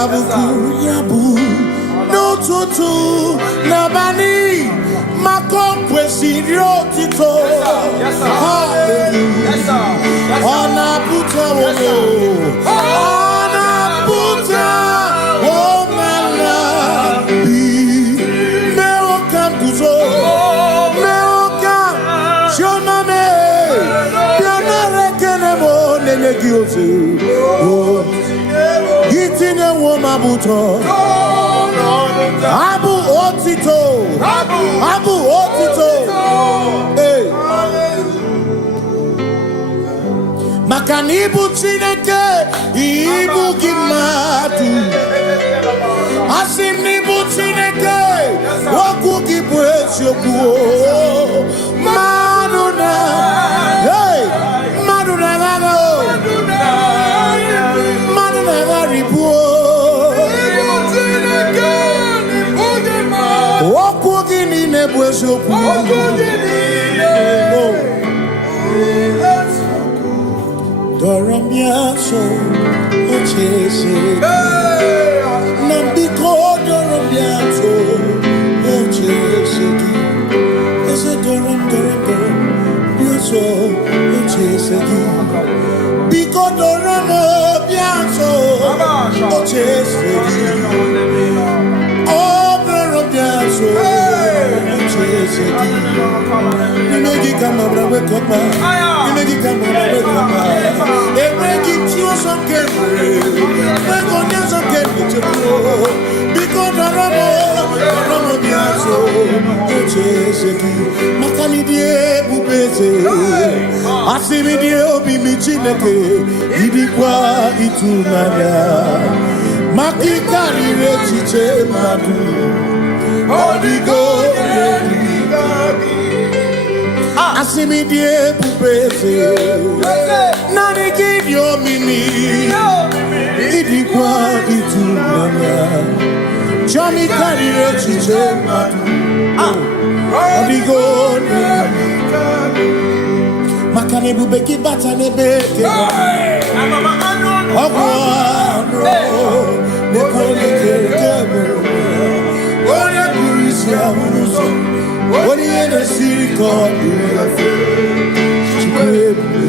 Abuku yabu no tutu nabani mako kwesirio tito. Hallelujah. Ona puta wono. Ona puta womala bi meo kamkuzo meo kam shona me bianare kenemo nenegioze. Itine woma buto Abu Otito Abu Otito Hey Makanibu Chineke Ibu Gimatu Asinibu Chineke Waku Gibwesyoku Maduna Hey Maduna Gano Maduna Garibu Waku Gini Nebwesyoku Doramiaso Ochese Nambiko Doramiaso Ochese Ese Doram Biaso Ochese Biko Doramiaso Ochese Oh Doramiaso Ochese Nimegi kama brawe kopa Nimegi kama brawe kopa Emegi tiyo sonkere Megonya sonkere chepo Biko Doramo biaso Ocheseki Makani die bubeze Asimi die obi michineke Idikwa itunanya Makikari rechiche madu Odigo Asimi die bubeze Nani gidio mimi Idikwa itunanya Chami karire chiche madu Odigo Makane bubeki bata nebeke Ogwano Nekone kere Oye kurisia unuso Oye ene siriko Chikwebu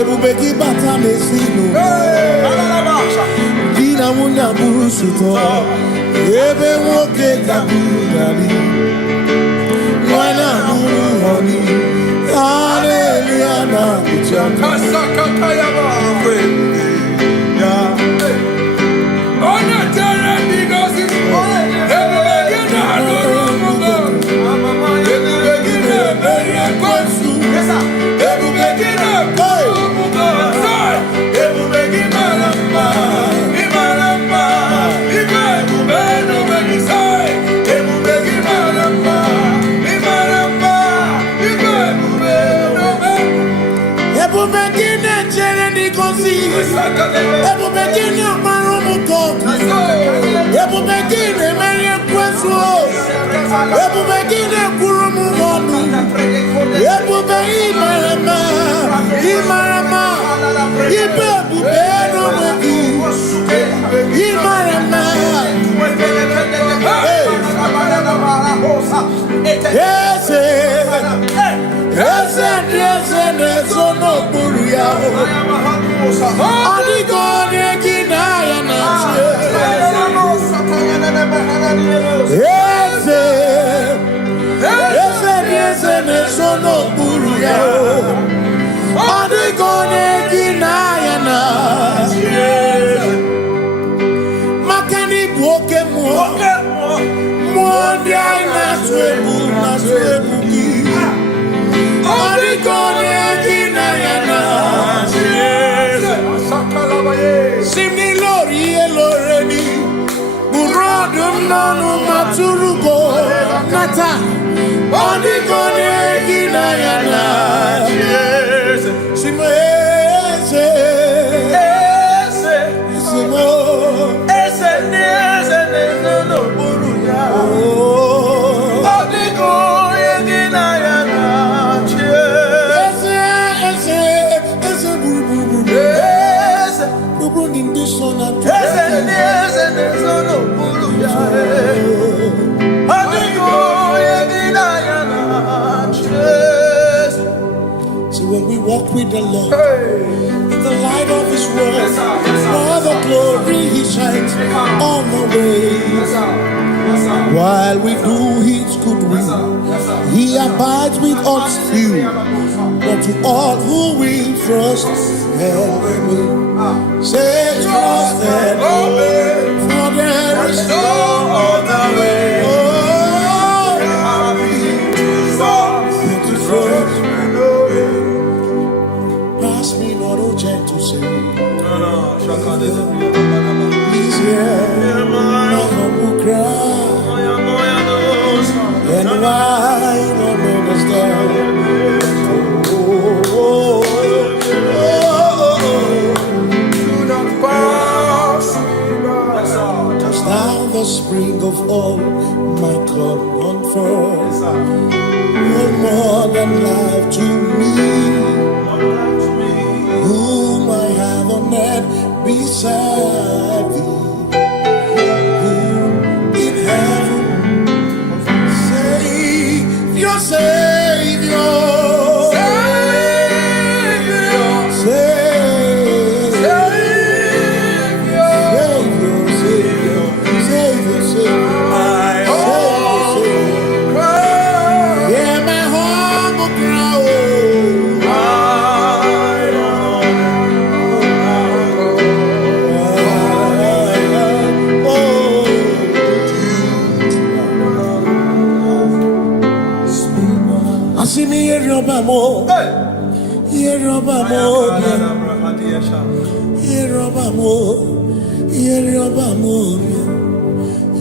Ebubeki bata mesino Dina muna busuto Ebe woke kabudali Wana munu honi Hallelujah na kuchaka Kasaka kayaba Ona tere bigosi Ebubeki na adoromugo Ebubeki na beria kwansu Ebubeki na adoromugo Ebubeki na lamba Imaramba Ibebube no begisai Ebubeki na lamba Imaramba Ibebube no begisai Ebubeki na chere nikosi Ebubeki na marumuko Ebubeki na merie kwesu Ebubeki na kurumu wonu Ebubeki imarama Imarama Ibebube no begi Imarama Ese Nesono Buria Adigo Negina Yanache Ese Nesono Buria Adigo Negina Yanache Makani Boke Mwandi Aina Swebu Ki Adigo Negina Yanache Simni Lori Eloreni Burodum Nanu Maturugo Nata Adigo Negina Yanache Simese no buruya Adigo Negina Yanache Ese buru Buru in this one So when we walk with the Lord, in the light of His word, for the glory He shines on the way. While we do His good will, He abides with us still. But to all who will trust and obey, say trust and obey, for there is no other way. Oh, to trust and obey. Pass me not, O gentle Savior. Please hear my humble cry. And why not understand? Do not pass thou the spring of all my cup unfurls. No more than life to me, whom I have on earth beside thee. In heaven, Savior, Savior,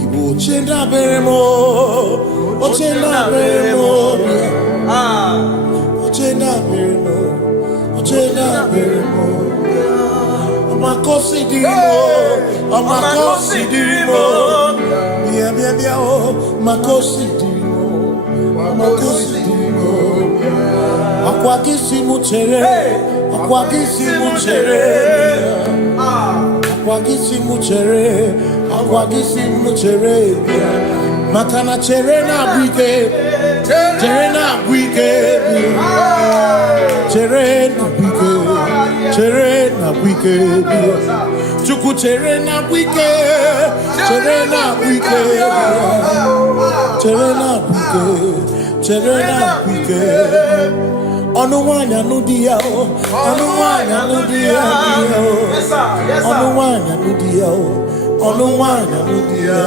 Igbo chenda beremo, ochenda beremo, ochenda beremo, ochenda beremo. Amakosi dirimo, amakosi dirimo, bia bia bia oh, makosi dirimo, amakosi dirimo. Akwakisi muchere, akwakisi muchere, akwakisi muchere, akwakisi muchere. Makana chere na bwike, chere na bwike, chere na bwike, chere na bwike. Chuku chere na bwike, chere na bwike, chere na bwike, chere na bwike. Onuwanya nudia o, onuwanya nudia o, onuwanya nudia o, onuwanya nudia.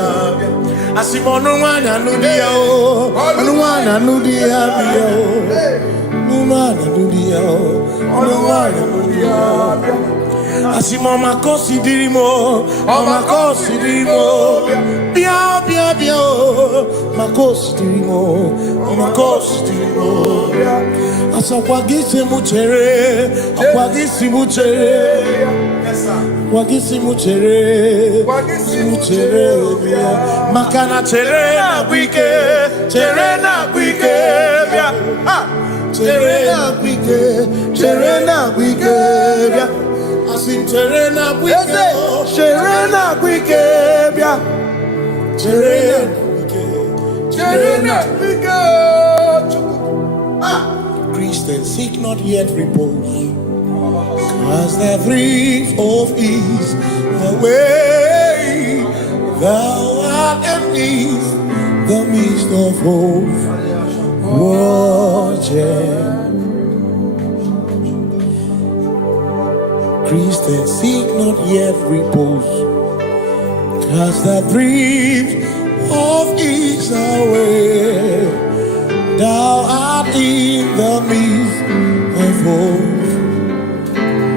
Asim onuwanya nudia o, onuwanya nudia o, onuwanya nudia o, onuwanya nudia. Asim omakosi dirimo, omakosi dirimo, bia bia bia o, makosi dirimo, omakosi dirimo. Asakwagisi muchere, akwagisi muchere, akwagisi muchere, muchere. Makana chere na bwike, chere na bwike, chere na bwike, chere na bwike. Asim chere na bwike, chere na bwike, chere na bwike, chere na bwike. Christians seek not yet repose, cause the brief of ease away. Thou art amidst the midst of hope, watching. Christians seek not yet repose, cause the brief of ease away. Thou art in the midst of hope,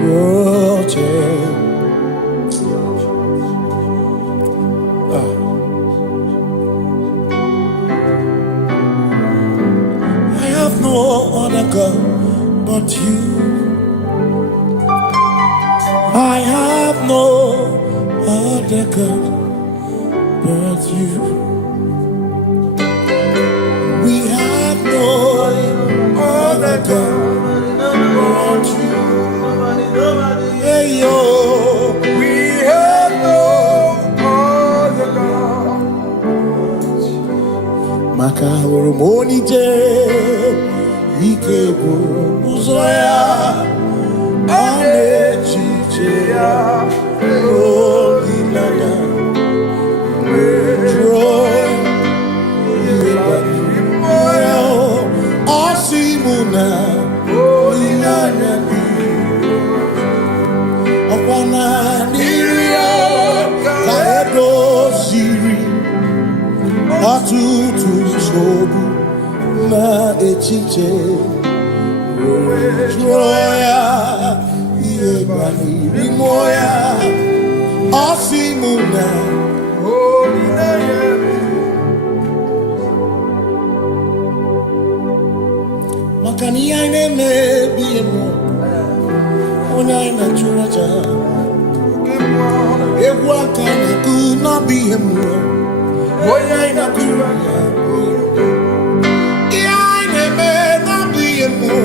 watching. I have no other God but you. I have no other God but you. We have no other God but you. Hey yo, we have no maka hormoni je ike buru ụzọ ya ana-echiche ya olileanya jụọ ihe banyere mmụọ ya ọ sị mụ na olileanya dị ọkwa na n'iru ya ka edoziri ọtụtụ nsogbu na echiche jụọ ya ihe banyere mmụọ ya ọ sị mụ na olileanya maka na ihe anyị na-emebi mmụọ onye anyị na-achụrụ aja egwu aka na-ekwu n'ọbụ ihe mmụọ onye anyị na-achụrụ aja ihe anyị na-eme n'ọbụ ihe mmụọ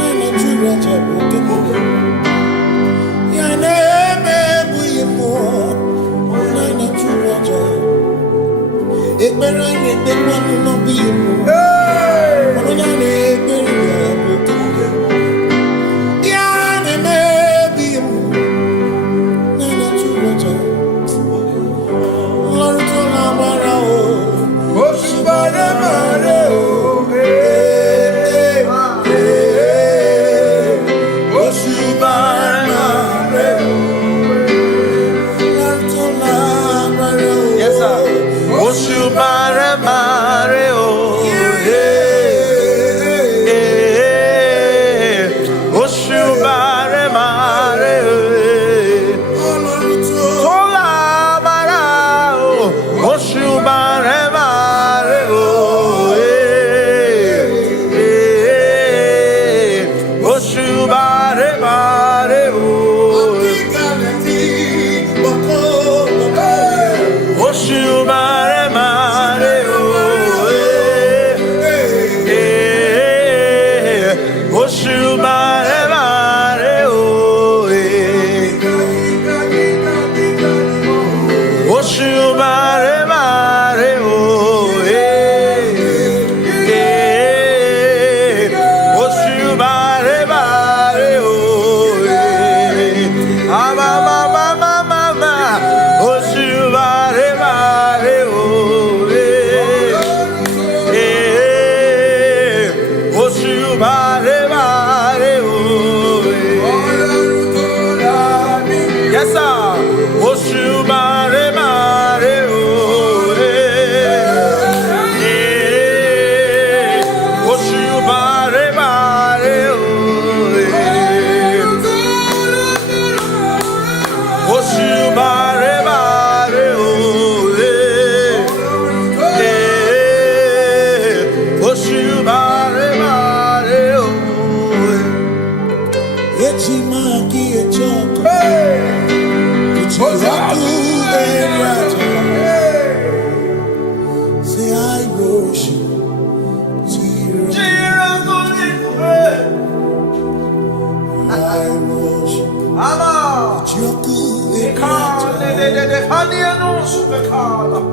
onye anyị na-achụrụ aja bụ oke mmụọ ihe anyị na-eme bụ ihe mmụọ onye anyị na-achụrụ aja ekpere anyị na-ekpekwa n'ọbụ ihe mmụọ onye anyị na-ekpere ya bụ oke mmụọ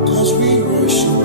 Cause we worship,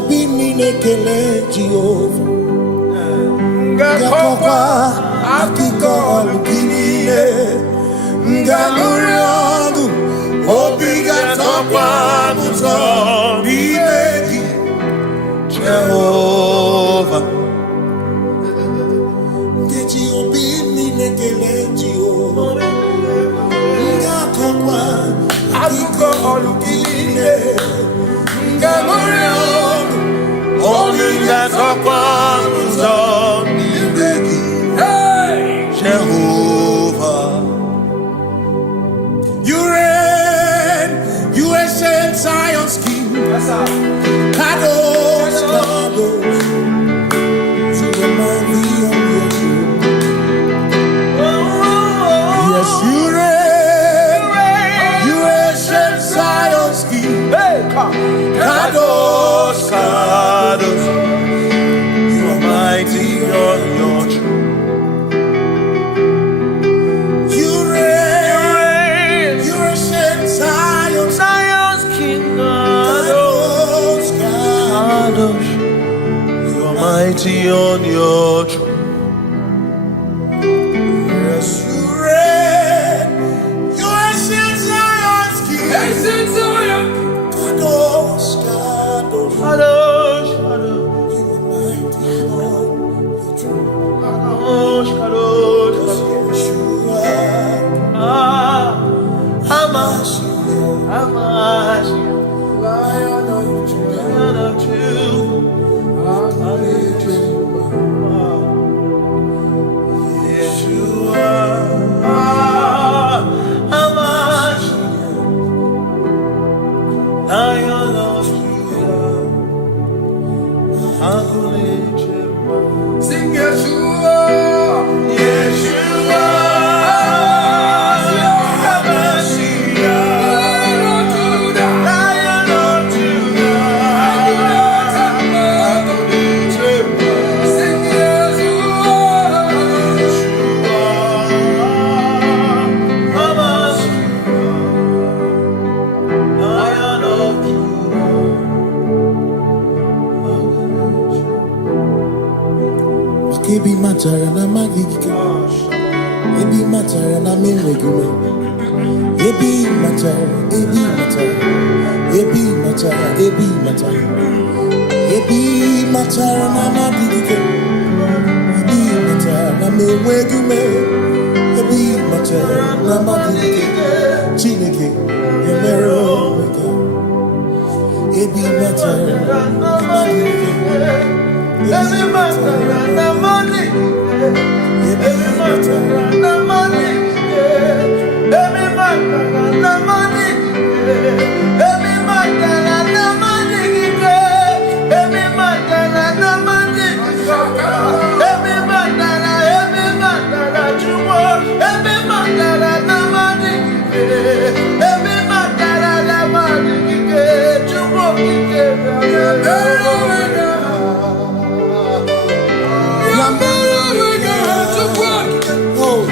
Obini nekele Jehova Ngakokwa akiko lukile Ngamuri ogu Obiga tokwa muto Jehovah, you reign, you ancient Zion's King. Kadosh, Kadosh, to the mighty on your throne. Yes, you reign, you ancient Zion's King. Kadosh, Kadosh, you are mighty on your throne. Mighty on your throne. Yes, you reign. You ancient Zion's King. Ancient Zion. Kadosh, Kadosh, Kadosh, Kadosh. You are mighty on your throne. Kadosh, Kadosh, Kadosh. Hamash, Lion of Judah. Sing Yeshua, Yeshua, Lion of Judah, sing Yeshua, Lion of Judah. Ebi matara na magike, ebi matara na menwegume, ebi matara, ebi matara, ebi matara, ebi matara, ebi matara na magike, ebi matara na menwegume, ebi matara na magike, Chineke emero weka, ebi matara na magike. Every matter na money, every matter na money, every matter na money, every matter na money, every matter na money, every matter na jumo, every matter na money, every matter na money, jumo Oh,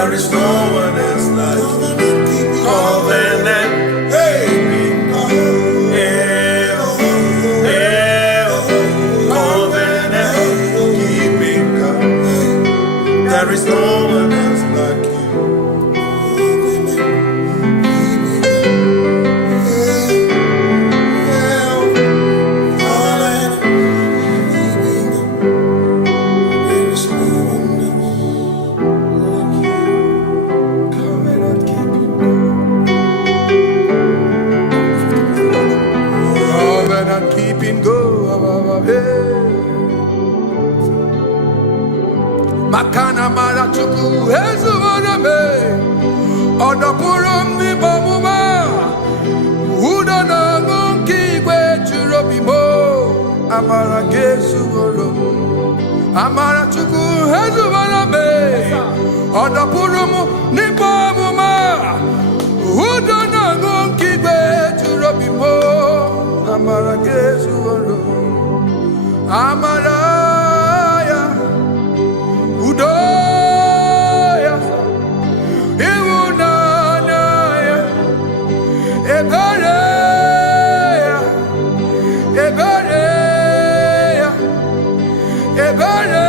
There is no one else like you. Covenant. Hey. Covenant keeping God. There is no one else like you. Makana mara chuku ezu warame odapurum ni bomuma udo na ngunki gwe churobimo amara gesu worum amara chuku ezu warame odapurum ni bomuma udo na ngunki gwe churobimo amara gesu worum amara Udoya, Iwunanaya, Ebereya, Ebereya, Ebereya.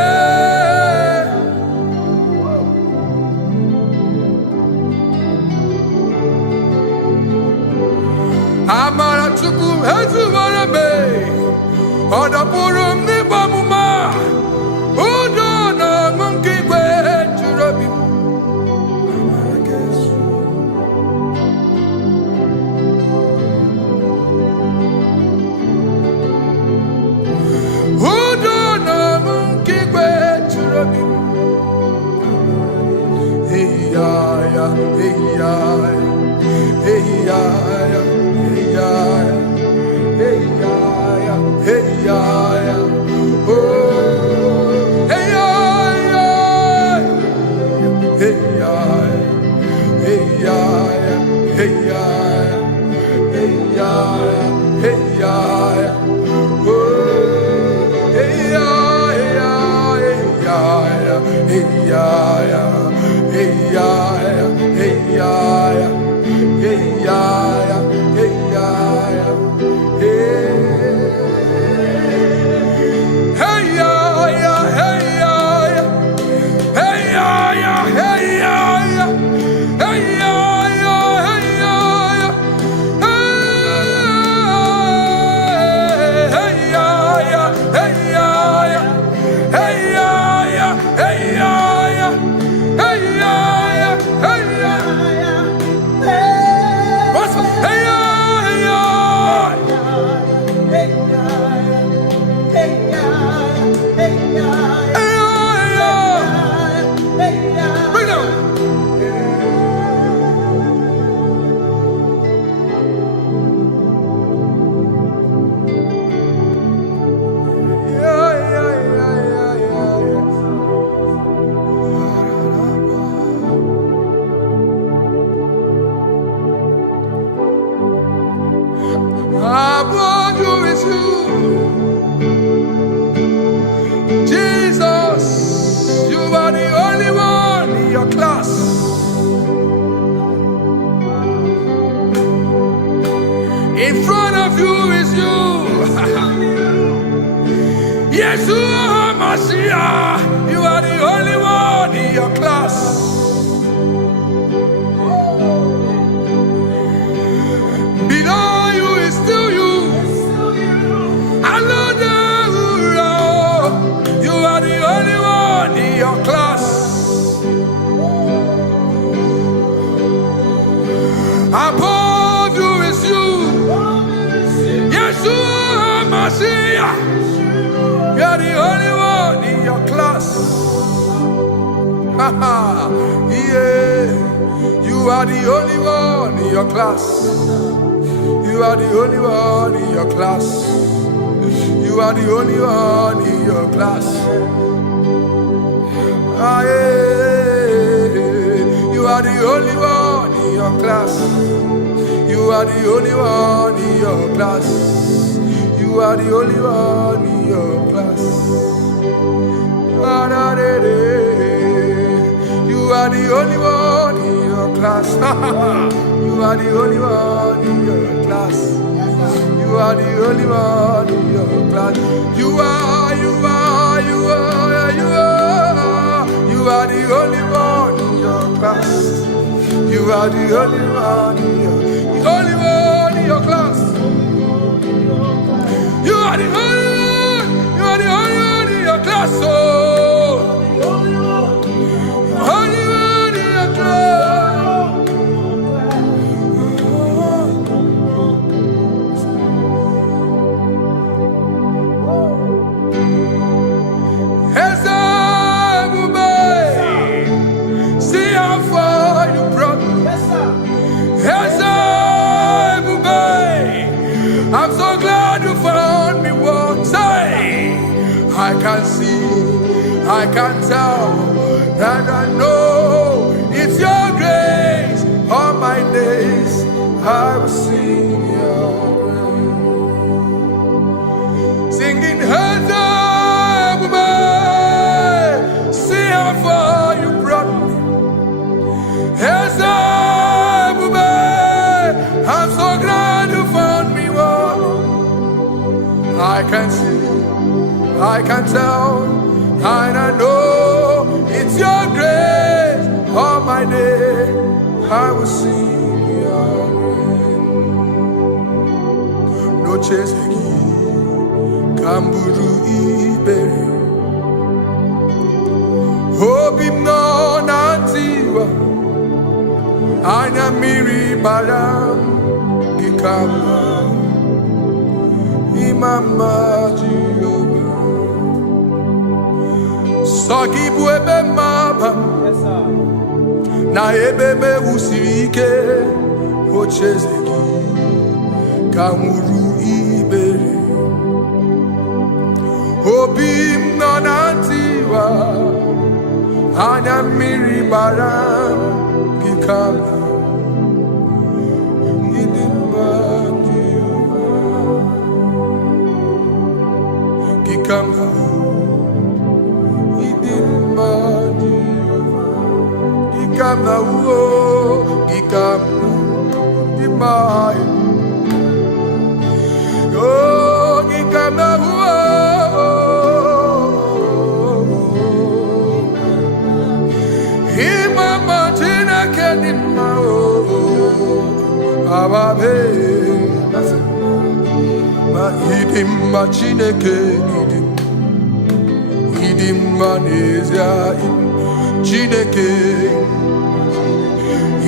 Amara chuku ezuwarame, odapurum ni bamuma. In front of you is you. Yeshua Mashiach, you are the only one in your class. Below you is still you. You are the only one in your class. Above you is you. Yeshua Mashiach, you are the only one in your class. Yeah, you are the only one in your class. You are the only one in your class. You are the only one in your class. Ah, yeah. You are the only one in your class. You are the only one in your class. You are the only one in your class. You are the only one in your class. You are the only one in your class. You are the only one in your class. You are the only one in your class. You are the only one in your class. You are the only one in your class. Oh, only one in your class. See how far you brought me. I'm so glad you found me one day. I can see, I can tell, and I know it's your grace. All my days I will sing your grace. Singing Hezebube, see how far you brought me. Hezebube, I'm so glad you found me one. I can see, I can tell, and I know it's your grace. All my day I will sing your grace. No chasing, Kamburu Iberi. Hope him no nantiwa. Anya miri baram Gikama Imama Jehovah Sagibu ebe maba Na ebe me usirike Ochezeki Kamuru Iberi Obim nanantiwa Anya miri baram Gikama Gikama Gikama Gikama Dimai Oh Gikama Imama Tina Kedima Ababe Ma idim ma Chineke idim manezia Chineke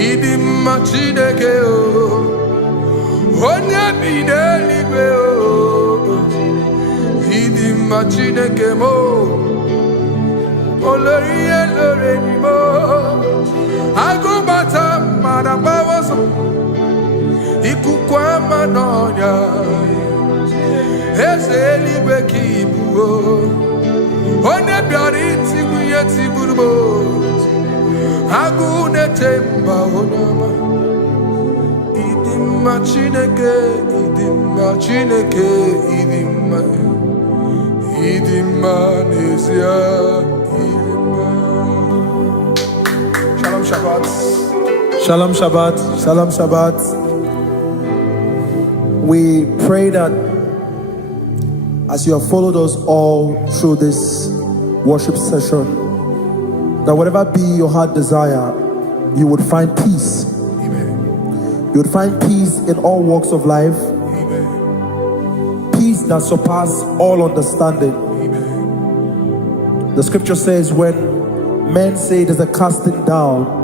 idim ma Chineke o onye bideligwe o idim ma Chineke mo oloriye lore ni mo agubata marabawoso ikukwa manonya ezeligwe kibuo onye bịara itigbu ihe tigburu m agụ na-etemba onye ọma ịdị mma Chineke ịdị mma Chineke ịdị mma n'ezie ịdị mma. Shalom Shabbat. Shalom Shabbat. Shalom Shabbat. We pray that as you have followed us all through this worship session, that whatever be your heart desire, you would find peace. Amen. You would find peace in all walks of life. Amen. Peace that surpasses all understanding. Amen. The scripture says when men say there's a casting down,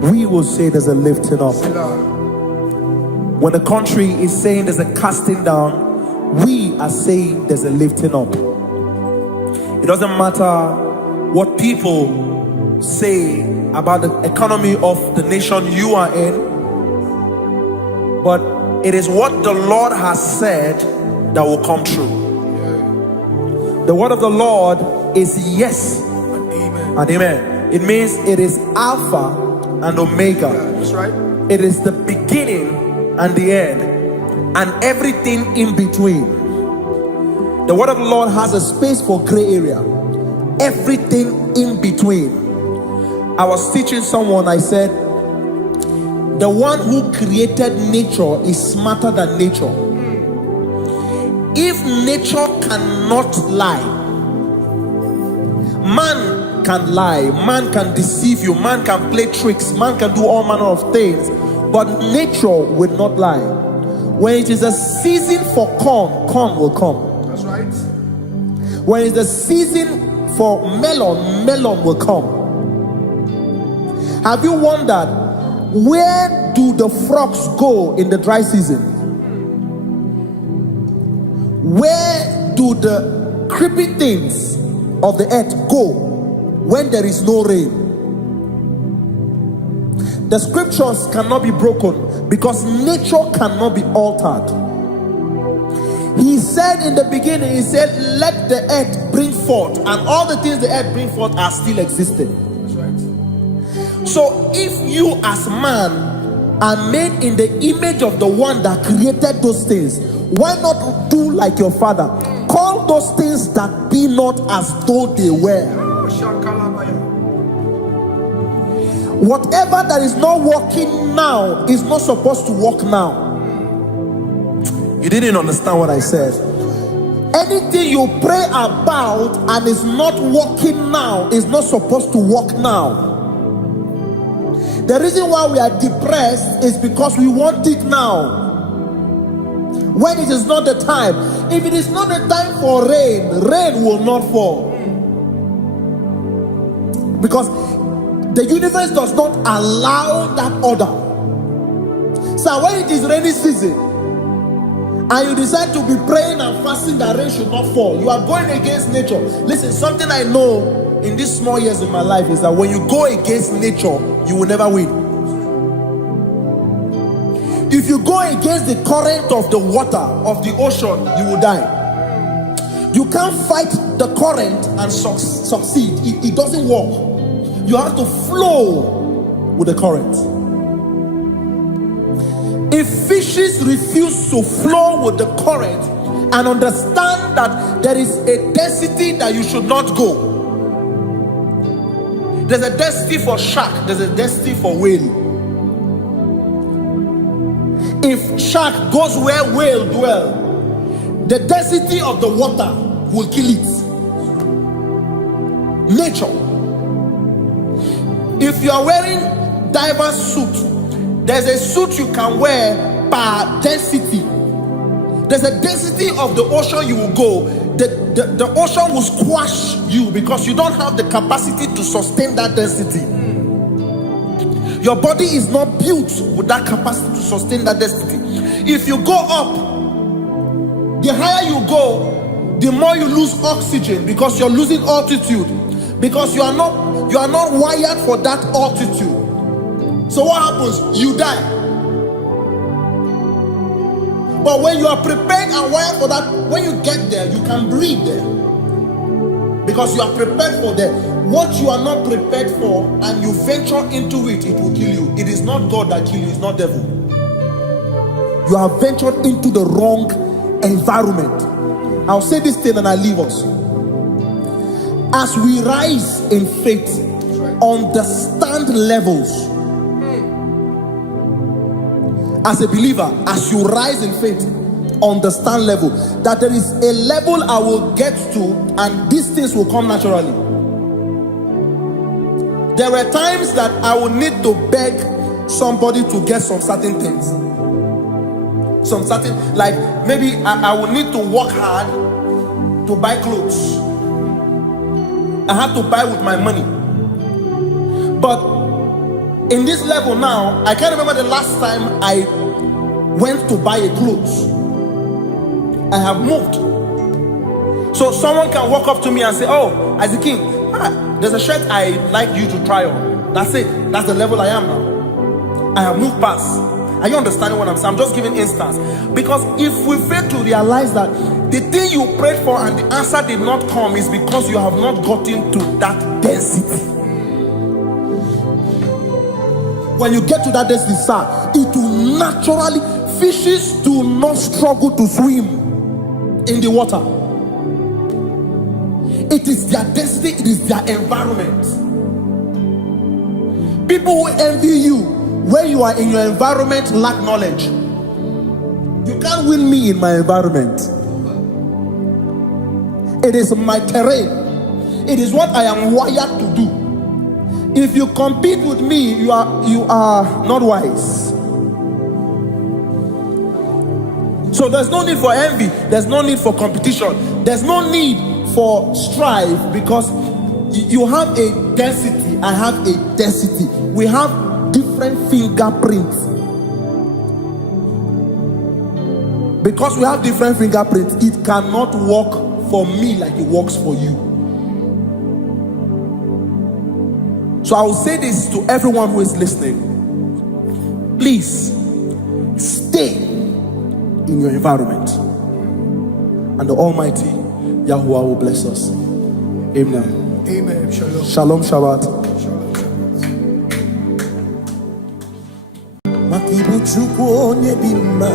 we will say there's a lifting up. When the country is saying there's a casting down, we are saying there's a lifting up. It doesn't matter what people say about the economy of the nation you are in, but it is what the Lord has said that will come true. The word of the Lord is yes and amen. It means it is Alpha and Omega. That's right. It is the beginning and the end, and everything in between. The word of the Lord has a space for gray area. Everything in between. I was teaching someone, I said, the one who created nature is smarter than nature. If nature cannot lie, man can lie, man can deceive you, man can play tricks, man can do all manner of things, but nature will not lie. When it is a season for corn, corn will come. That's right. When it's the season for melon, melon will come. Have you wondered, where do the frogs go in the dry season? Where do the creepy things of the earth go when there is no rain? The scriptures cannot be broken because nature cannot be altered. He said in the beginning, he said, let the earth bring forth, and all the things the earth bring forth are still existing. That's right. So if you as man are made in the image of the one that created those things, why not do like your father? Call those things that be not as though they were. Whatever that is not working now is not supposed to work now. You didn't understand what I said. Anything you pray about and is not working now is not supposed to work now. The reason why we are depressed is because we want it now, when it is not the time. If it is not the time for rain, rain will not fall, because the universe does not allow that order. So when it is rainy season and you decide to be praying and fasting that rain should not fall, you are going against nature. Listen, something I know in these small years of my life is that when you go against nature, you will never win. If you go against the current of the water of the ocean, you will die. You can't fight the current and succeed. It doesn't work. You have to flow with the current. If fishes refuse to flow with the current and understand that there is a density that you should not go, there's a density for shark, there's a density for whale. If shark goes where whale dwell, the density of the water will kill it. Nature. If you are wearing diverse suit, there's a suit you can wear per density. There's a density of the ocean you will go. The ocean will squash you because you don't have the capacity to sustain that density. Your body is not built with that capacity to sustain that density. If you go up, the higher you go, the more you lose oxygen because you're losing altitude, because you are not wired for that altitude. So what happens? You die. But when you are prepared and wired for that, when you get there, you can breathe there, because you are prepared for that. What you are not prepared for and you venture into it, it will kill you. It is not God that kills you, it's not devil. You have ventured into the wrong environment. I'll say this thing and I leave us. As we rise in faith, understand levels. As a believer, as you rise in faith, understand level. That there is a level I will get to and these things will come naturally. There were times that I would need to beg somebody to get some certain things. Some certain, like maybe I would need to work hard to buy clothes. I have to buy with my money. But in this level now, I can't remember the last time I went to buy a clothes. I have moved. So someone can walk up to me and say, oh, Isaac King, there's a shirt I like you to try on. That's it. That's the level I am now. I have moved past. Are you understanding what I'm saying? I'm just giving instance. Because if we fail to realize that the thing you prayed for and the answer did not come is because you have not gotten to that density. When you get to that density, sir, it will naturally, fishes do not struggle to swim in the water. It is their density, it is their environment. People who envy you when you are in your environment lack knowledge. You can't win me in my environment. It is my terrain. It is what I am wired to do. If you compete with me, you are not wise. So there's no need for envy. There's no need for competition. There's no need for strife, because you have a density. I have a density. We have different fingerprints. Because we have different fingerprints, it cannot work for me like it works for you. So I will say this to everyone who is listening. Please stay in your environment, and the Almighty Yahuwah will bless us. Amen. Amen. Shalom. Shalom Shabbat. Makibu chukwu onye dị mma,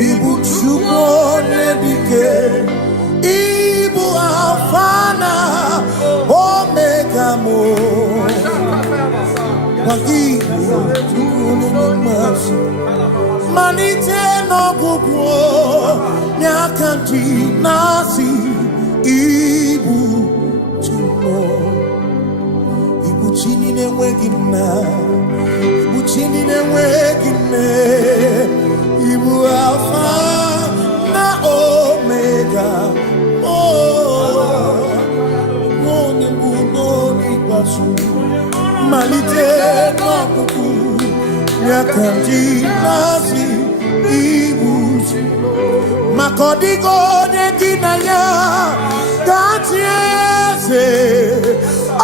ibu chukwu onye dike, ibu Alpha na Omega mo. Makibu chukwu onye dị mma, malite n'ọgwụgwụ nyakanti nasi, ibu chukwu, ibu chini n'enweghị nna. Chini n'enweghị nne, ibu Alpha na Omega, onye mbụ n'onye ikpeazụ, malite n'ọgwụgwụ ya ka ndị na-asị ibu maka ọ dịghị onye gị na ya ga-achị eze,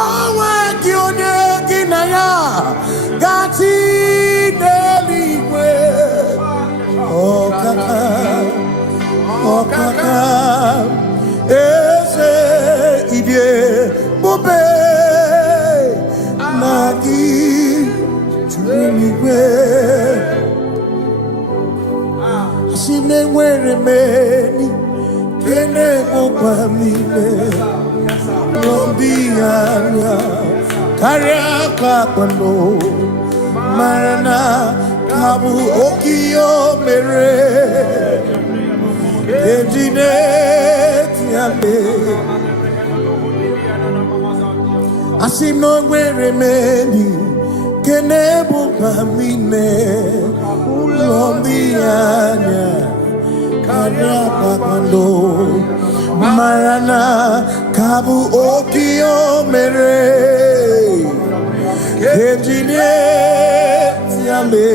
onwe gị onye gị na ya ga-achị n'eluigwe. Ọkaka eze idie bube na gị juru n'igwe. Asị na enwere m enyi nke na-emekwa m niile, n'obi anya karịa ka akpano, mara na ka bụ oke ihe o mere, ejide tiale. Asị na o nwere m enyi nke na-emekwa m niile, n'obi anya karịa ka akpano, mara na ka bụ oke ihe o mere, ejide tiale.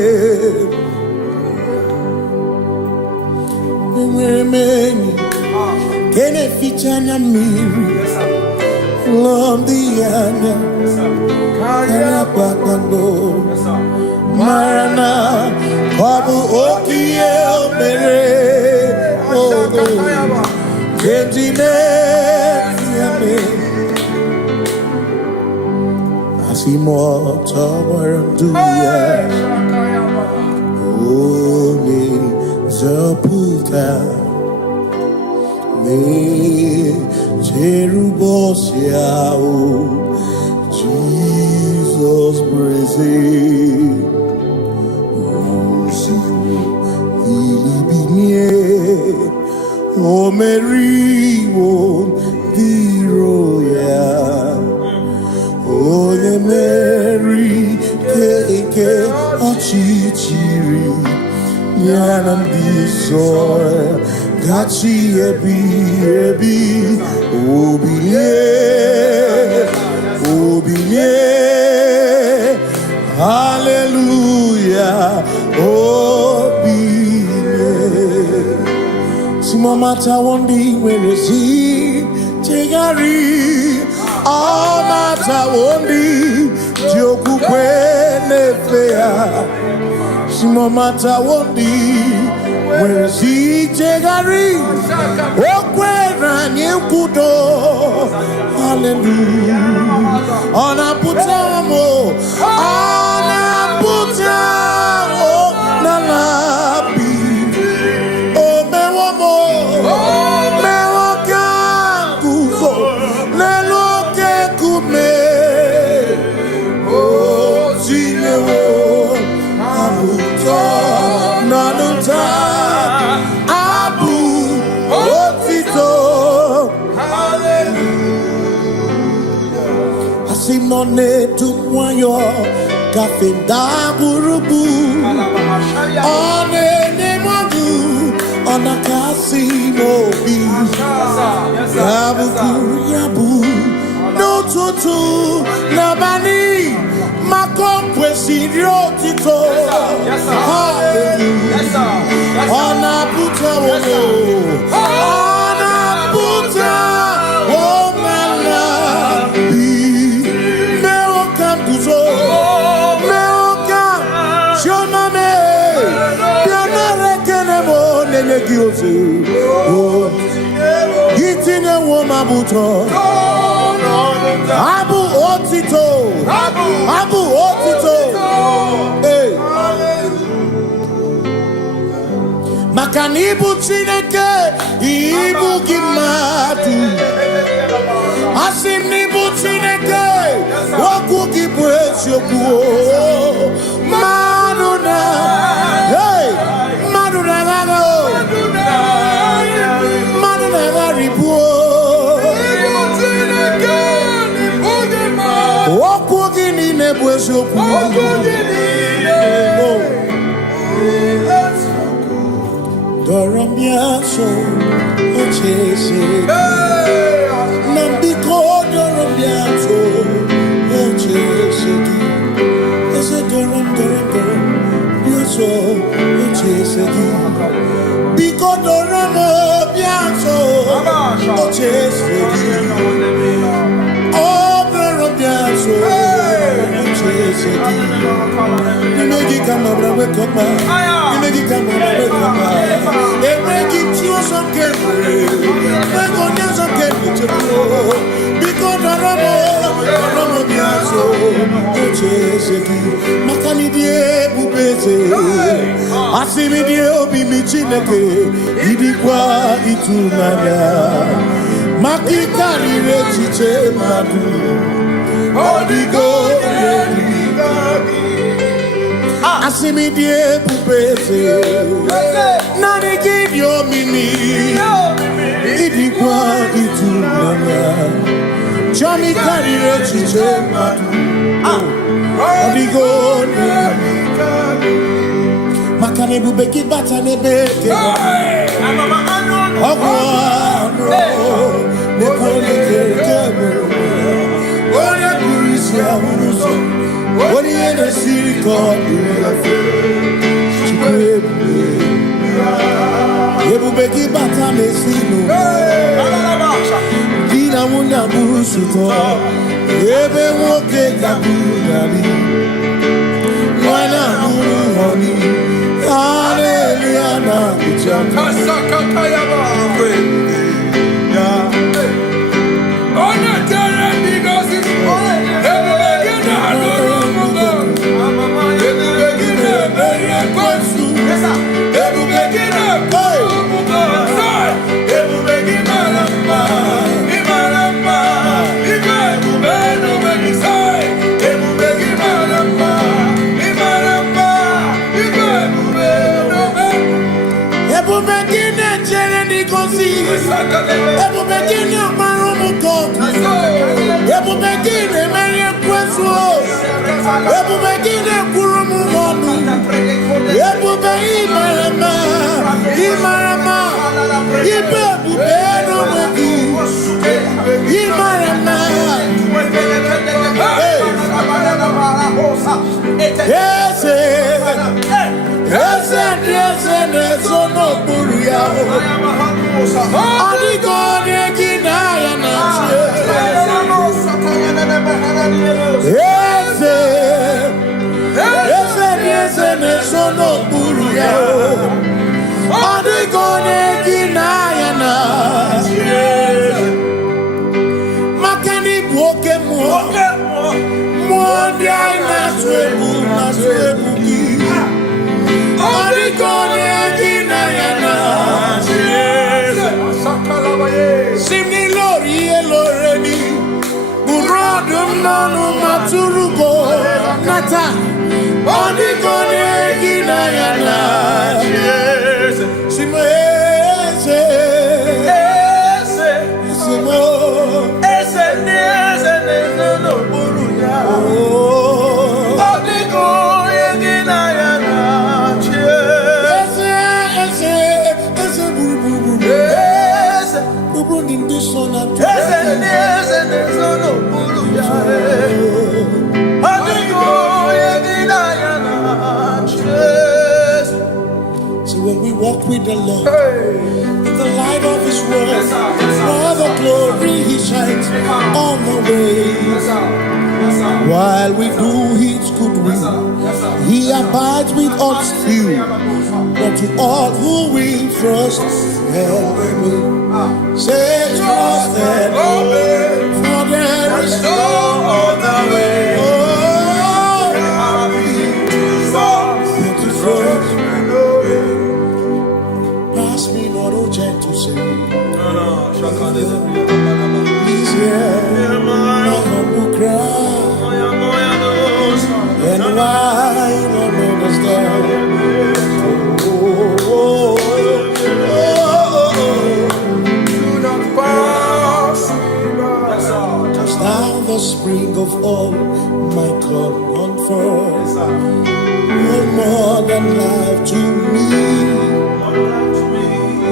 Enwere m enyi nke na-eficha anya mmiri, n'obi anya karịa kpakpando, mara na ọ bụ oke ihe o mere, ejide tiale. Asimotobaranduya Oni Zaputa Me Jerubosiao Jesus Brazil Osimu Ilibinie Omeriwo Diroya Onye Mary Keke Ọchịchịrị ya na ndị nsọ gachi ebi ebi, obilie obilie, hallelujah, obilie. Simomata wondi werezi chegari, amata wondi jokukwe nefea. Simomata wondi werezi chegari, okwera nyekudo, hallelujah. Ona putamo, ona putamo, nalabi. One to one yo kafenda burubu. One nemadu ona kasi mobi. Yabu yabu no tutu nabani makopwe sirio tito. Hallelujah. Ona puta wono. Ona puta womala. Meoka kuzo. Meoka shomame. Pianare kenemo nenegioze. Itine woma buto. Abu otito. Abu otito. Hey. Makanibu chineke ibu gimatu. Asinibu chineke waku gibwesyoku. Maduna. Hey. Maduna gago. Maduna garibu. Waku gini nebwesyoku. Doramiaso, ochese. Nambiko doramiaso, ochese. Ese doram. Biaso, ochese. Biko doramiaso, ochese. Oh, doramiaso, ochese. Nimegi kama brawe kopa. Nimegi kama brawe kopa. Emegi tio some kemre. Megonya some kemre chepro. Biko doramo biaso. Ocheseki. Makani die bubeze. Asimi die obi michineke. Idikwa itunanya. Makikari rechiche madu. Odigo Asimi die pupese Nani give your mini Idikwa itunanya Chami kari rechiche madu Odigo Makane bubeki bata nebeke Ogwano Nekone kere Oya kurisia unuso Oni ene siriko Chikwebu Ebubeki bata mesinu Dina muna busuto Ebe woke kabunali Wana munu honi Hallelujah na kuchama Kasaka kayaba Ebu begini amarumu koku. Ebu begini menye kwesu. Ebu begini kurumu monu. Ebu begini imarama. Ibebu beno megi. Imarama. Ese nesono buru yao. Adigone kinaya na Ese nesono buru yao. Adigone kinaya na Makani buoke mo Mwandi aina swebu ki Adigone kinaya na Simni lori eloreni Burodum nanu maturugo Nata Odigone ginayana Simo ese Simo Ese no buruya Lord. In the light of His word, for the glory He shines on the way. While we do His good will, He abides with us few. But to all who will trust and obey, say trust and obey, for there is no other way. Oh, but to trust and obey. Pass me not, O gentle Savior. Please hear my humble cry. And why not understand? Do not pass just now the spring of all my comfort. You're more than life to me,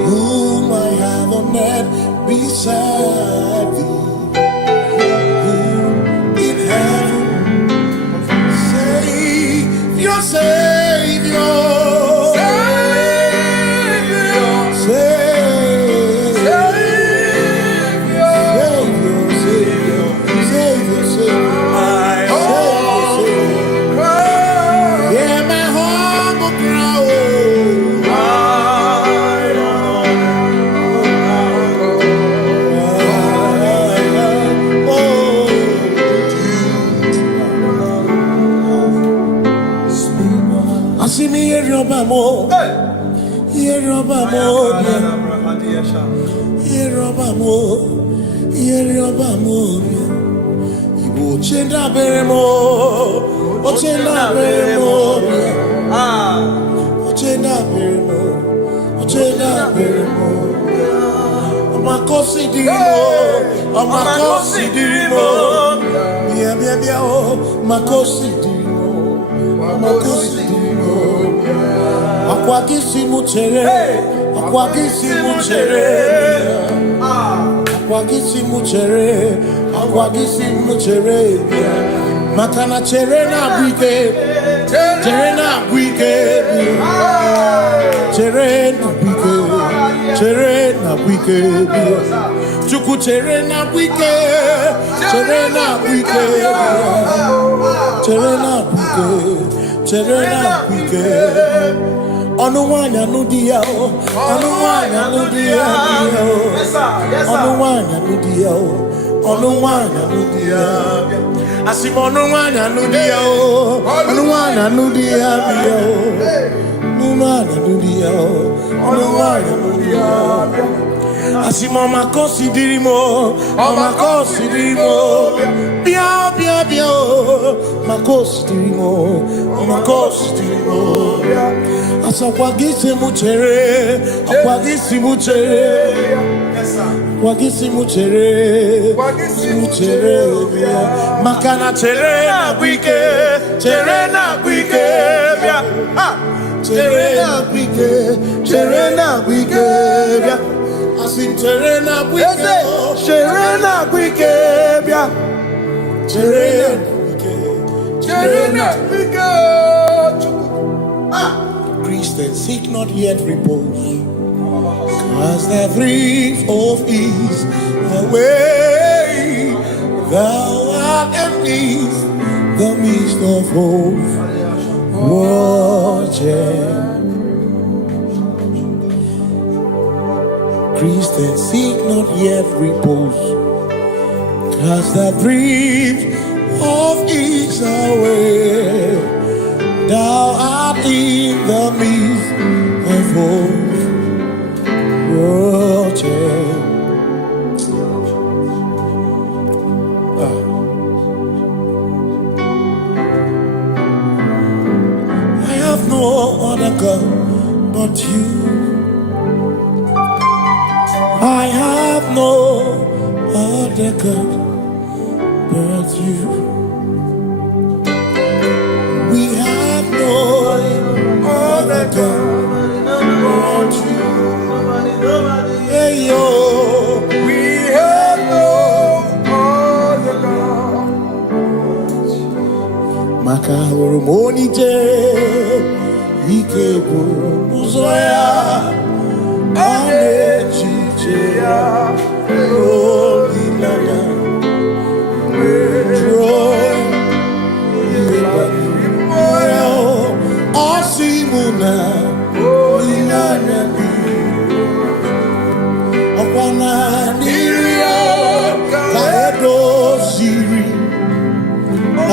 whom I have on earth beside thee. In heaven, Savior, Savior, Igbo chenda beremo, ochenda beremo, ochenda beremo, ochenda beremo. Amakosi dirimo, amakosi dirimo, bia bia bia oh, makosi dirimo, amakosi dirimo. Akwagisi muchere, akwagisi muchere. Akwagisi muchere, akwagisi muchere. Makana chere na bwike, chere na bwike, chere na bwike, chere na bwike. Chuku chere na bwike, chere na bwike, chere na bwike, chere na bwike. Onuwanya nudia o, onuwanya nudia o, onuwanya nudia o, onuwanya nudia. Asim onuwanya nudia o, onuwanya nudia o, onuwanya nudia o, onuwanya nudia. Asim omakosi dirimo, omakosi dirimo, bia bia bia o, makosi dirimo, omakosi dirimo. Akwagisi muchere, akwagisi muchere, akwagisi muchere, muchere. Makana chere na bwike, chere na bwike, chere na bwike, chere na bwike. Asim chere na bwike, chere na bwike, chere na bwike, chere na bwike. Christians seek not yet repose, cause the breath of ease away. Thou art amidst the midst of hope, watching. Christians seek not yet repose, cause the breath of ease away. Thou art in the midst of hope, watching. I have no other God but you. I have no other God but you. We have no other God but you. Hey yo, we have no other God but you. Maka hormoni je, ike buru uzoya. Anechicheya Olilaya Joy Moya Asimuna Olilaya Okwana Niria Kaedo Siri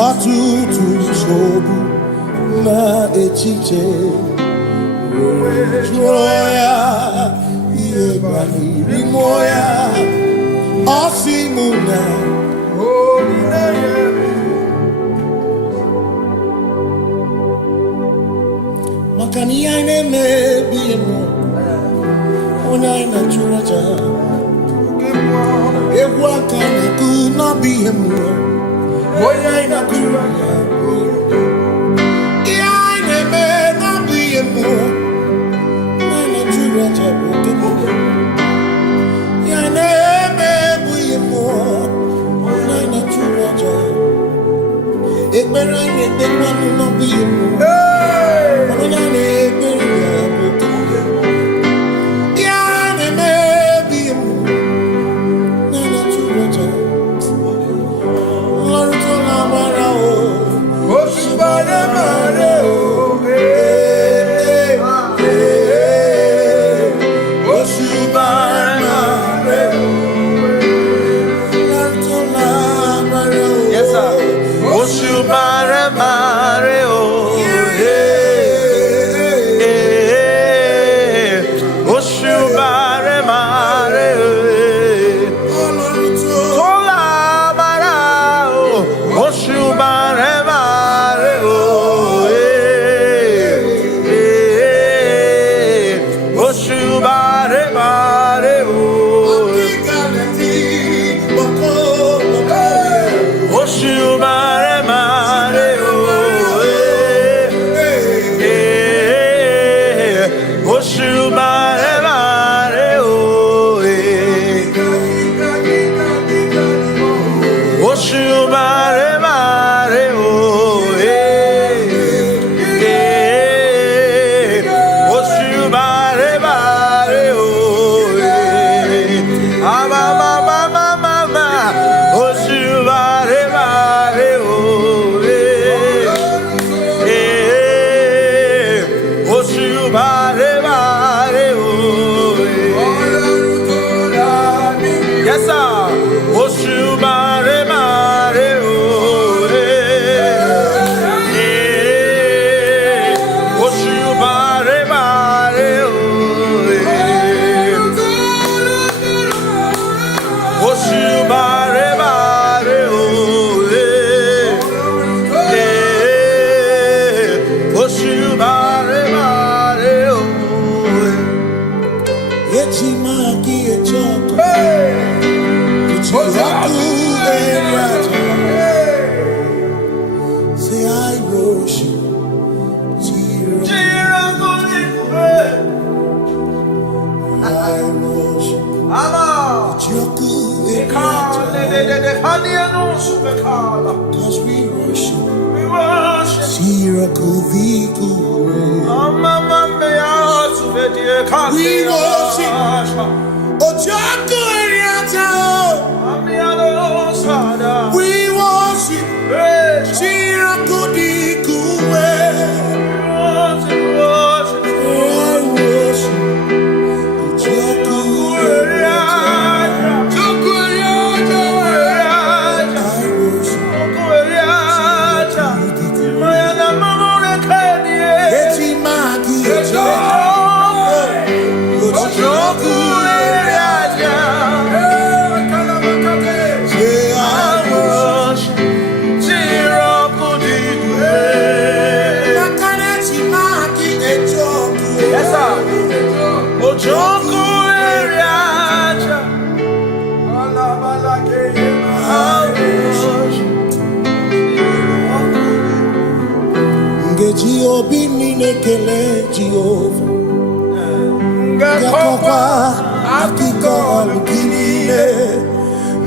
Atutu Sobu Na Echiche Joya Yebani Moya Asimuna Makani aine me biemo Ona ina churaja Ewa kane kuna biemo Ona ina churaja Iaine me na biemo Ona churaja Iaine me biemo Ona ina churaja Ekbera ine tekwanu na biemo Cause we worship, we worship, Ojaku Eriata, we worship, Chirakudikuwe, Kele Jehovah, Ngakokwa akiko alukile,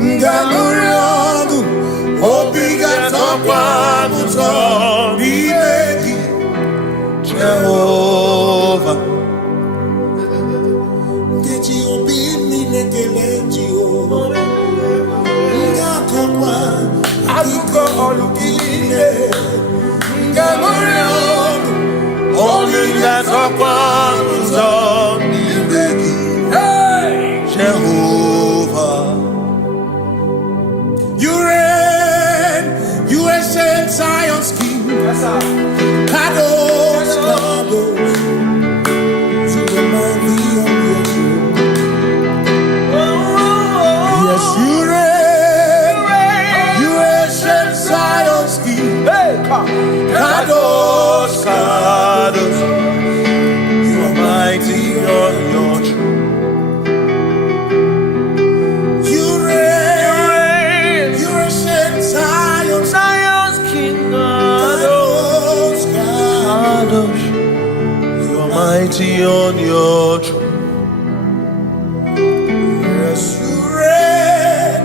Ngaluriangu obiga tokwa muto bibeki Jehovah, Jehovah, you reign, you ancient Zion's King. Kadosh, Kadosh, you remind me of your throne. Yes, you reign, you ancient Zion's King. Kadosh, Kadosh, you are mighty on your throne. Mighty on your throne. Yes, you reign.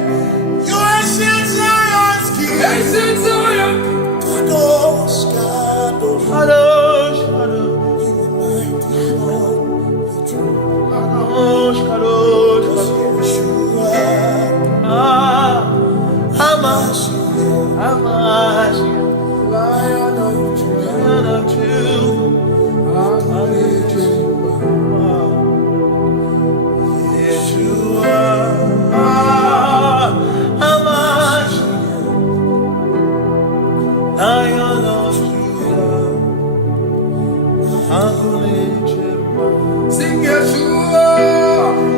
You ancient Zion's King. Ancient Zion. Kadosh, Kadosh, Kadosh, Kadosh. You are mighty on your throne. Kadosh, Kadosh, Kadosh. Hamash, Lion of Judah, Lion of Judah. Sing Yeshua,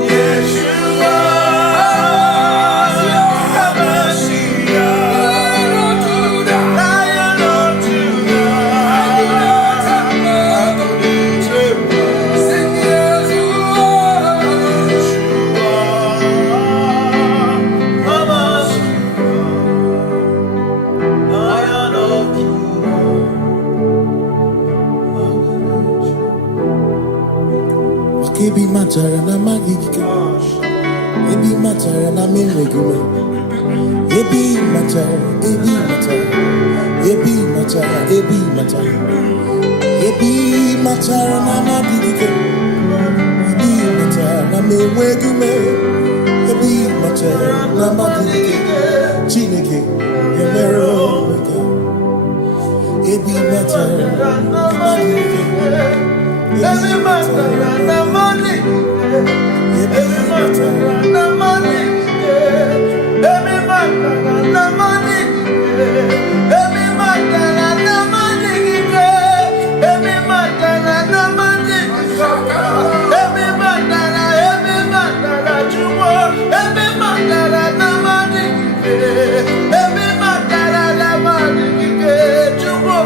Yeshua, Ebi matara na magike, ebi matara na meregume, ebi matara, ebi matara, ebi matara, ebi matara, ebi matara na magike, ebi matara na meregume, ebi matara na magike, Chineke emero weka, ebi matara na magike. Every matter na money, every matter na money, every matter na money, every matter na money, every matter na money, every matter na chumo, every matter na money, every matter na money, chumo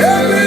every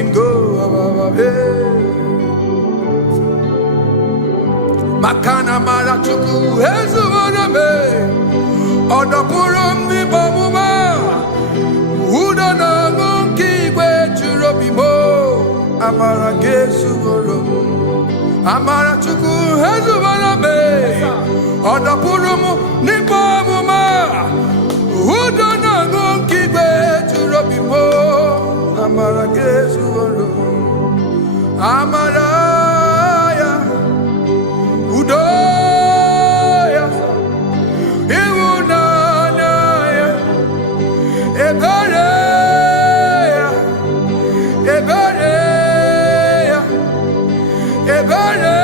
can go. Makana marachuku ezuwarame odapurum ni bamuma udana ngunki gwe churobimo amara gesugorum amarachuku ezuwarame odapurum ni bamuma udana ngunki gwe churobimo amara gesugorum amaraya Udoya, Iwunanaya, Ebereya, Ebereya, Ebereya.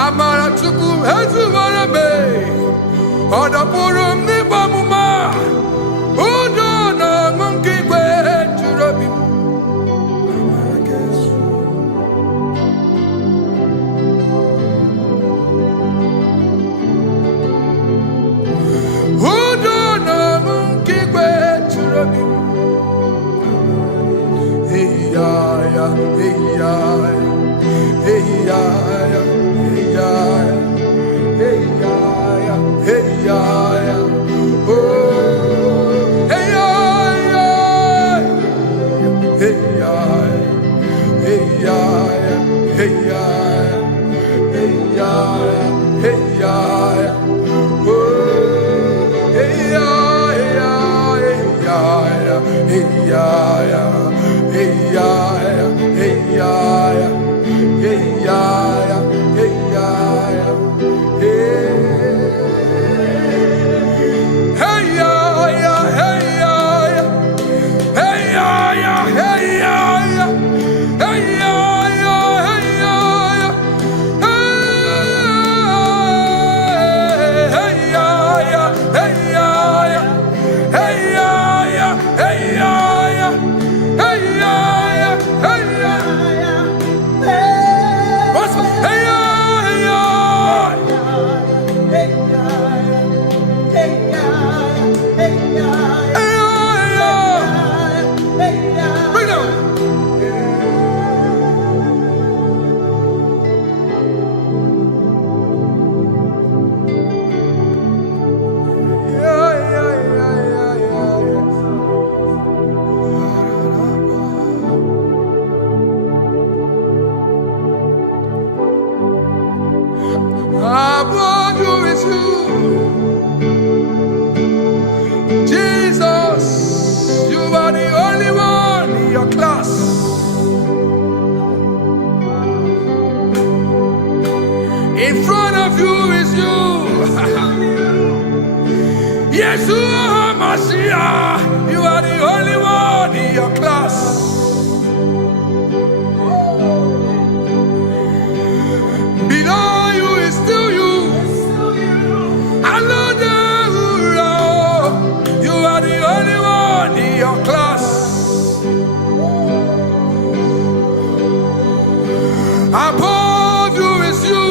Amarachukwu ezuwarame, Odapurum ni bamuma, Udo na monkey gwe churobi. Udo na monkey gwe churobi. Hey ya ya, hey ya ya, hey ya ya, hey ya ya, hey ya ya, hey ya ya. Oh. In front of you is you. Yeshua Mashiach, you are the only one in your class. Below you is still you. You are the only one in your class. Above you is you.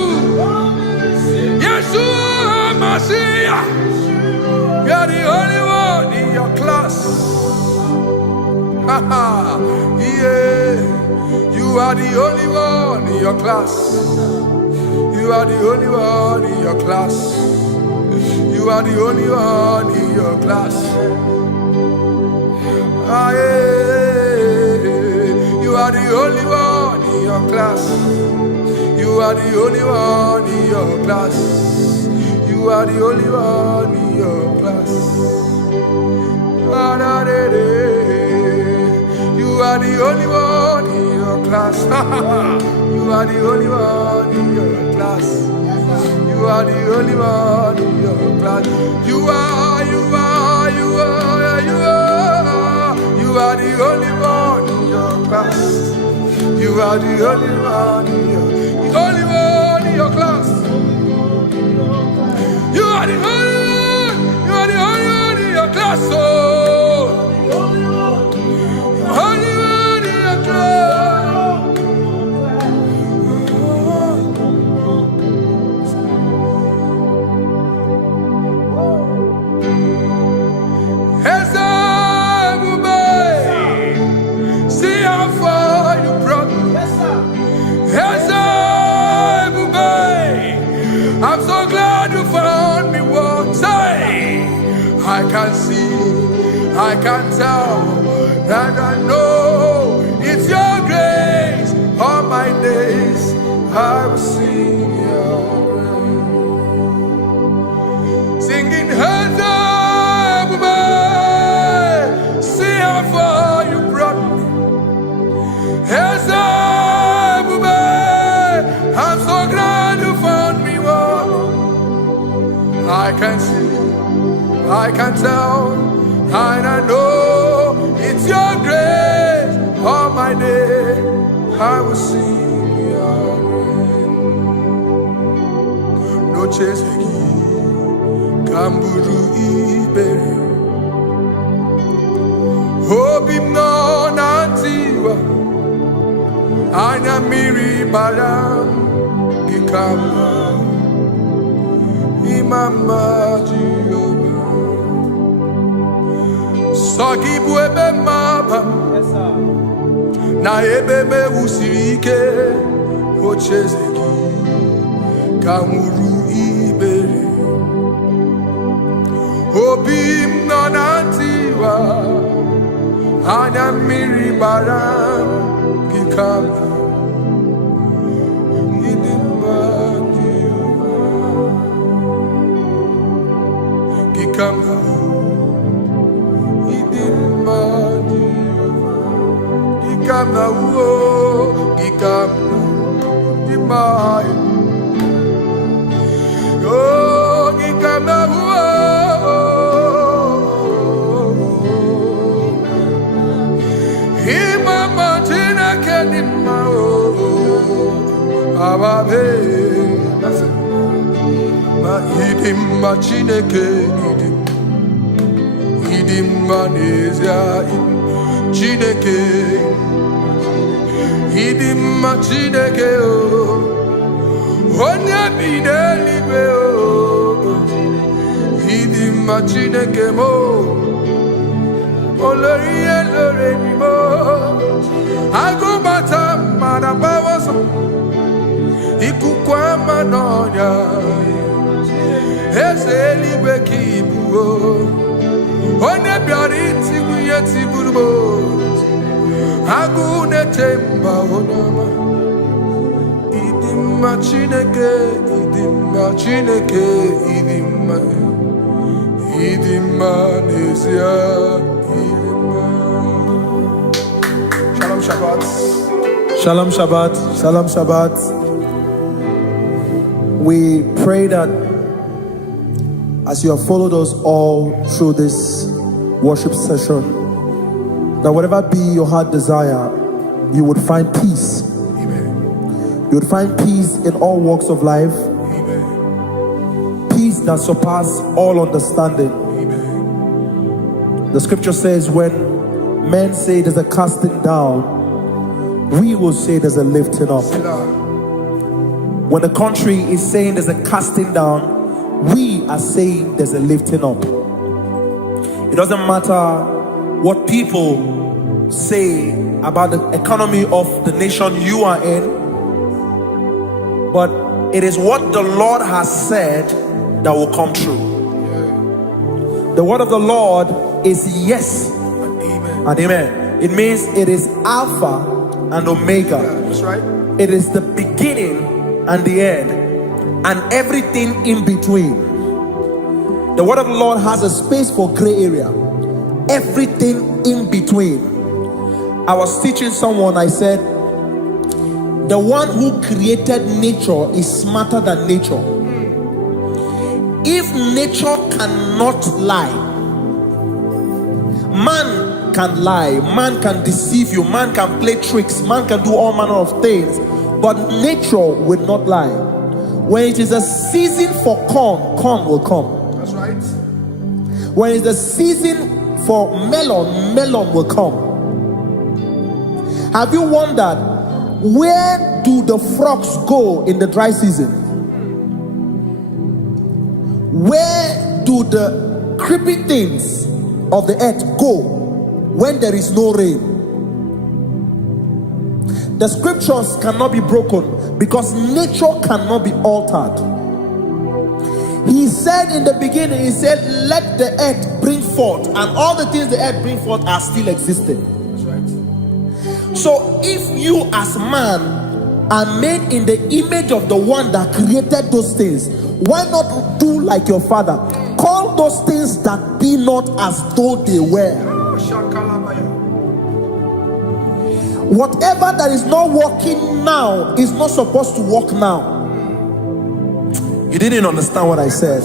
Yeshua Mashiach, you are the only one in your class. Yeah, you are the only one in your class. You are the only one in your class. You are the only one in your class. Ah, yeah. You are the only one in your class. You are the only one in your class. You are the only one in your class. You are the only one in your class. You are the only one in your class. You are the only one in your class. You are the only one in your class. You are the only one in your class. You are the only one in your class. Oh, only one in your class. can tell, and I know it's your grace. All my days I will sing your grace. Singing hands up, see how far you brought me. Hands up, I'm so glad you found me. I can see, I can tell, and I know it's your grace. All my day I will sing your grace. No chase again, Kamburu Iberi. Hope him no nantiwa, Anya Miri Baram, Gikama. Imama Jehovah, Sagibu ebe maba, na ebe me usirike, ochezeki, kamuru ibere, obim nanantiwa, anya miri baram, gikama. Chineke idim manezia Chineke idim Chineke onye bidelibe idim Chineke mo oloriye loreni mo agubata marabawaso ikukwa manonya Ezeligwe kibuo onye bịara itigbu ihe tigburu m agụ na-etemba onye ọma ịdị mma Chineke ịdị mma Chineke ịdị mma n'ezie ịdị mma. Shalom Shabbat. Shalom Shabbat. Shalom Shabbat. We pray that as you have followed us all through this worship session, that whatever be your heart desire, you would find peace. Amen. You would find peace in all walks of life. Amen. Peace that surpasses all understanding. Amen. The scripture says, when men say there's a casting down, we will say there's a lifting up. When the country is saying there's a casting down, we are saying there's a lifting up. It doesn't matter what people say about the economy of the nation you are in, but it is what the Lord has said that will come true. The word of the Lord is yes and amen. It means it is Alpha and Omega. That's right. It is the beginning and the end, and everything in between. The word of the Lord has a space for gray area. Everything in between. I was teaching someone, I said, the one who created nature is smarter than nature. If nature cannot lie, man can lie, man can deceive you, man can play tricks, man can do all manner of things, but nature will not lie. When it is a season for corn, corn will come. That's right. When it's a season for melon, melon will come. Have you wondered, where do the frogs go in the dry season? Where do the creepy things of the earth go when there is no rain? The scriptures cannot be broken because nature cannot be altered. He said in the beginning, he said, let the earth bring forth, and all the things the earth brings forth are still existing. That's right. So if you as man are made in the image of the one that created those things, why not do like your father? Call those things that be not as though they were. Whatever that is not working now is not supposed to work now. You didn't understand what I said.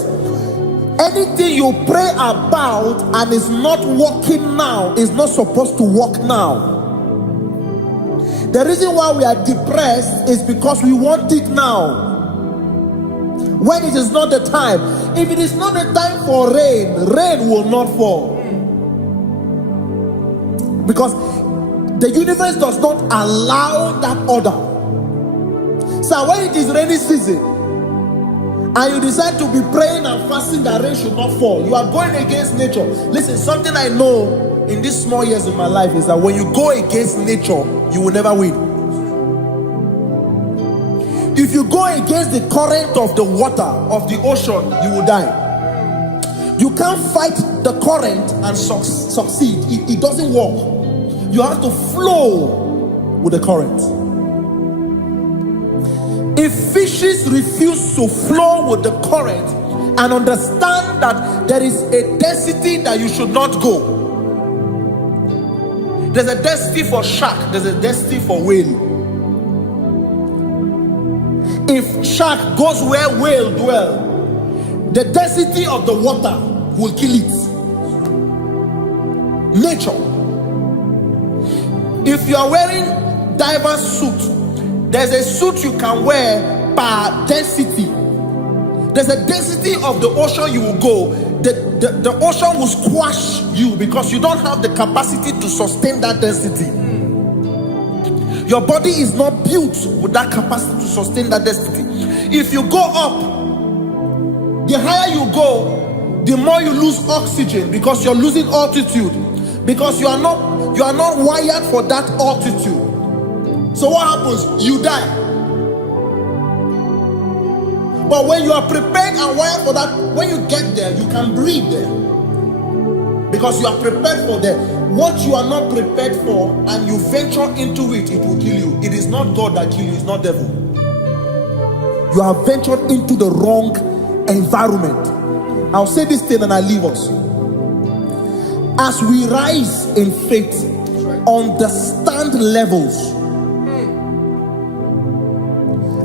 Anything you pray about and is not working now is not supposed to work now. The reason why we are depressed is because we want it now, when it is not the time. If it is not the time for rain, rain will not fall, because the universe does not allow that order. So when it is rainy season and you decide to be praying and fasting that rain should not fall, you are going against nature. Listen, something I know in these small years of my life is that when you go against nature, you will never win. If you go against the current of the water of the ocean, you will die. You can't fight the current and succeed. It doesn't work. You have to flow with the current. If fishes refuse to flow with the current and understand that there is a density that you should not go, there's a density for shark, there's a density for whale. If shark goes where whale dwell, the density of the water will kill it. Nature. If you are wearing diver's suit, there's a suit you can wear per density. There's a density of the ocean you will go. The ocean will squash you because you don't have the capacity to sustain that density. Your body is not built with that capacity to sustain that density. If you go up, the higher you go, the more you lose oxygen because you're losing altitude, because you are not wired for that altitude. So what happens? You die. But when you are prepared and wired for that, when you get there, you can breathe there, because you are prepared for that. What you are not prepared for and you venture into it, it will kill you. It is not God that kills you, it's not devil. You have ventured into the wrong environment. I'll say this thing and I leave us. As we rise in faith, understand levels.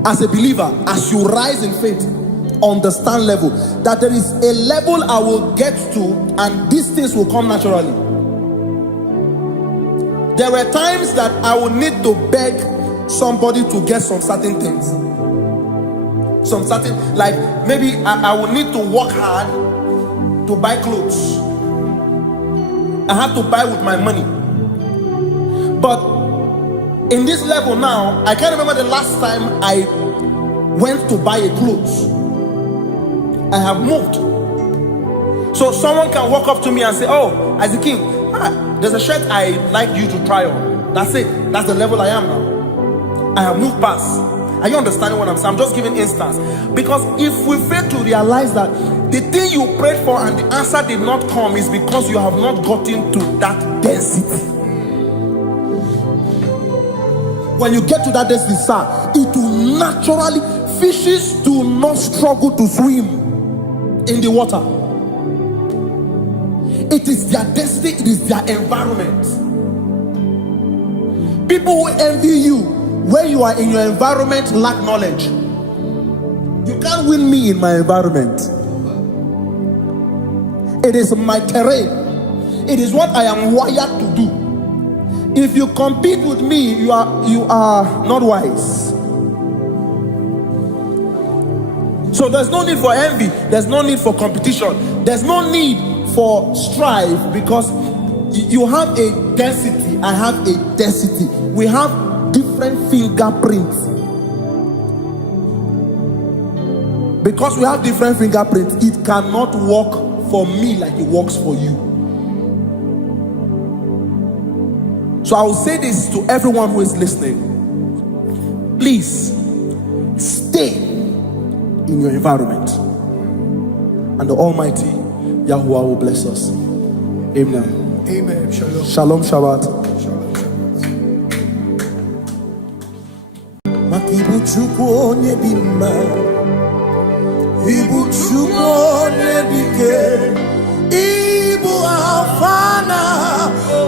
As a believer, as you rise in faith, understand level. That there is a level I will get to and these things will come naturally. There were times that I would need to beg somebody to get some certain things. Some certain, like maybe I would need to work hard to buy clothes. I have to buy with my money. But in this level now, I can't remember the last time I went to buy a clothes. I have moved. So someone can walk up to me and say, "Oh, Isaac King, there's a shirt I like you to try on." That's it. That's the level I am now. I have moved past. Are you understanding what I'm saying? I'm just giving instance. Because if we fail to realize that the thing you prayed for and the answer did not come is because you have not gotten to that density. When you get to that density, sir, it will naturally, fishes do not struggle to swim in the water. It is their destiny, it is their environment. People who envy you when you are in your environment lack knowledge. You can't win me in my environment. It is my terrain. It is what I am wired to do. If you compete with me, you are not wise. So there's no need for envy. There's no need for competition. There's no need for strife, because you have a density. I have a density. We have different fingerprints. Because we have different fingerprints, it cannot work for me like it works for you. So I will say this to everyone who is listening. Please stay in your environment, and the Almighty Yahuwah will bless us. Amen. Amen. Shalom. Shalom Shabbat. Makibu chukwu onye dị mma, ibu chukwu onye dike, ibu Alfa na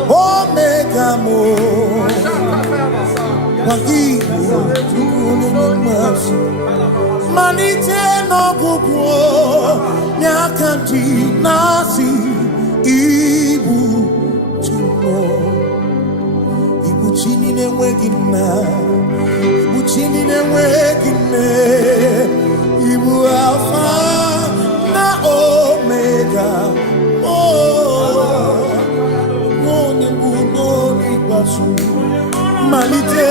Omega mo. Makibu chukwu onye dị mma, malite n'ọgwụgwụ nyakanti nasi, ibu chukwu, ibu chini n'enweghị nna. Chini n'enweghị nne, ibu Alfa na Omega, onye mbụ n'onye ikpeazụ, malite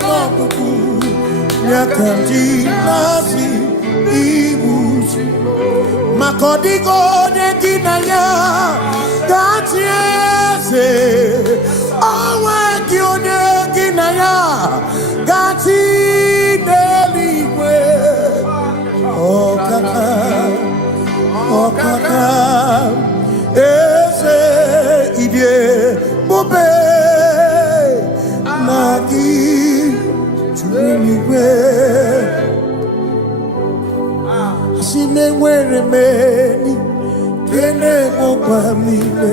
n'ọgwụgwụ nyaka ndị na-asị ibu maka ọ dịghị onye gị na ya ga-achị eze, onwe gị onye gị na ya ga-achị n'eluigwe. Ọkaka eze ịdị ebube na gị juru eluigwe. Asị m enwere m enyi nke na-emekwa m ime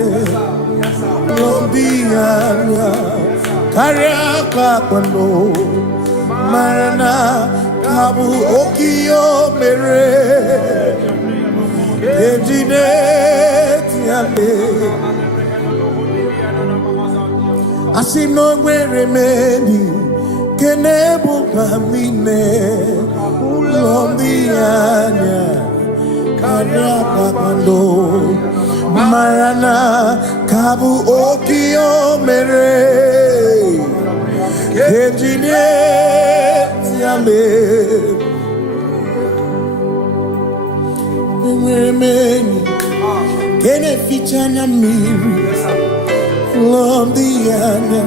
n'obi anya karịa kpakpando, mara na ka bụ oke ihe o mere ejide tiale. Asị m na o nwere m enyi nke na-emekwa m ime n'obi anya karịa kpakpando, mara na ka bụ oke ihe o mere ejide tiale. Enwere m enyi nke na-eficha anya mmiri n'obi anya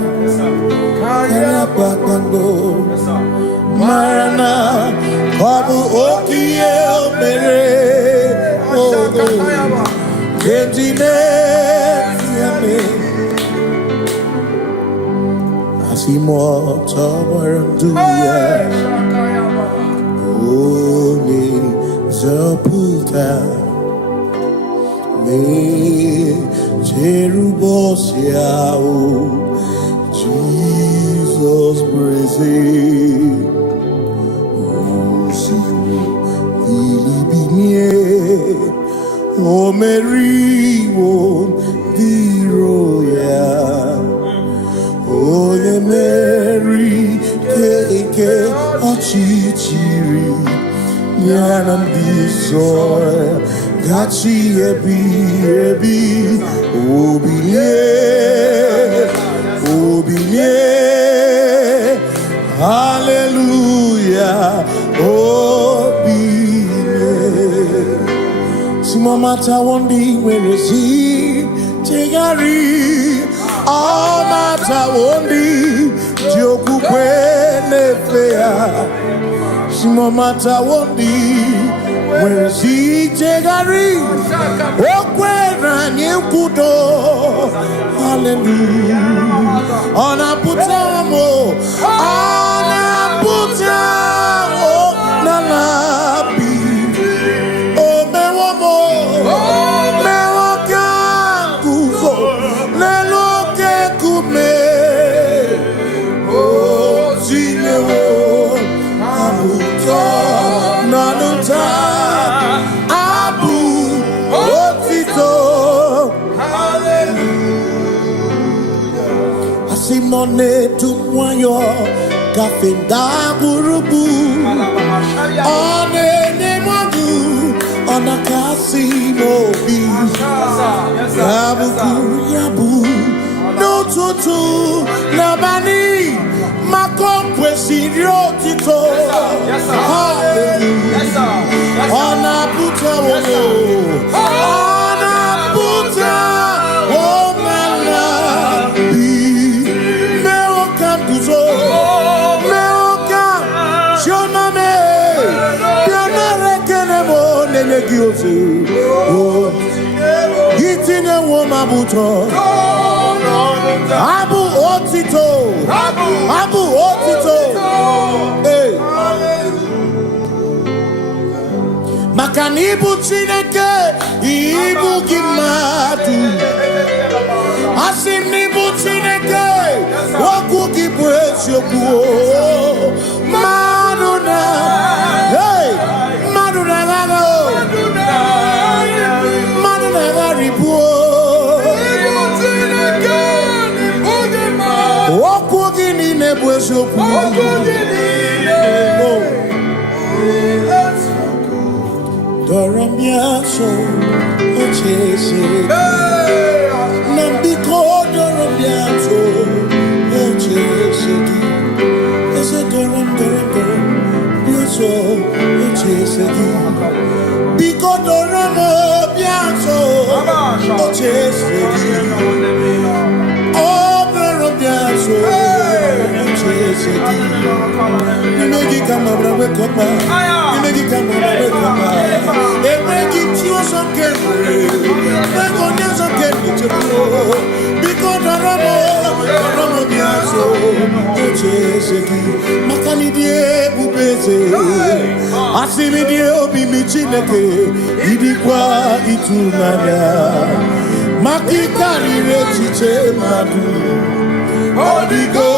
karịa kpakpando, mara na ọ bụ oke ihe o mere ejide tiale. Asị m ọtọgbara ndụ ya onye nzọpụta na-echere ụbọchị ahụ Jizọs bụ eze. Bilibinie o meriwo ndị iro ya, onye meri keke ọchịchịrị ya na ndị nsọ gachi ebi ebi. Obilie obilie, hallelujah, obilie. Simomata wondi werezi tegari, amata wondi jokukwe nefea. Simomata wondi werezi tegari, okwera nyekudo, hallelujah. Ona putamo, ona putamo na labi. Simone tumwayo kafenda burubu, one nemadu ona kasi mobi, yabu yabu no tutu nabani makonkwe sirio tito. Hallelujah. Ona puta wono, ona puta womala. Eating a woman buto. Abu Otito. Abu Otito. Hey. Makanibu Chineke. Ibu Gimatu. Asinibu Chineke. Waku Gibwesyoku. Maduna. Hey. Maduna Gano. Maduna Garibu. Waku Gini Nebwesyoku. Doramiaso, Ochese. Nambiko Doramiaso, Ochese. Ese Doram, Biaso, Ochese. Biko Doramiaso, Ochese. Oh, Doramiaso, Ochese. Nimegi kama brawe kopa. Nimegi kama brawe kopa. Emegi tio sokere. Megonya sokere chebo. Biko daramo biaso. Ocheseki. Makani die bubeze. Asimi die obi michineke. Idikwa itunanya. Makikari rechiche madu. Odigo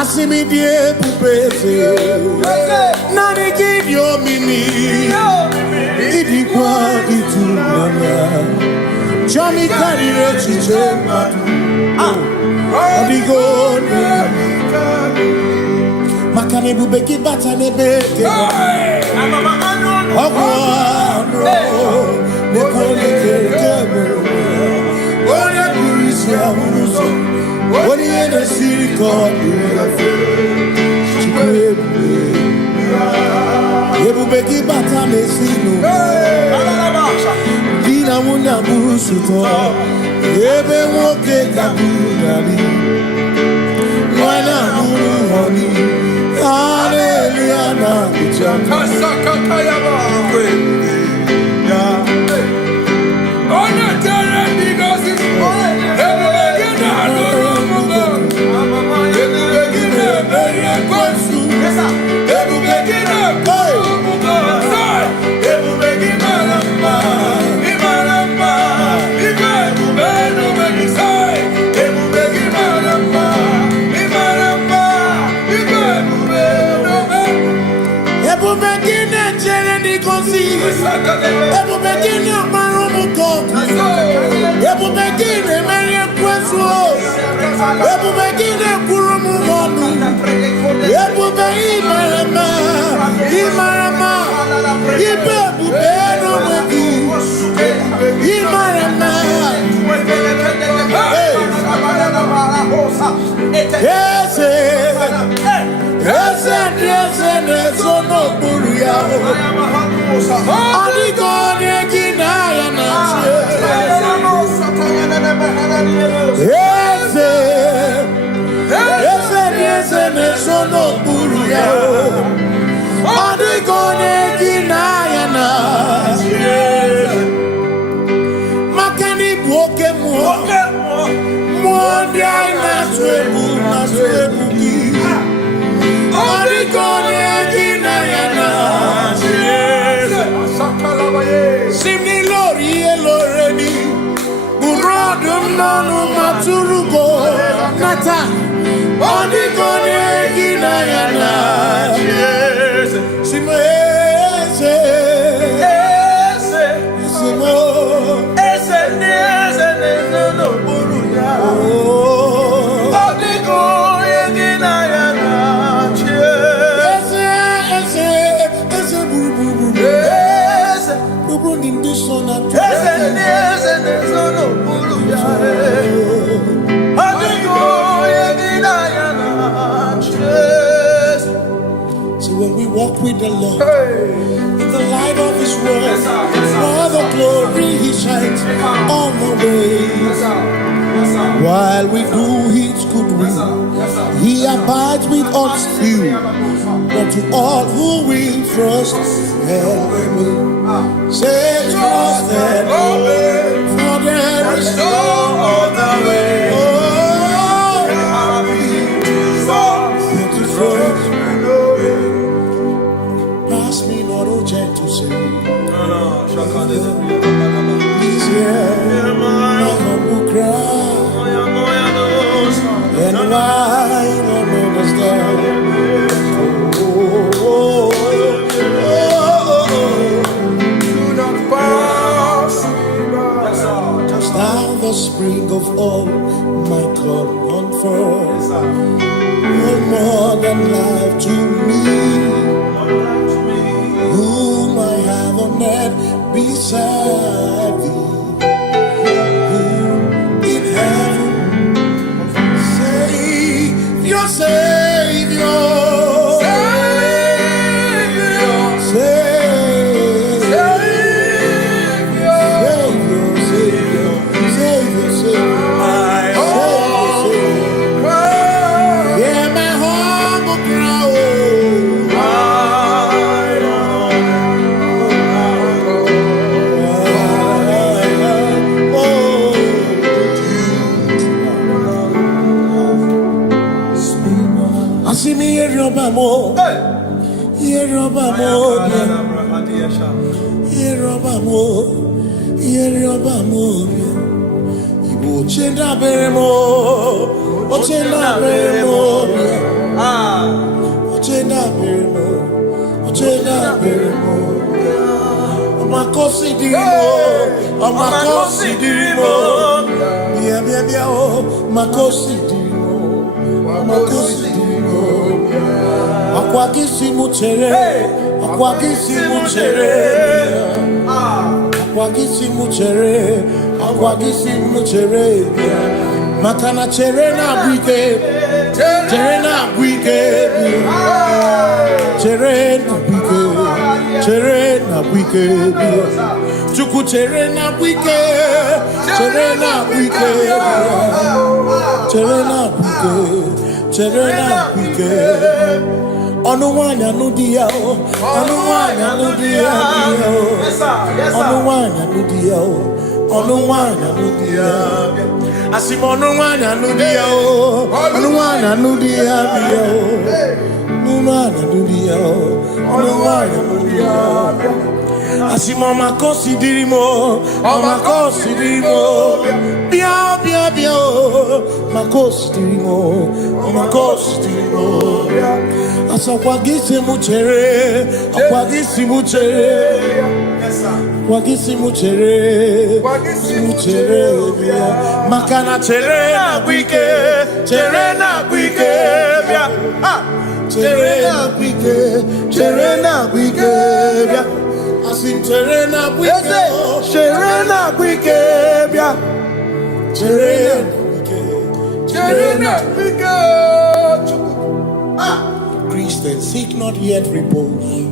Asimi die pupese Nani give your mini Idikwa itunanya Chami karire chiche madu Odigo Makane bubeki bata nebeke Ogwano Nekone kekebe Oye kurisia unuso Oni ene siriko Ebubeki bata mesino Dina muna busuto Ebe woke kabunali Mwana muru honi Hallelujah na kuchama Kasaka kayaba Ona tere bigosi when we walk with the Lord, in the light of His word, for the glory He shines on the way. While we do His good will, He He abides with us few, but to all who will trust and will say trust and obey, for there is no other way. Oh, but to trust and obey. Pass me not, O gentle Savior. Please hear my humble cry. And why don't understand? Do not pass. Just now the spring of all my God comfort, more than life to me, whom I have on earth beside thee. Your Savior, Savior, Savior, my Savior, yeah, my humble crown. See me here, Robamo. Here, Robamo. Here, Robamo. Here, Robamo. Igbo chenda beremo. Ochenda beremo. Ochenda beremo. Ochenda beremo. Omakosi dirimo. Omakosi dirimo. Bia bia bia oh. Makosi dirimo. Makosi. Akwagisi muchere, akwagisi muchere, akwagisi muchere, akwagisi muchere. Makana chere na bwike, chere na bwike, chere na bwike, chere na bwike. Chuku chere na bwike, chere na bwike, chere na bwike, chere na bwike. Onuwanya nudia o, onuwanya nudia o, onuwanya nudia o, onuwanya nudia. Asim onuwanya nudia o, onuwanya nudia o, onuwanya nudia o, onuwanya nudia. Asim omakosi dirimo, omakosi dirimo. Bia bia bia o, makosi dirimo, omakosi dirimo. Asakwagisi muchere, akwagisi muchere, akwagisi muchere, muchere. Makana chere na bwike, chere na bwike, chere na bwike, chere na bwike. Asim chere na bwike, chere na bwike, chere na bwike, chere na bwike. Christians seek not yet repose,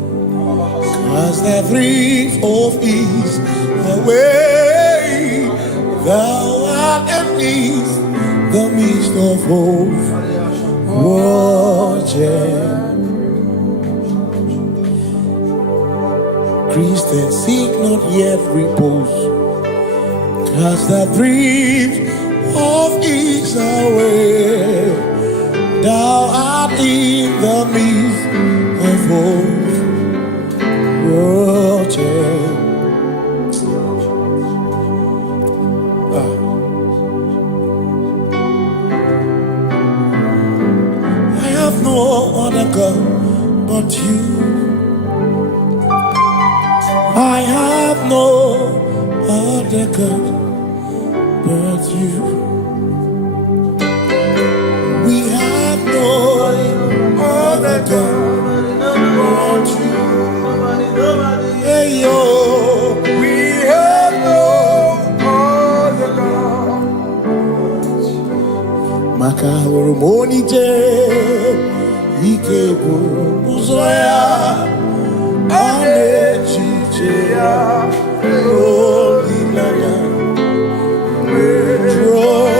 cause the brief of ease away. Thou art amidst the midst of hope, watching. Christians seek not yet repose, cause the brief of ease away. Thou art in the midst of hope, watching. I have no other God but you. I have no other God but you. Other God but you. Hey yo, we have no other God. Maka hormoni je, ike bu uzoya, ane chicheya, holy nana, joy,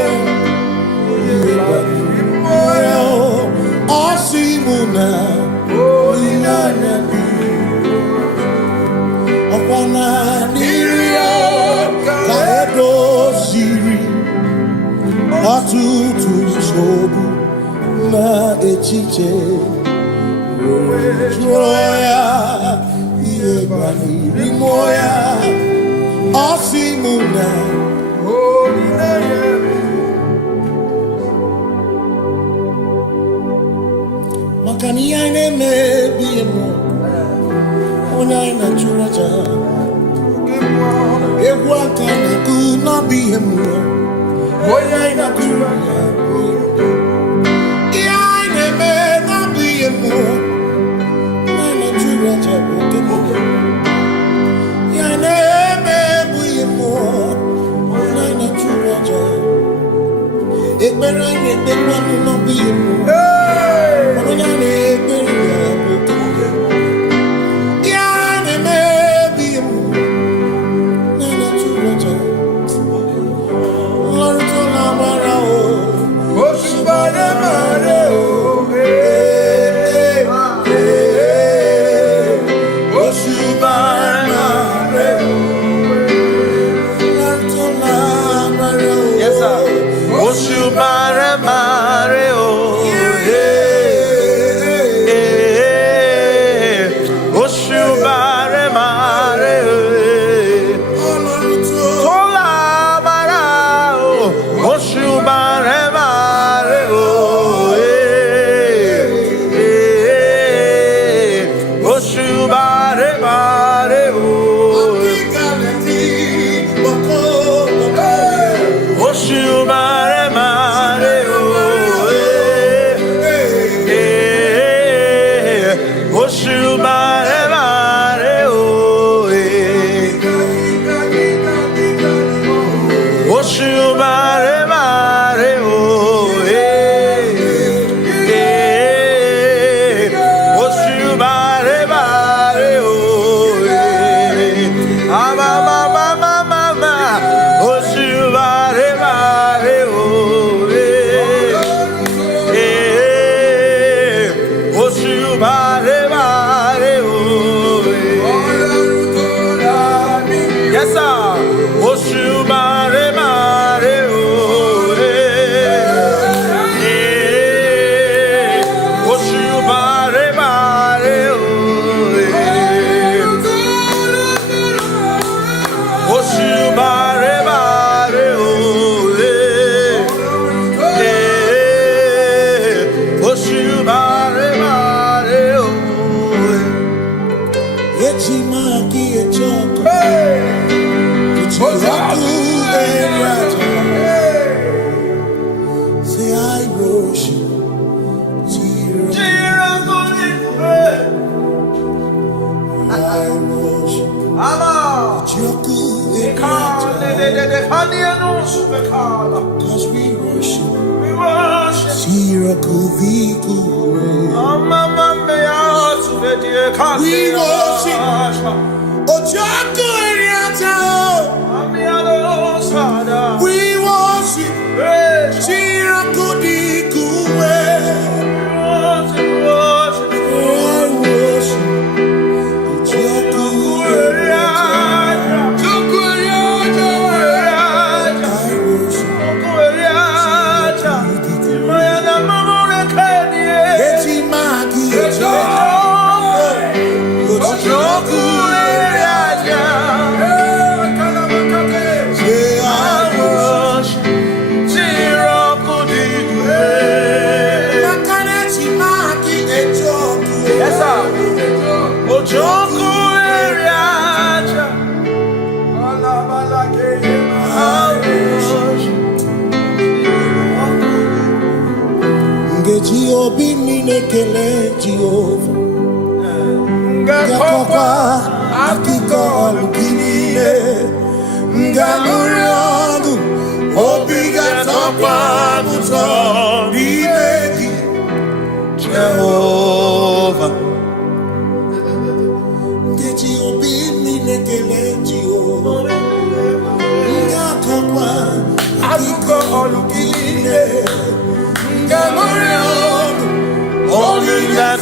All in that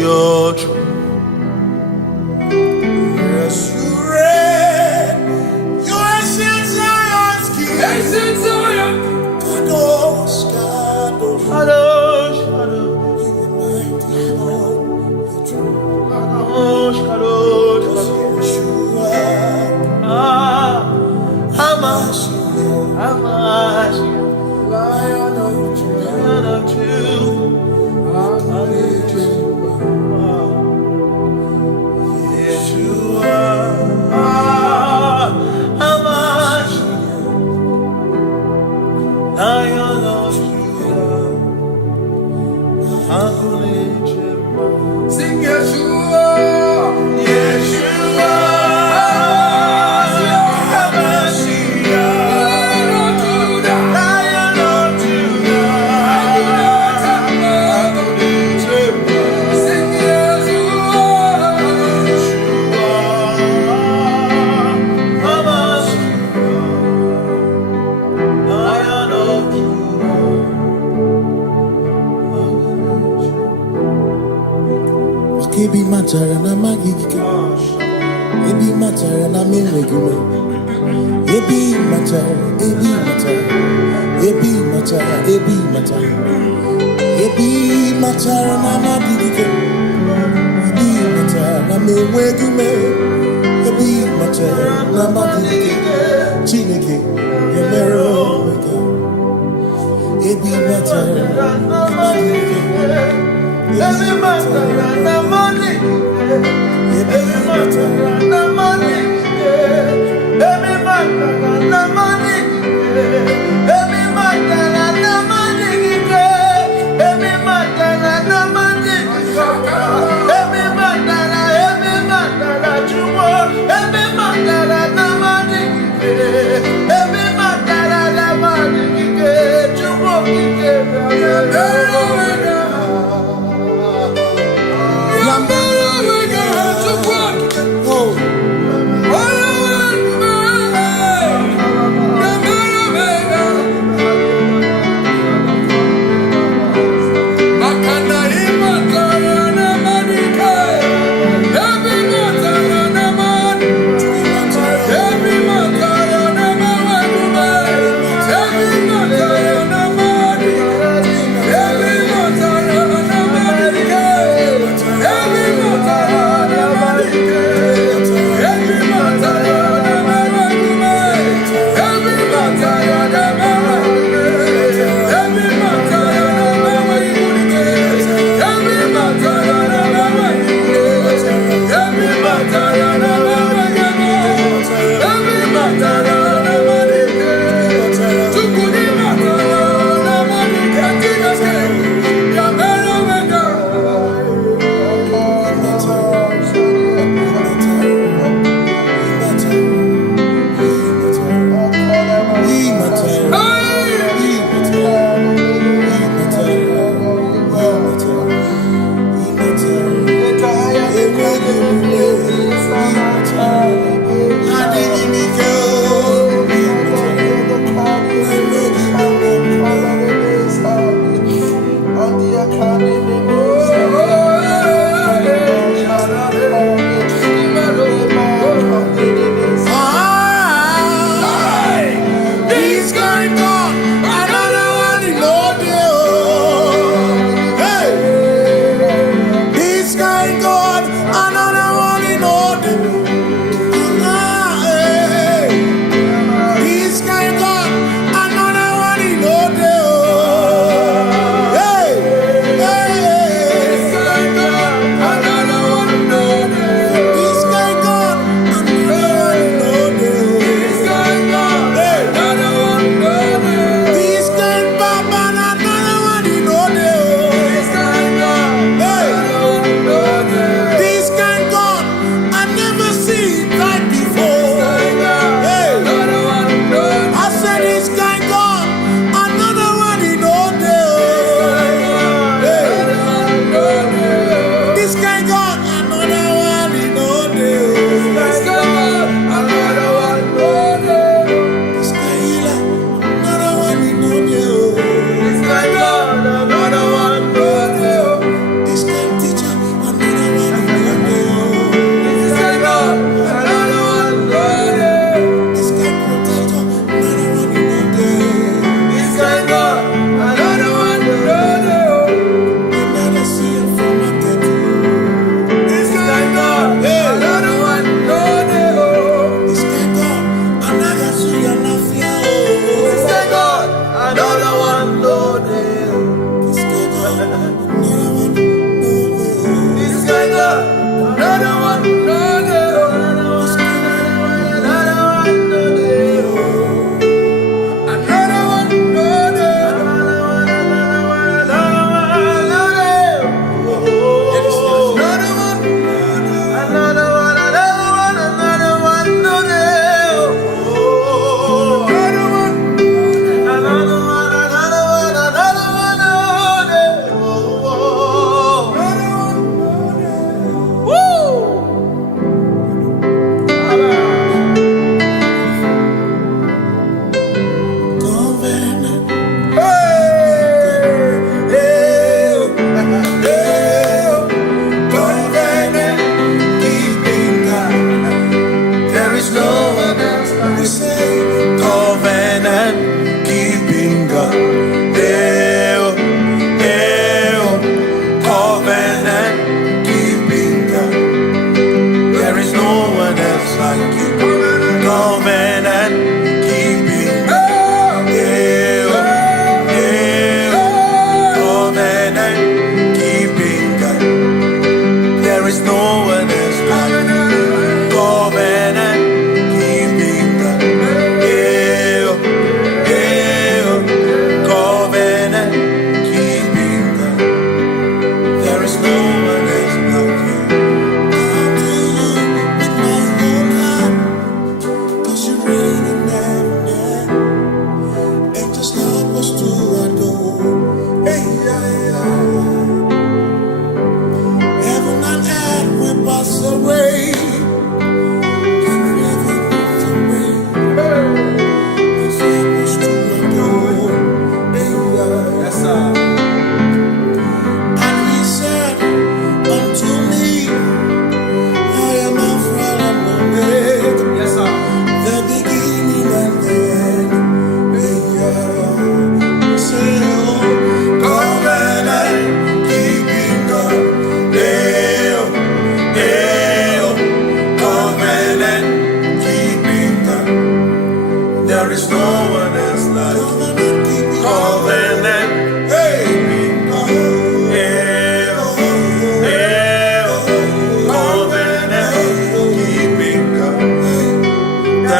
your truth. Yes, you reign. You ancient Zion's king. Ancient Zion. Kadosh, Kadosh. Kadosh, Kadosh, You are mighty Lord. The true. Kadosh, Kadosh, Yes, Yeshua. Hamashiach, Hamashiach, Lion of Judah. Lion of Judah. Yeshua, Hamashiach, Lion of Judah. Sing Yeshua. Yeshua, Lion of Judah. Lion of Judah. Sing Yeshua. Lion of Kebi matara na magigike. Ebi matara na menwegume. Ebi matara, ebi matara. Ebi matara, ebi matara. Ebi matara na magigike. Ebi matara na menwegume. Ebi matara na magigike. Chineke, yemero weke. Ebi matara na magigike. Every matter na money, every matter na money, every matter na money, every matter na money, every matter na money, every matter na jumo, every matter na money, every matter na money, jumo,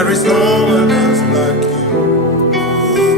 There is no one else like you.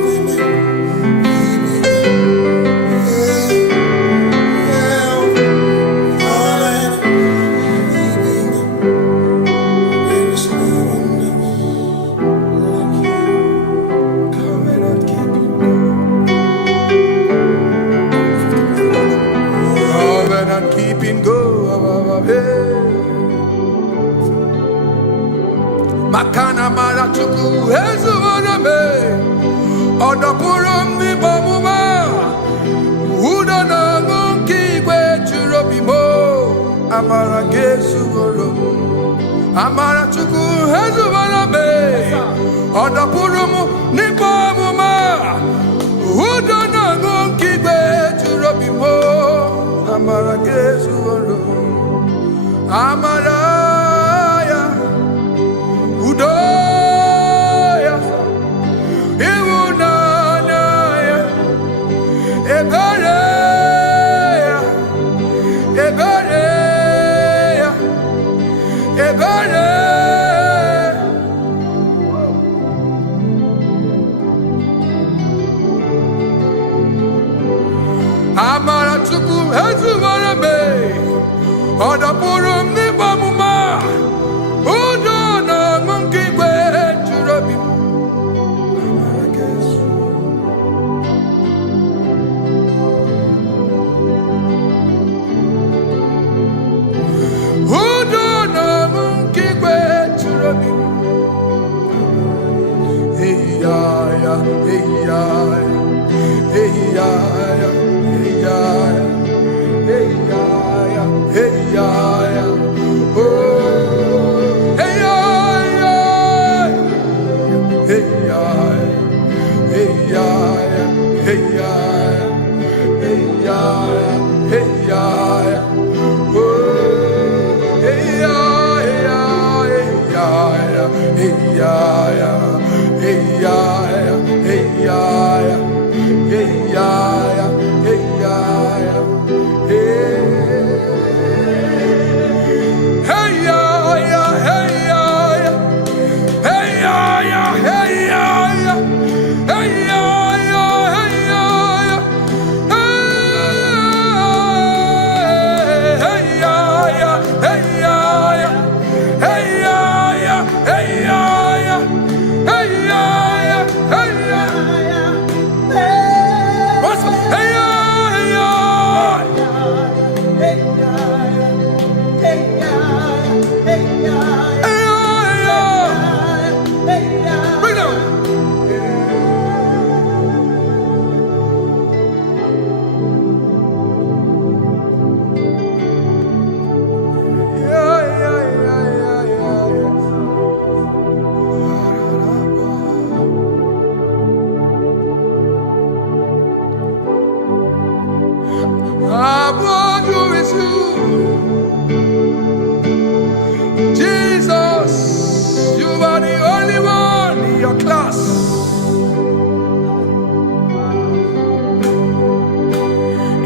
Makana mara chuku hezu waname Odapurum ni bamuma Uda na ngunki kwe churobimo Amara gesu woro Amara chuku hezu waname Odapurum ni bamuma Uda na ngunki kwe churobimo Amara gesu woro Amara Udoya, Iwunanaya, Ebereya, Ebereya, Ebereya. Amara chuku hezu warame, Odapurum ni bamuma.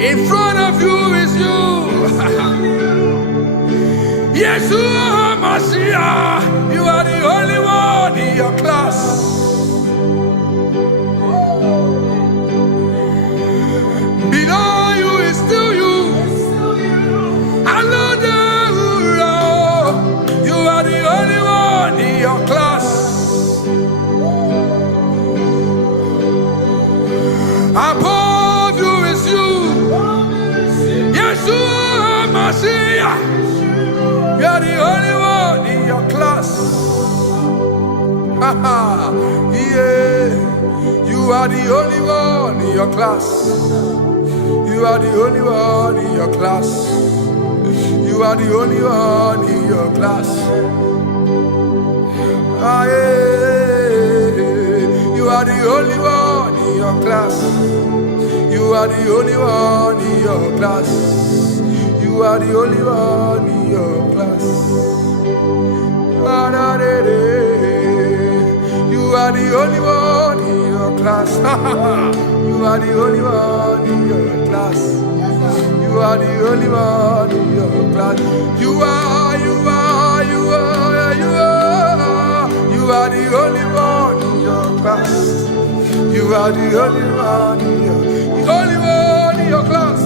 In front of you is you. Yeshua Mashiach, you are the only one in your class. Below you is still you. You are the only one in your class. Above you is you. Yeshua Mashiach, you are the only one in your class. Yeah, you are the only one in your class. You are the only one in your class. You are the only one in your class. Ah, yeah. You are the only one in your class. You are the only one in your class. You are the only one in your class. Ah, da, da, da. You are the only one in your class. You are the only one in your class. You are the only one in your class. You are are the only one in your class. You are the only one in your, the only one in your class.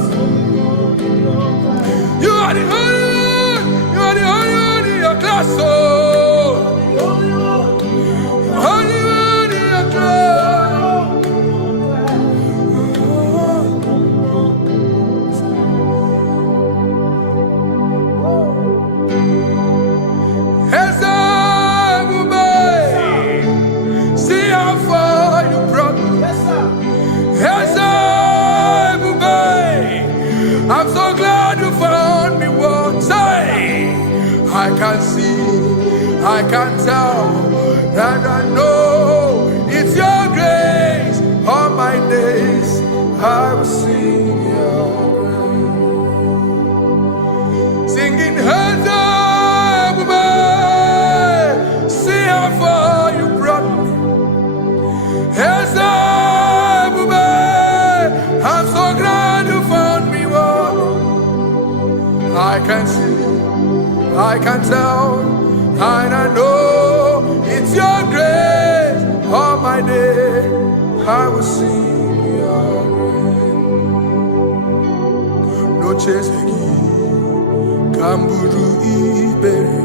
You are the only one. You are the only one in your class. Oh, only one in your class. See how far you brought me. I'm so glad you found me one day. I can see, I can tell, and I know it's your grace. All my days I will sing your grace. Singing hands up, see how far you brought me. Hands up, I'm so glad you found me one. I can see, I can tell, and I know it's your grace. All my day I will sing your grace. No chase again, Kamburu Iberi.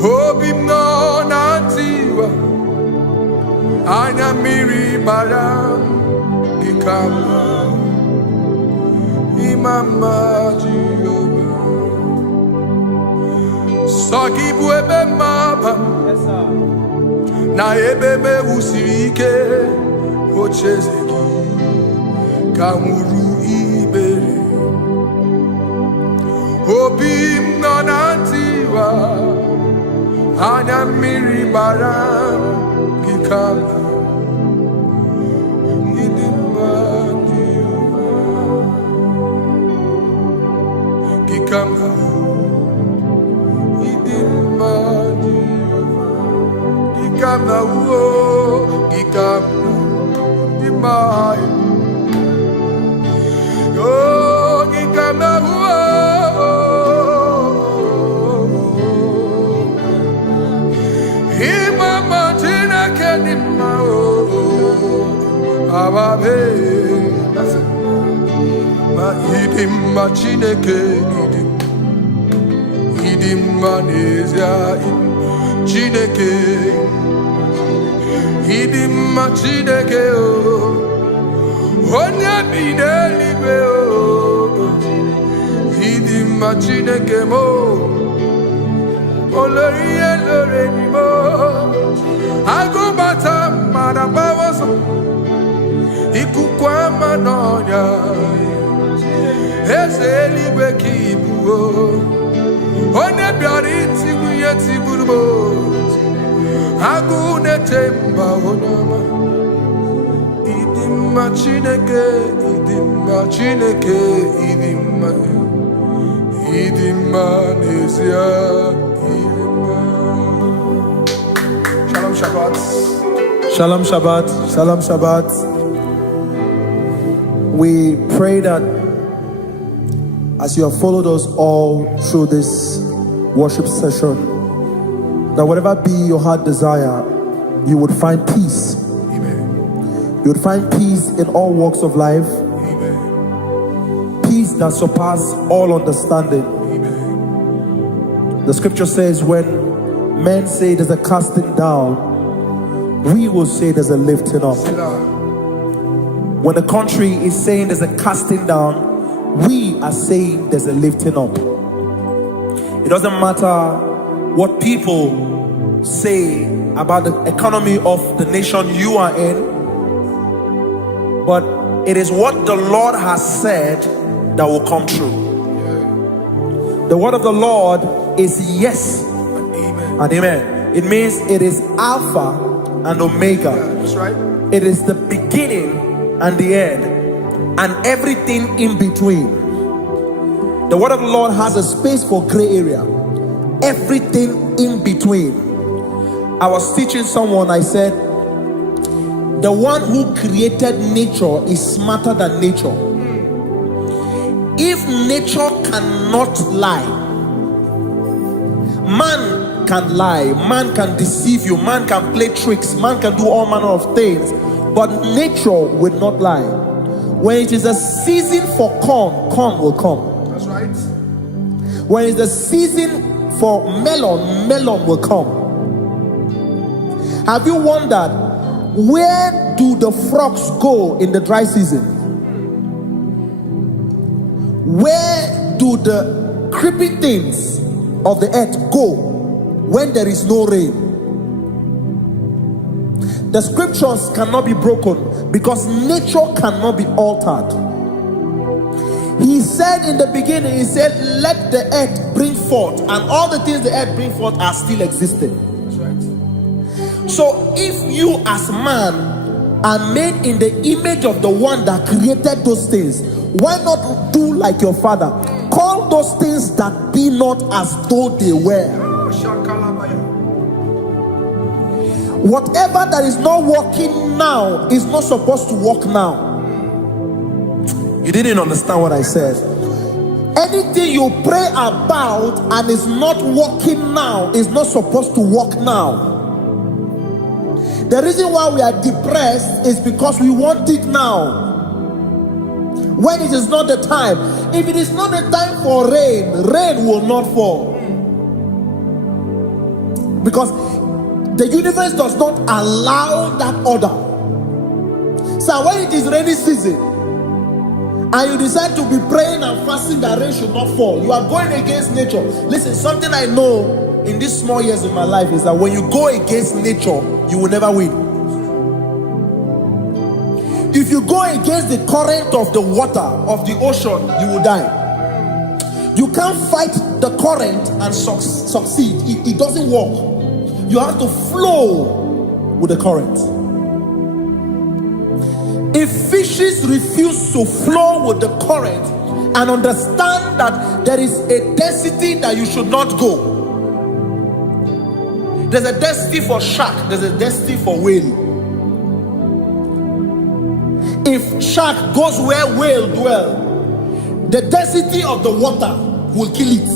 Hope him no nantiwa, Anya Miri Baram, Ikama. Mama Jehovah, Sagibu ebe maba, na ebe me usirike, ochezegi, kamuru ibere, obim nanantiwa, anya miri baram, gikama. Chineke idim manezia Chineke idim Chineke onye bi n'eluigwe idim Chineke mo olori elore ni mo agụbata mara bawaso ikuku ama n'ọnya eze eluigwe ka ibu onye bịara itigbu ihe tigburu m agụ na-eche mba onye ọma ịdị mma Chineke ịdị mma Chineke ịdị mma n'ezie ịdị mma. Shalom Shabbat. Shalom Shabbat. Shalom Shabbat. We pray that as you have followed us all through this worship session, that whatever be your heart desire, you would find peace. Amen. You would find peace in all walks of life. Amen. Peace that surpasses all understanding. Amen. The scripture says, when men say there's a casting down, we will say there's a lifting up. When the country is saying there's a casting down, we are saying there's a lifting up. It doesn't matter what people say about the economy of the nation you are in, but it is what the Lord has said that will come true. The word of the Lord is yes and amen. It means it is Alpha and Omega. That's right. It is the beginning and the end, and everything in between. The word of the Lord has a space for gray area. Everything in between. I was teaching someone, I said, the one who created nature is smarter than nature. If nature cannot lie, man man can lie, man can deceive you, man can play tricks, man can do all manner of things, but nature will not lie. When it is a season for corn, corn will come. That's right. When it's a season for melon, melon will come. Have you wondered, where do the frogs go in the dry season? Where do the creepy things of the earth go when there is no rain? The scriptures cannot be broken because nature cannot be altered. He said in the beginning, he said, let the earth bring forth, and all the things the earth bring forth are still existing. That's right. So if you as man are made in the image of the one that created those things, why not do like your father? Call those things that be not as though they were. Whatever that is not working now is not supposed to work now. You didn't understand what I said. Anything you pray about and is not working now is not supposed to work now. The reason why we are depressed is because we want it now, when it is not the time. If it is not the time for rain, rain will not fall, because the universe does not allow that order. So when it is rainy season and you decide to be praying and fasting that rain should not fall, you are going against nature. Listen, something I know in these small years of my life is that when you go against nature, you will never win. If you go against the current of the water of the ocean, you will die. You can't fight the current and succeed. It doesn't work. You have to flow with the current. If fishes refuse to flow with the current and understand that there is a density that you should not go, there's a density for shark, there's a density for whale. If shark goes where whale dwell, the density of the water will kill it.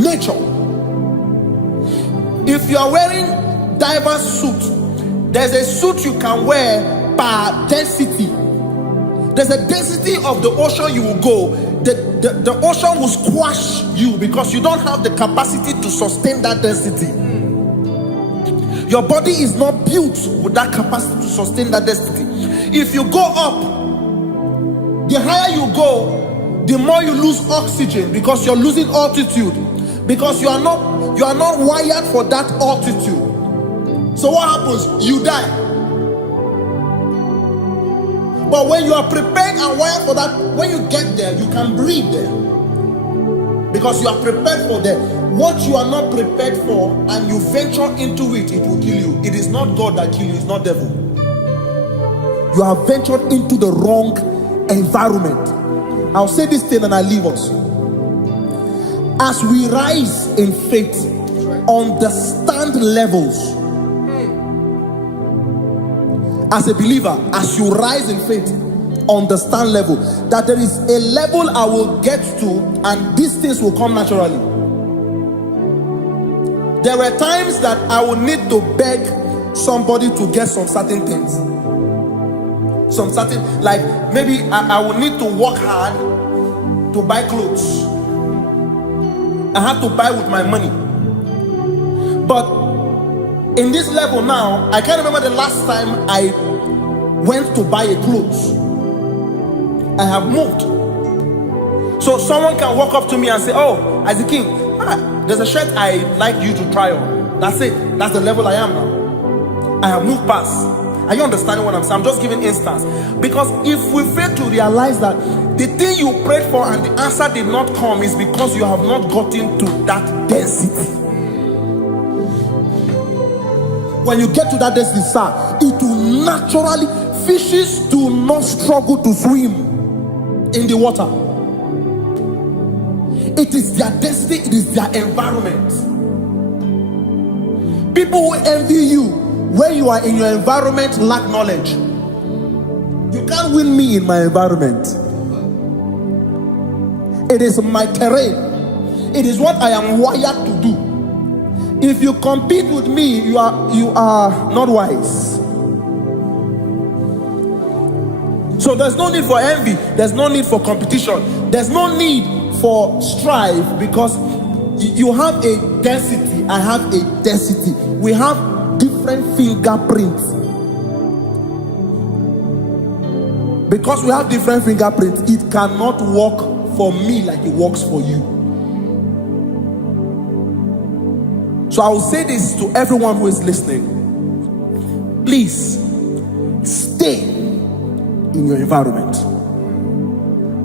Nature. If you are wearing diver's suit, there's a suit you can wear per density. There's a density of the ocean you will go. The ocean will squash you because you don't have the capacity to sustain that density. Your body is not built with that capacity to sustain that density. If you go up, the higher you go, the more you lose oxygen because you're losing altitude, because you are not wired for that altitude. So what happens? You die. But when you are prepared and wired for that, when you get there, you can breathe there, because you are prepared for that. What you are not prepared for and you venture into it, it will kill you. It is not God that kills you, it's not devil. You have ventured into the wrong environment. I'll say this thing and I leave us. As we rise in faith, understand levels. As a believer, as you rise in faith, understand level. That there is a level I will get to and these things will come naturally. There were times that I would need to beg somebody to get some certain things. Some certain, like maybe I would need to work hard to buy clothes. I have to buy with my money. But in this level now, I can't remember the last time I went to buy a clothes. I have moved. So someone can walk up to me and say, oh, Isaac King, there's a shirt I like you to try on. That's it. That's the level I am now. I have moved past. Are you understanding what I'm saying? I'm just giving instance. Because if we fail to realize that the thing you prayed for and the answer did not come is because you have not gotten to that density. When you get to that density, sir, it will naturally, fishes do not struggle to swim in the water. It is their destiny, it is their environment. People who envy you when you are in your environment lack knowledge. You can't win me in my environment. It is my terrain. It is what I am wired to do. If you compete with me, you are not wise. So there's no need for envy, there's no need for competition, there's no need for strife, because you have a density, I have a density. We have different fingerprints. Because we have different fingerprints, it cannot work for me like it works for you. So I will say this to everyone who is listening. Please stay in your environment,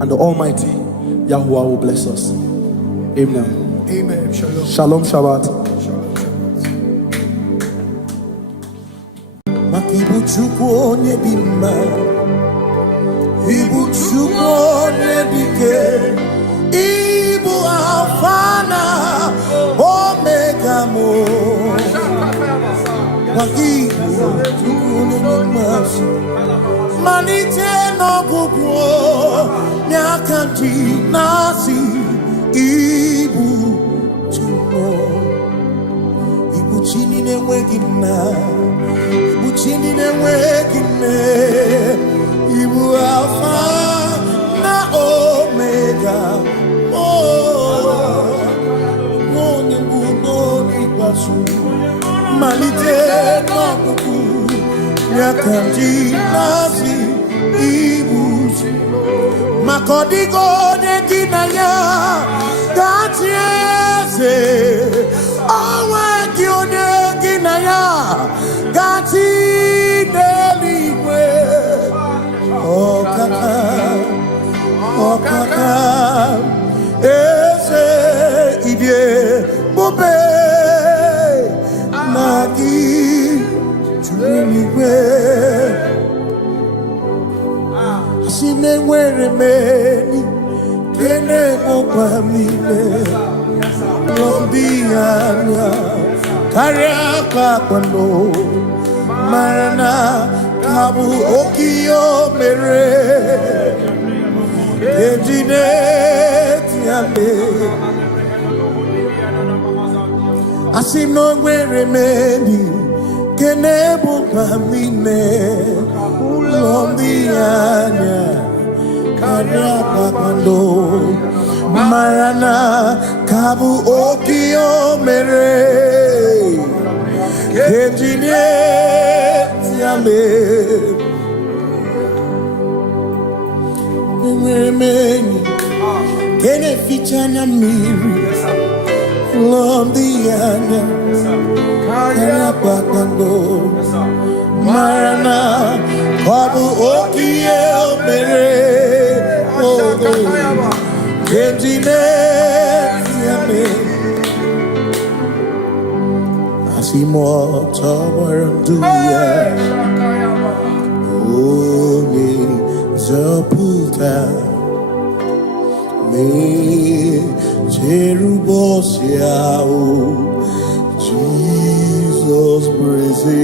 and the Almighty Yahuwah will bless us. Amen. Amen. Shalom. Shalom Shabbat. Ibu Chukwu onye dị mma, Ibu Chukwu onye dike, Ibu Alpha na Omega mo. Ibu Chukwu onye dị mma, malite n'ọgwụgwụ n'akanti nasi. Ibu Chukwu, Ibu Chini na-enweghị nna, Ibu Chini na-enweghị nne, Ibu Alpha na Omega. Onye mbụ n'oge ikpeazụ, malite n'ọgwụgwụ n'aka ndị na-asị. Ibu maka ọ dịghị onye gị na ya ga-achị eze, onwe gị onye gị na ya ga-achị n'eluigwe. Ọkaka, ọkaka, eze idie bube na gị juru eluigwe. Si na-enwere meni kene mokwa mile n'obi anya karịa kpakpando mara na ka bụ oke ihe o mere ejide tiale. Asị na o nwere meni kene mokwa mile n'obi anya karịa kpakpando mara na ka bụ oke ihe o mere ejide tiale. Enwere m enyi ka na-eficha anya mmiri n'obi anya karịa kpakpando mara na ọ bụ oke ihe o mere ejide tiale. Asị m ọtọ gbara ndụ ya, onye nzọpụta na-echere ụbọchị ahụ Jizọs bụ eze.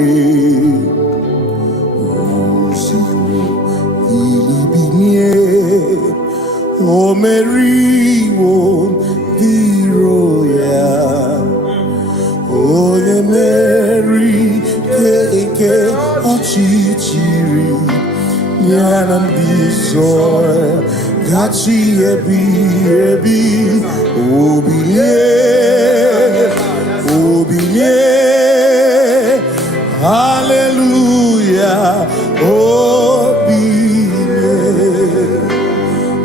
Ilibinye o meriwo ndị iro ya, onye meri nke ọchịchịrị ya na ndị nsọ gachi ebighị ebi. Obilie, obilie, hallelujah, obilie.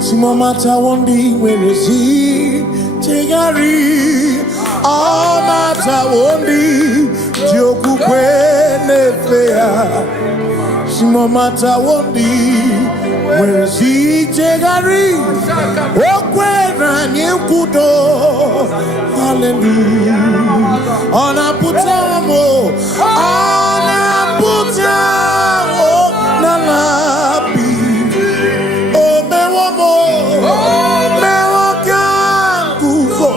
Simomata wondi werezi tegari, amata wondi diokukwe nefea. Simomata wondi werezi tegari, okwena nyekudo. Hallelujah. Ona putamo, ona putamo na labi. O mewamo, mewo kankuzo,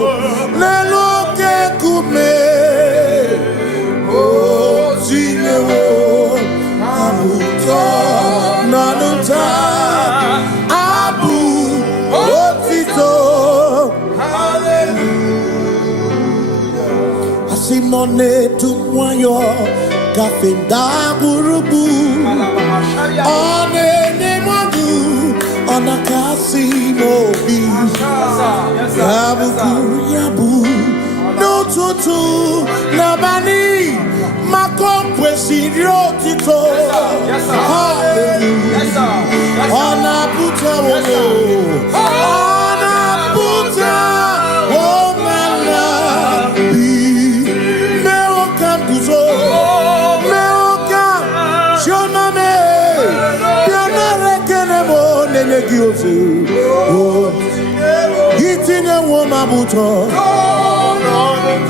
lelo kekume. O zinewo, amuto, nanuta, abu, otito. Hallelujah. none to wayo kafenda burubu one nemadu onakasi mobi yabu yabu no tutu nabani makokwesi rotito hallelujah ona puta wono ona puta womala bi meokan kuzo meokan shoname bianare kenemo nenegioze itine woma buto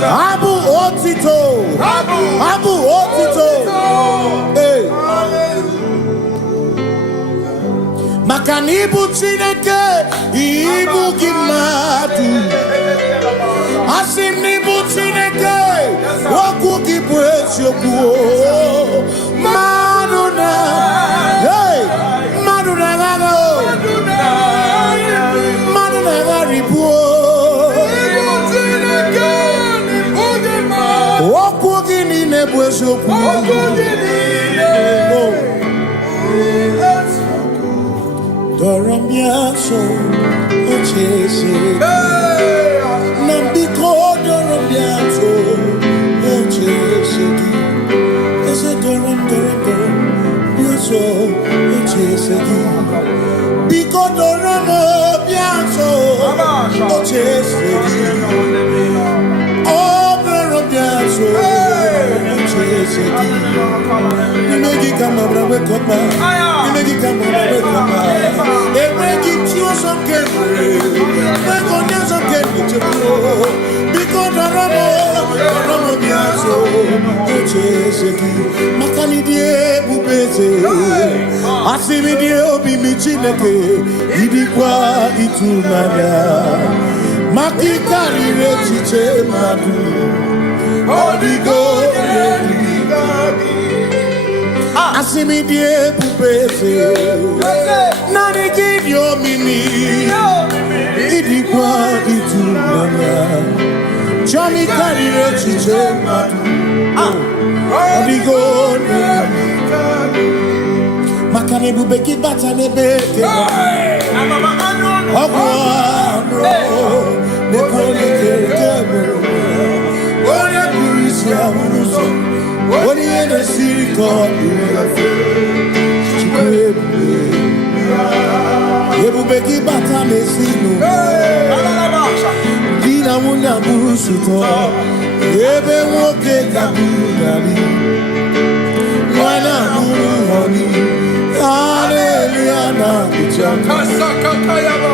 Abu Otito. Abu Otito. Hey. Makanibu Chineke. Ibu Gimatu. Asinibu Chineke. Waku Gibwesyoku. Maduna. Hey. Maduna Gano. Maduna Garibu. Okugini nebwesoku Doramiaso ochese Nambiko doramiaso ochese Ese doram Biaso ochese Biko doramiaso ochese Imegi kama brawe kopa Imegi kama brawe kopa Emegi tiyo sonkere Mekonya sonkere chepo Biko daramo biaso Ocheseki Makani die bubeze Asimi die obi michineke Idikwa itunanya Makikari rechiche madu Holy God, Asimi die pupese, nani give your mimi, idikwa itunanya, chami karire chiche madu, Holy God, makane bubeki bata nebeke, ogwano, nekone kekebe. What you in the city called Ebubeki bata mesino Dina muna busuto Ebe woke kabudali Wana munu honi Hallelujah na kuchaka Kasaka kayaba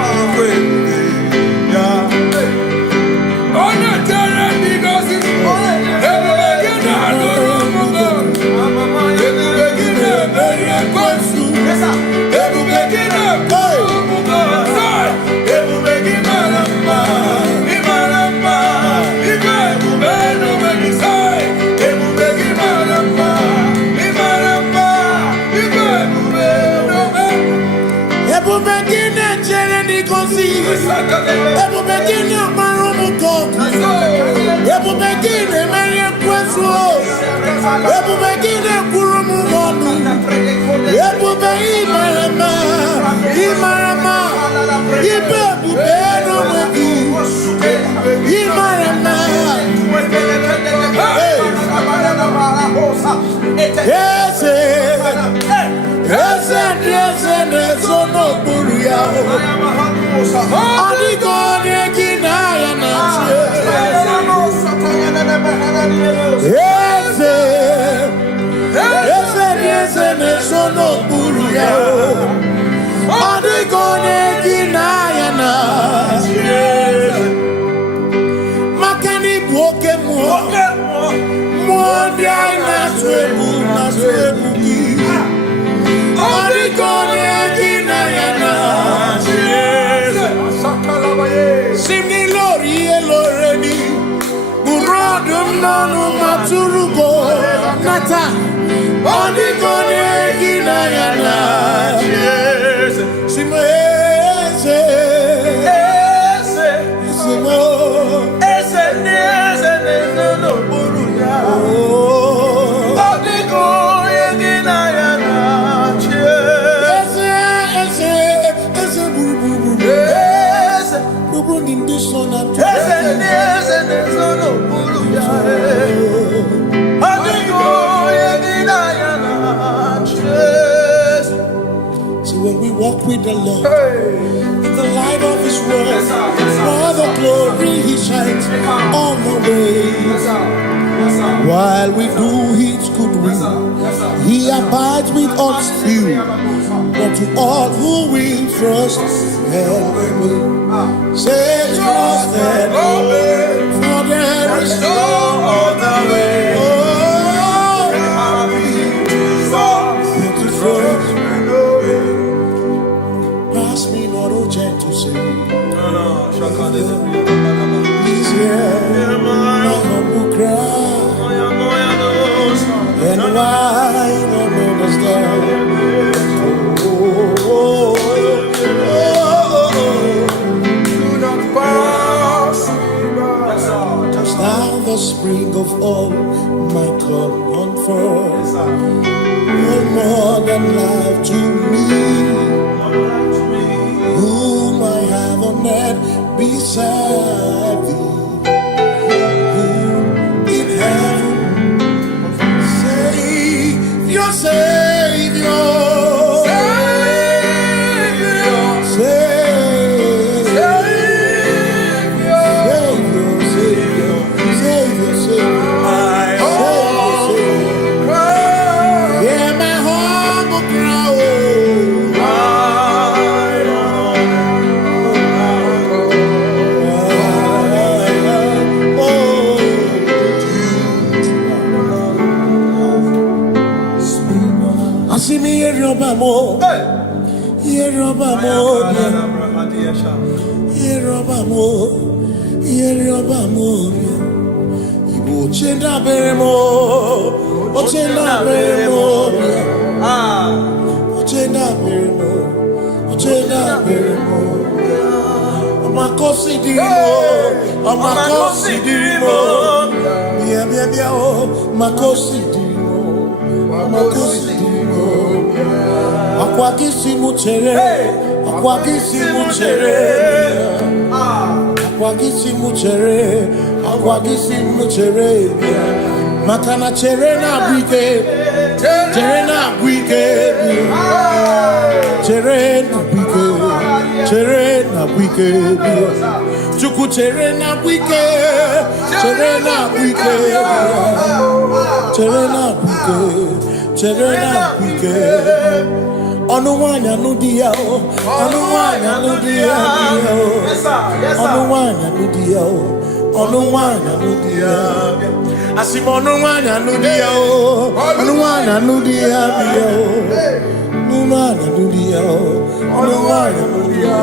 throne in this son and so when we walk with the Lord, in the light of His word, while the glory He shines on the way, while we do His good will, He abides with us few, but to all who will trust and will say trust and obey, for there is no other way. Oh, but to trust and obey. Pass me not, O gentle Savior. He's here, my humble cry. And why don't understand? Do not pass me by. Touch thou the spring of all my comfort. You're more than life to me, whom I have on earth beside thee. In heaven, Savior, Savior, Igbo chenda beremo, ochenda beremo, ochenda beremo, ochenda beremo. Amakosi dirimo, amakosi dirimo, bia bia bia oh, makosi dirimo, amakosi dirimo. Akwakisi muchere, akwakisi muchere. Akwagisi muchere, makana chere na bwike, chere na bwike, chere na bwike, chere na bwike, chuku chere na bwike, chere na bwike, chere na bwike, chere na bwike. Onuwanya nudia o, onuwanya nudia o, onuwanya nudia o, onuwanya nudia. Asim onuwanya nudia o, onuwanya nudia o, onuwanya nudia o, onuwanya nudia.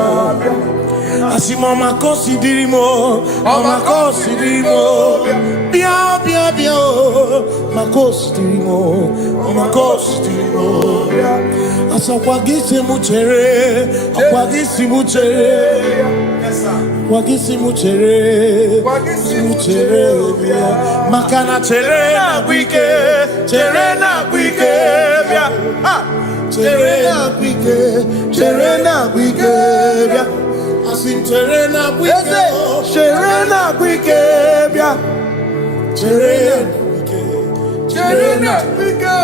Asim omakosi dirimo, omakosi dirimo, bia bia bia o, makosi dirimo, omakosi dirimo. Akwagisi muchere, akwagisi muchere, akwagisi muchere, muchere. Makana chere na bwike, chere na bwike, chere na bwike, chere na bwike. Asim chere na bwike, chere na bwike, chere na bwike, chere na bwike.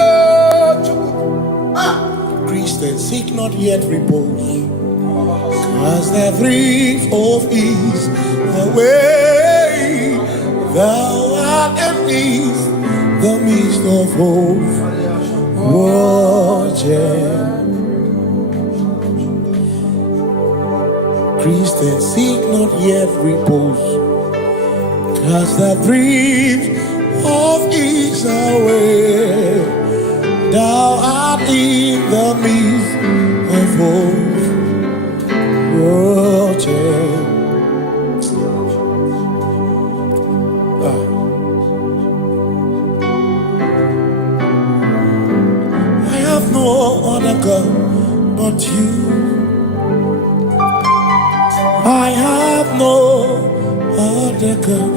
Christians seek not yet repose, cause the brief of ease, the way thou art empties, the midst of hope, watching. Christians seek not yet repose, cause the brief of ease, the way thou art in the midst of hope, watching. I have no other God but you. I have no other God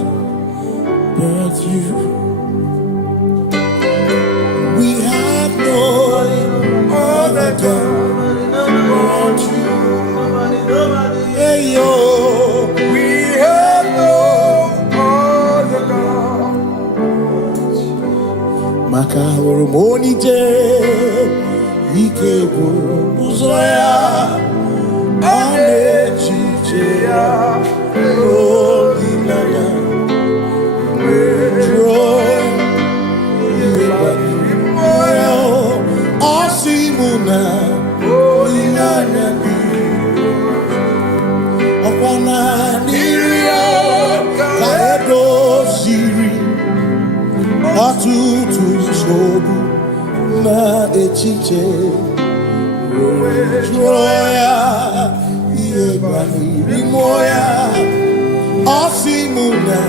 but you. Other God, want you. Hey yo, we Monije ike buru ụzọ ya na-echiche ya olileanya jụọ ya ọ sị mụ na olileanya dị ọkwa na n'iru ya ka edoziri ọtụtụ nsogbu na echiche jụọ ya ihe gbaniri mmụọ ya ọ sị mụ na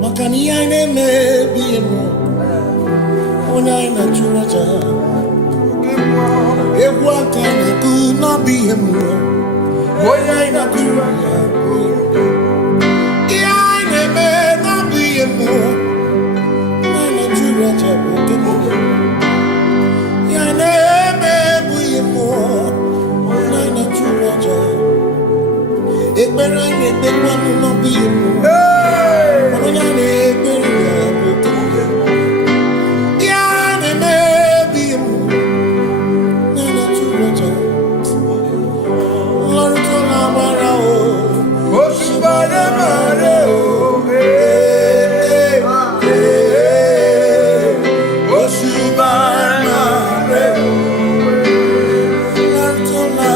maka na ihe anyị na-emebi mmụọ onye anyị na-achụrụ aja egwu aka na-ekwu n'ọbụ ihe mmụọ onye anyị na-achụrụ aja ihe anyị na-eme n'ọbụ ihe mmụọ onye anyị na-achụrụ aja bụ oke mmụọ ihe anyị na-eme bụ ihe mmụọ onye anyị na-achụrụ aja ekpere anyị na-ekpekwanụ n'ọbụ ihe mmụọ onye anyị na-ekpere ya bụ oke mmụọ ihe anyị na-eme bụ ihe mmụọ onye anyị na-achụrụ aja Lord to la mara o Oshubare mare o Oshubare mare o Lord to la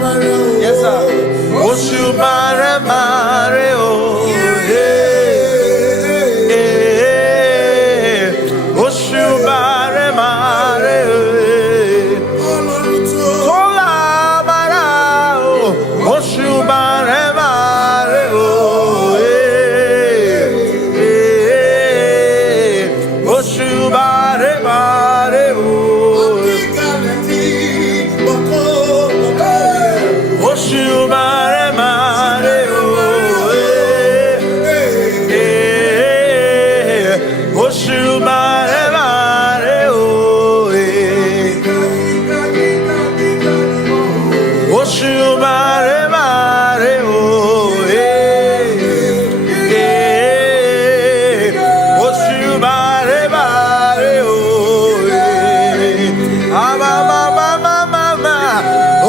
mare o Yes sir Oshubare mare o Oshubare mare o Oshubare mare o Oshubare mare o Oshubare mare o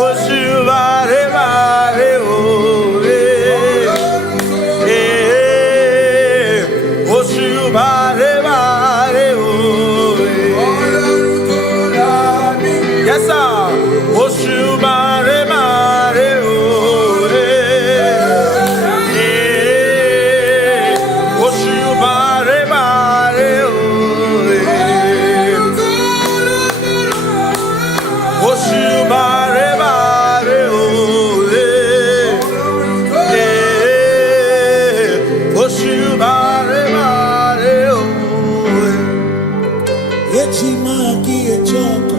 Oshubare mare o Oshubare Yes sir Oshubare mare o Oshubare mare o Oshubare mare o Oshubare mare o Echima ki echoko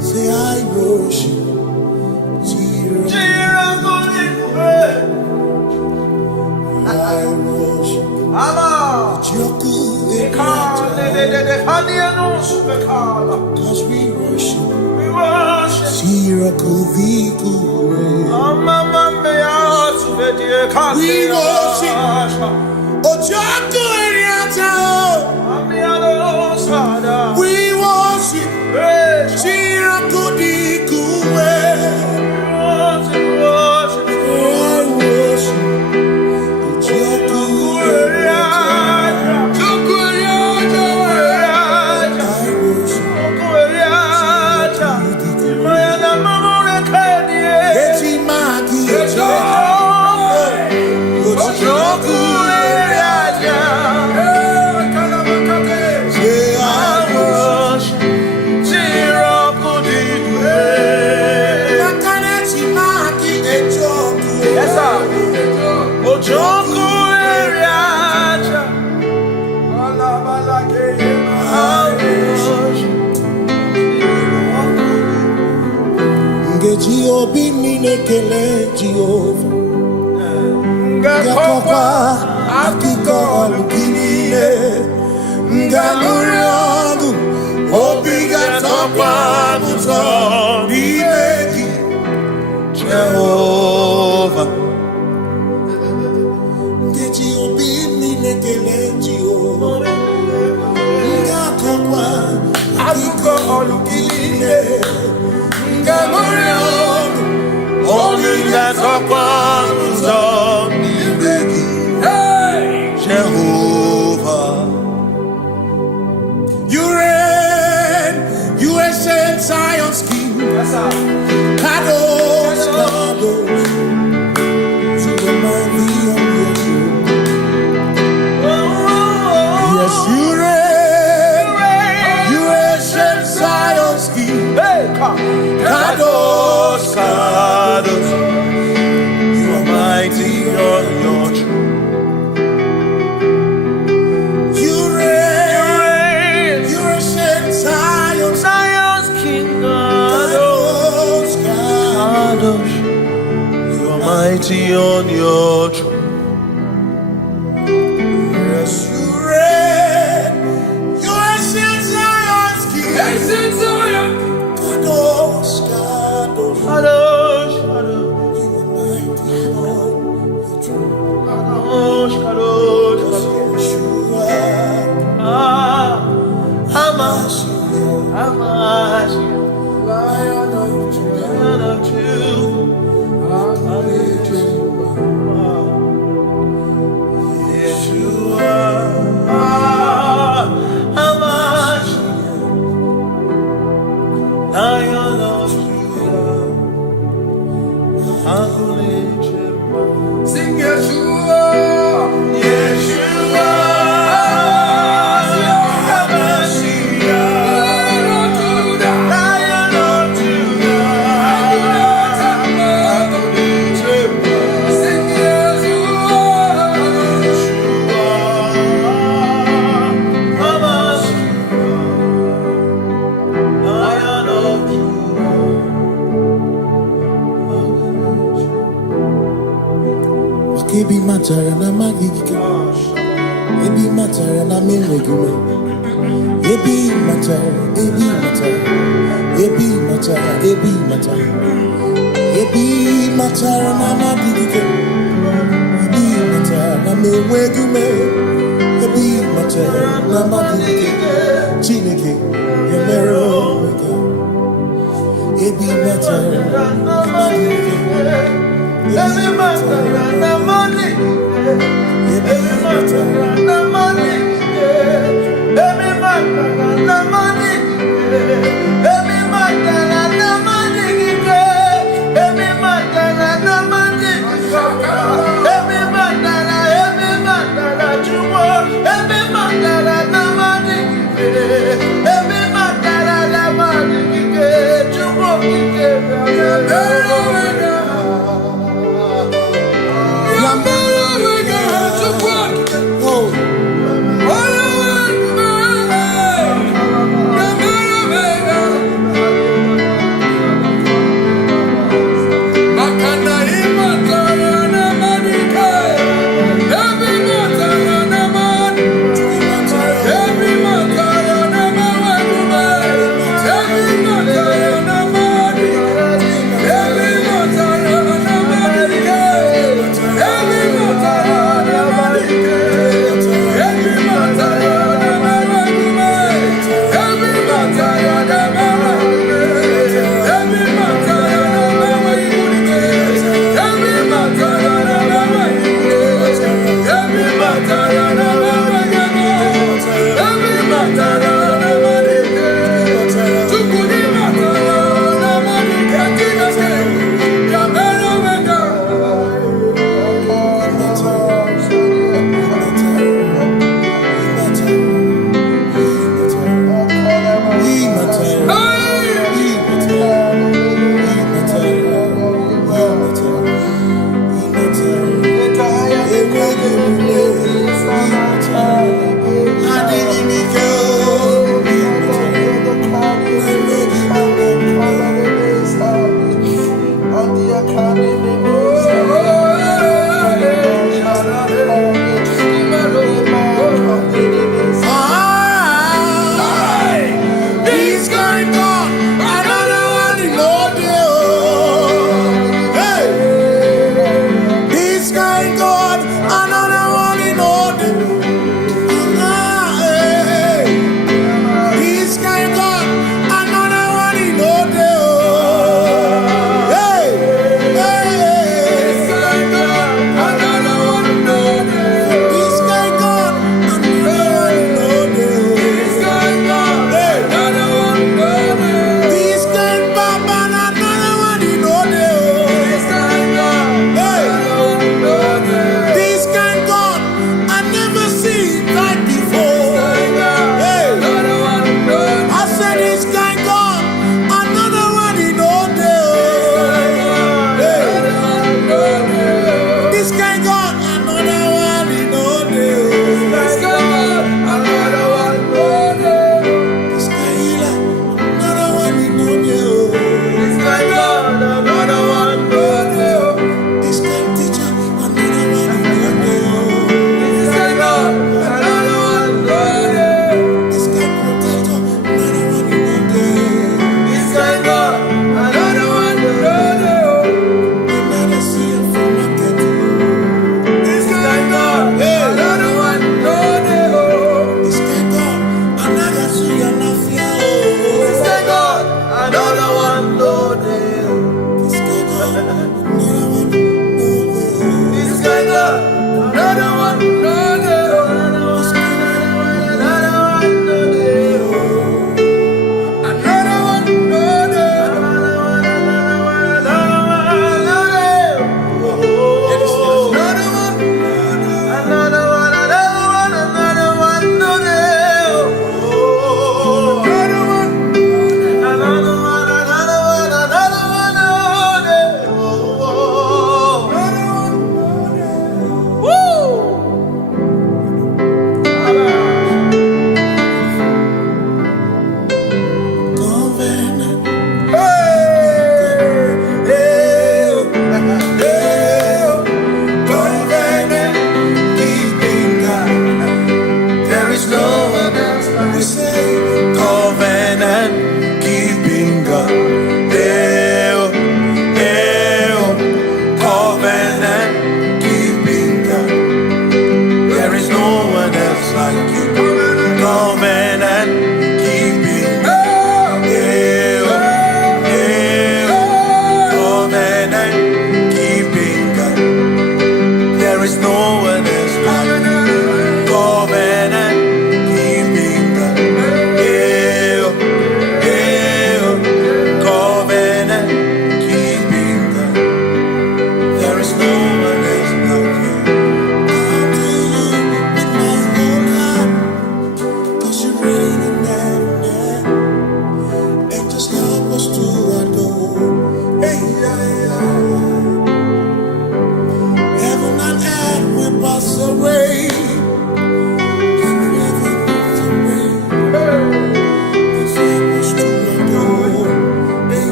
Say I worship I worship Cause we worship We worship We worship Obi mine kele Jehova Ngakokwa akiko alukine Ngamuri ogu Obi gatokwa muto Bime Olukile, Ngamorion, Holiness upon Zion, Jehovah. You reign, you ancient Zion's King. Kadosh, Kadosh, to the mighty on your throne. Yes, you reign, you ancient Zion's King. Kadosh, Kadosh, you are mighty on your throne. You reign, you ancient Zion's King. Kadosh, Kadosh, you are mighty on your throne. Yes, you reign, you ancient Zion's King. Ancient Zion. Kadosh, Kadosh, Kadosh, Kadosh, you are mighty on your throne. Kadosh, Kadosh, Kadosh, you are Hamashiach, Lion of Yeshua, Hamashiach, Lion of Judah, sing Yeshua, Yeshua, Ebi matara na magigike, ebi matara na menwegume, ebi matara, ebi matara, ebi matara, ebi matara, ebi matara na magigike, ebi matara na menwegume, ebi matara na magigike, Chineke yemero weka, ebi matara na magigike. Every matter and money, every matter and money, every matter and money, every matter and money, every matter and money, every matter to work, every matter and money, every matter and money to work.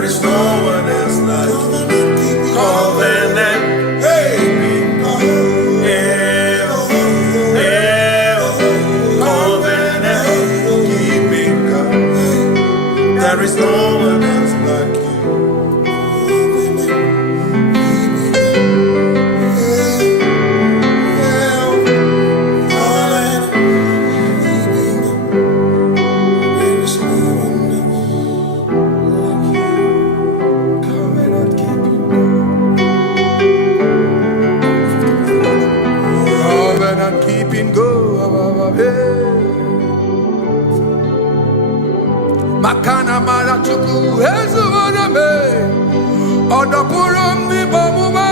There is no one else like you. Covenant. Hey. There is no one else like you. Covenant keeping go. Makana mara chuku hezu waname odapurum ni bamuma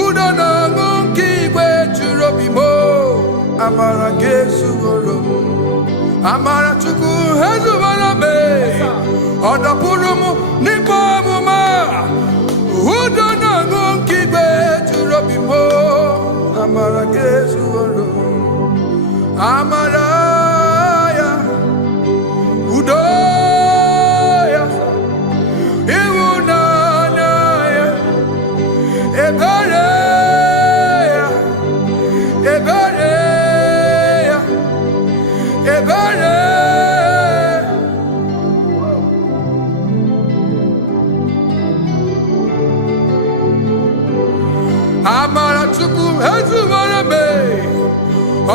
uda na ngonki kwe churobimo amara gesu worum amara chuku hezu waname odapurum ni bamuma uda na ngonki kwe churobimo amara gesu worum amara Udoya, Iwunanaya, Ebereya, Ebereya, Ebereya. Amara chuku hezu warame,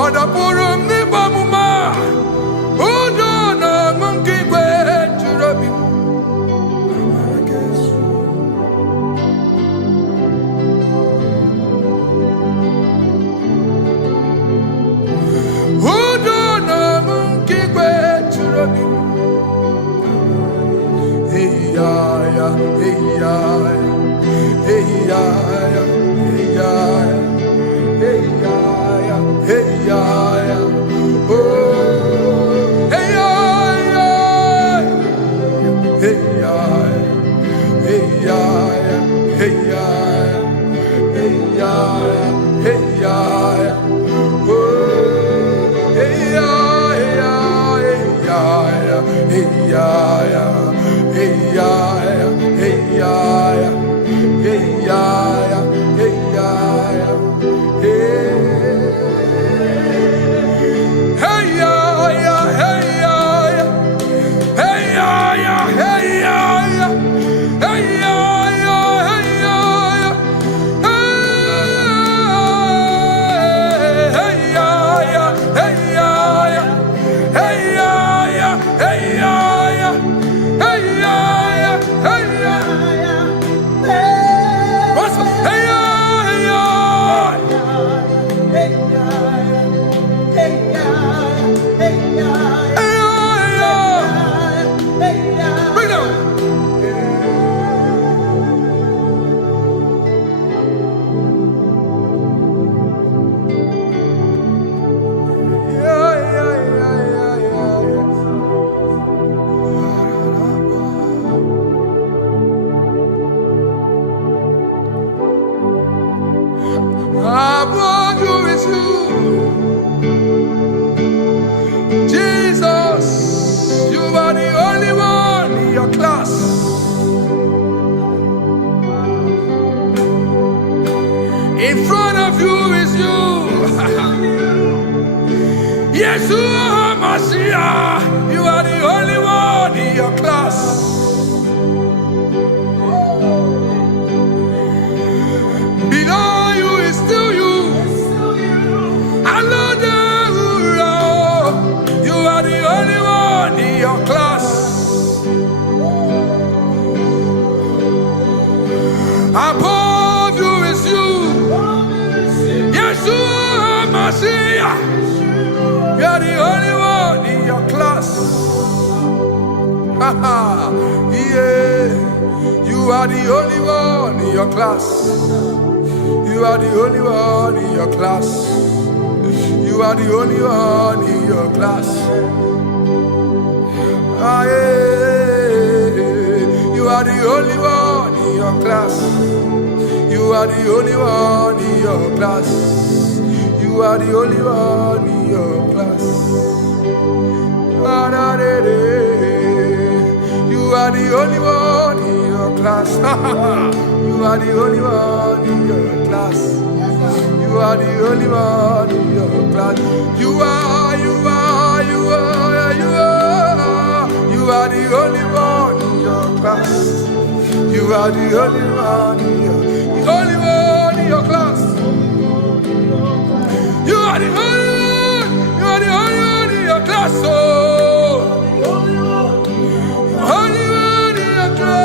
odapurum ni bamuma. In front of you is you. Yeshua Mashiach, you are the only one in your class. Below you is still you. You are the only one in your class. Above you is you. Yeshua Mashiach, you are the only one in your class. Yeah, you are the only one in your class. You are the only one in your class. You are the only one in your class. Ah, yeah. You are the only one in your class. You are the only one in your class. You are the only one in your class. You are the only one. class. You are the only one in your class. You are the only one in your class. You are the only one in your class. You are the only one in your class. You are the only one. You are the only one in your class. Oh, only one in your class.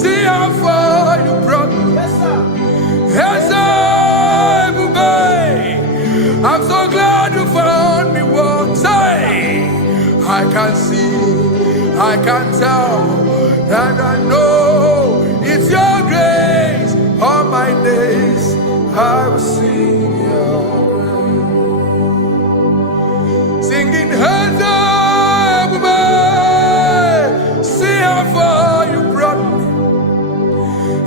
See how far you brought me. I'm so glad you found me once. I can see, I can tell, and I know it's your grace. All my days I will sing your grace. Singing hands up, see how far you brought me.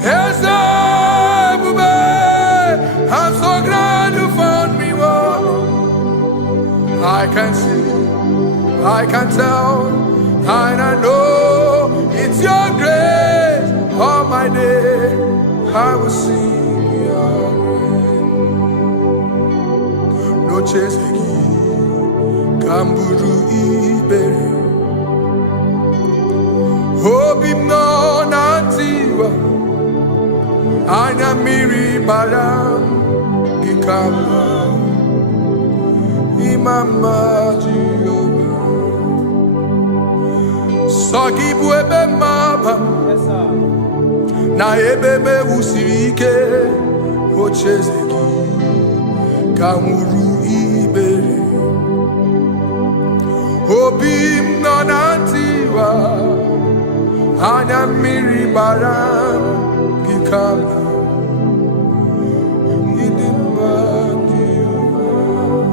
Hands up, I'm so glad you found me one. I can see, I can tell, and I know it's your grace. All my day I will sing your grace. No chase again, Kamburu Iberi. Hope him no nantiwa, Anya Miri Baram, Gikama, Imama Jehovah. Sogibu ebe maba, na ebe me usirike, ochezeki, kamuru ibere. Obim no nantiwa, Anya Miri Baram, Gikama, Idima Jehovah,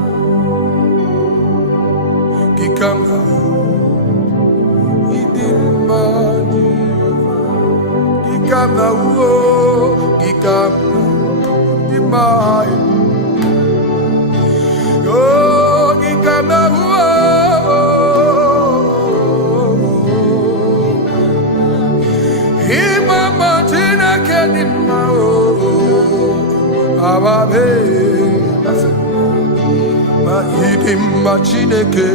Gikama. Gikama uo, Gikama dimai. Oh, Gikama uo, Imama Chineke dima o, Ababe. Ma idima Chineke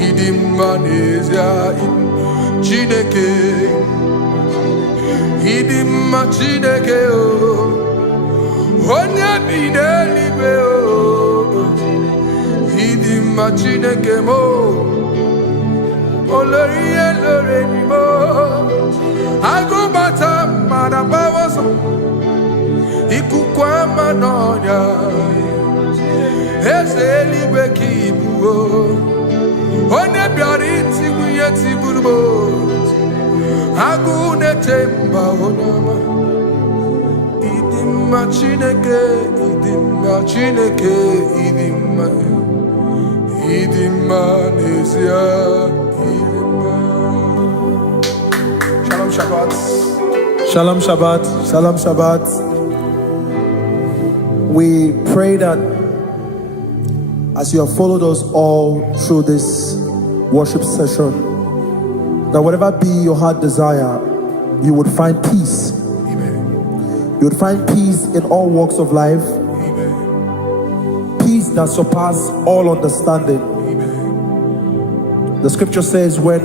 idima nezia Chineke, idima Chineke o, onye bidelibe o, idima Chineke mo, oloriye loreni mo, agubata marabawaso, ikukwa manonya, ezelibe kibu o. Onye bịara itigbu ihe tigburu m, agụụ na-echemba onye ọma. Ịdị mma Chineke, ịdị mma Chineke, ịdị mma, ịdị mma n'ezie, ịdị mma. Shalom Shabbat. Shalom Shabbat. Shalom Shabbat. We pray that as you have followed us all through this worship session, that whatever be your heart desire, you would find peace. Amen. You would find peace in all walks of life. Amen. Peace that surpasses all understanding. Amen. The scripture says, when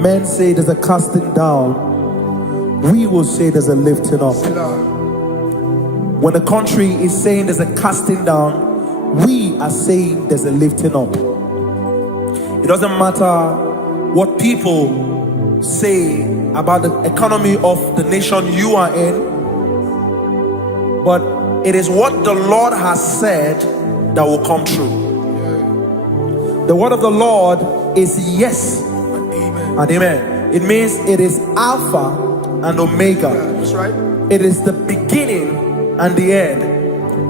men say there's a casting down, we will say there's a lifting up. When the country is saying there's a casting down, we are saying there's a lifting up. It doesn't matter what people say about the economy of the nation you are in, but it is what the Lord has said that will come true. The word of the Lord is yes and amen. It means it is Alpha and Omega. That's right. It is the beginning and the end,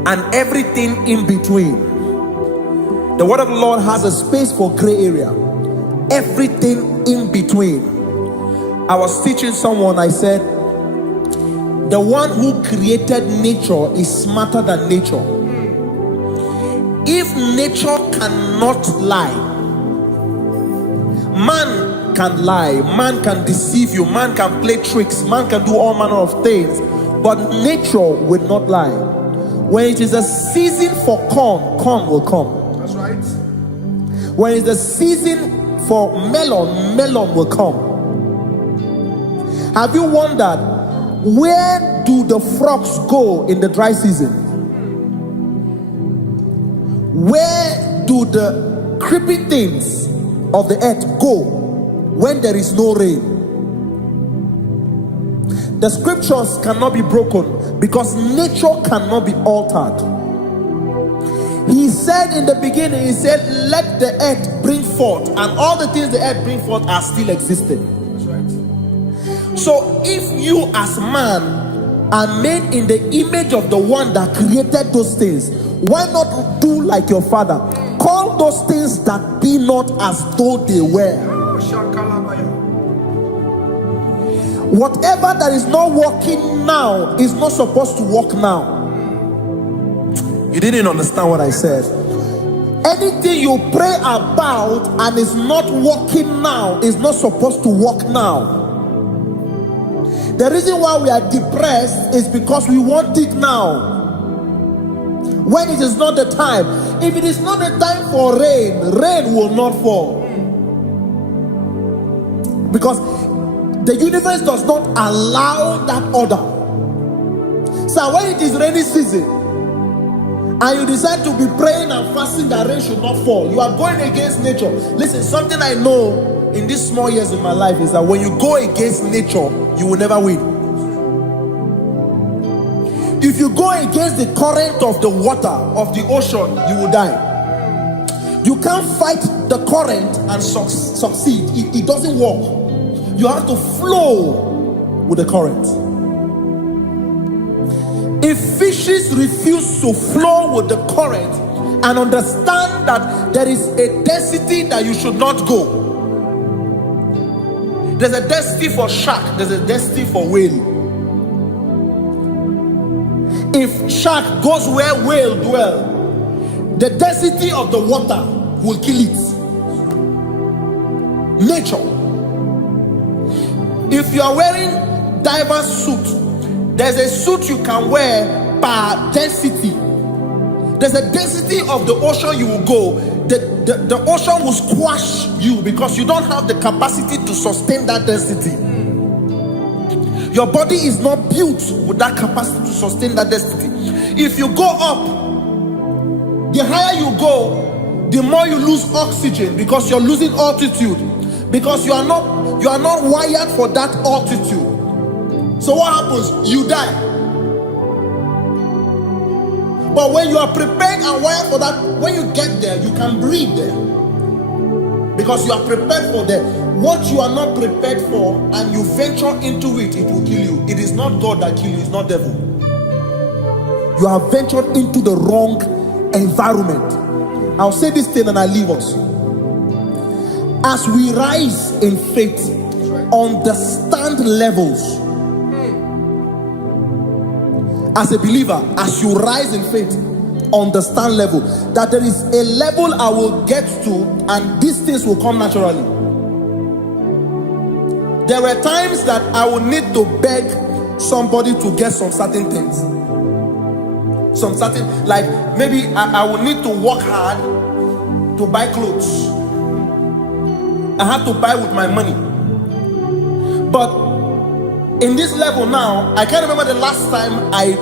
and everything in between. The word of the Lord has a space for gray area. Everything in between. I was teaching someone, I said, the one who created nature is smarter than nature. If nature cannot lie, man can lie, man can deceive you, man can play tricks, man can do all manner of things, but nature will not lie. When it is a season for corn, corn will come. That's right. When it's the season for melon, melon will come. Have you wondered, where do the frogs go in the dry season? Where do the creeping things of the earth go when there is no rain? The scriptures cannot be broken because nature cannot be altered. He said in the beginning, he said, let the earth bring forth, and all the things the earth bring forth are still existing. That's right. So if you as man are made in the image of the one that created those things, why not do like your father? Call those things that be not as though they were. Whatever that is not working now is not supposed to work now. You didn't understand what I said. Anything you pray about and is not working now is not supposed to work now. The reason why we are depressed is because we want it now, when it is not the time. If it is not the time for rain, rain will not fall, because the universe does not allow that order. So when it is rainy season and you decide to be praying and fasting that rain should not fall, you are going against nature. Listen, something I know in these small years in my life is that when you go against nature, you will never win. If you go against the current of the water of the ocean, you will die. You can't fight the current and succeed. It doesn't work. You have to flow with the current. If fishes refuse to flow with the current and understand that there is a density that you should not go, there's a density for shark, there's a density for whale. If shark goes where whale dwell, the density of the water will kill it. Nature. If you are wearing diver's suit, there's a suit you can wear per density. There's a density of the ocean you will go. The ocean will squash you because you don't have the capacity to sustain that density. Your body is not built with that capacity to sustain that density. If you go up, the higher you go, the more you lose oxygen because you're losing altitude, because you are not wired for that altitude. So what happens? You die. But when you are prepared and wired for that, when you get there, you can breathe there, because you are prepared for that. What you are not prepared for and you venture into it, it will kill you. It is not God that kills you, it's not devil. You have ventured into the wrong environment. I'll say this thing and I leave us. As we rise in faith, understand levels. As a believer, as you rise in faith, understand level. That there is a level I will get to and these things will come naturally. There were times that I would need to beg somebody to get some certain things. Some certain, like maybe I would need to work hard to buy clothes. I have to buy with my money. But in this level now, I can't remember the last time I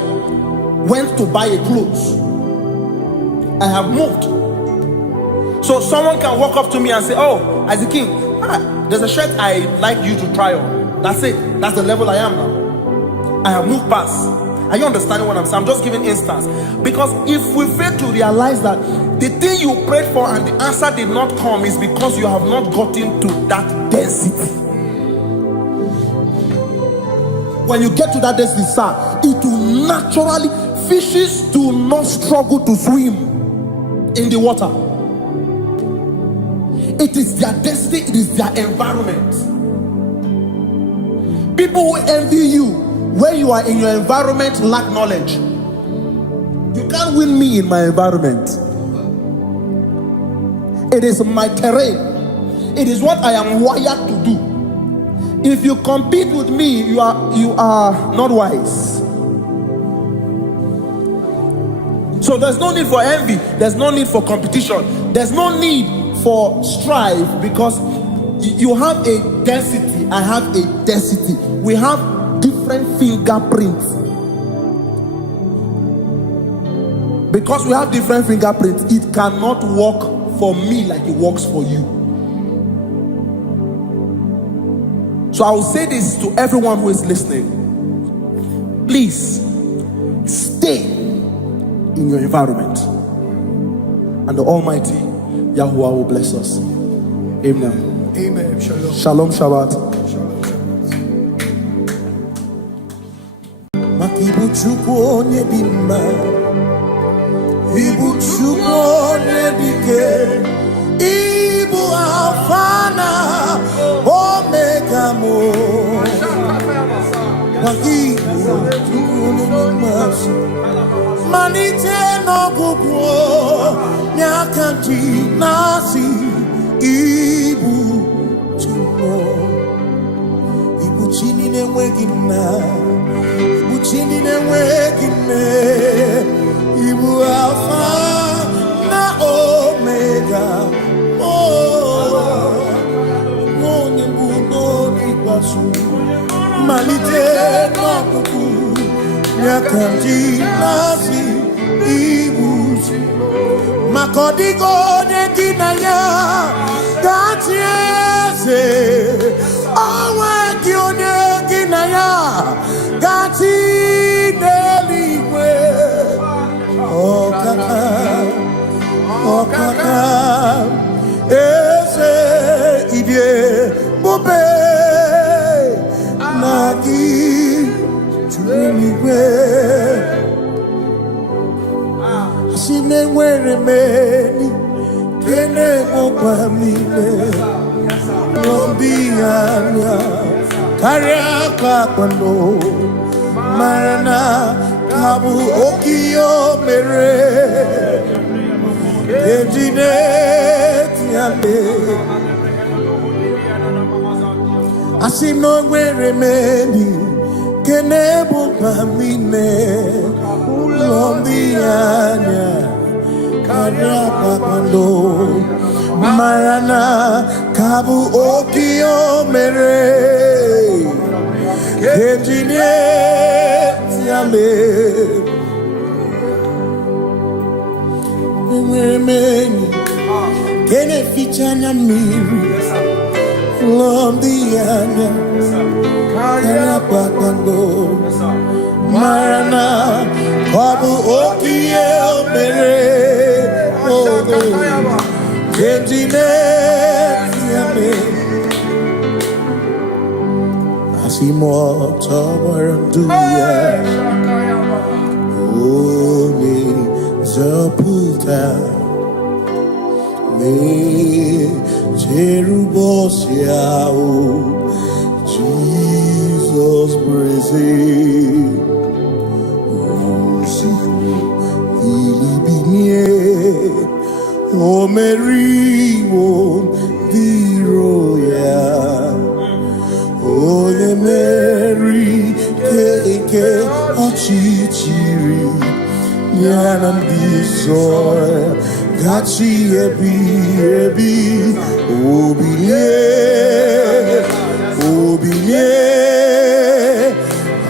went to buy a clothes. I have moved. So someone can walk up to me and say, oh, Isaac King, there's a shirt I'd like you to try on. That's it. That's the level I am now. I have moved past. Are you understanding what I'm saying? I'm just giving instance. Because if we fail to realize that the thing you prayed for and the answer did not come is because you have not gotten to that density. When you get to that density, sir, it will naturally, fishes do not struggle to swim in the water. It is their destiny, it is their environment. People who envy you, Where you are in your environment, lack knowledge. You can't win me in my environment. It is my terrain. It is what I am wired to do. If you compete with me, you are not wise. So there's no need for envy. There's no need for competition. There's no need for strife, because you have a density. I have a density. We have different fingerprints. Because we have different fingerprints, it cannot work for me like it works for you. So I will say this to everyone who is listening. Please stay in your environment, and the Almighty Yahuwah will bless us. Amen. Amen. Shalom. Shalom Shabbat. Ibu Chukwu onye dị mma, Ibu Chukwu onye dike, Ibu Alpha na Omega mo. Ibu Chukwu onye dị mma, malite n'ọgwụgwụ n'akanti nasi. Ibu Chukwu, Ibu Chini na-enweghị nna. Chini na-enweghị nne, Ibu Alpha na Omega, onye mbụ n'oge ikpeazụ, malite n'ọgwụgwụ n'aka ndị na-asị Ibu. Maka ọ dịghị onye gị na ya ga-achị eze, onwe gị onye gị na ya gati n'eluigwe. Ọkaka eze ibie bube na gị juru n'igwe. Si na-enwere meni kene mụkwa niile n'obi anya karịa kpakpando marana kabu okiyo mere ejine tiale asino nwere meni kenebu pamine ulombi anya karịa kpakpando marana kabu okiyo mere ejine tiale mweni kene fichanya miri lombianya kaya pakando marana kabu okie mere ejine tiale Asimo tabaranduya Oni zaputa Me cherubosia Jesus praise Osifu ilibinye O Mary won diroya Ole Mary keke ọchịchịrị yana ndiso gachi ebi obilie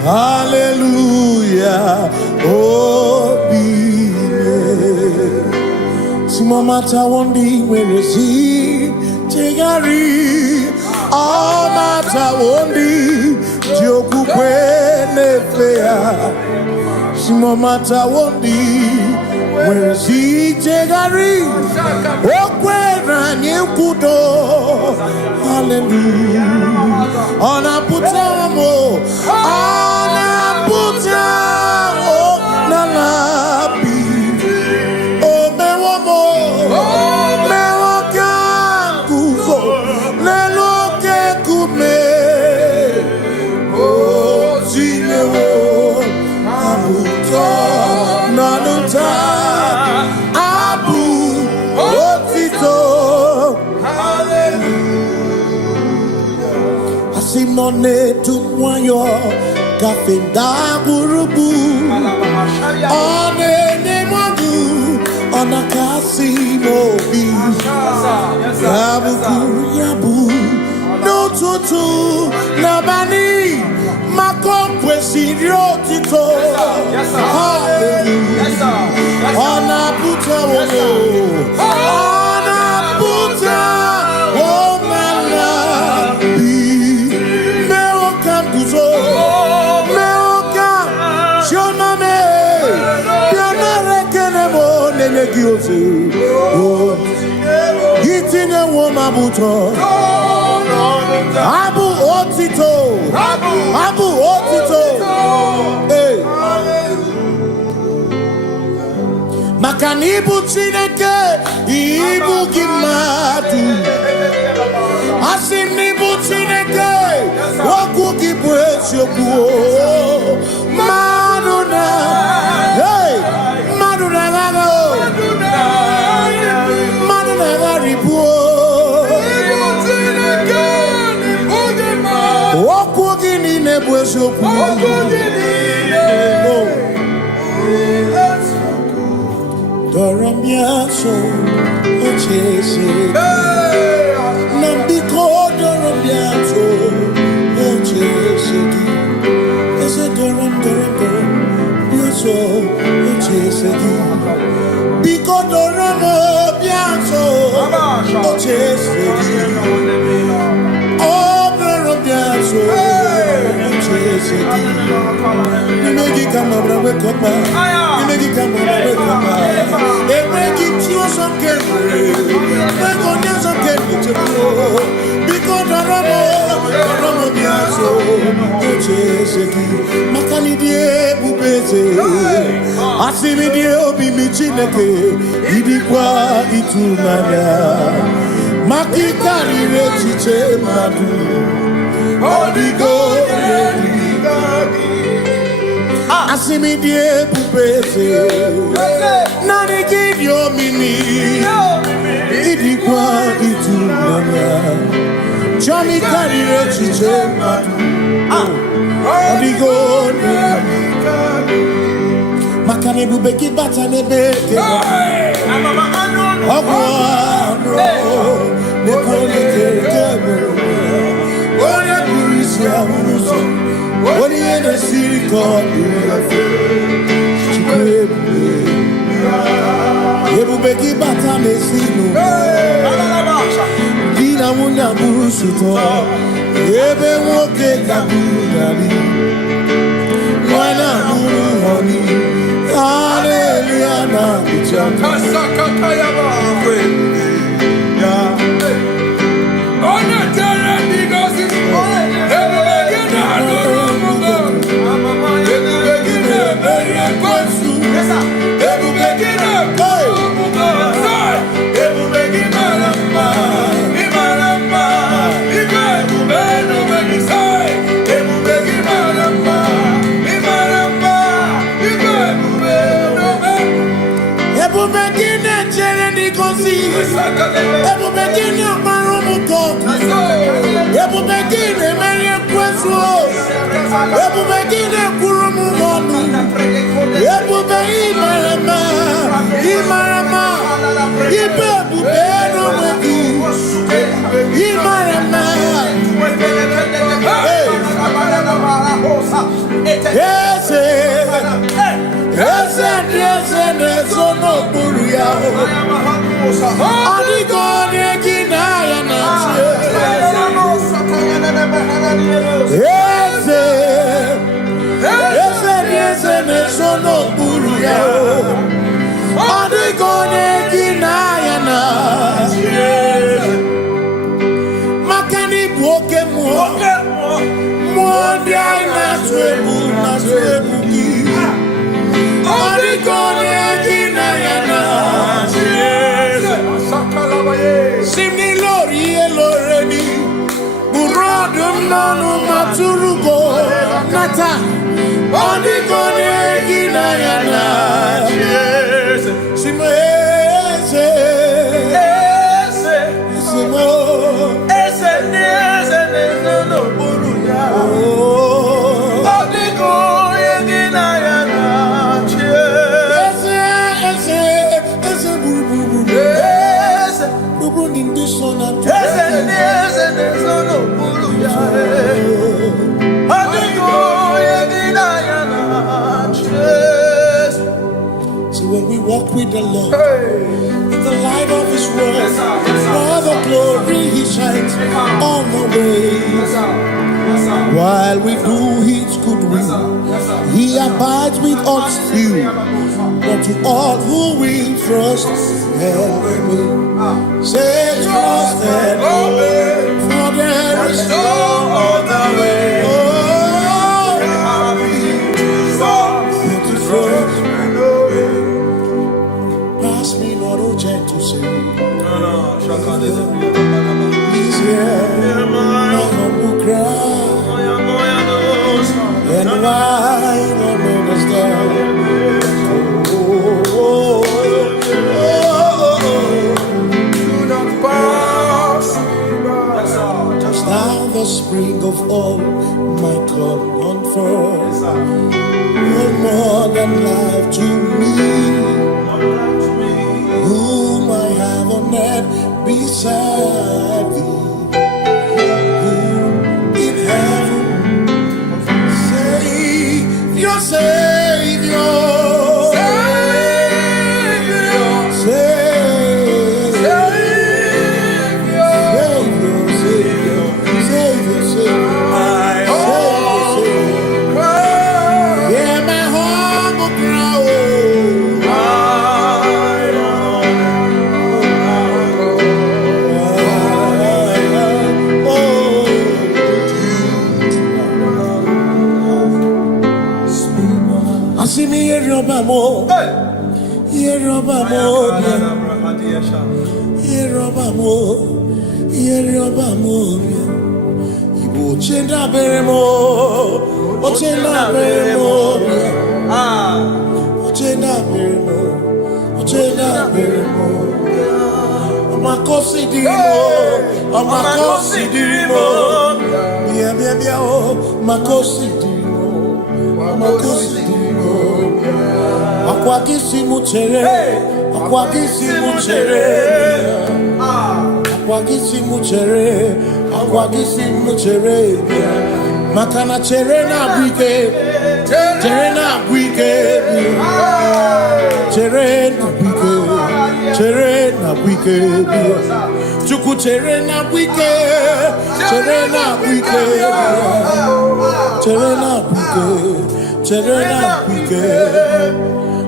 hallelujah obilie simamata wondi nwere si chegari ọmata wondi ji okwukwe na-efe ya simamata wondi nwere si chegari o kwere anyị nkwudo hallelujah ọ na-apụta m n'ala bi o mewo m mewo ka nguzo n'elu oke nkume o tinewo Asimone tumwayo kafenda gurubu one nemadu onakasi mobi yabu yabu no tutu nabani makopwe sirio tito hallelujah ona puta wono ona puta womala bi meo kambuzo meo kam shoname biana rekene mo nenegioze gitine woma buto Abu Otito, Abu Otito, hey. Makanibu Chineke, Ibu Gimadu, Asinibu Chineke, Waku Gibwesyoku, Maduna, hey, Maduna Gano, Maduna Garibu. Walking a bush of Doramiaso, Ochese, Nambico, Doramiaso, Ochese, as a Doram, Yaso, Ochese, Bico Doramiaso, Ochese. You make it come up with a you make it come up with a they make it you some carefully. They go down some carefully to go because the Ramo Biaso, Makani de Bubese, Asimi de Obi Michineke, Idikwa Itunaya, Makikari Rechiche Madu. Odigo, Asimi die pupese, nani kidio mimi, idikwa itunanya, chami karire chiche matu, Odigo, makane bubeki bata nebeke, Ogwa, Nepole kebe. What in the city called Ebubeki Batame Sino Dina Munya Busuto Ebe Woke Kabudali Wana Muru Honi Hallelujah Kasaka Kayaba Ebu begini amarumu koku. Ebu begini menye kwesu. Ebu begini kurumu monu. Ebu begini imarama. Ibebu beno meku. Imarama. Ese nesono buruya. Adigone kinaya na Ese nesono buruya. Adigone kinaya na makani buoke Mondia na swebu ki. Adigone kinaya na Simni lori eloreni Burodum nanu maturugo Nata Odigone ginayana Simese Simo Ese no while we do His good will. He abides with us still, but to all who will trust and believe, say trust and obey, for there is no other way. Oh, but to trust and obey. Pass me not, O gentle Savior. He's here, my humble cry. And I don't understand. Do not pass me by. Just now the spring of all my come unfurls. You're more than life to me, whom I have on net beside thee. Your Savior, Savior, Savior, my Savior, yeah, my humble ground. See me here, Robamo. Here, Robamo. Here, Robamo. Here, Robamo. Igbo chenda beremo. Ochenda beremo. Ochenda beremo. Ochenda beremo. Amakosi dirimo. Amakosi dirimo. Bia bia bia oh. Makosi dirimo. Makosi dirimo. Akwagisi muchere, akwagisi muchere, akwagisi muchere, akwagisi muchere. Makana chere na bwike, chere na bwike, chere na bwike, chere na bwike. Chuku chere na bwike, chere na bwike, chere na bwike, chere na bwike.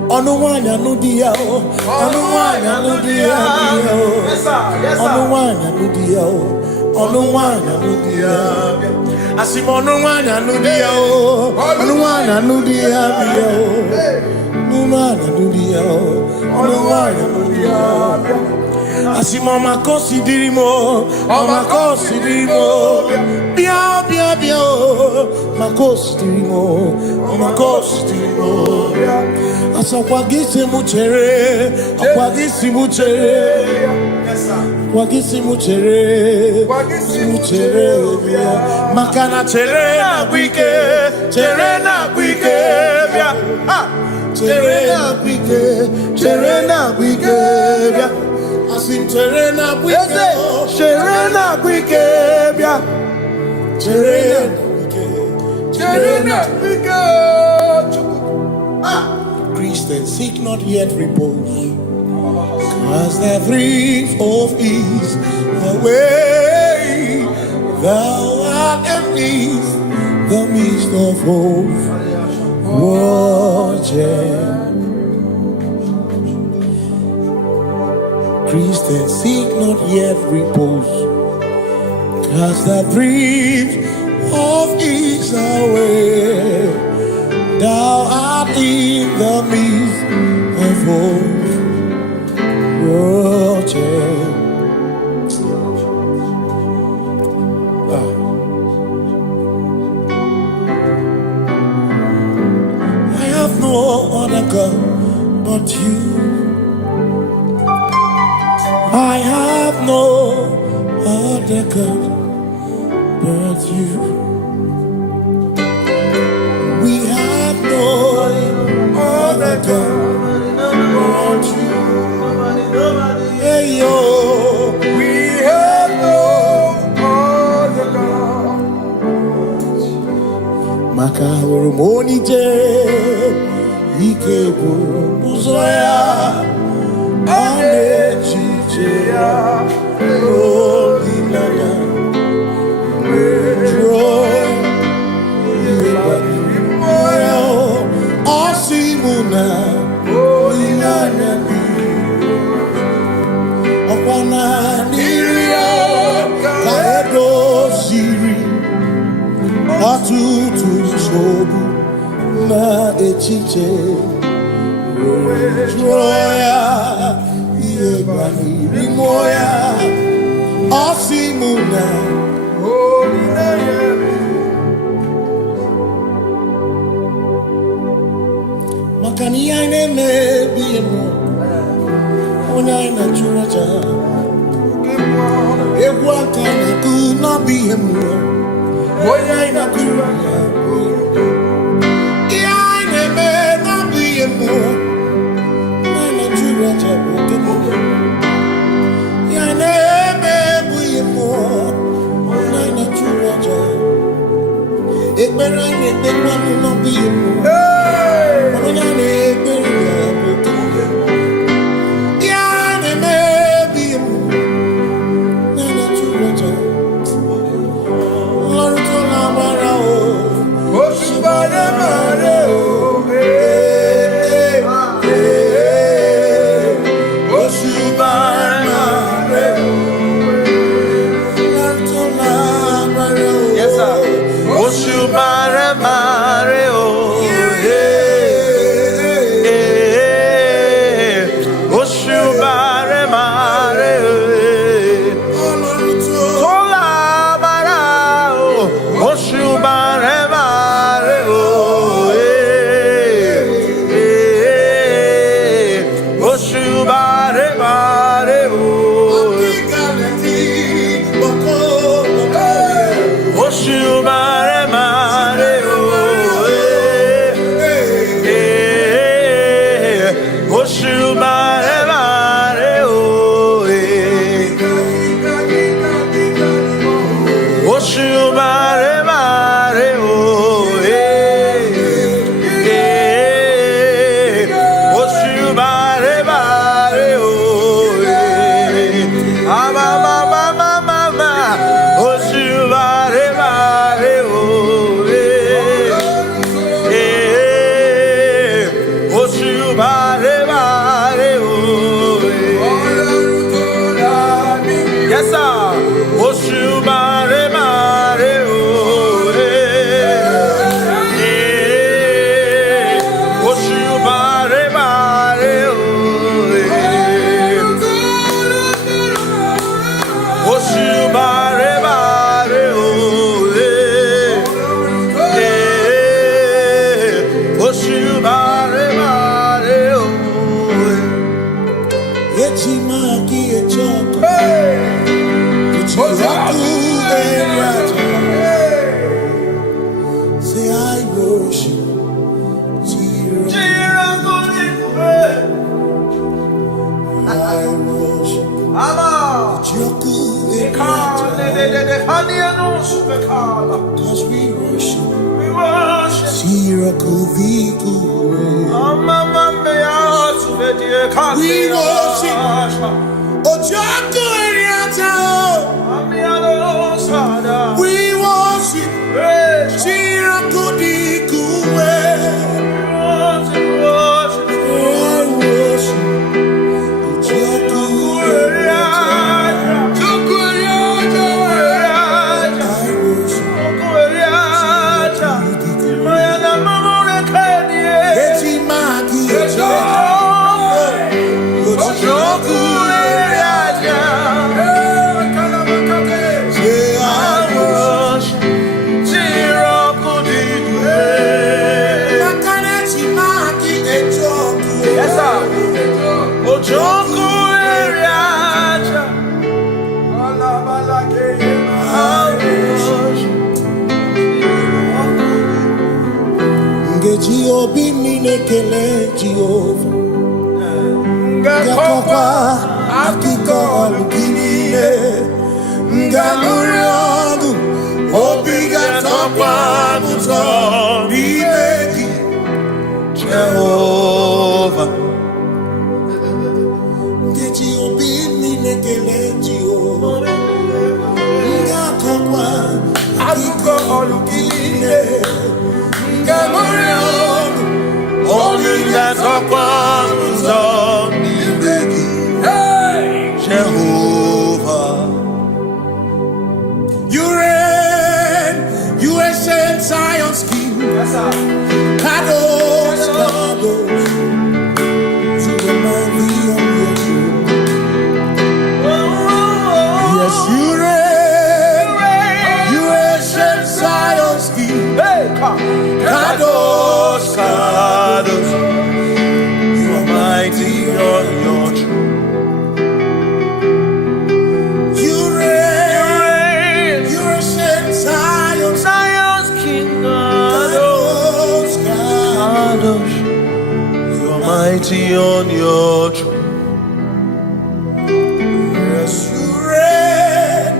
Onuwanya nudia o, onuwanya nudia o, onuwanya nudia o, onuwanya nudia. Asim onuwanya nudia o, onuwanya nudia o, onuwanya nudia o, onuwanya nudia. Asim omakosi dirimo, omakosi dirimo, bia bia bia o, makosi dirimo, omakosi dirimo. Asakwagisi muchere, akwagisi muchere, akwagisi muchere, muchere. Makana chere na bwike, chere na bwike, chere na bwike, chere na bwike. Asim chere na bwike, chere na bwike, chere na bwike, chere na bwike. Christians seek not yet repose, as the brief of ease, the way thou art amidst the midst of hope, watching. Christians seek not yet repose, as the brief of ease, away thou art in the midst of hope, watching. I have no other God but you. I have no other God but you. We have no other God but you. Hey yo, we have no other God. Maka hormoni je, ike buzoya, anechicheya, holy nana, joy. ọtụtụ nsogbu na echiche jụọ ya ihe banyere mmụọ ya ọ sị mụ na maka na ihe anyị na-emebi mmụọ onye anyị na-achụrụ aja egwu aka na-akụ n'ọbụ ihe mmụọ onye anyị na-achụrụ aja ihe anyị na-eme n'ọbụ ihe mmụọ onye anyị na-achụrụ aja bụ oke mmụọ ihe anyị na-eme bụ ihe mmụọ onye anyị na-achụrụ aja ekpere anyị na-ekpekwanụ n'ọbụ ihe mmụọ onye anyị na-ekpere ya bụ oke mmụọ ihe anyị na-eme bụ ihe mmụọ onye anyị na-achụrụ aja Lord tó lágbára o oṣù bàrẹ̀ o oṣù bàrẹ̀ o Lord tó lágbára o yes sir oṣù bàrẹ̀ o oṣù bàrẹ̀ o Cause we worship, we worship, Ojaku Eriata, we worship, Shiraku Dikuwe, Obi minekele Jehovah Ngakokwa akiko olugine Ngamuriogu Obi gatokwa muto Nimeki Jehovah Ngeji obi minekele Jehovah Ngakokwa akiko olugine Ngamuriogu Only that of one's on Jehovah. You reign, you ancient Kadosh, Kadosh, you are mighty on your throne. Yes, you reign, you ancient Zion's King. Kadosh, Kadosh, you are mighty on your throne. You reign, you ancient Zion's King. Kadosh, Kadosh, you are mighty on your throne. Yes, you reign,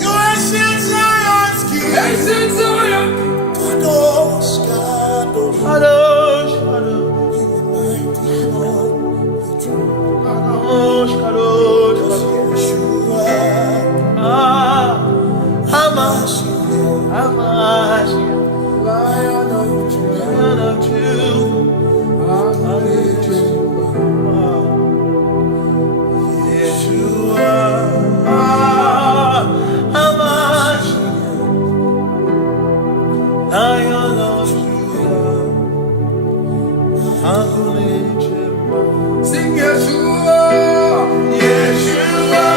you ancient Zion's King. Ancient Zion. Kadosh, Kadosh, Kadosh, Kadosh, you are mighty on your throne. Kadosh, Kadosh, Kadosh, you are Hamash, Lion of Judah, Yeshua, Hamash, Lion of Judah, sing Yeshua, Yeshua.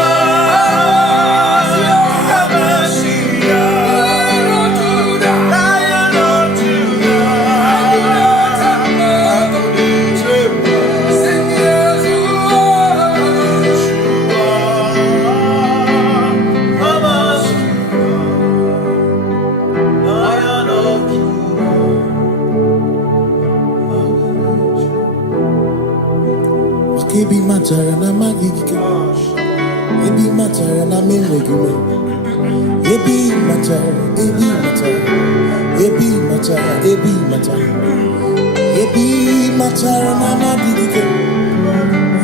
Ebi matara na magigike, ebi matara na menwegume, ebi matara, ebi matara, ebi matara, ebi matara, ebi matara na magigike,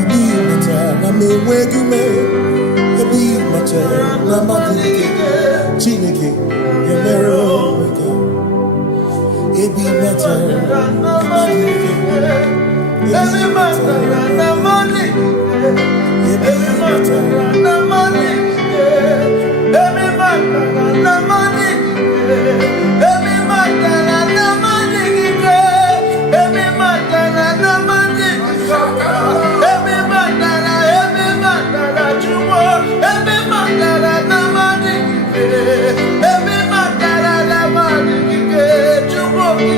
ebi matara na menwegume, ebi matara na magigike, Chineke yemero wege, ebi matara na magigike. Every matter and the money, every matter and the money, every matter and the money, every matter and the money, every matter and the money, every matter that you want, every matter and the money, every matter and the money, you want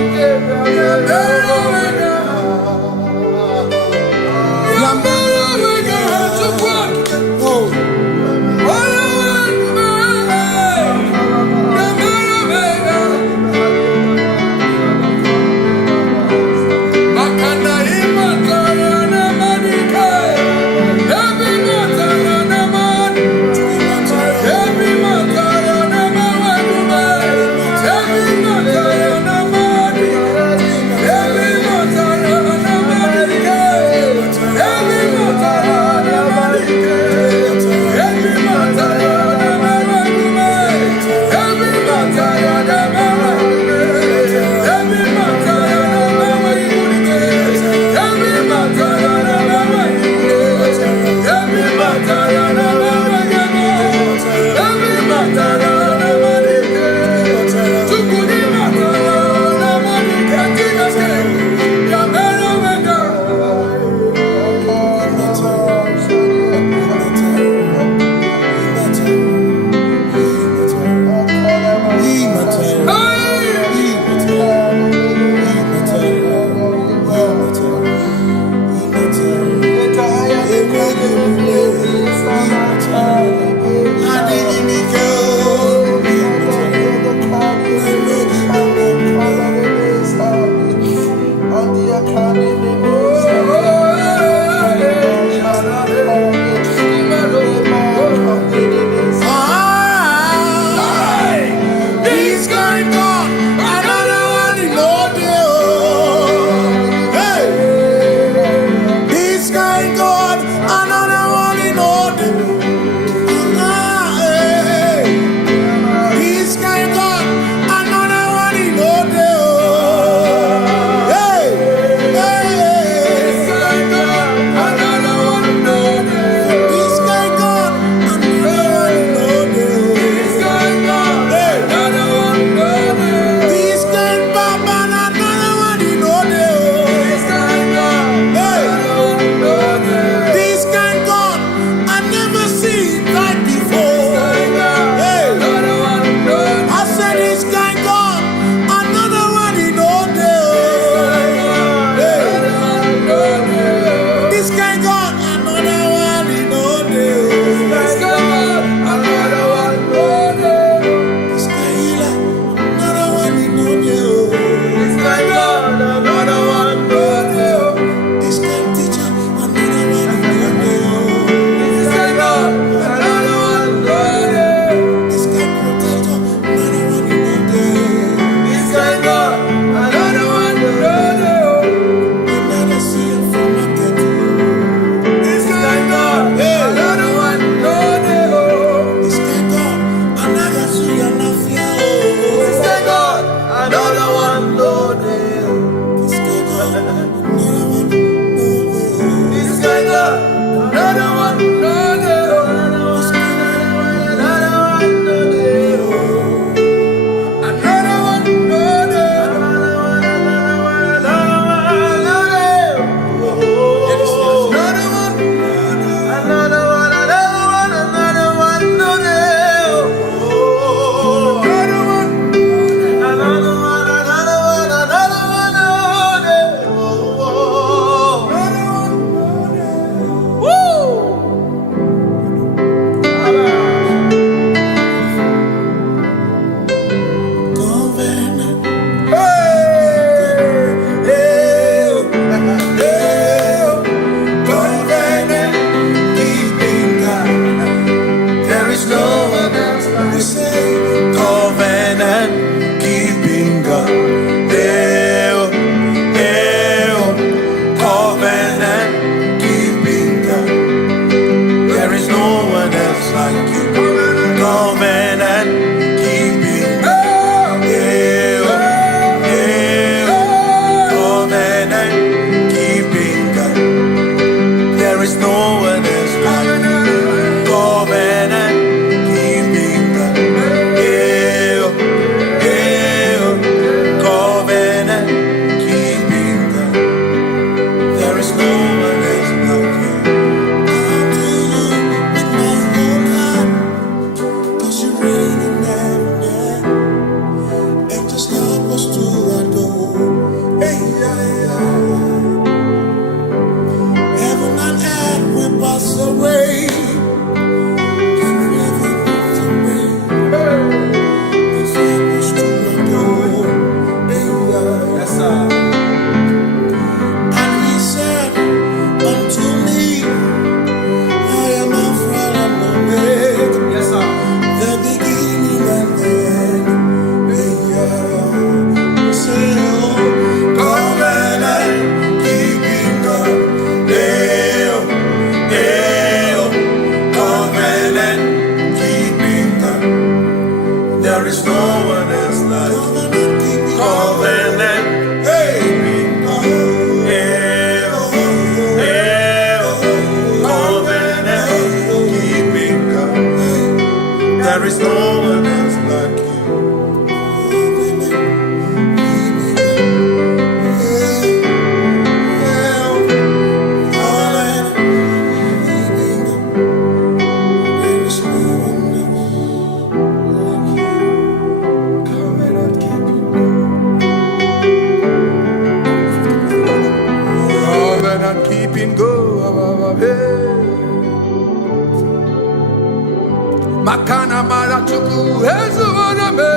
ezuwarame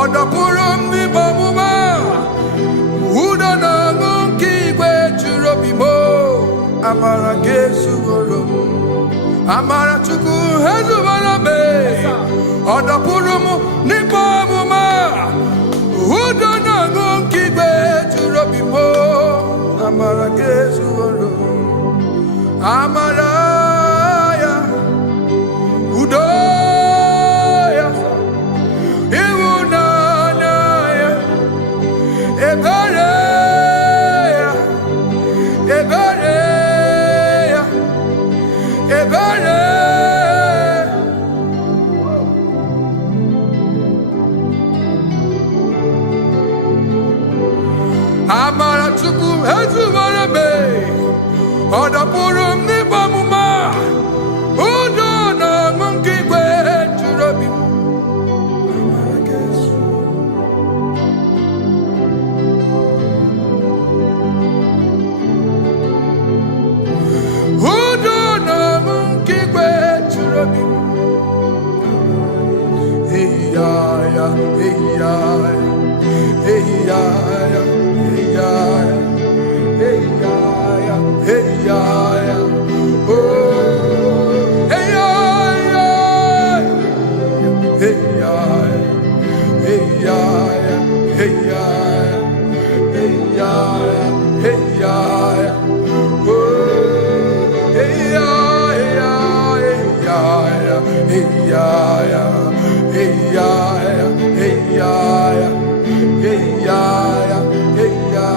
odapurum ni bamuma udo na ngunki gwe churobimo amara gezuwarum amara chuku ezuwarame odapurum ni bamuma udo na ngunki gwe churobimo amara gezuwarum amaraya udoya iwunanaya ebereya ebereya ebereya amara chukwu ezuwarame odapurum ni bamuma udo na ngunki gwe churobim udo na ngunki gwe churobim eya ya eya eya eya eya hey ya ya oh hey ya ya hey ya hey ya hey ya hey ya hey ya oh hey ya hey ya hey ya hey ya hey ya hey ya hey ya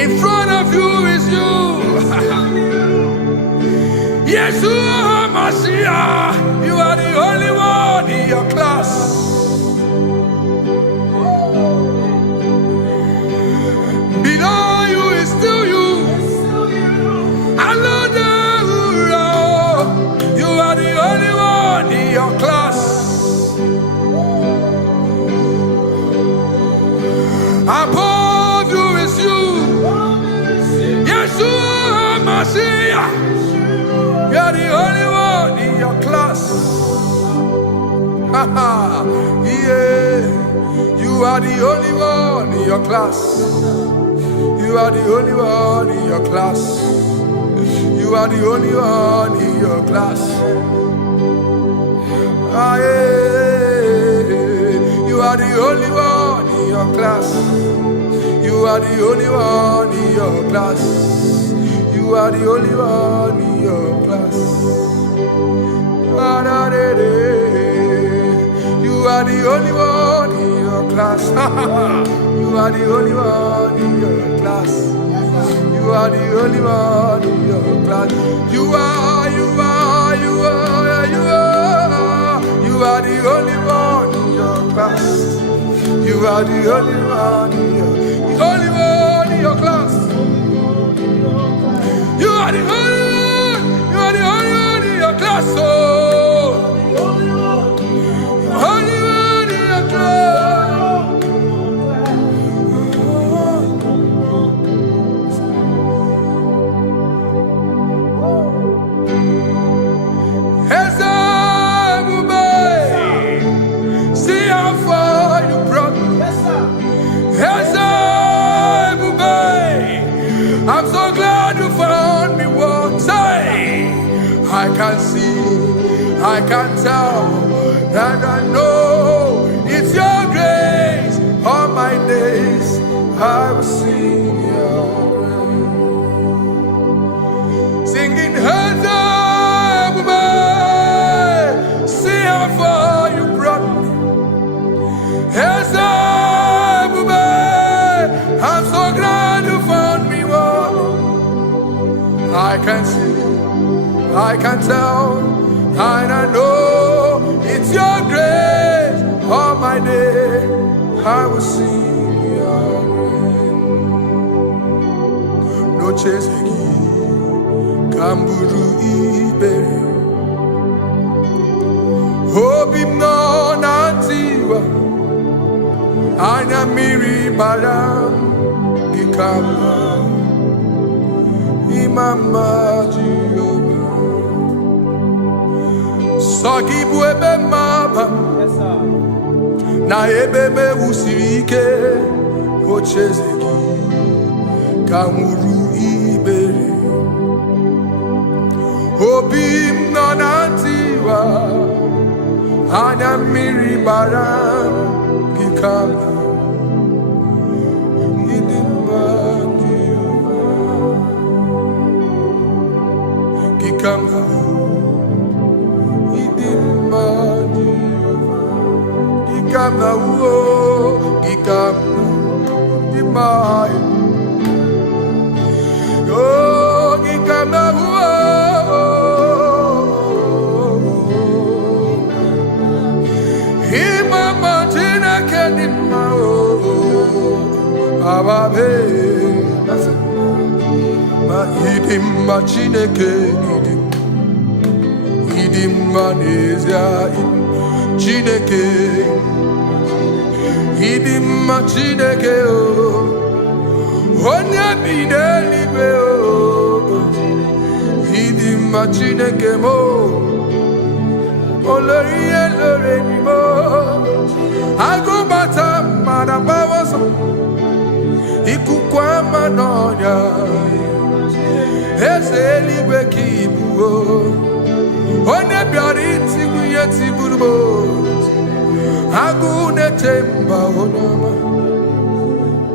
In front of you is you. Yeshua Mashiach, you are the only one in your class. Below you is still you. You are the only one in your class. Above you is you. Yeshua Mashiach, you are the only one in your class. Yeah, you are the only one in your class. You are the only one in your class. You are the only one in your class. Ah, yeah. You are the only one in your class. You are the only one in your class. You are the only one in your class. You are the only one in your class. You are the only one in your class. You are the only one in your class. You are the only one in your class. You are the only one in your class. You are the only one in your class. Oh, only one in your class. I can tell, and I know it's your grace. All my days I will sing your grace. Singing hands up, man. See how far you brought me. Hands up, man. I'm so glad you found me one. I can see, I can tell, and I know it's your grace. All my day I will sing your grace. No chasing, Kamburu Iberi. Hope no Nantiwa. Anya Miri Balam Gikama. Imama Jehovah Sagi buebe mapa Na ebe me usirike Ochezeki Kamuru Iberi Obim nonantiwa Anya miri baram Gikama Gikama Idima Gikama Gikama Idima Oh Gikama Imama Tina Kedima Ababe That's it. Idimma Chineke Idimma Nezia Chineke Idimma Chineke Onya Bidelibe Idimma Chineke mo Oloriye Loreni mo Agubata Madabawaso Ikukwa Manonya Ezeli bekibu One biari tibu yetibu Agune temba onama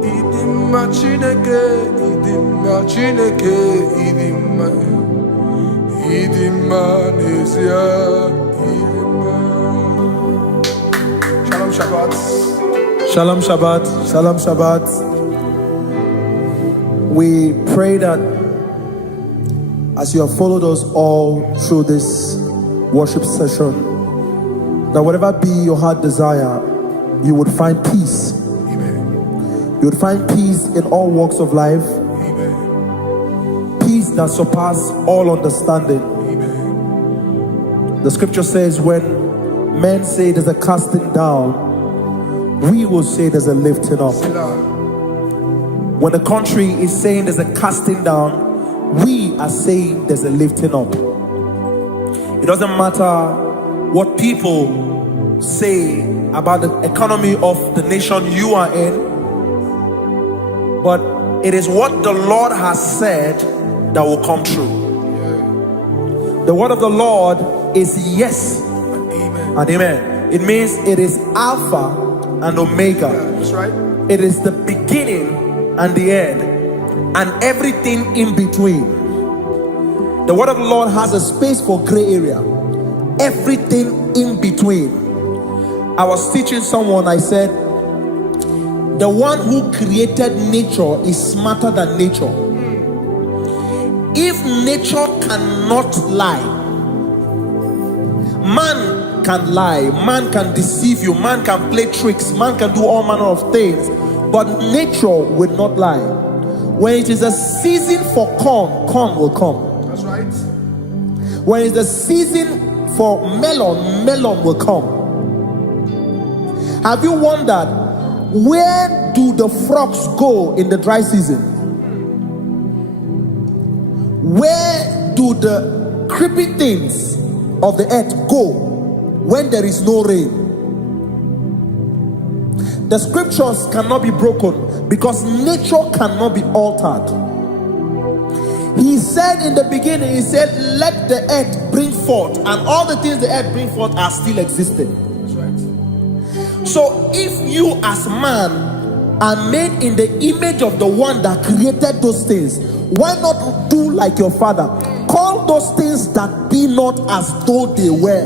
Idimma Chineke Idimma Nezia Idimma Shalom Shabbat. Shalom Shabbat. Shalom Shabbat. We pray that as you have followed us all through this worship session, that whatever be your heart desire, you would find peace. Amen. You would find peace in all walks of life. Amen. Peace that surpasses all understanding. Amen. The scripture says when men say there's a casting down, we will say there's a lifting up. When the country is saying there's a casting down, we are saying there's a lifting up. It doesn't matter what people say about the economy of the nation you are in, but it is what the Lord has said that will come true. The word of the Lord is yes and amen. It means it is Alpha and Omega. That's right. It is the beginning and the end, and everything in between. The word of the Lord has a space for gray area. Everything in between. I was teaching someone, I said, the one who created nature is smarter than nature. If nature cannot lie, man can lie, man can deceive you, man can play tricks, man can do all manner of things, but nature will not lie. When it is a season for corn, corn will come. That's right. When it's the season for melon, melon will come. Have you wondered, where do the frogs go in the dry season? Where do the creepy things of the earth go when there is no rain? The scriptures cannot be broken because nature cannot be altered. He said in the beginning, he said, let the earth brings forth, and all the things the earth brings forth are still existing. That's right. So if you as man are made in the image of the one that created those things, why not do like your father? Call those things that be not as though they were.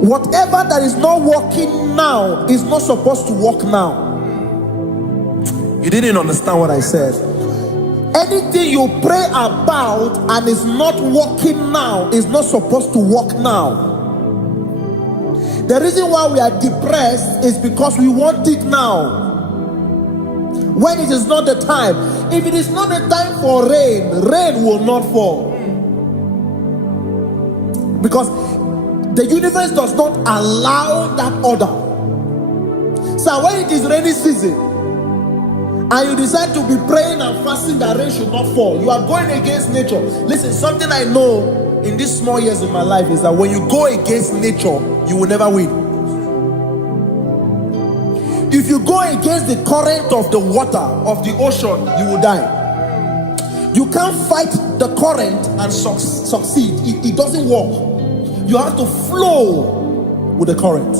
Whatever that is not working now is not supposed to work now. You didn't understand what I said. Anything you pray about and is not working now is not supposed to work now. The reason why we are depressed is because we want it now, when it is not the time. If it is not the time for rain, rain will not fall, because the universe does not allow that order. So when it is rainy season and you decide to be praying and fasting that rain should not fall, you are going against nature. Listen, something I know in these small years of my life is that when you go against nature, you will never win. If you go against the current of the water of the ocean, you will die. You can't fight the current and succeed. It doesn't work. You have to flow with the current.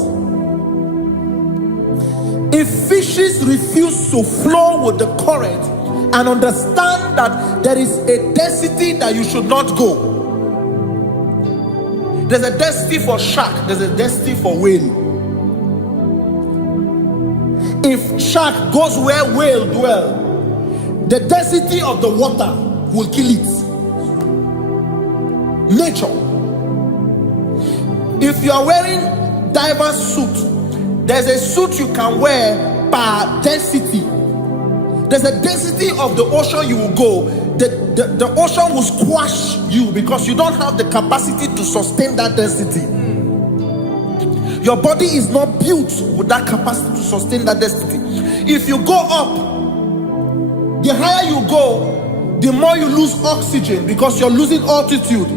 If fishes refuse to flow with the current and understand that there is a density that you should not go, there's a density for shark, there's a density for whale. If shark goes where whale dwell, the density of the water will kill it. Nature. If you are wearing diver's suit, there's a suit you can wear per density. There's a density of the ocean you will go. The ocean will squash you because you don't have the capacity to sustain that density. Your body is not built with that capacity to sustain that density. If you go up, the higher you go, the more you lose oxygen because you're losing altitude,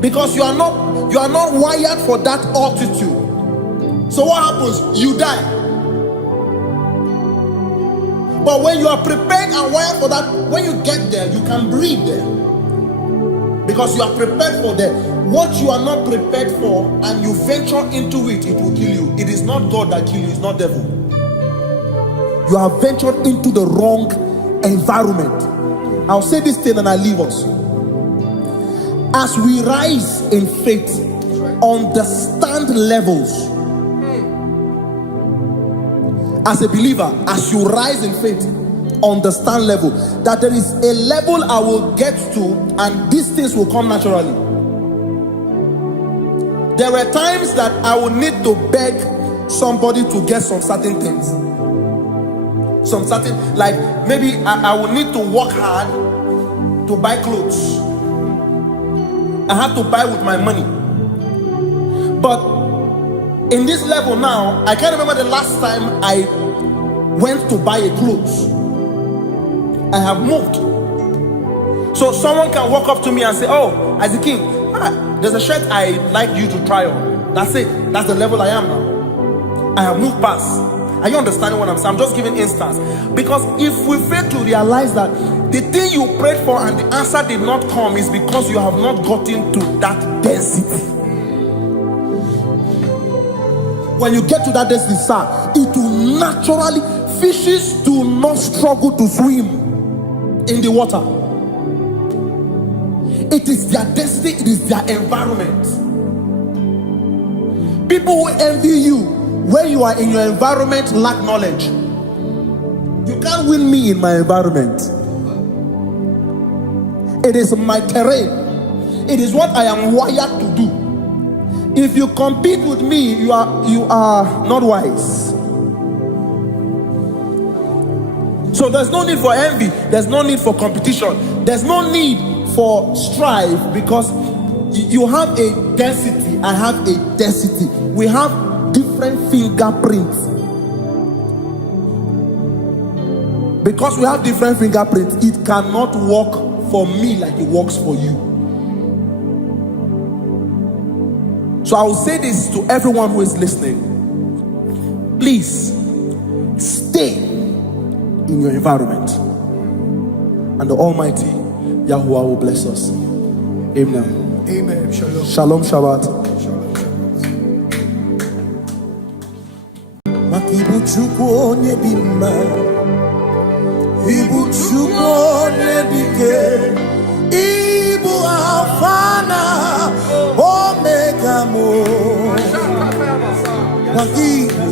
because you are not wired for that altitude. So what happens? You die. But when you are prepared and wired for that, when you get there, you can breathe there, because you are prepared for that. What you are not prepared for and you venture into it, it will kill you. It is not God that kills you, it's not devil. You have ventured into the wrong environment. I'll say this thing and I leave us. As we rise in faith, understand levels. As a believer, as you rise in faith, understand level. That there is a level I will get to and these things will come naturally. There were times that I would need to beg somebody to get some certain things. Some certain, like maybe I would need to work hard to buy clothes. I had to buy with my money. But in this level now, I can't remember the last time I went to buy a clothes. I have moved. So someone can walk up to me and say, "Oh, as a king, there's a shirt I like you to try on." That's it. That's the level I am now. I have moved past. Are you understanding what I'm saying? I'm just giving instance. Because if we fail to realize that the thing you prayed for and the answer did not come is because you have not gotten to that density. When you get to that density, sir, it will naturally, fishes do not struggle to swim in the water. It is their density, it is their environment. People who envy you when you are in your environment lack knowledge. You can't win me in my environment. It is my terrain. It is what I am wired to do. If you compete with me, you are not wise. So there's no need for envy. There's no need for competition. There's no need for strife, because you have a density. I have a density. We have different fingerprints. Because we have different fingerprints, it cannot work for me like it works for you. So I will say this to everyone who is listening. Please stay in your environment, and the Almighty Yahuwah will bless us. Amen. Amen. Shalom. Shalom Shabbat. Ibu Chukwu onye dị mma, Ibu Chukwu onye dị ike, Ibu Alfa na Omega mo. Ibu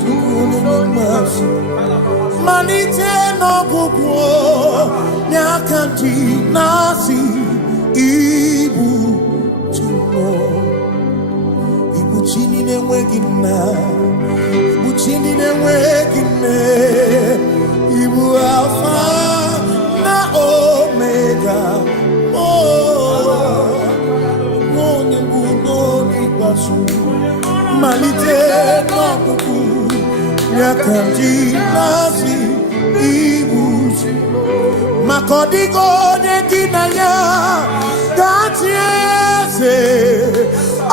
Chukwu onye dị mma, malite n'ọgwụgwụ n'aka ndị na-asị Ibu Chukwu, Ibu chi niile enweghị nna. Chini na-enweghị nne, Ibu Alfa na Omega, onye mbụ n'oge ikpeazụ, malite n'ọgwụgwụ n'aka ndị na-asị Ibu maka ọ dịghị onye gị na ya ga-achị eze,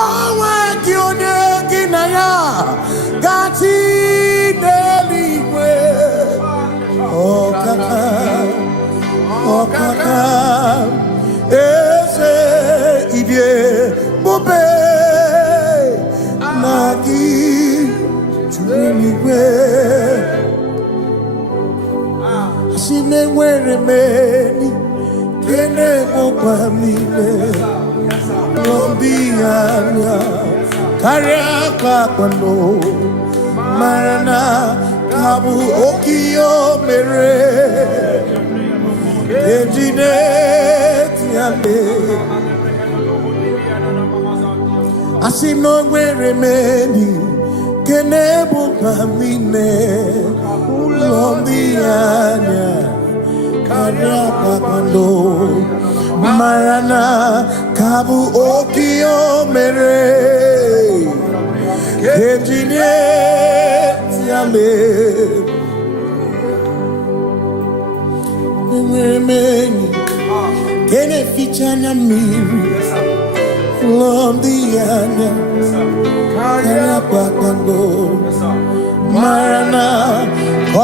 onwe gị onye gị na ya ga-achị n'eluigwe. Ọkaka eze idie bube na gị juru eluigwe. Asị na enwere m enyi kene mụkwa m niile n'obi anya karịa kpakpando mara na ka bụ oke ihe o mere ejide tiale. Asị na o nwere m enyi kene mụkwa m niile n'obi anya karịa kpakpando mara na ka bụ oke ihe o mere ejide tiale. Enwere m enyi kene ficha anya mmiri n'obi anya karịa kpakpando mara na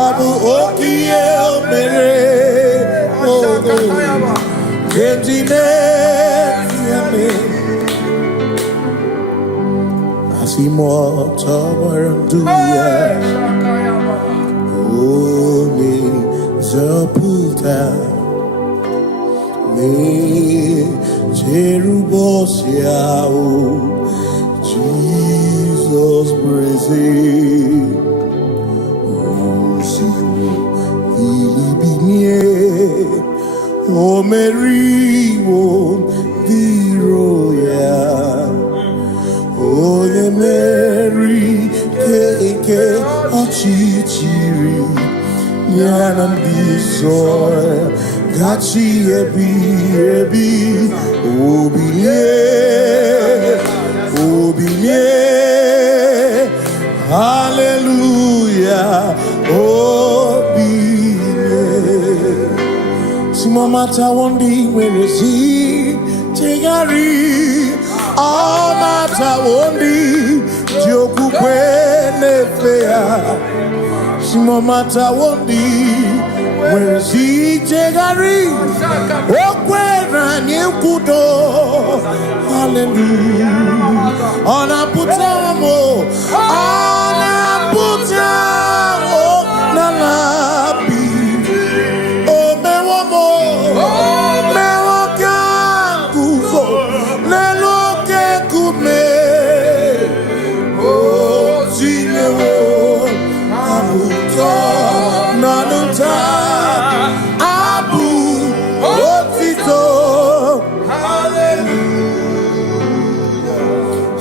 ọ bụ oke ihe o mere ejide tiale. Asị m ọtọgbara ndụ ya onye nzọpụta na-echere ụbọchị ahụ Jizọs breze ozugbo ibilie o meriwo ndị iro ya. Onye meri keke ọchịchịrị ya na ndị nsọ gachi ebi ebi. Obilie obilie hallelujah obilie. Simomata wondi nwere si chegharị ọmata wondi ji okwukwe na-efe ya. Simomata wondi nwere si chegharị o kwere anyị nkwudo. Hallelujah. Ọ na-apụta m ọ na-apụta n'ala bi o mewo m mewo ka nguzo n'elu oke nkume o tinyewo abụtọ n'ọnụta abụ otito.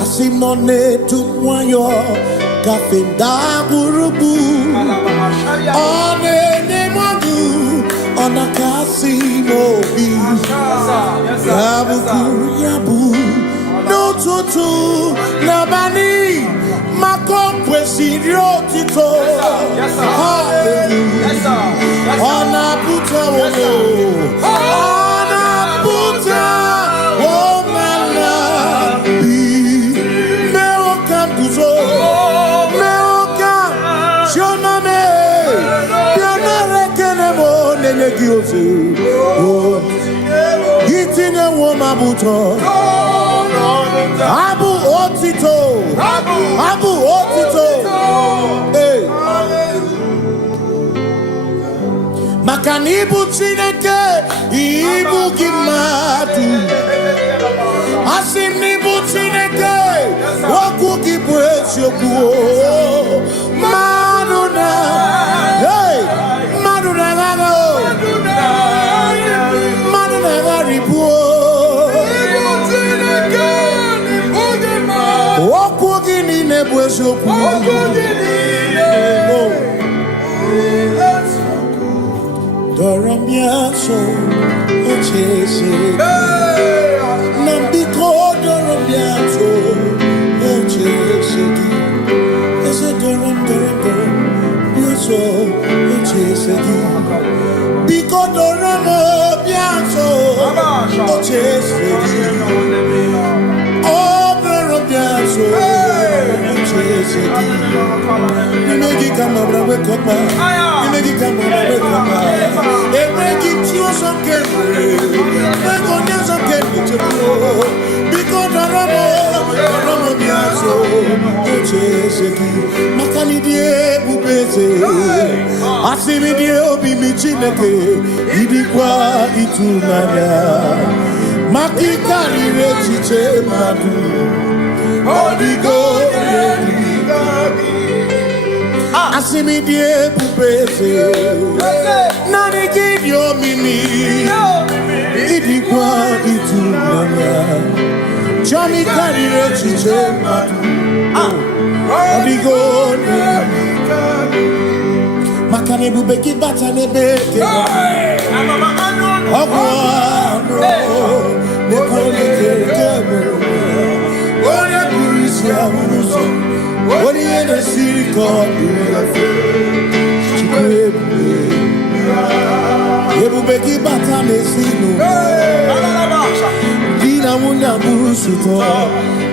Asị m nọ na-etu nwayọ gafe ndagwurugwu, ọ na-enye mmadụ ọ na-akasị n'obi. Ya bụkwuru ya bụ n'ụtụtụ n'abalị maka o kwesịrị otito. Hallelujah. Ọ na-apụta onye ọ na-apụta omela bi mewo ka guzo mewo ka chioname bịanara ekele m Gitine woma buto. Abu otito. Abu otito. Hey. Makanibu chineke. Ibu gimadu. Asinibu chineke. Waku gibwesyoku. Maduna. Hey. Maduna gaga. Doramiaso, ochese. Nambiko doramiaso, ochese. Ese doram, biaso, ochese. Biko doramiaso, ochese. Oh, doramiaso, ochese. Nimegi kama brawe kopa. Nimegi kama brawe kopa. Emegi tio sokere. Ego nya sokere chuko. Biko doramo biaso. Ochese ki. Makani die bubeze. Asimi die obi michineke. Idikwa itunanya. Makikari rechiche madu. Odigo Asimi die pupese Nani gidio mimi Idikwa itunanya Chami karire chiche matu Odigo Makane bubeki bata nebeke Ogwa Nekone kekebe Oye kurisia unuso Oye ne siriko Ebubeki bata mesinu Dina munya busuto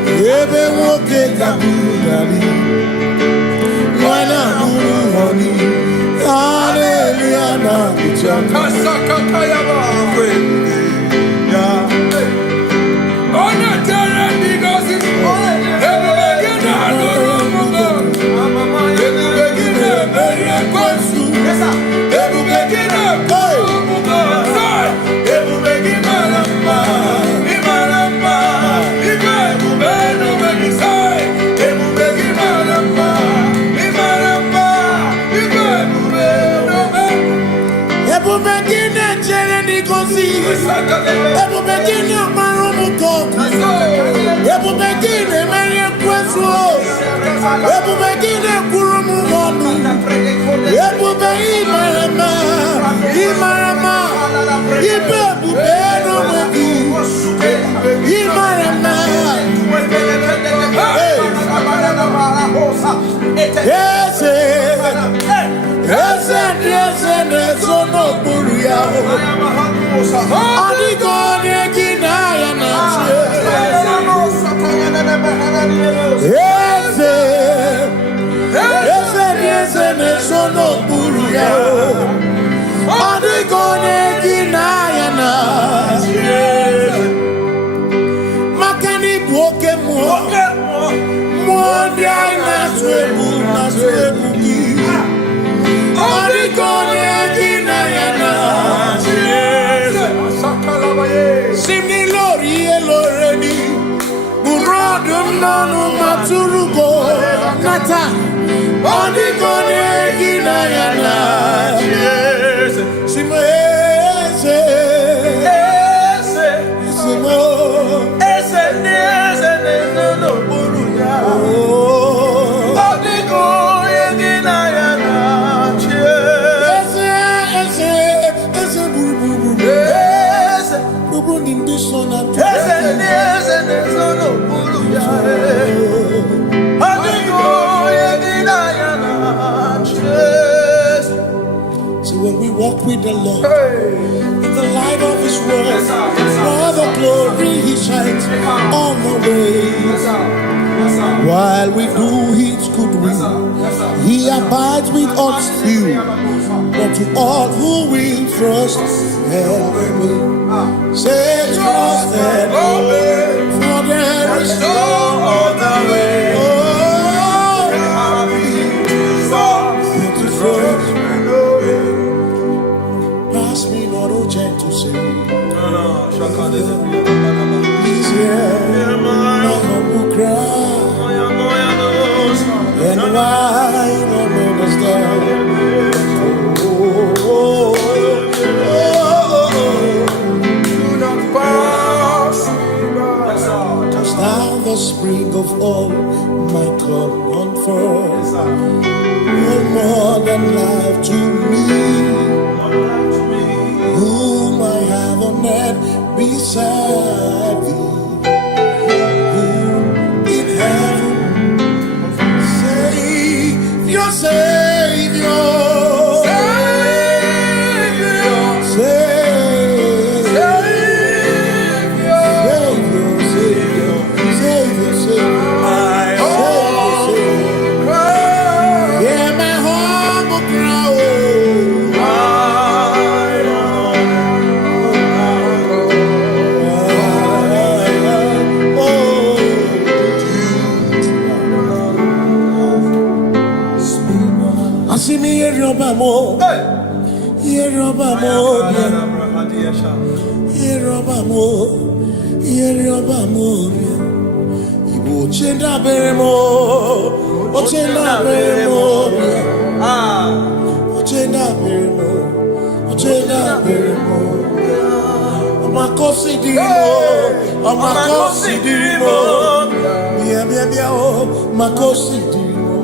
Ebe woke kabudali Wana muru honi Hallelujah na kuchana Kasaka kayaba Walk with the Lord in the light of His word, for the glory He shines on the way. While we do His good will, He abides with us still. But to all who will trust and believe, say trust and obey, for there is no other way. Oh, but to trust and obey. Pass me not, O gentle Savior. Please hear my humble cry. And why don't understand? Do not pass me by. Touch thou the spring of all my cup unfurls. You're more than life to me, whom I have on earth beside thee. In heaven, Savior, Savior, Igbo chenda beremo, ochenda beremo, ochenda beremo, ochenda beremo. Amakosi dirimo, bia oh, makosi dirimo,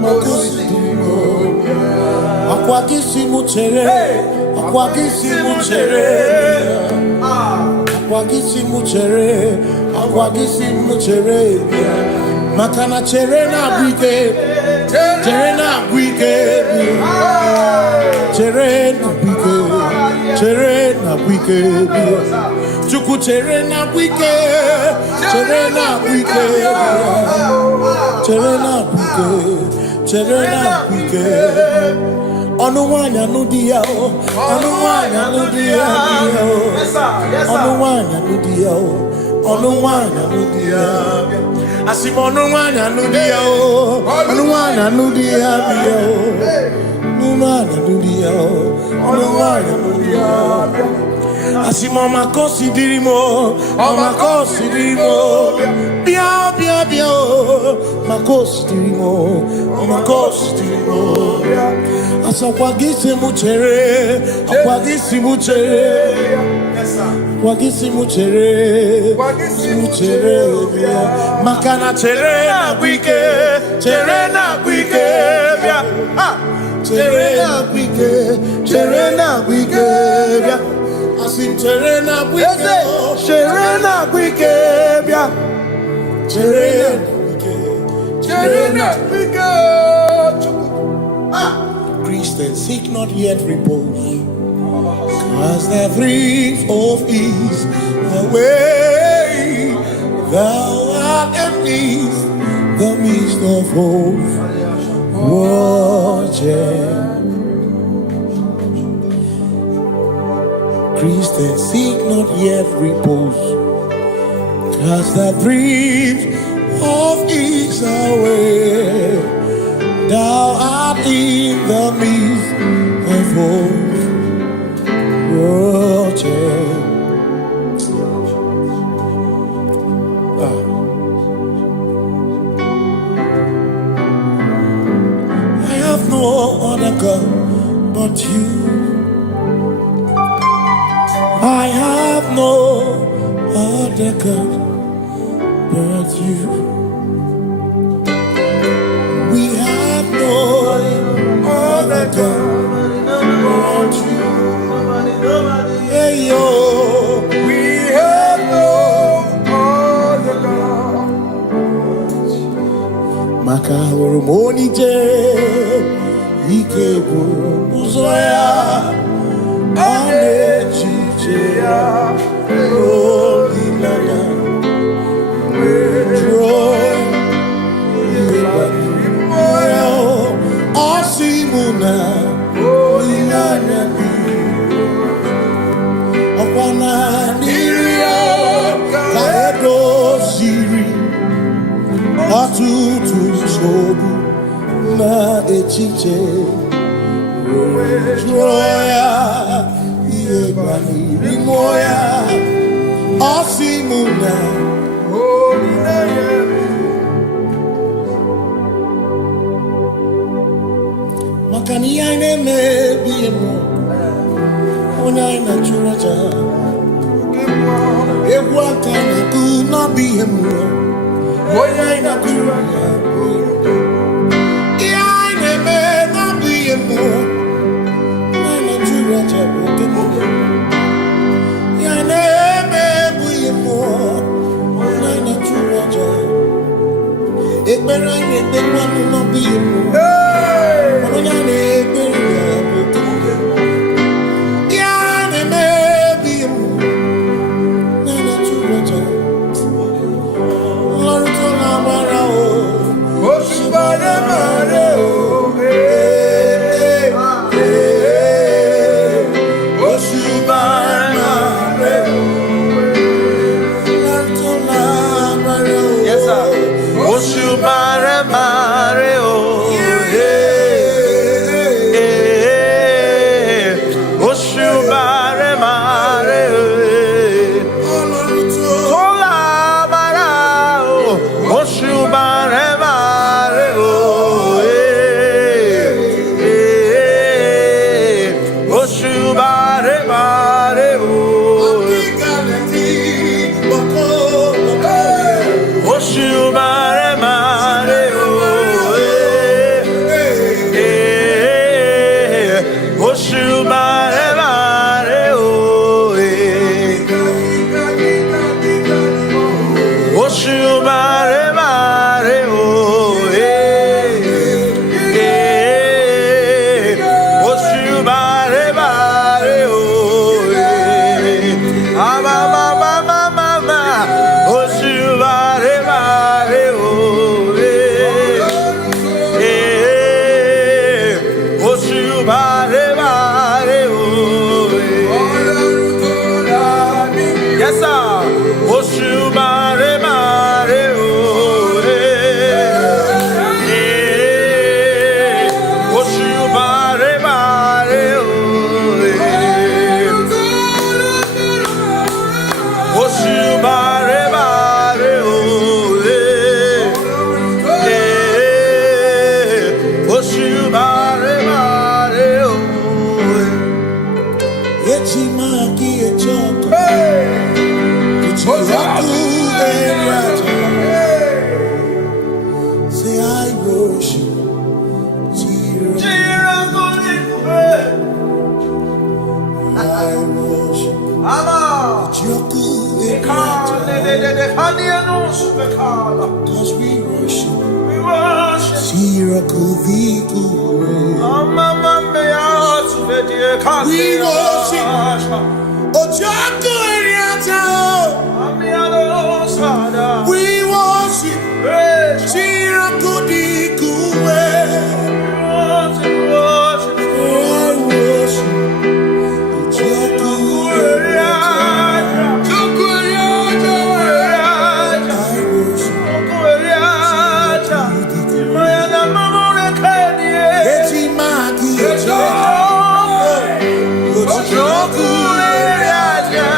makosi dirimo. Akwakisi muchere, akwakisi muchere. Akwagisi muchere, makana chere na bwike, chere na bwike, chuku chere na bwike, Onuwanya nudia o, onuwanya nudia o, onuwanya nudia o, onuwanya nudia. Asim onuwanya nudia o, onuwanya nudia o, onuwanya nudia o, onuwanya nudia. Asim omakosi dirimo, bia o, makosi dirimo. Asakwagisi muchere, makana chere na bwike, asim chere na bwike, Christians seek not yet repose, as the brief of ease, the way thou art amidst the midst of hope, watching. Christians seek not yet repose, as the brief of ease away, thou art in the midst of hope, watching. I have no other God but you. I have no other God but you. We have no other God but you. Hey yo, we have no other God. Maka hormoni je, ike buru uzoya, ane chicheya, holy lana, joy. na olileanya dị ọkwa na n'iri ya ka edoziri ọtụtụ nsogbu na echiche jụọ ya ihe gbaniri mmụọ ya ọ sị mụ na olileanya maka na ihe anyị na-emebi mmụọ onye anyị na-achụrụ aja egwu aka na-ekwu n'ọbụ ihe mmụọ onye anyị na-achụrụ aja ihe anyị na-eme n'ọbụ ihe mmụọ onye anyị na-achụrụ aja bụ oke mmụọ ihe anyị na-eme bụ ihe mmụọ onye anyị na-achụrụ aja ekpere anyị na-ekpekwa n'ọbụ ihe mmụọ onye anyị na-ekpere ya bụ oke mmụọ ihe anyị na-eme bụ ihe mmụọ onye anyị na-achụrụ aja lọrụtụ na agbara o oṣubare mare o oṣubare mare o lọrụtụ na agbara o yes sir oṣubare mare o oṣubare mare o tola bara o oṣubare mare o oṣubare mare o oṣubare mare o oṣubare mare o oṣubare mare o oṣubare mare o ama mama mama oṣubare mare o oṣubare mare o yes sir oṣubare mare o oṣubare mare o oṣubare mare o oṣubare mare o echi maki echoko uchiwaku eriaja say I worship I worship uchiwaku eriaja cause we worship Shiraku viku we worship Ojaku eriaja we worship Shiraku diku I worship Ojaku eriaja I worship Echi maki Ojaku eriaja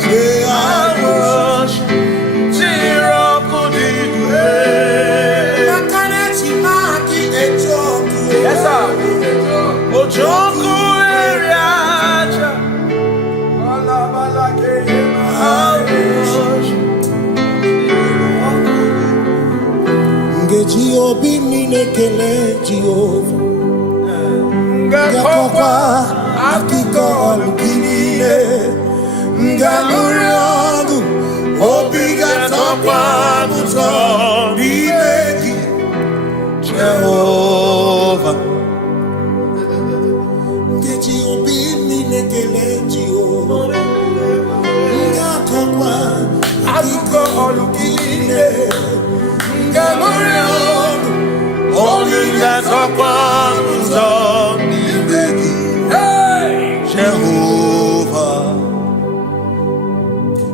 say I worship Shiraku diku Makanechi maki echoku yes sir ojoku eriaja Ngeji obi mi nekele Jehova Ngakokwa akiko olukile Ngamuri ogu obi gatokwa muto Nimegi Jehova Ngeji obi mi nekele Jehova Ngakokwa akiko olukile Ngamuri ogu obi gatokwa Jehovah,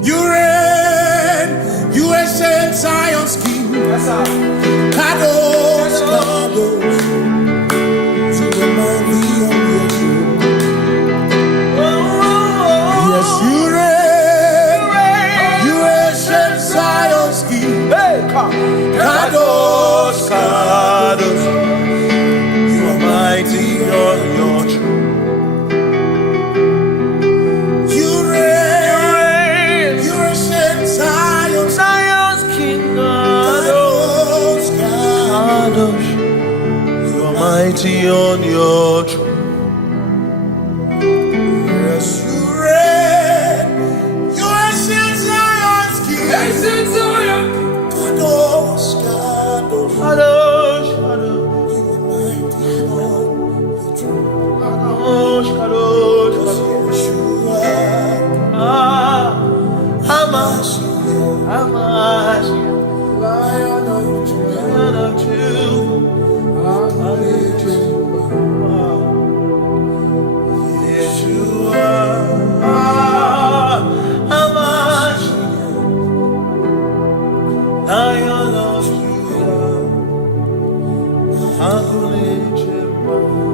you reign, you ancient Zion's King. Kadosh, Kadosh, you remind me of your throne. Yes, you reign, you ancient Zion's King. Kadosh, Kadosh, you are mighty on your throne. Mighty on your throne. Yes, you reign. You ancient Zion's King. Ancient Zion. Kadosh, Kadosh, Kadosh, Kadosh. You are mighty on your throne. Kadosh, Kadosh, Kadosh. Hamash, Lion of Judah, Lion of Judah.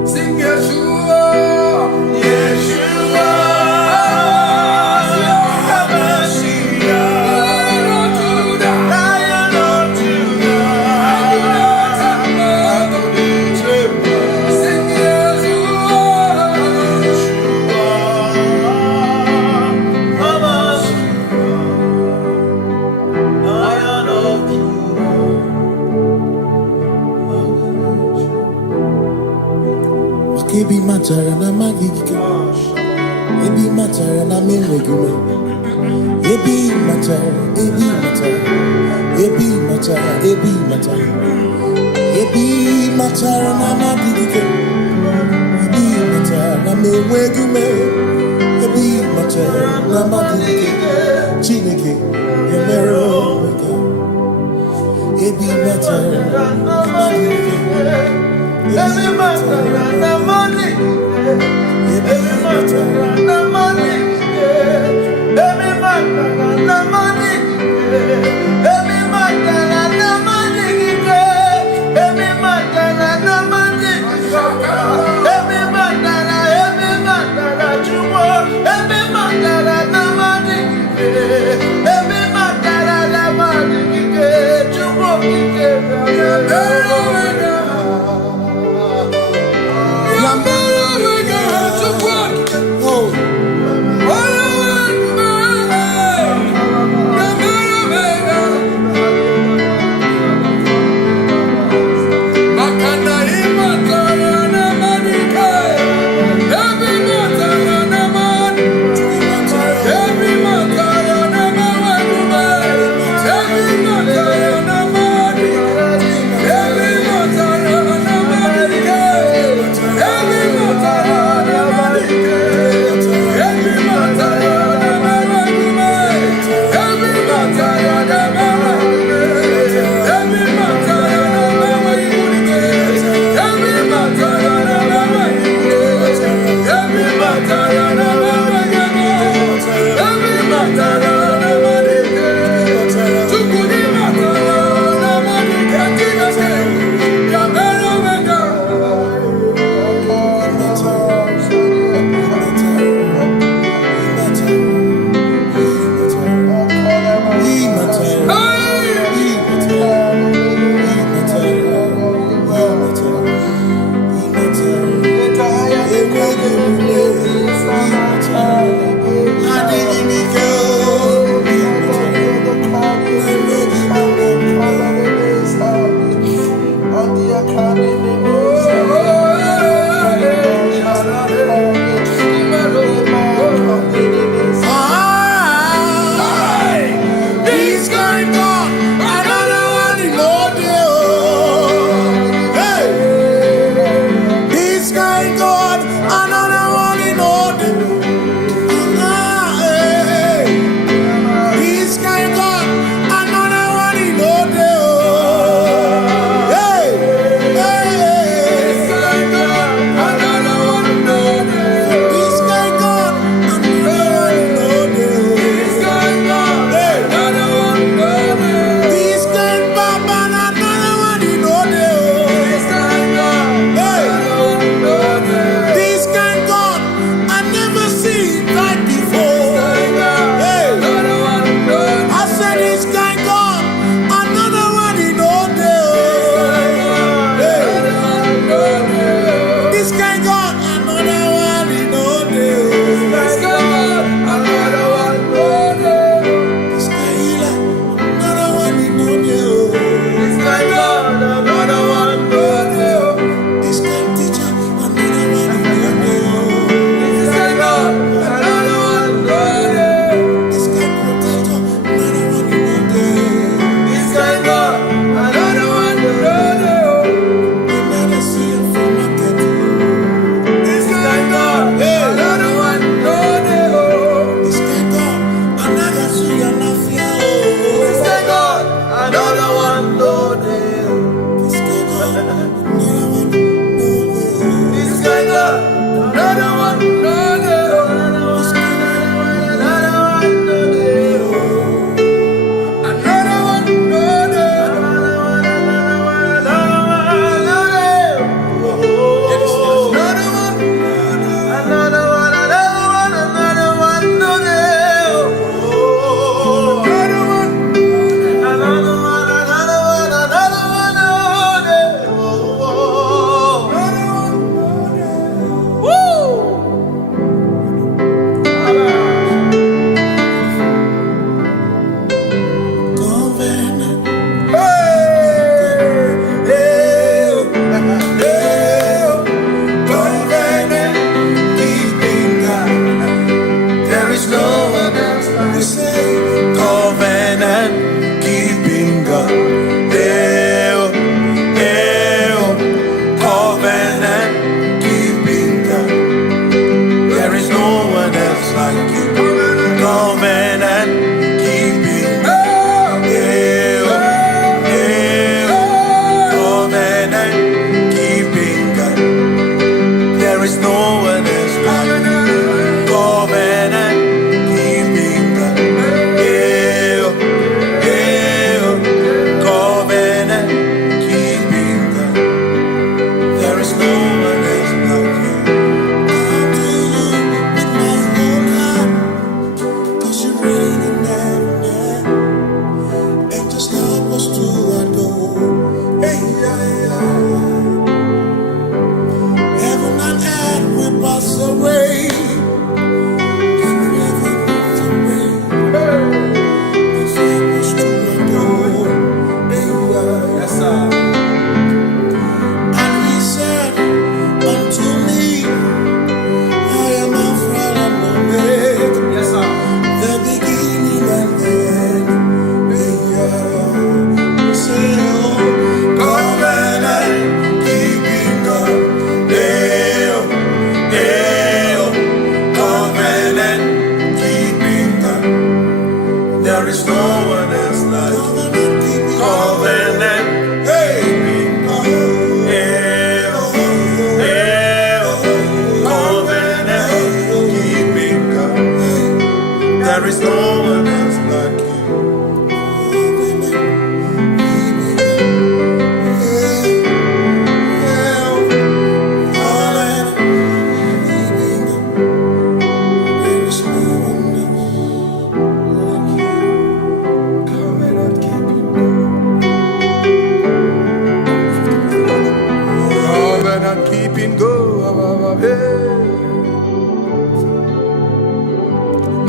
Sing Yeshua, Yeshua, Ebi matara na magigike, ebi matara na menwegume, ebi matara, ebi matara, ebi matara, ebi matara, ebi matara na magigike, ebi matara na menwegume, ebi matara na magigike, Chineke yemero wega, ebi matara na magigike. Every matter and the money, every matter and the money, every matter and the money, every matter and the money, every matter and the money, every matter you want, every matter and the money, every matter and the money, you want,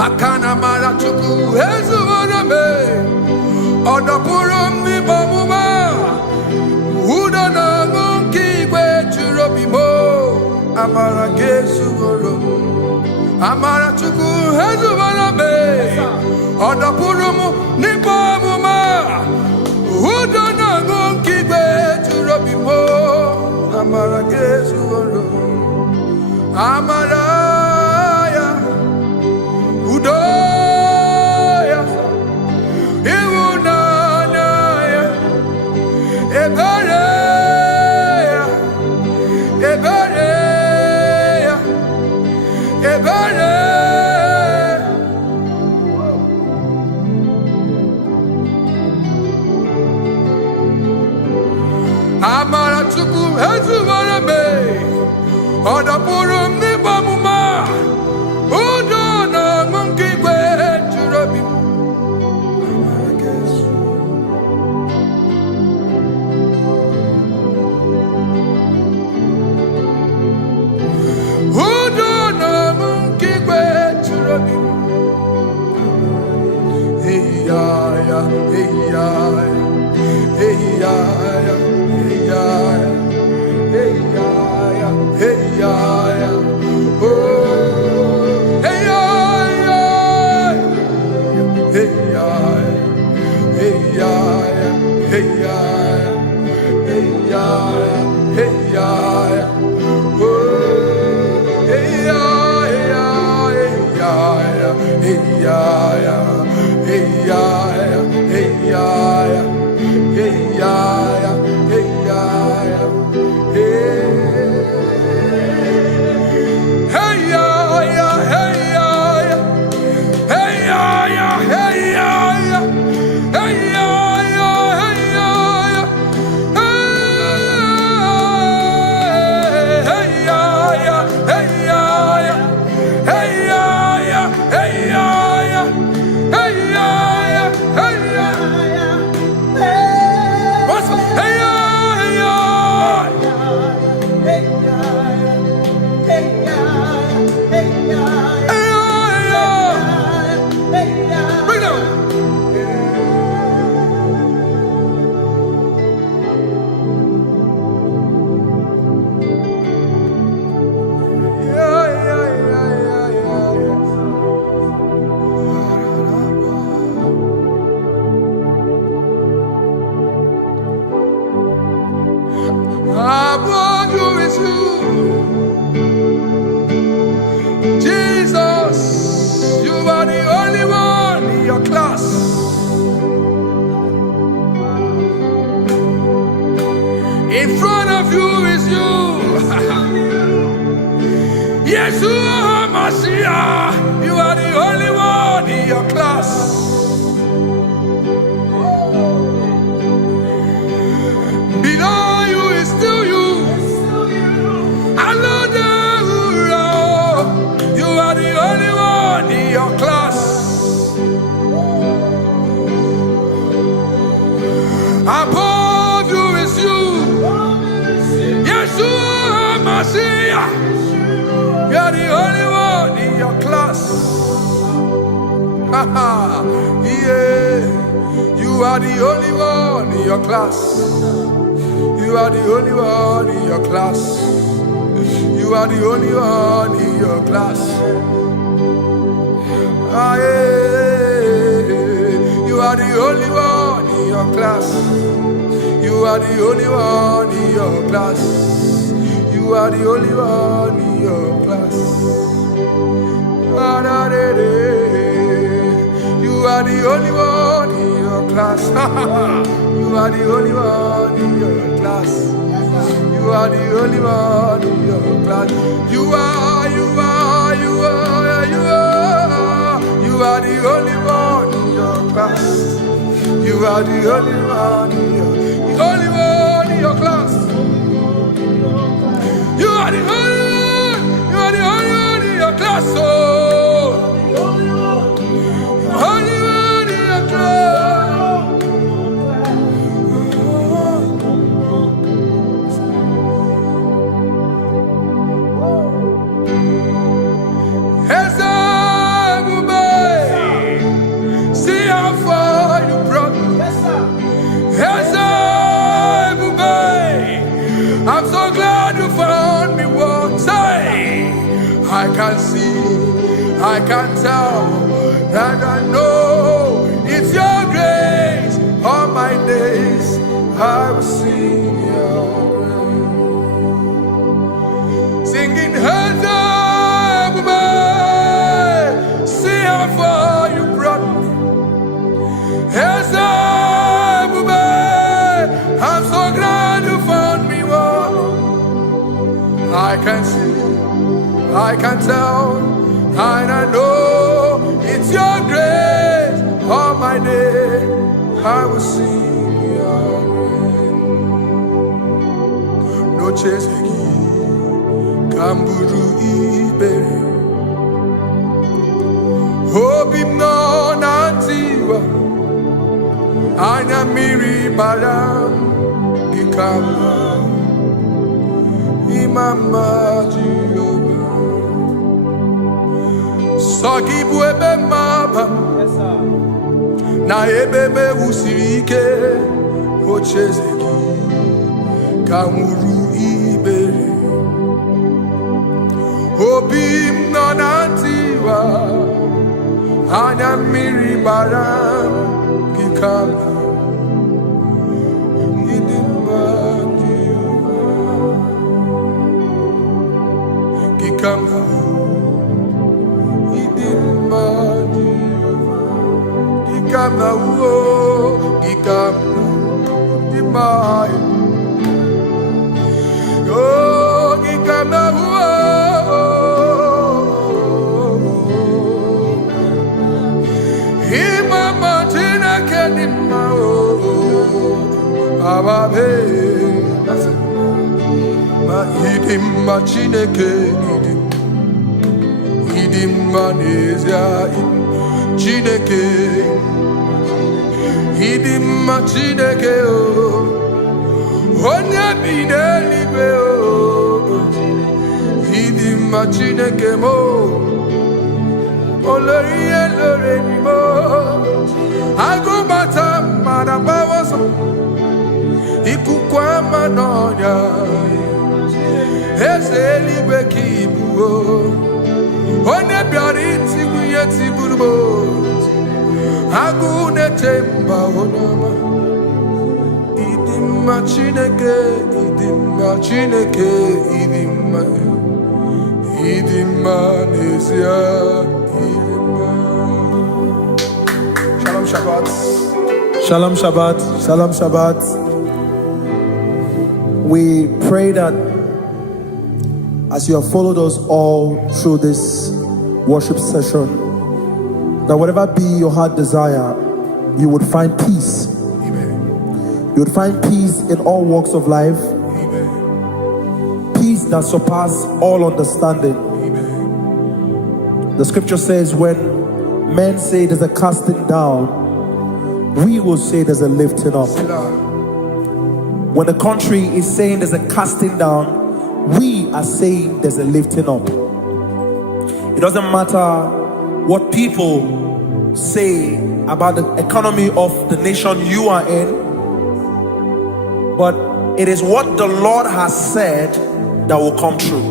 Makana marachuku ezuwarame. Odapurum ni bamuma. Uda na ngunki kwe churobimo. Amara gezuwarum. Amara chuku ezuwarame. Odapurum ni bamuma. Uda na ngunki kwe churobimo. Amara gezuwarum. Amaraya Udoya Iwunanaya Ebereya Ebereya Ebereya Amara chuku ezuwarame Odapurum ni bamuma Udo na mungi kwe churabi Udo na mungi kwe churabi Hey ya ya hey ya hey ya hey ya hey ya hey ya oh hey ya hey ya hey ya hey ya hey ya hey ya oh hey ya hey ya hey ya hey ya hey ya hey ya hey ya In front of you is you. Yeshua Mashiach, you are the only one in your class. Below you is still you. You are the only one in your class. Above you is you. Yeshua Mashiach, you are the only one in your class. Yeah, you are the only one in your class. You are the only one in your class. You are the only one in your class. Ah, yeah. You are the only one in your class. You are the only one in your class. You are the only one in your class. You are the only one in your class. You are the only one in your class. You are the only one in your class. You are the only one in your class. You are the only one in your class. You are the only one in your class. Oh, only one in your class. Ezebube. can see, I can tell, and I know it's your grace. All my days I will sing your grace. Singing hands up, man. See how far you brought me. Hands up, man. I'm so glad you found me. I can see, I can tell, and I know it's your grace. All my day I will sing your grace. No chasing, Kamburu Iberi. Hope him no nantiwa. Anya miri balam ikamba. Imama Jehovah. Sogi buebe mapa. Na ebebe usirike. Ochezeki. Kamuru Iberi. Obim nonantiwa. Anya miri baram gikala. Idimba Jehovah. Gikala. Idimba Jehovah. Gikala uo. Gikala. Dimai. Oh, gikala uo. Ababe, ma idim ma chineke idim ma nezia chineke idim ma chineke o onye bidelibe o idim ma chineke mo oloriye lore ni mo agubata marabawoso ikukwama nonya ezelibe kibuo one biari tibuye tiburubo agune temba onama idimma chineke idimma nezia idimma. Shalom Shabbat. Shalom Shabbat. Shalom Shabbat. We pray that as you have followed us all through this worship session, that whatever be your heart desire, you would find peace. Amen. You would find peace in all walks of life. Amen. Peace that surpasses all understanding. Amen. The scripture says, when men say there's a casting down, we will say there's a lifting up. When the country is saying there's a casting down, we are saying there's a lifting up. It doesn't matter what people say about the economy of the nation you are in, but it is what the Lord has said that will come true.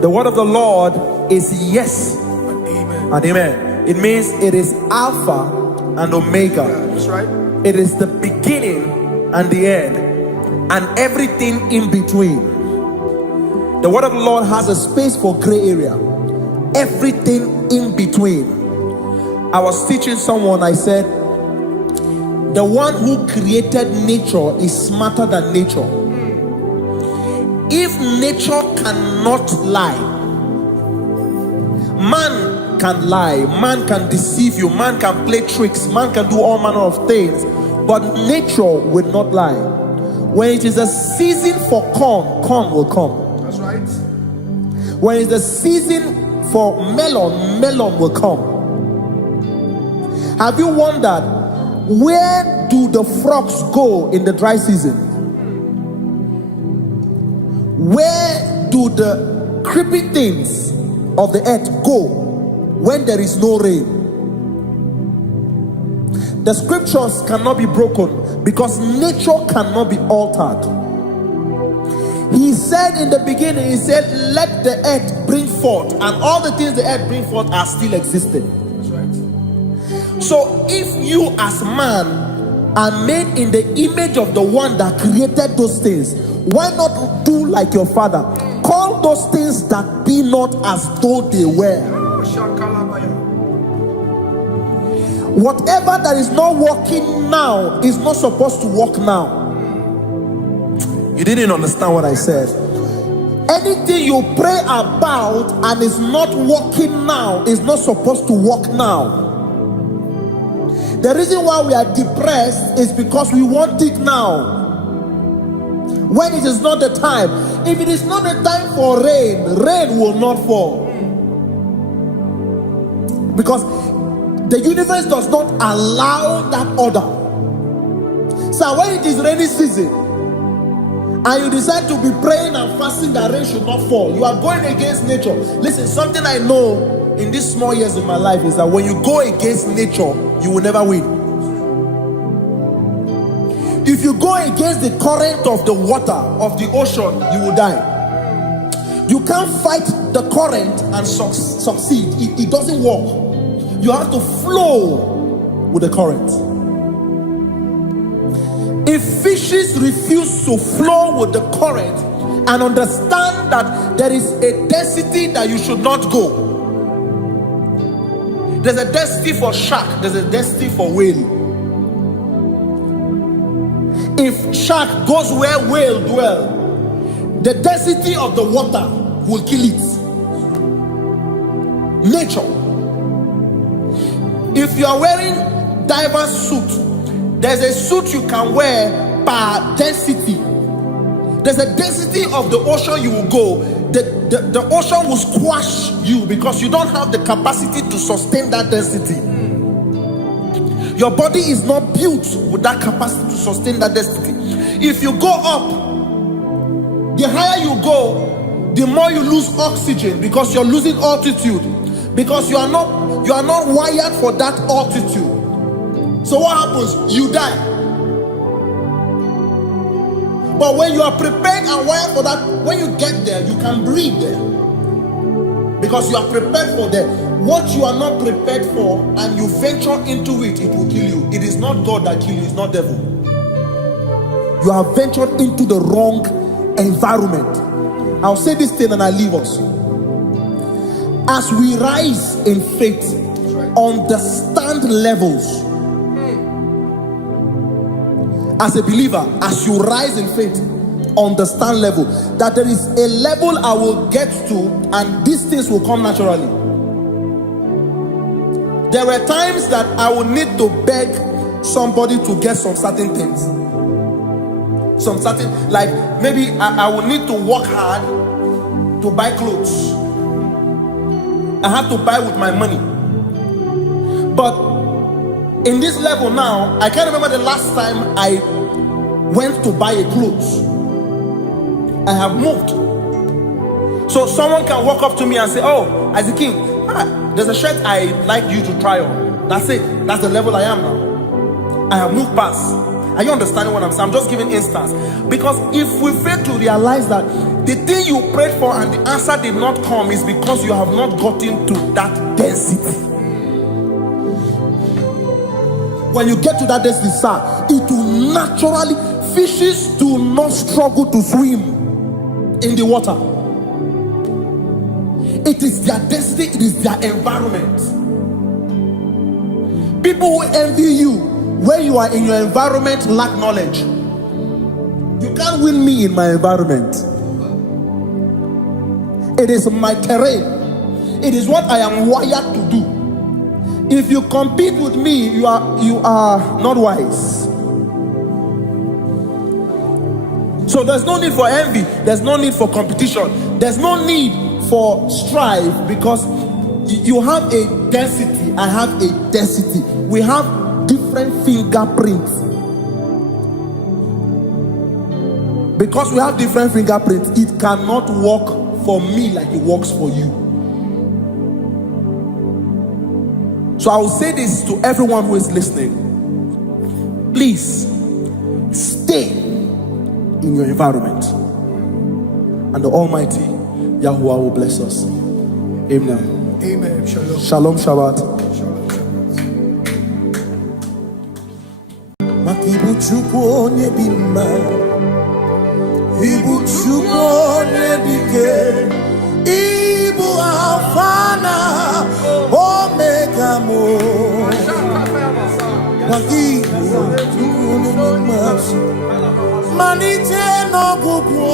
The word of the Lord is yes and amen. It means it is Alpha and Omega. That's right. It is the beginning and the end, and everything in between. The word of the Lord has a space for gray area. Everything in between. I was teaching someone, I said, the one who created nature is smarter than nature. If nature cannot lie, man can lie, man can deceive you, man can play tricks, man can do all manner of things, but nature will not lie. When it is a season for corn, corn will come. That's right. When it's a season for melon, melon will come. Have you wondered, where do the frogs go in the dry season? Where do the creepy things of the earth go when there is no rain? The scriptures cannot be broken because nature cannot be altered. He said in the beginning, he said, let the earth bring forth, and all the things the earth bring forth are still existing. That's right. So if you as man are made in the image of the one that created those things, why not do like your father? Call those things that be not as though they were. Whatever that is not working now is not supposed to work now. You didn't understand what I said. Anything you pray about and is not working now is not supposed to work now. The reason why we are depressed is because we want it now, when it is not the time. If it is not the time for rain, rain will not fall, because the universe does not allow that order. So when it is rainy season and you decide to be praying and fasting that rain should not fall, you are going against nature. Listen, something I know in these small years in my life is that when you go against nature, you will never win. If you go against the current of the water of the ocean, you will die. You can't fight the current and succeed. It doesn't work. You have to flow with the current. If fishes refuse to flow with the current and understand that there is a density that you should not go, there's a density for shark, there's a density for whale. If shark goes where whale dwell, the density of the water will kill it. Nature. If you are wearing diver's suit, there's a suit you can wear per density. There's a density of the ocean you will go. The ocean will squash you because you don't have the capacity to sustain that density. Your body is not built with that capacity to sustain that density. If you go up, the higher you go, the more you lose oxygen because you're losing altitude, because you are not wired for that altitude. So what happens? You die. But when you are prepared and wired for that, when you get there, you can breathe there, because you are prepared for that. What you are not prepared for and you venture into it, it will kill you. It is not God that kills you, it's not devil. You have ventured into the wrong environment. I'll say this thing and I leave us. As we rise in faith, understand levels. As a believer, as you rise in faith, understand level. That there is a level I will get to and these things will come naturally. There were times that I would need to beg somebody to get some certain things. Some certain, like maybe I would need to work hard to buy clothes. I had to buy with my money. But in this level now, I can't remember the last time I went to buy a clothes. I have moved. So someone can walk up to me and say, oh, Isaac King, there's a shirt I like you to try on. That's it. That's the level I am now. I have moved past. Are you understanding what I'm saying? I'm just giving instance. Because if we fail to realize that the thing you prayed for and the answer did not come is because you have not gotten to that density. When you get to that density, sir, it will naturally, fishes do not struggle to swim in the water. It is their destiny, it is their environment. People who envy you when you are in your environment lack knowledge. You can't win me in my environment. It is my terrain. It is what I am wired to do. If you compete with me, you are not wise. So there's no need for envy. There's no need for competition. There's no need for strife, because you have a density, I have a density. We have different fingerprints. Because we have different fingerprints, it cannot work for me like it works for you. So I will say this to everyone who is listening. Please stay in your environment. and the Almighty Yahuwah will bless us. Amen. Amen. Shalom. Shalom Shabbat. Makibu chukwu onye dị mma, Ibu chukwu onye dike, Ibu Alpha na Omega mo. Makibu chukwu onye dị mma, malite n'ọgwụgwụ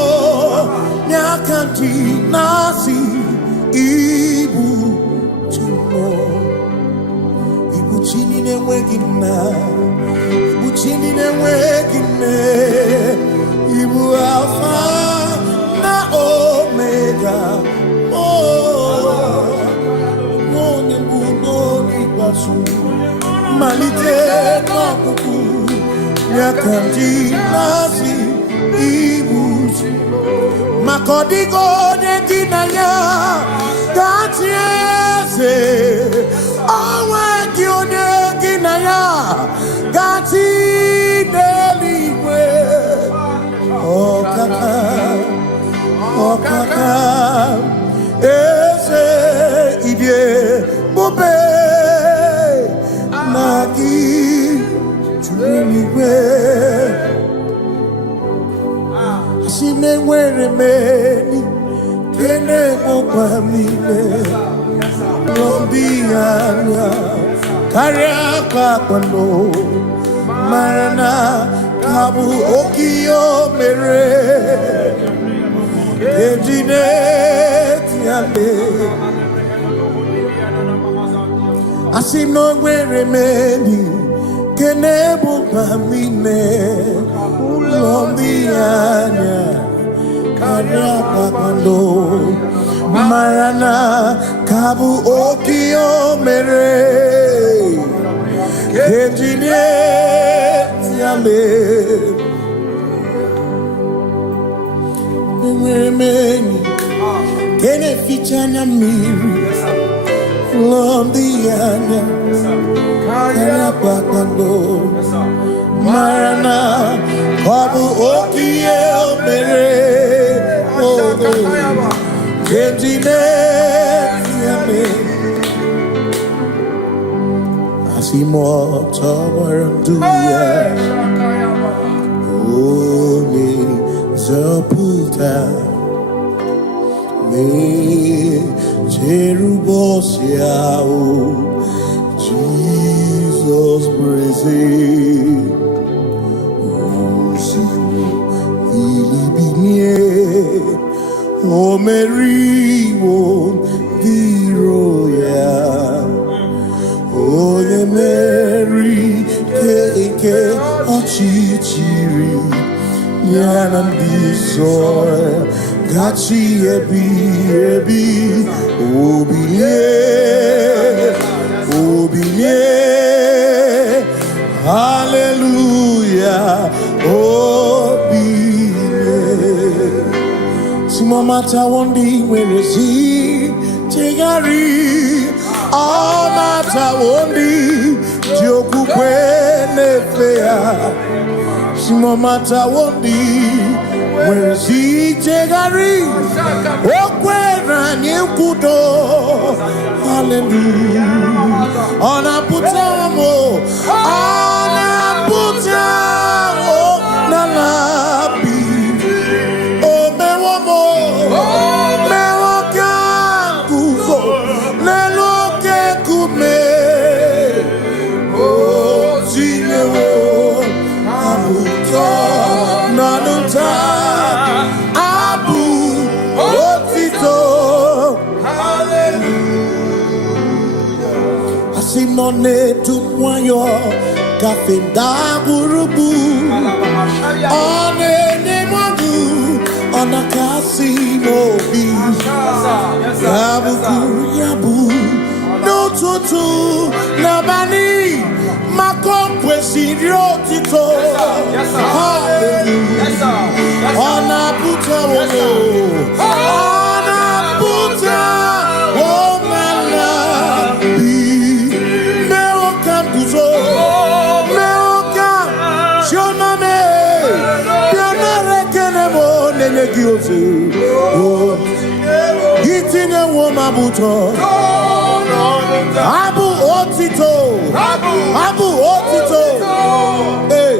n'akanti nasi. Ibu chukwu, Ibu chini n'enweghị nna. Chini n'enweghị nne, Ibu Alpha na Omega, onye mbụ n'oge ikpeazụ, malite n'ọgwụgwụ n'aka ndị na-asị Ibu maka ọ dịghị onye gị na ya ga-achị eze, onwe gị onye gị na ya ga-achị n'eluigwe. Ọkaka, ọkaka, eze idie bube na gị juru eluigwe. Asị m enwere m enyi kene mụkwa m niile, n'obi anya karịa kpakpando, mara na ka bụ oke ihe o mere eji na-eti ale. Asị m na o nwere m enyi kene mụkwa m niile, ụlọ ndị anya karịa kpakpando, mara na ka bụ oke ihe o mere eji na-eti ale. Enwere m enyi nke na-eficha anya mmiri, ụlọ ndị anya karịa kpakpando, mara na ọ bụ oke ihe o mere eji na-eti ale. Asị m ọtọgbara ndụ ya, onye nzọpụta na-echere ụbọchị ahụ Jizọs breze ozuru bilibilie, o meriwo ndị iro ya, onye meri ke ọchịchịrị ya na ndị nsọ gachi ebi ebi. Obilie, obilie, hallelujah, obilie. Simomata wondi nwere si chegharị, ọmata wondi ji okwukwe na-efe ya. Simomata wondi nwere si chegharị, o kwere anyị nkwudo. Hallelujah, ọ na-apụta m, ọ na-apụta n'ala bi. O mewo m, mewo ka nguzo n'elu oke nkume. O tinyewo abụtọ n'ọnụ nta, abụ otito. Asị m nọ na-edu nwayọ gafe ndagwurugwu, ọ na-enye m ọṅụ, ọ na-akasị m obi. Ya bụkwuru ya bụ n'ụtụtụ n'abalị, maka o kwesịrị otito. Hallelujah, ọ na-apụta onye, ọ na-apụta omela bi. Mewo ka nguzo, mewo ka chioma me, bịa nara ekele m nenye gị ozi. Itine wo mabuto. Abu otito. Abu otito. Hey.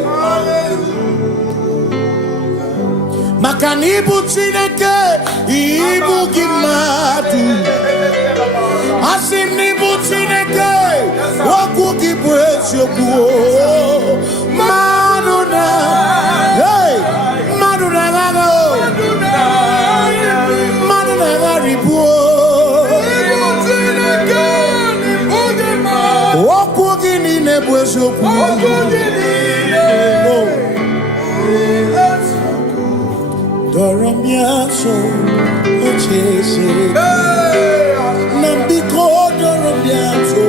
Makanibu Chineke, Ibu Gimadu. Asinibu Chineke, Waku Gibuesyoku. Maduna, hey, Maduna Gago, Maduna Garibu. Waku Gini Nebuesyoku. Doramiaso, Ochese, Nambiko, Doramiaso,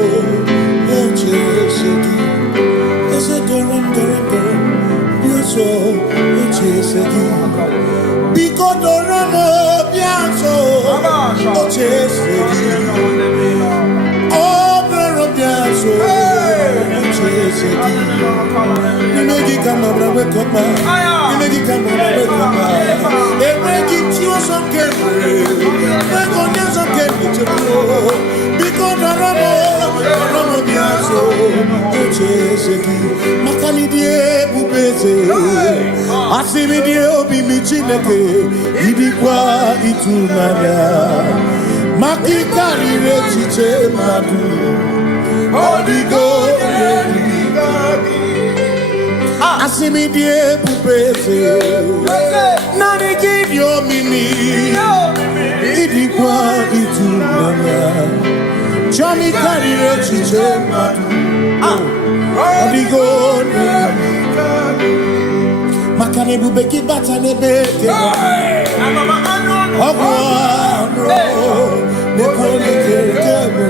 Ochese, Ese Doram, Yaso, Ochese, Biko Doramiaso, Ochese, Oh, Doramiaso, Ochese, Nimegi Kamabra, Wekopa, Nimegi Kamabra, Wekopa. Asimidie obi mi Chineke idikwa itunanya makikari rechiche madu odigo Asimidie bubeze nani gidio mimi idikwa itunanya chami kari rechiche madu odigo Makane bubeki bata nebeke Ogwa Nekone kebe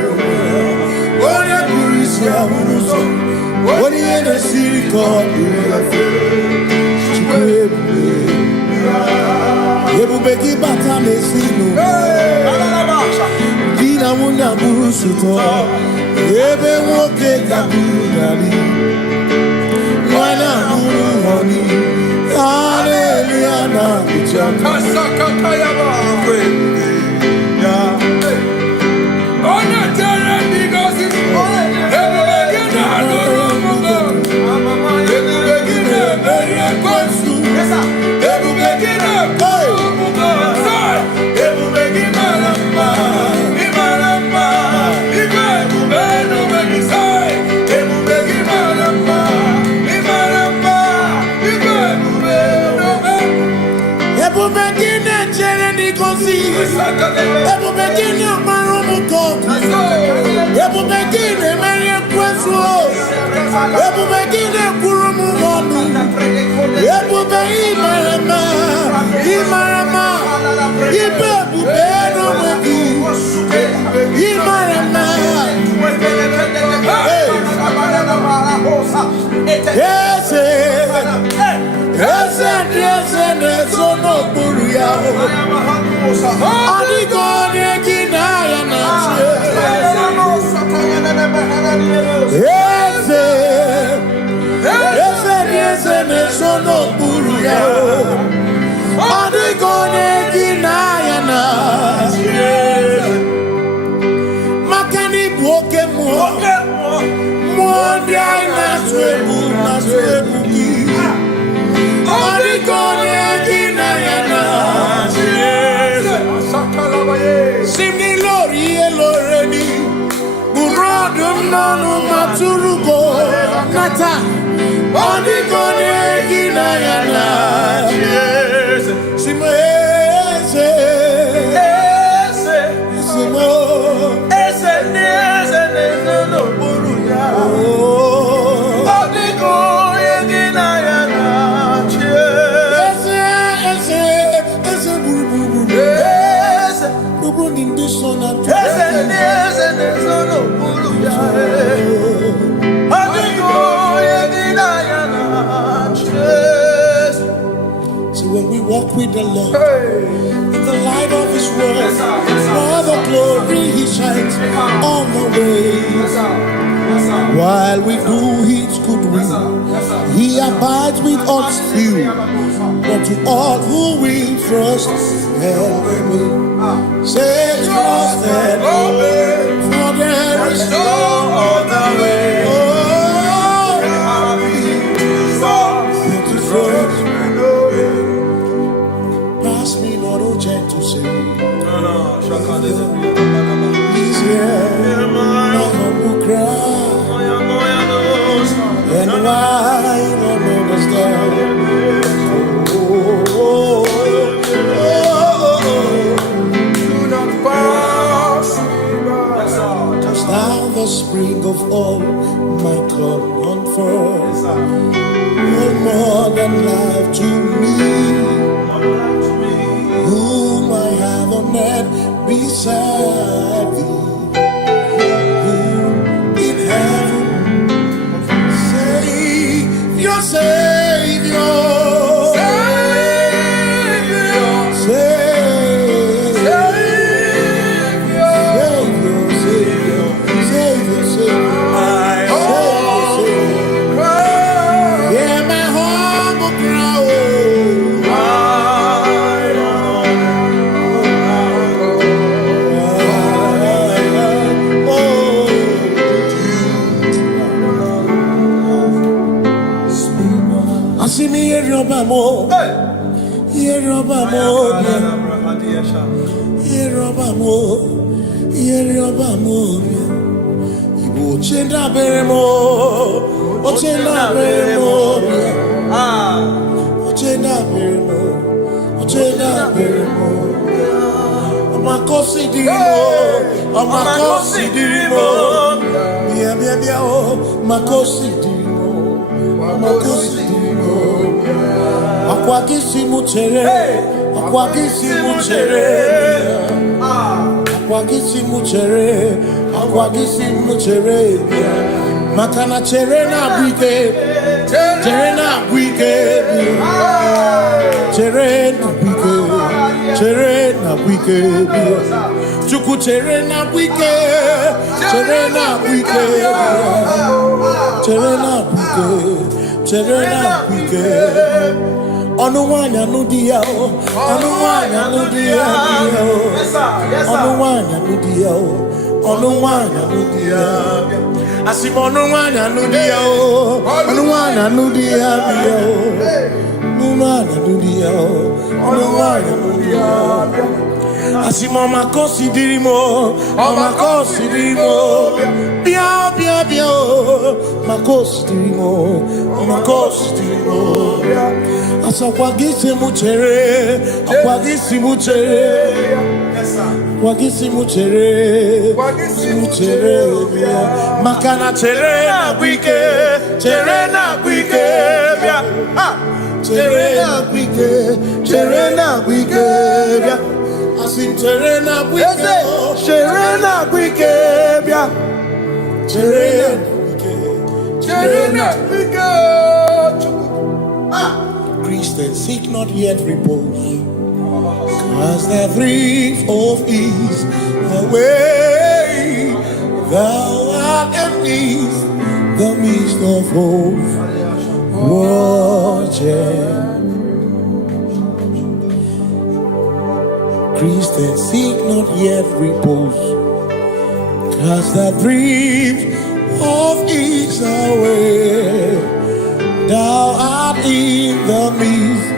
Ore kurisi amunuso Ore ene siriko Chikwebu Yebubeki bata mesinu Dina muna burusuto Yebe woke kabunali Wana muru honi Hallelujah, na kuchama. Kasakatayaba. Ona tere bigosi. Ebegina adorumungo. Ebegina beria kwesu. Ebegina kwemungo. Ebegina lamba. Imalamba. Ibegubenu begisai. Ebegina lamba. Imalamba. Ebubekine chere ni kosi. Ebubekine marumu koku. Ebubekine menye kwesu. Ebubekine kurumu wonu. Ebube imarama. Imarama. Ibe bubeno weku. Imarama. Yes, no buruya. Adigo ne kinaya na Yes, no buruya. Adigo ne kinaya na Makani buoke mo Mondi ai na twebu ki Adigo ne kinaya na Simni lori eloreni Burodum nonu maturugo Nata Adigo ne kinaya na Simese no buruya Adigo ne kinaya na So when we walk with the Lord in the light of His word, all the glory He shines on the way. While we do His good will, He abides with us still. But to all who will trust enemy. Say trust and obey, for there is no other way. Oh, to trust and obey. Pass me not a chance to say. He's here, my humble cry. And why don't understand? Do not pass me by. Just now the spring of all my God unfurls. You're more than life to me, whom I have on net beside thee. In heaven, Savior, Savior, Makana cherena bwike, cherena bwike, cherena bwike, cherena bwike, chuku cherena bwike, cherena bwike, cherena bwike, cherena bwike. Onuwanya nudia, onuwanya nudia, onuwanya nudia, onuwanya nudia. Asimonuwanya nudia, onuwanya nudia, onuwanya nudia, onuwanya nudia. Asimoma considerimo, oma considerimo, bia bia bia, ma considerimo, oma considerimo. Asakwagisi muchere, akwagisi muchere, akwagisi muchere, muchere. Makana chere na bwike, chere na bwike, chere na bwike, chere na bwike. Asim chere na bwike, chere na bwike, chere na bwike, chere na bwike. Christians seek not yet repose, cause the thief of ease the way thou art amidst the midst of hosts watching. Christians seek not yet repose, cause the thief of ease the way thou art in the midst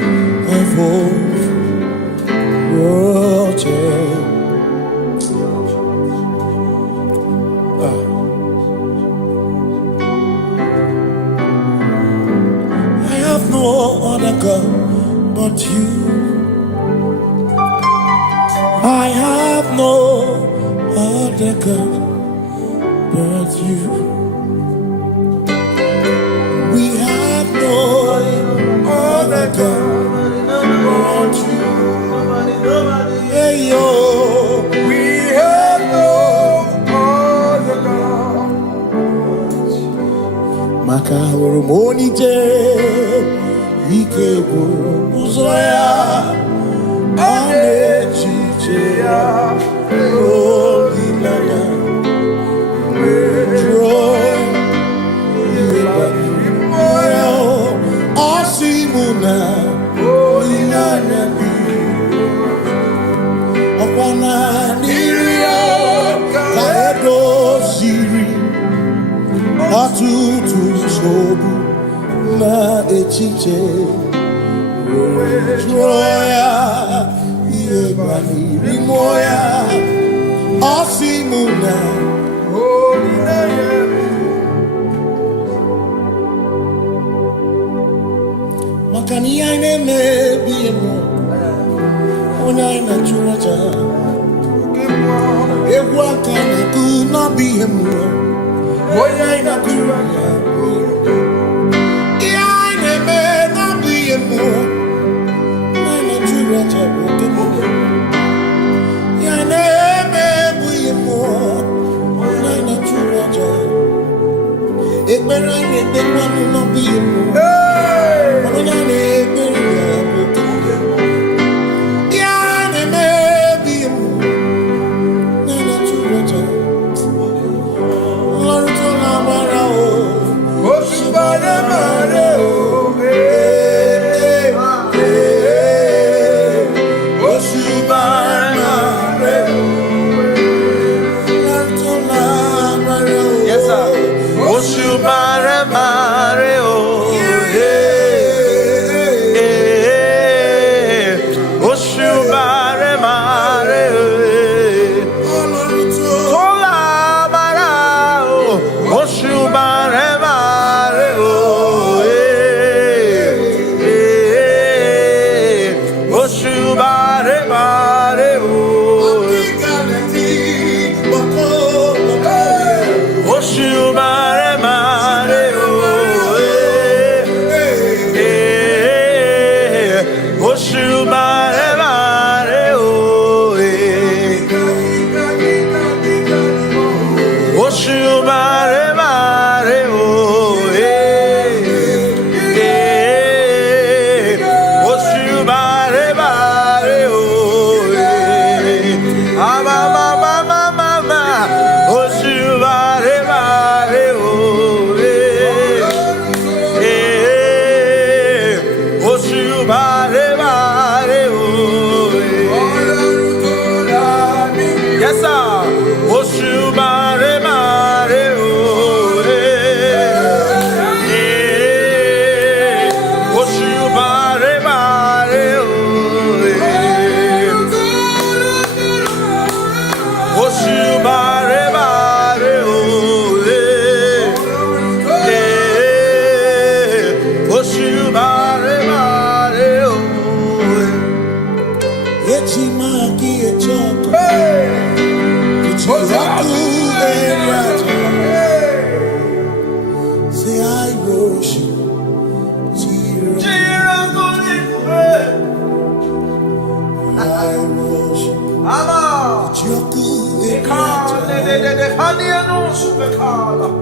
of hosts watching. I have no other God but you. I have no other God but you. We have no other God but you. Hey yo, We have no other God. Maka hormoni je, ike buru uzoya, ane chicheya, holy nana, joy, Osimuna, holy nana. Niria Kaedo Siri Atutu Sobu Na Echiche Joya Yebani Rimoya Asimuna Makania Neme Biemo Onaina Churaja Ewaka could not be him. Onaina Churaja Yaina may not be him. Onaina Churaja Yaina may be him. Onaina Churaja It may rain, it may not be him. Onaina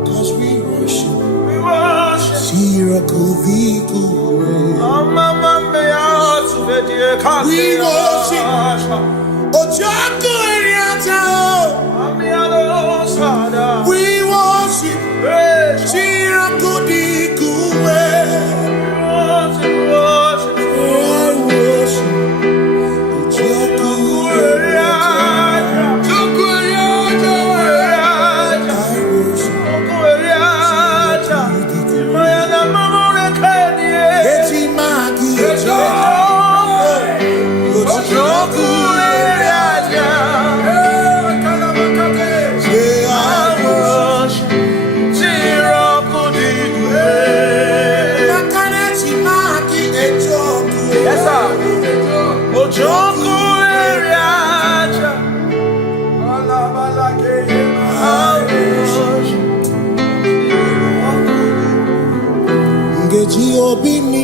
Cause we worship. We worship. Ojaku Eriata. We worship. Shirakudikuwe.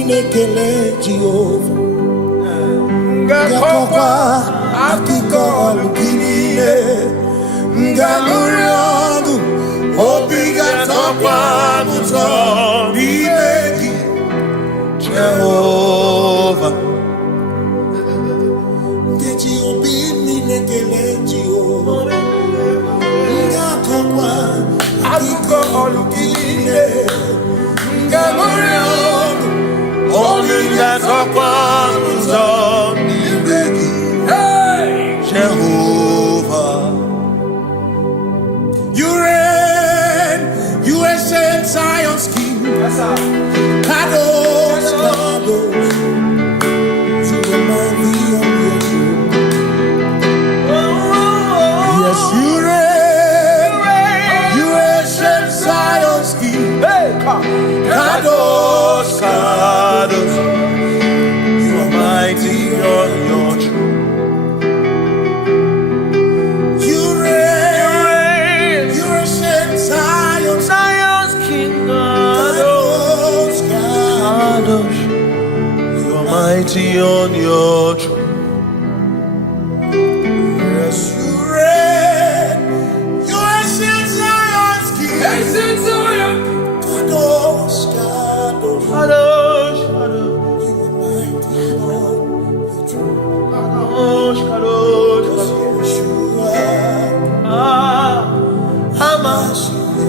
Nekele Jehovah Ngakokwa akiko alukile Ngalurionu Obiga tokwa muto Nimegi Jehovah Ngeji obini nekele Jehovah Ngakokwa akiko alukile Ngalurionu Obiga tokwa muto Nimegi Jehovah Kadosh, Kadosh, you remind me of your throne. Yes, you reign, you ancient Zion's King. Kadosh, Kadosh, you are mighty on your throne. You reign, you ancient Zion's King. Kadosh, Kadosh, you are mighty on your throne. Yes, you reign, you ancient Zion's King. Ancient Zion. Kadosh, Kadosh, Kadosh, Kadosh, you are mighty on your throne. Kadosh, Kadosh, Kadosh, you are Hamashiach,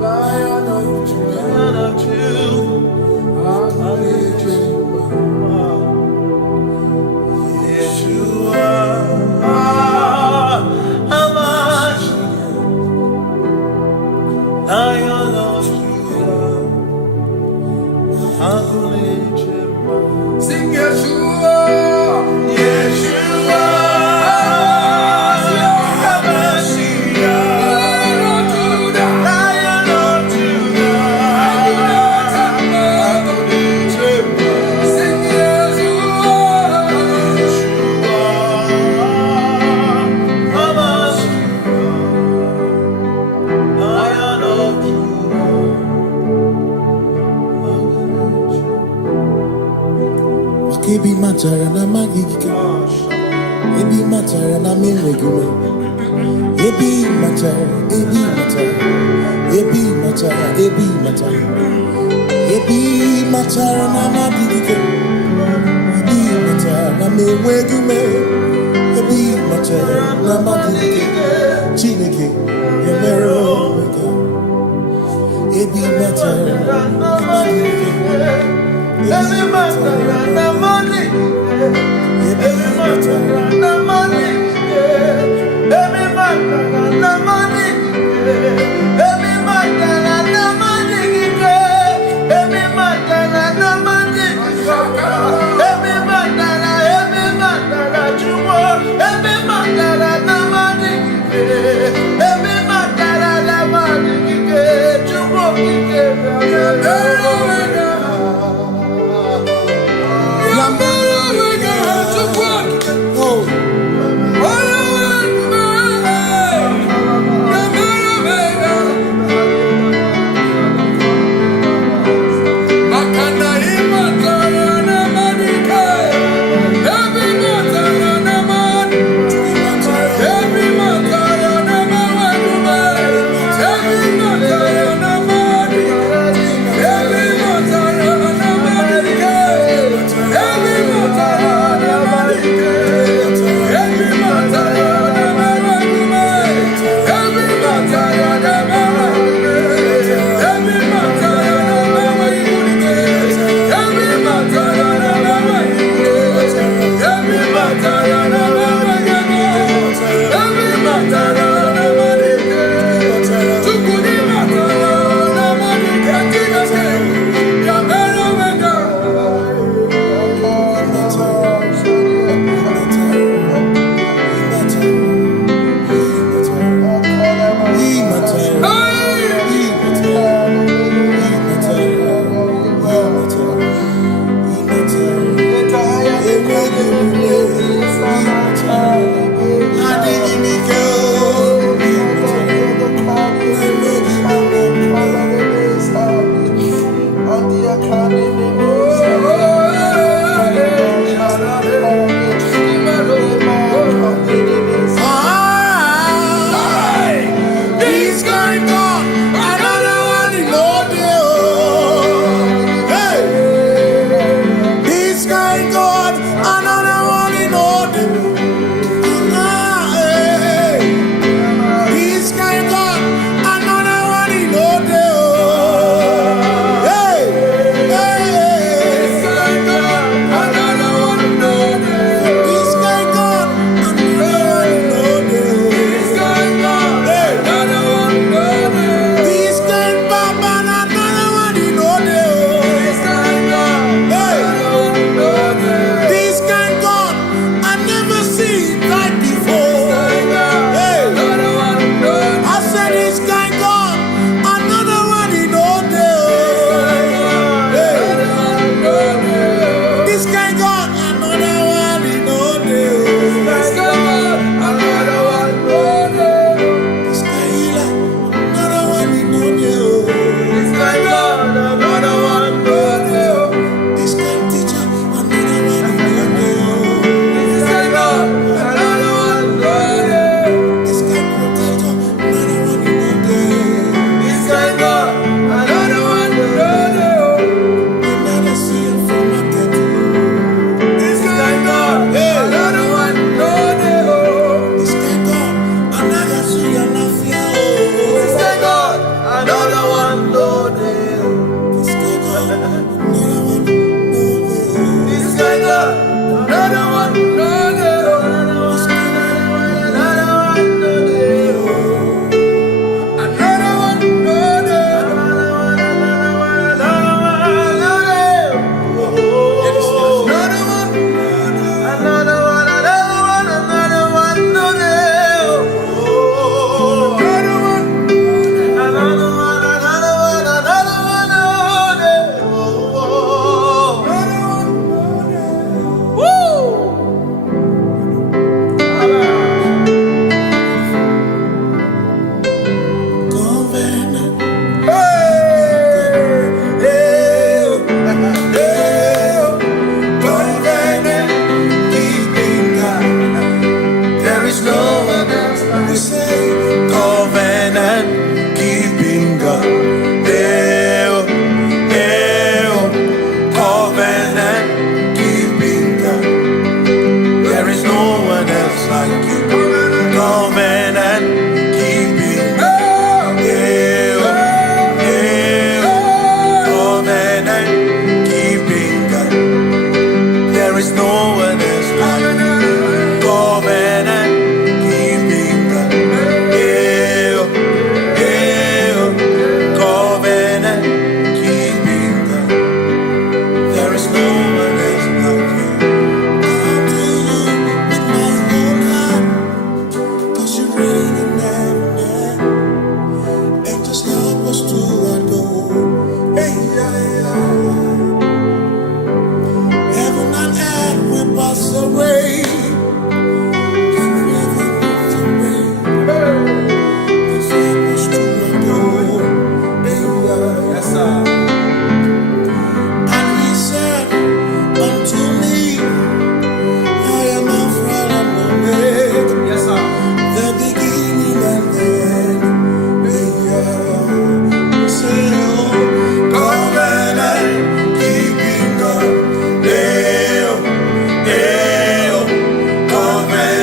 Lion of Yeshua, Hamashiach, Lion of Judah, sing Yeshua, Yeshua, Ebi matara na magigike, ebi matara na memegume, ebi matara, ebi matara, ebi matara, ebi matara, ebi matara na magigike, ebi matara na memegume, ebi matara na magigike, Chineke yemero mega, ebi matara na magigike. Every matter and money, every matter and money, every matter and money, every matter and money, every matter and money, every matter you want, every matter and money, every matter and money, you want Oh.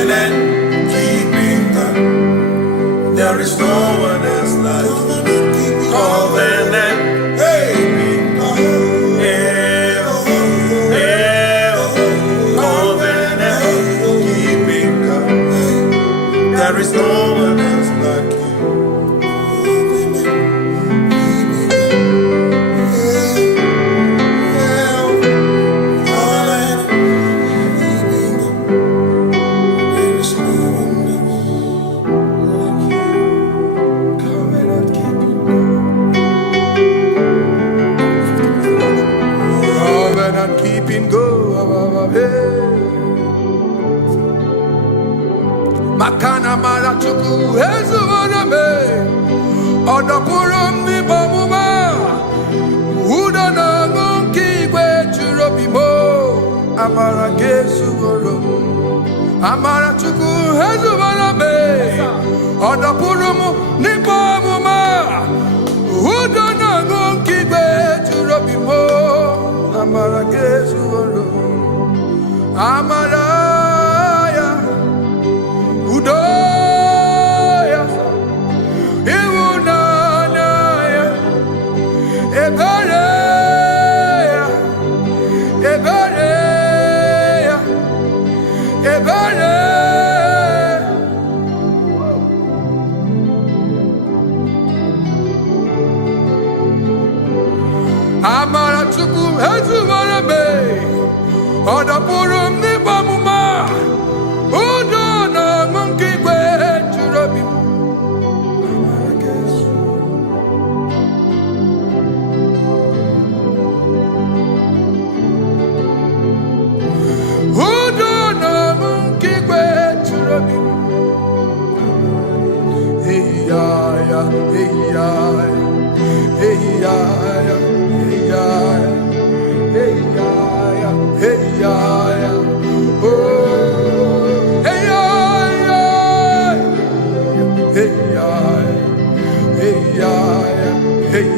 Covenant keeping God. There is no one else like you. Covenant keeping God. Yeah, yeah. Covenant keeping God. There is no one else like you. Keeping go, Makana Marachuku, Hezuaname, Odapurum ni Bamuma, Udana Monkey, where to Robimo, Amara Gesurum, Amarachuku, Hezuaname, Odapurum ni Bamuma, Udana Monkey, where to Robimo. Amara Gesuoro, Amaraya, Udoya, Iwunanaya, Ebereya, Ebereya, Ebereya. Amara Chuku Hezumarame, Odapurum Nibamuma, Udona Monkey Way to Robi. Udona Monkey Way to Robi. Hey, ya, hey, ya, hey, ya. Hey, oh, hey, hey, hey,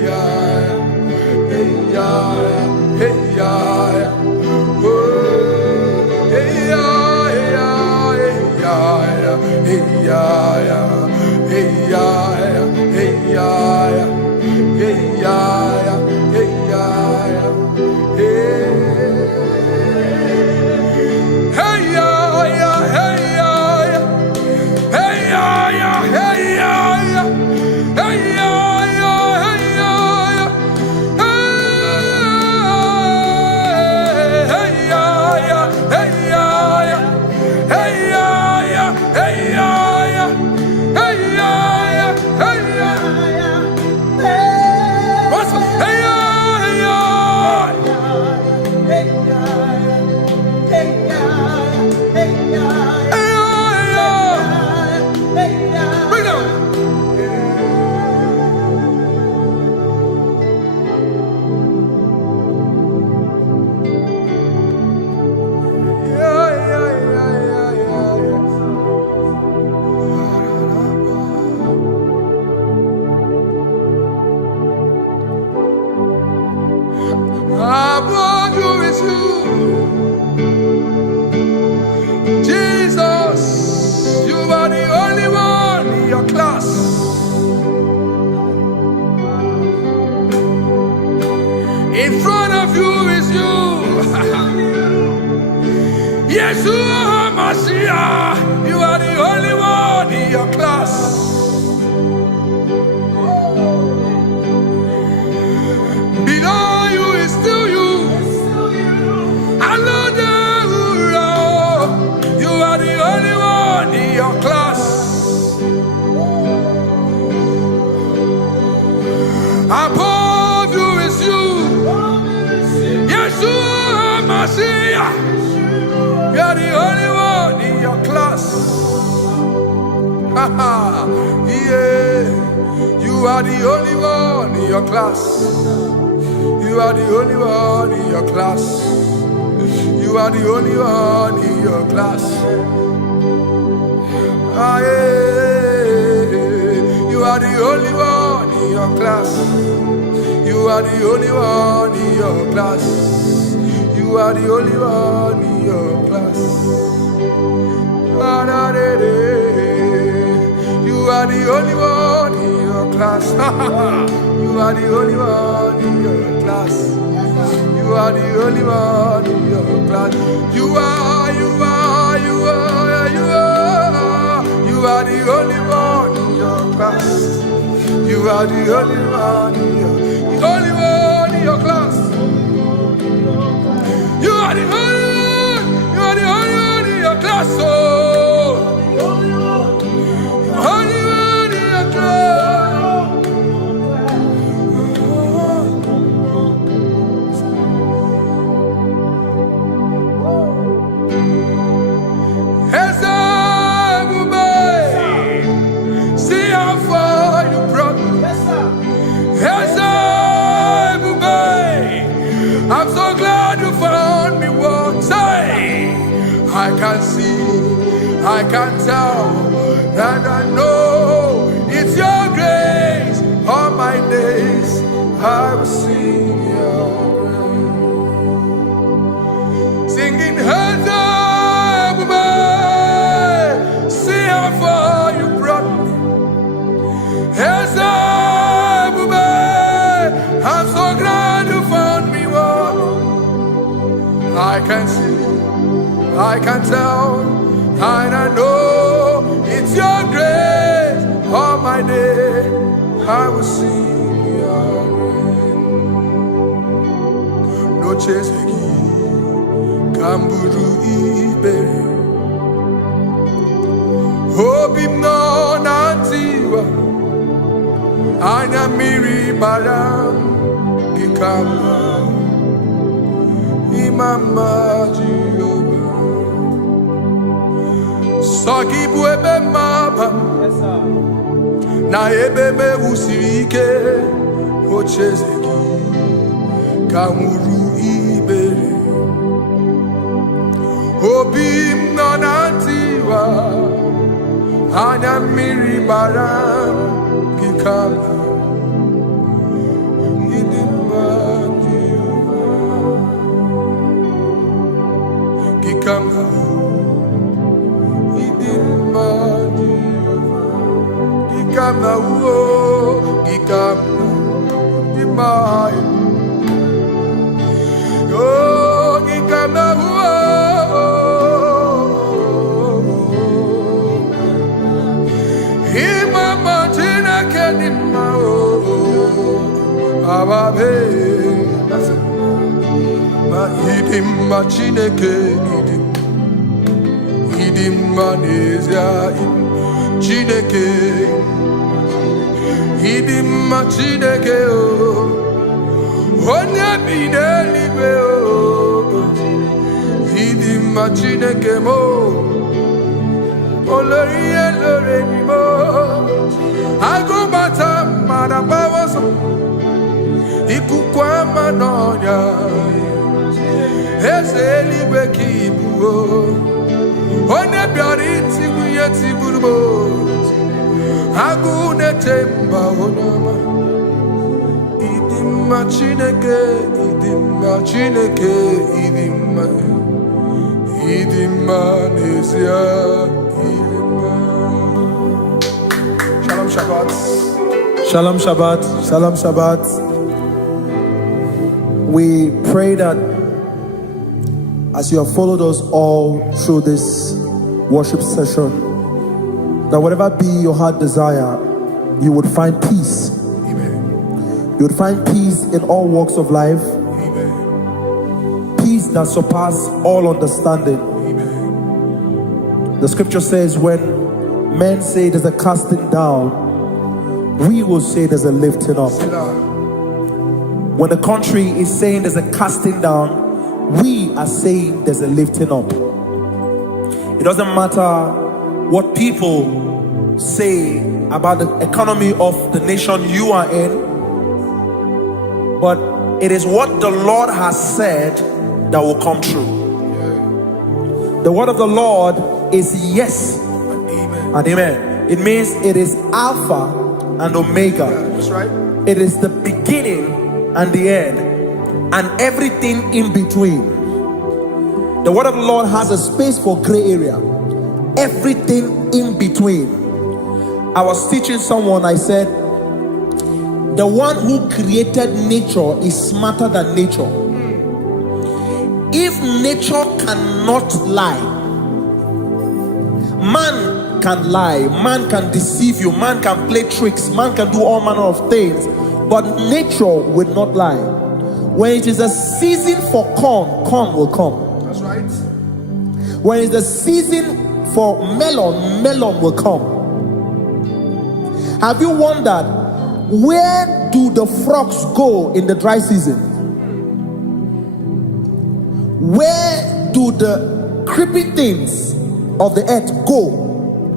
In front of you is you. Yeshua Mashiach, you are the only one in your class. Below you is still you. You are the only one in your class. Above you is you. Yeshua Mashiach, you are the only one in your class. Yeah, you are the only one in your class. You are the only one in your class. You are the only one in your class. Ah, yeah. You are the only one in your class. You are the only one in your class. You are the only one in your class. You are the only one in your class. You are the only one in your class. You are the only one in your class. You are the only one in your class. You are the only one in your class. You are the only one in your class. Oh, only one in your class. See how far you brought me. I'm so glad you found me once. I can see, I can tell, and I know it's your grace. All my days I will sing your grace. Singing hands up, see how far you brought me. Hands up, I'm so glad you found me one. I can see, I can tell, and I know it's your grace. All my day I will sing your grace. No chase again, Kamburu Iberi. Hope him no nantiwa, Anya Miri Balam, Gikama, Imama Jehovah. Sagi buebe mapa, na ebe me usirike, ochezeki, kamuru ibere. Obim nonantiwa, anya miri baram, gikama, idimba Jehovah, gikama. Gikamna uo, gikamna dimai. Oh, gikamna uo, imama tina kedima o, ababe. Ma idima chineke idim, idima nezia idim. Chineke, idima Chineke o, onye bideligwe o, idima Chineke mo, oloriye loreni mo, agubata manabawaso, ikukwa manonya, eze eligwe kibu o. Onye bịara itigbu ihe tigburu m, agụụ na-eche mba onye ọma. Ịdị mma Chineke, ịdị mma Chineke, ịdị mma, ịdị mma n'ezie, ịdị mma. Shalom Shabbat. Shalom Shabbat. Shalom Shabbat. We pray that as you have followed us all through this worship session, that whatever be your heart desire, you would find peace. Amen. You would find peace in all walks of life. Amen. Peace that surpasses all understanding. Amen. The scripture says, when men say there's a casting down, we will say there's a lifting up. When the country is saying there's a casting down, we are saying there's a lifting up. It doesn't matter what people say about the economy of the nation you are in, but it is what the Lord has said that will come true. The word of the Lord is yes and amen. It means it is Alpha and Omega. That's right. It is the beginning and the end, and everything in between. The word of the Lord has a space for gray area. everything in between. I was teaching someone, I said, the one who created nature is smarter than nature. If nature cannot lie, man can lie, man can deceive you, man can play tricks, man can do all manner of things, but nature will not lie. When it is a season for corn, corn will come. That's right. When it's the season for melon, melon will come. Have you wondered, where do the frogs go in the dry season? Where do the creepy things of the earth go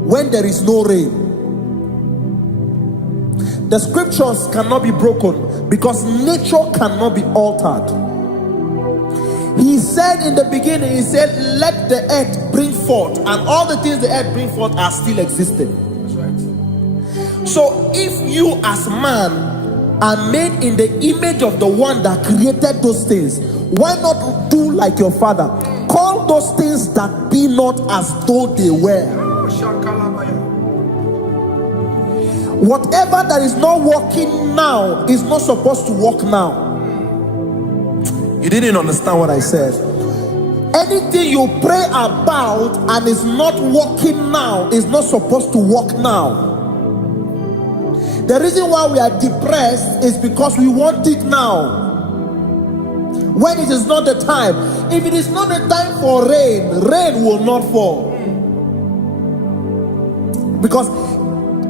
when there is no rain? The scriptures cannot be broken because nature cannot be altered. He said in the beginning, he said, let the earth bring forth, and all the things the earth bring forth are still existing. That's right. So if you as man are made in the image of the one that created those things, why not do like your father? Call those things that be not as though they were. Whatever that is not working now is not supposed to work now. You didn't understand what I said. Anything you pray about and is not working now is not supposed to work now. The reason why we are depressed is because we want it now, when it is not the time. If it is not the time for rain, rain will not fall, because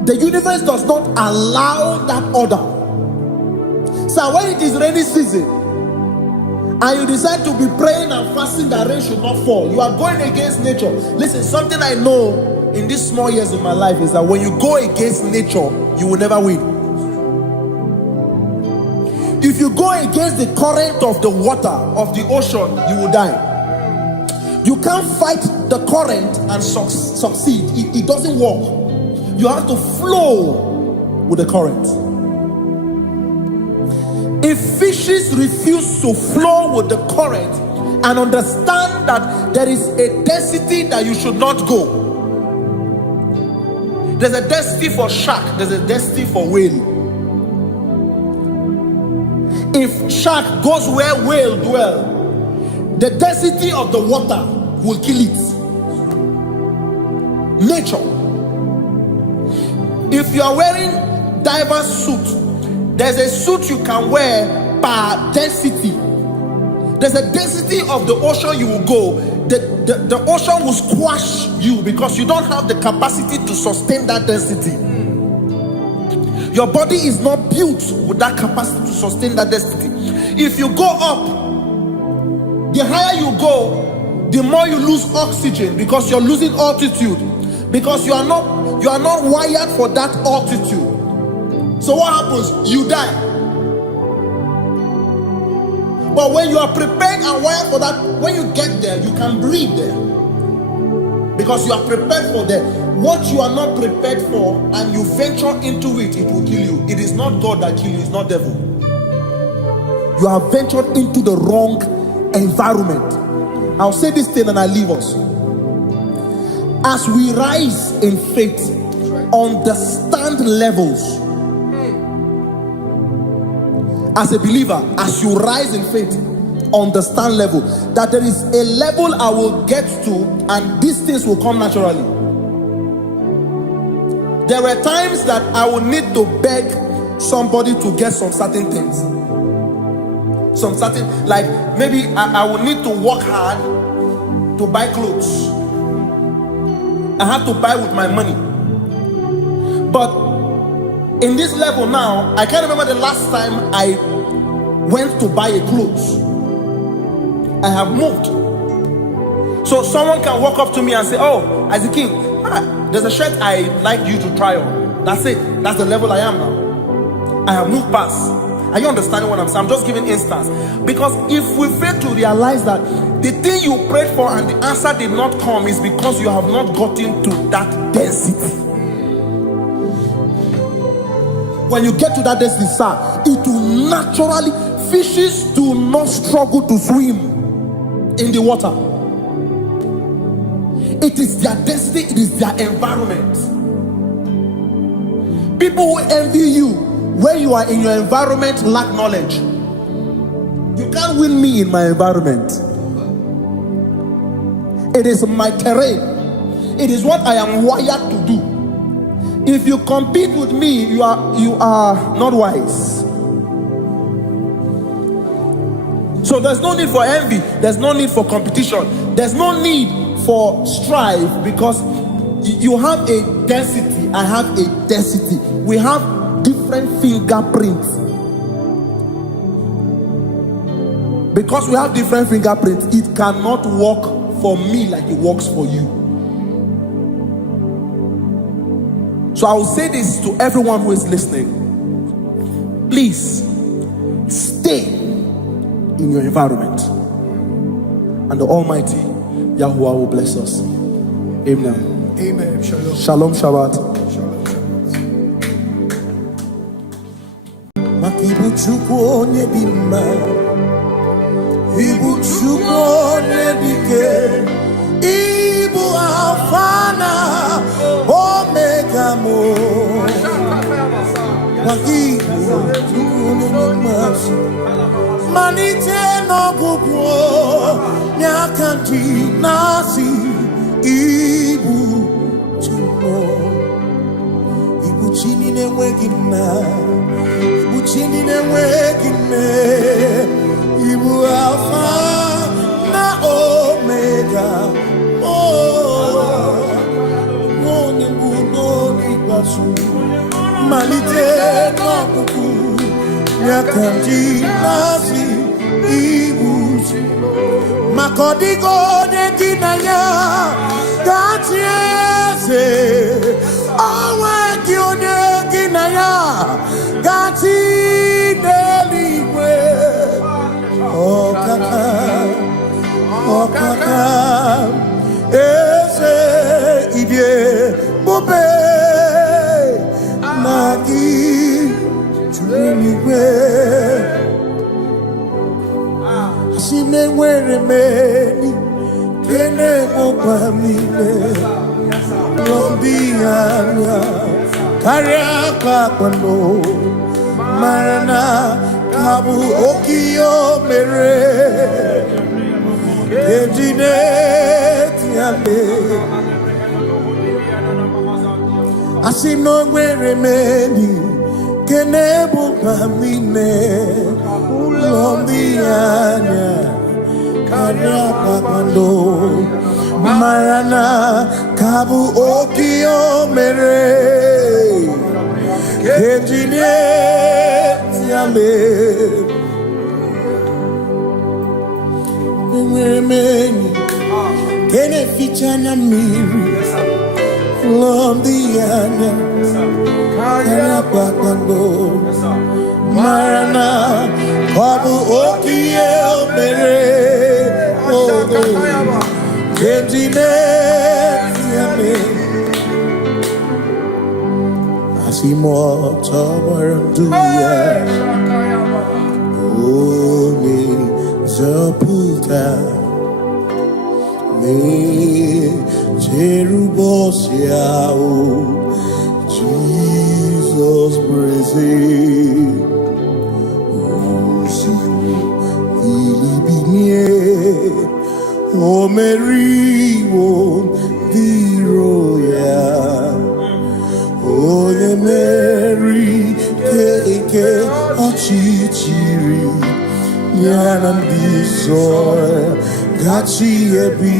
the universe does not allow that order. So when it is rainy season and you decide to be praying and fasting that rain should not fall, you are going against nature. Listen, something I know in these small years in my life is that when you go against nature, you will never win. If you go against the current of the water of the ocean, you will die. You can't fight the current and succeed. It doesn't work. You have to flow with the current. If fishes refuse to flow with the current and understand that there is a density that you should not go, there's a density for shark, there's a density for whale. If shark goes where whale dwell, the density of the water will kill it. Nature. If you are wearing diverse suit, there's a suit you can wear per density. There's a density of the ocean you will go. The ocean will squash you because you don't have the capacity to sustain that density. Your body is not built with that capacity to sustain that density. If you go up, the higher you go, the more you lose oxygen because you're losing altitude, because you are not wired for that altitude. So what happens? You die. But when you are prepared and wired for that, when you get there, you can breathe there, because you are prepared for that. What you are not prepared for and you venture into it, it will kill you. It is not God that kills you, it's not devil. You have ventured into the wrong environment. I'll say this thing and I leave us. As we rise in faith, understand levels. As a believer, as you rise in faith, understand level. That there is a level I will get to and these things will come naturally. There were times that I would need to beg somebody to get some certain things. Some certain, like maybe I would need to work hard to buy clothes. I had to buy with my money. But in this level now, I can't remember the last time I went to buy a clothes. I have moved. So someone can walk up to me and say, oh, Isaac King, there's a shirt I like you to try on. That's it. That's the level I am now. I have moved past. Are you understanding what I'm saying? I'm just giving instance. Because if we fail to realize that the thing you prayed for and the answer did not come is because you have not gotten to that density. When you get to that density, sir, it will naturally, fishes do not struggle to swim in the water. It is their destiny, it is their environment. People who envy you when you are in your environment lack knowledge. You can't win me in my environment. It is my terrain. It is what I am wired to do. If you compete with me, you are not wise. So there's no need for envy. There's no need for competition. There's no need for strife, because you have a density. I have a density. We have different fingerprints. Because we have different fingerprints, it cannot work for me like it works for you. So I will say this to everyone who is listening. Please stay in your environment, and the Almighty Yahuwah will bless us. Amen. Amen. Shalom. Shalom Shabbat. Makibu chukwu onye dị mma, ibu chukwu onye dike, ibu Alpha na Omega mo. Makibu chukwu onye dị mma, malite n'ọgwụgwụ nyakanti nasi, ibu chukwu, ibu chini n'enweghị nna. Chini n'enweghị nne, ibu Alpha na Omega. Onye mbụ n'oge ikpeazụ, malite n'ọgwụgwụ nyaka ndị na-asị ibu. Maka ọ dịghị onye gị na ya ga-achị eze, o nweghị onye gị na ya ga-achị n'eluigwe. Ọkaka eze ibie bube na gị juru eluigwe. Asị m enwere m enyi kene mụkwa m niile, n'obi anya karịa kpakpando, mara na ka bụ oke ihe o mere, eji na-eti ale. Asị na o nwere m enyi kene mụkwa m niile, n'obi anya karịa kpakpando, mara na ka bụ oke ihe o mere, eji na-eti ale. Enwere m enyi nke na-eficha anya mmiri, ụlọ ndị anya karịa kpakpando, mara na ọ bụ oke ihe o mere, eji na-eti ale. Asị m ọtọ gbara ndụ ya, onye nzọpụta na-echere ụbọchị ahụ Jizọs breze. Ozugbo ibilie, o meriwo ndị iro ya. Onye meri ke ọchịchịrị ya na ndị nsọ gachi ebi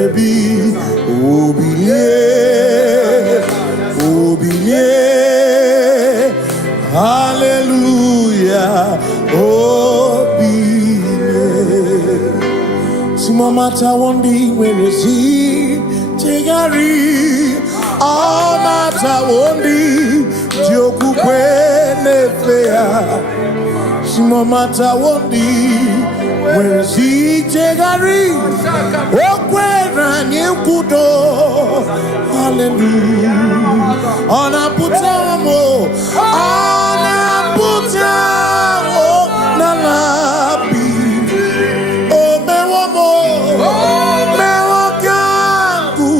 ebi. Obilie, obilie, hallelujah, obilie. Simamata wondi nwere si chegari, ọmata wondi ji okwukwe na-efe ya. Simamata wondi nwere si chegari, o kwere anyị nkwudo, hallelujah. Ọ na-apụta m, ọ na-apụta n'ala bi, o mewo m, mewo ka nkụ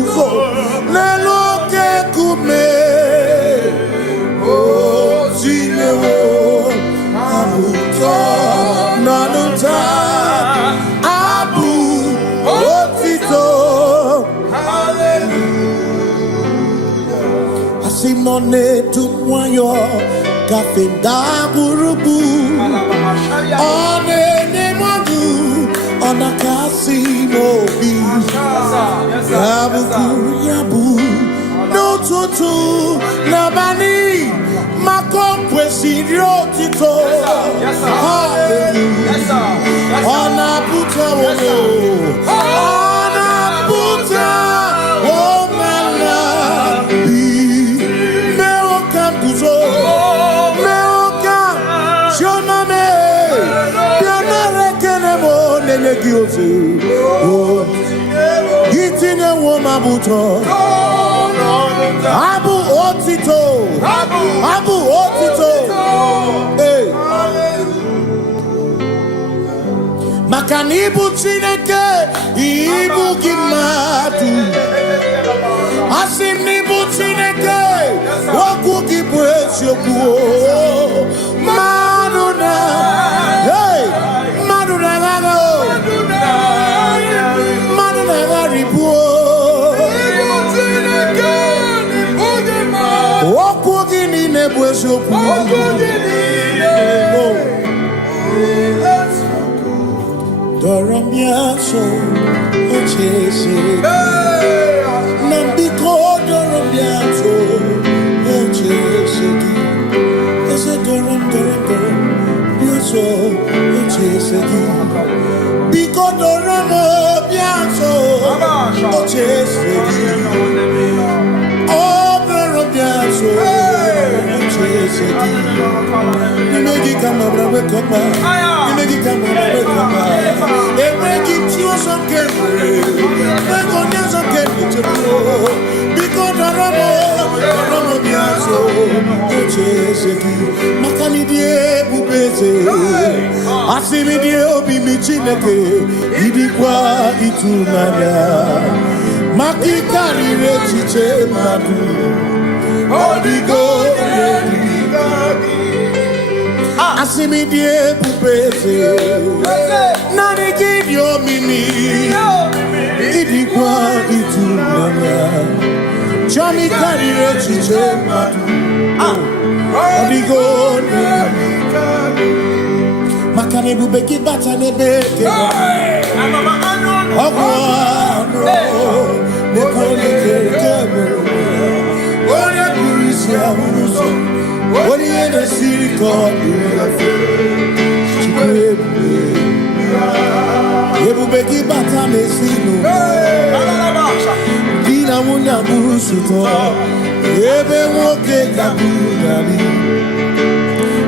Asimone tumwayo kafenda burubu one nemadu ona kasimobi yabu yabu no tutu nabani makopwe siriotito hallelujah ona puta wono ona puta womala meoka kuzo meoka shoname pianare kenemo nenegioze gitine woma buto Abu Otito, Abu Otito, hey. Makanibu Chineke, Ibu Gimatu, Asinibu Chineke, Waku Gibwesyoku, Maduna, hey, Maduna, Maduna, Ribu. Doramiaso, Ochese, Nambiko, Doramiaso, Ochese, Ese Doram, Biaso, Ochese, Biko Doramiaso, Ochese, Oh, Doramiaso. You make it come up, you make it come up, they make it you some carefully. They go down some carefully because the Ramo Biaso, Makani die Bubese, Asimi die Obi Michineke, Idikwa Itunaya, Makikari Rechiche Madu. Odigo, Asimi die pupese, nani kidio mini, idikwa itunanya, chami karire chiche matu, Odigo, makane bubeki bata nebeke, Ogwano, nekone kekebe. What you in the city called Ebubeki Batame Sino Dina Munya Burusuto Ebe Woke Kabunali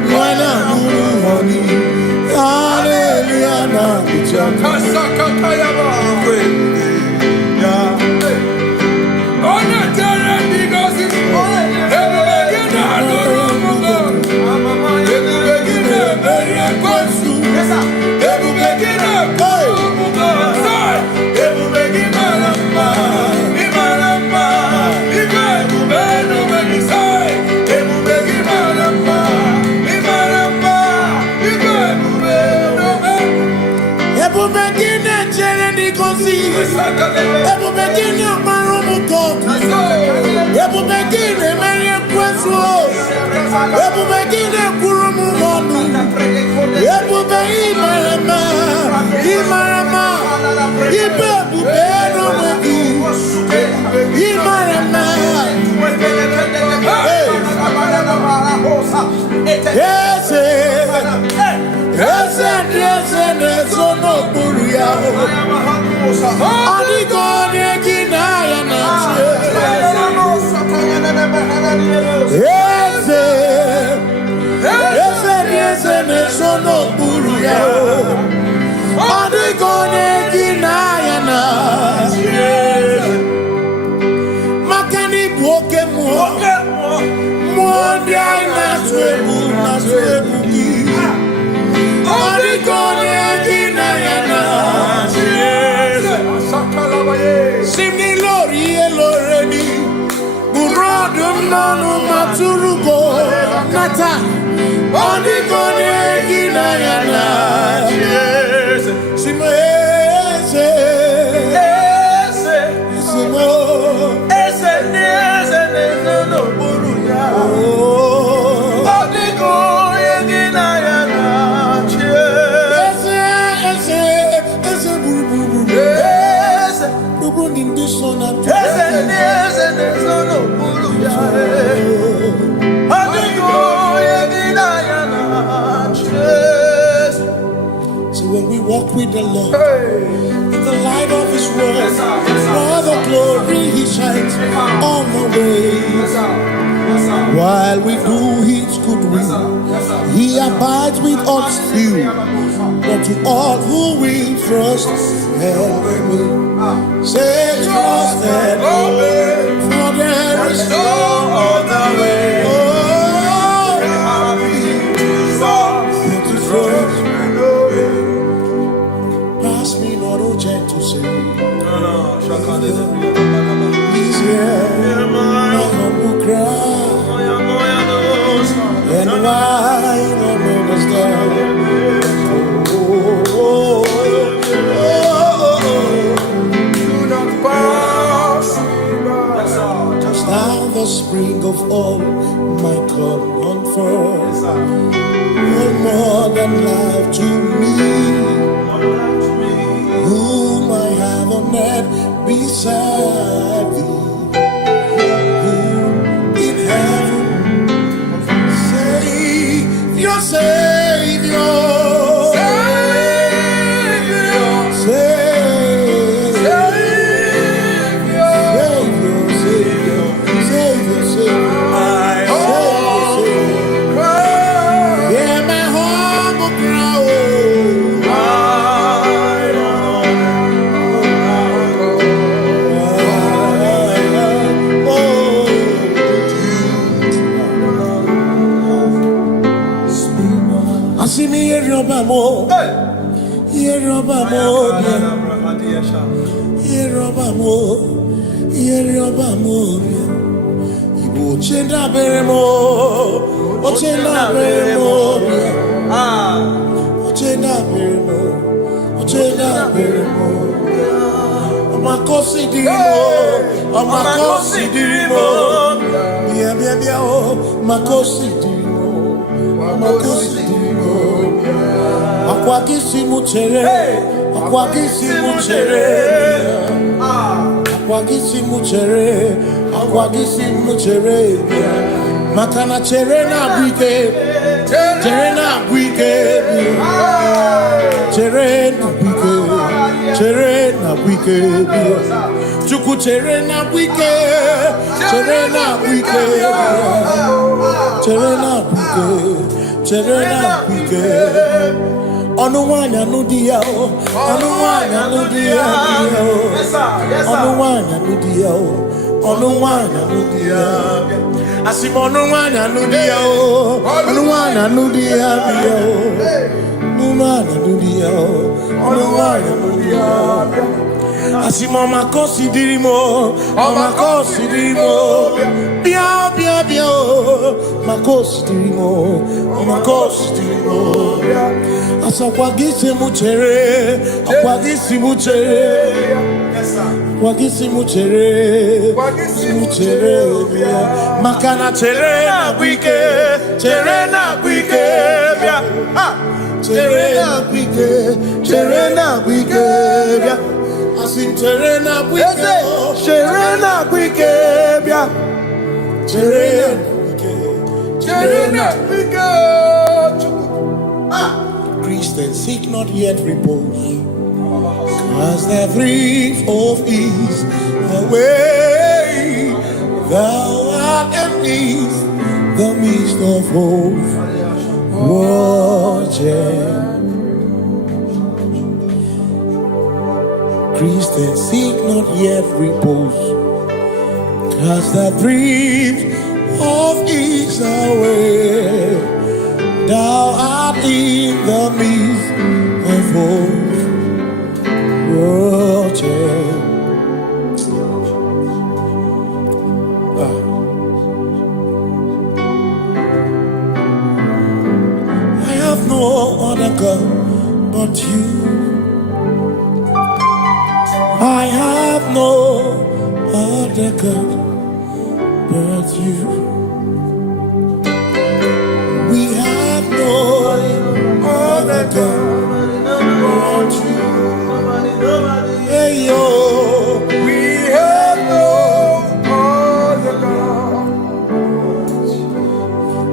Wana Muru Honey Hallelujah Ese with the Lord in the light of His word. For the glory He shines on the way. While we do His good will, He abides with us still. But to all who will trust and obey, say trust and obey, for there is no other way. Oh, but to trust and obey. Pass me not, O gentle Savior. He's here, my humble cry. And why no man is there? Do not pass me by. Just now the spring of all my cup unfurls. You're more than life to me. Whom I have on earth beside thee. In heaven, Savior, Savior. Igbo chenda beremo, ochenda beremo, ochenda beremo, ochenda beremo. Amakosi dirimo, amakosi dirimo, bia bia bia oh, makosi dirimo, amakosi dirimo. Akwagisi muchere, akwagisi muchere, akwagisi muchere, akwagisi muchere. Makana chere na bwike, chere na bwike, chere na bwike, chere na bwike. Chuku chere na bwike, chere na bwike, chere na bwike, chere na bwike. Onuwanya nudia o, onuwanya nudia o, onuwanya nudia o, onuwanya nudia. Asim onuwanya nudia o, onuwanya nudia o, onuwanya nudia o, onuwanya nudia. Asim omakosi dirimo, omakosi dirimo, bia bia bia o, makosi dirimo, omakosi dirimo. Asakwagisi muchere, akwagisi muchere, akwagisi muchere, muchere. Makana chere na bwike, chere na bwike, chere na bwike, chere na bwike. Asim chere na bwike, chere na bwike, chere na bwike, chere na bwike. Christians seek not yet repose, cause the brief of ease the way thou art amidst the midst of hope watching. Christians seek not yet repose, cause the brief of ease the way thou art in the midst of hope watching. I have no other God but you. I have no other God but you. We have no other God but you. Hey yo, We have no other God.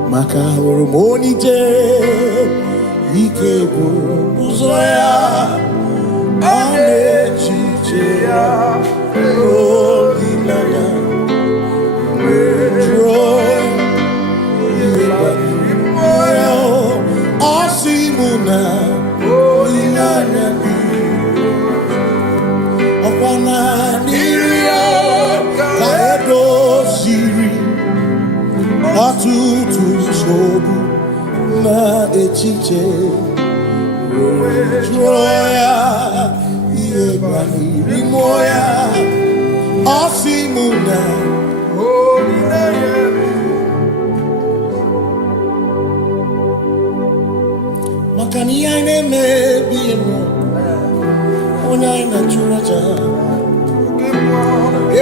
Maka hormoni je, ike buru muzoya. Anechicheya Olilaya Joy Yebanimuya Asimuna Olilaya Okwana Niria Kaedo Siri Atutu Shobu Na Echiche Joya Yebani Rimoya Asimuna Makani aine me biemo Ona ina churaja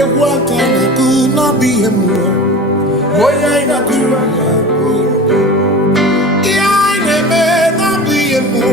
Ewa kana ku na biemo Ona ina churaja Aine me na biemo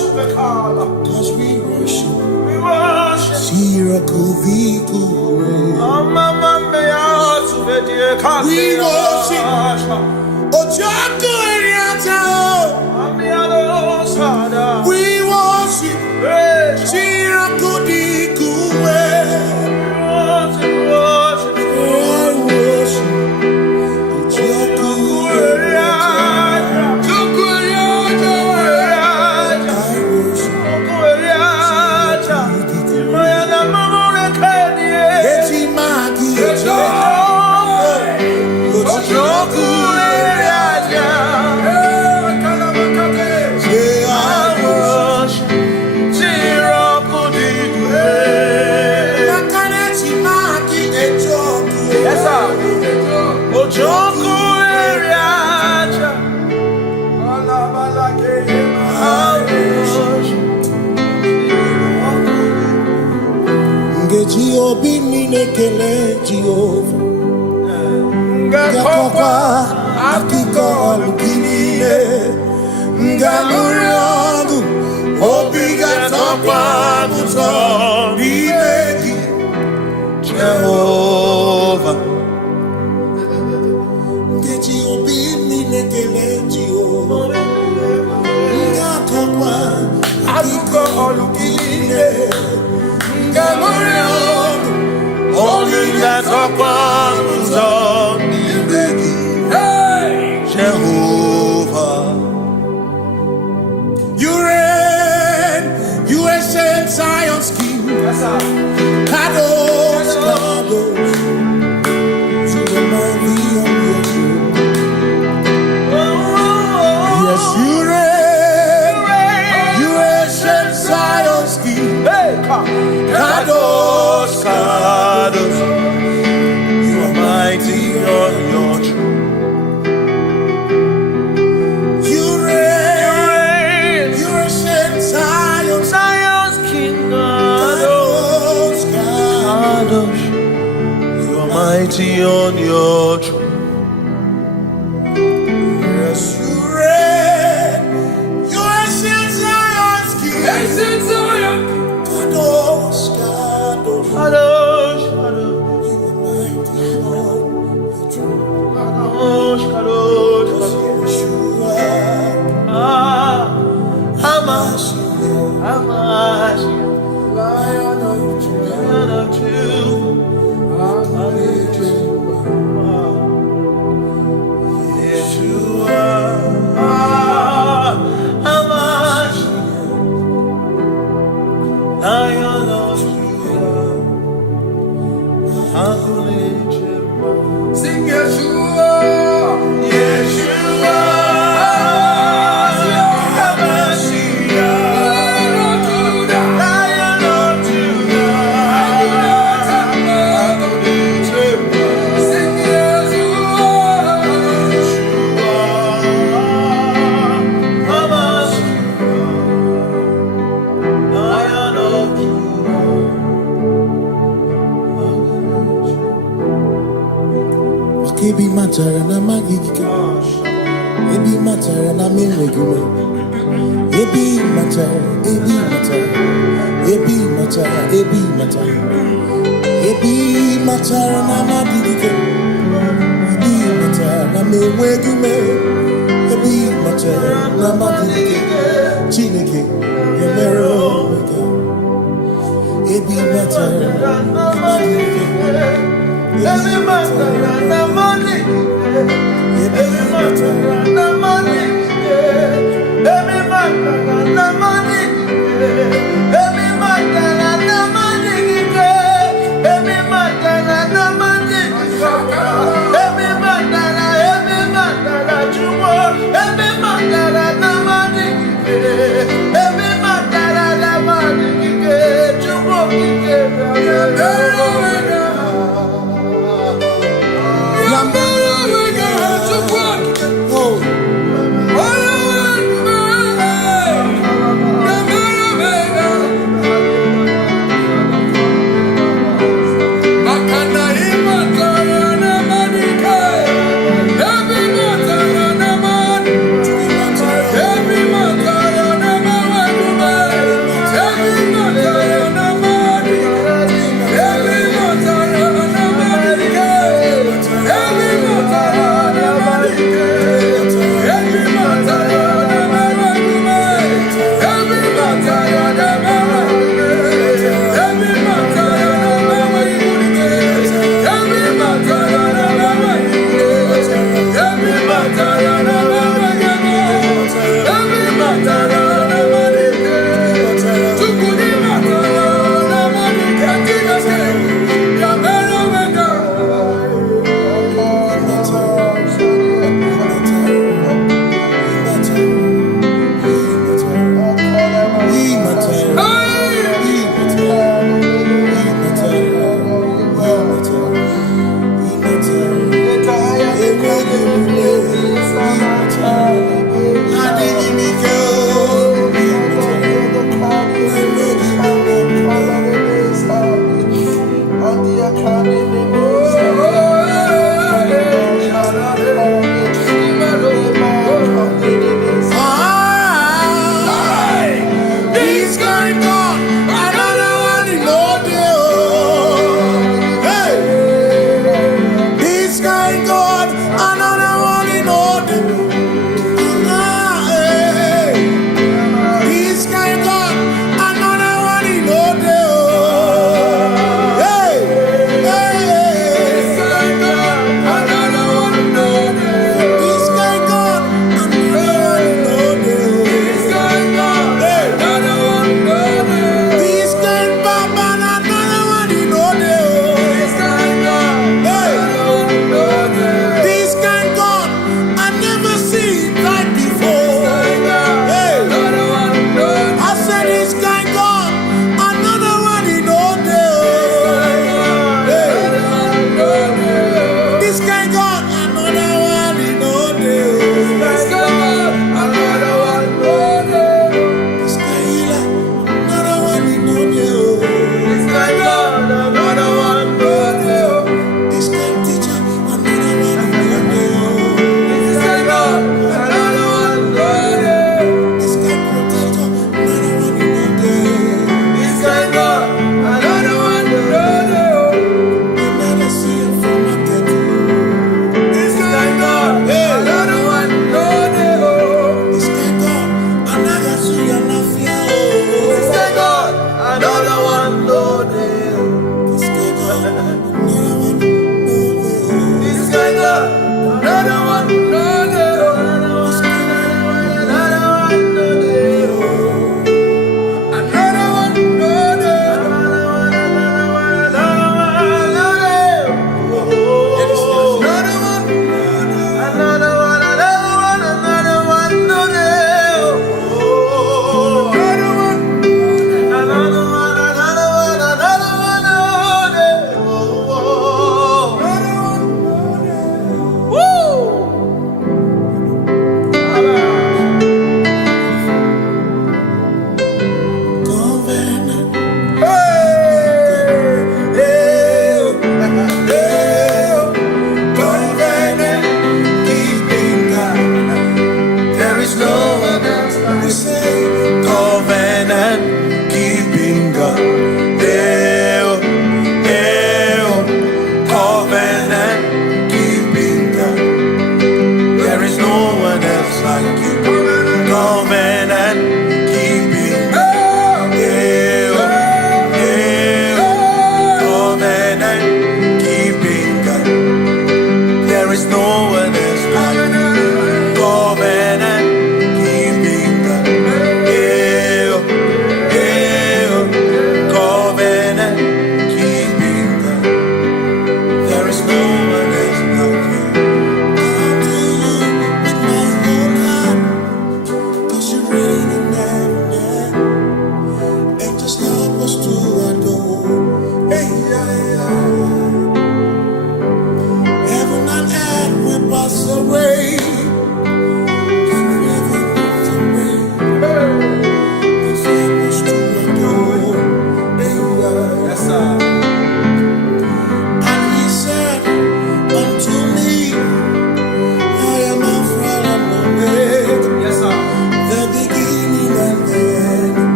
Cause we worship. We worship. Ojaku Eriata. We worship. Chirakudikuwe. Kele Jehovah Ngakokwa akiko alukine Ngalurionu Obiga tokwa muto Nimeki Jehovah Jehovah, you reign, you ancient Zion's King. Kadosh, Kadosh, you remind me of your throne. Yes, you reign, you ancient Zion's King. Kadosh, Kadosh, you are mighty on your throne. Mighty on your throne. Yes, you reign. You ancient Zion's King. Ancient Zion. Kadosh, Kadosh, Kadosh, Kadosh. You are mighty on your throne. Kadosh, Kadosh, Kadosh. Hamash, Lion of Judah, Lion of Judah. Sing Yeshua, Yeshua, Lion of Judah, sing Ebi matara na magigika, ebi matara na menwegume, ebi matara, ebi matara, ebi matara, ebi matara, ebi matara na magigika, ebi matara na menwegume, ebi matara na magigika, Chineke yemero wega, ebi matara na magigika. Every matter and the money, every matter and the money, every matter and the money, every matter and the money, every matter and the money, every matter you want, every matter and the money, every matter and the money, you want,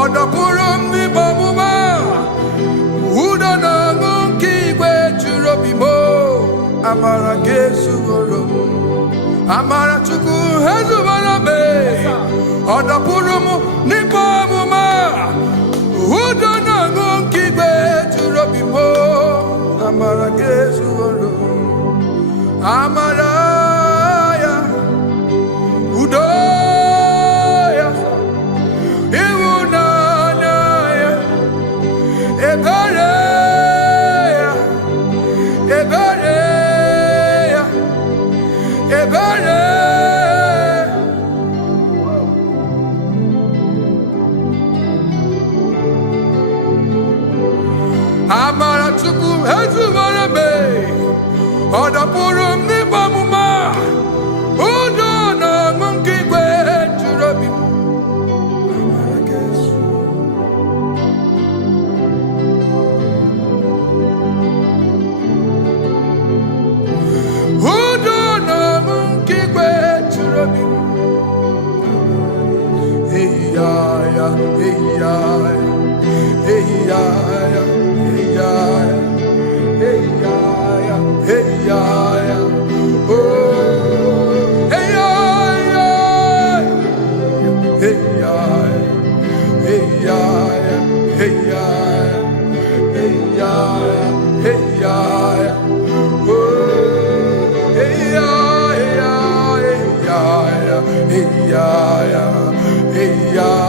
Odapurum ni bamuma. Uda na ngunki kwe churobimo. Amara Jesu gorom. Amara chuku hezu barabe. Odapurum ni bamuma. Uda na ngunki kwe churobimo. Amara Jesu gorom. Amara ya. Udo. Amara chuku hezu barabe. Odapurum ni bamuma. Udo na ngunki kwe churobimo. Amara Jesu. Udo na ngunki kwe churobimo. Hey ya ya, hey ya ya, hey ya ya. Hey ya ya, hey ya ya, oh, hey ya ya, hey ya ya, hey ya ya, hey ya ya, hey ya ya, oh, hey ya ya, hey ya ya, hey ya ya,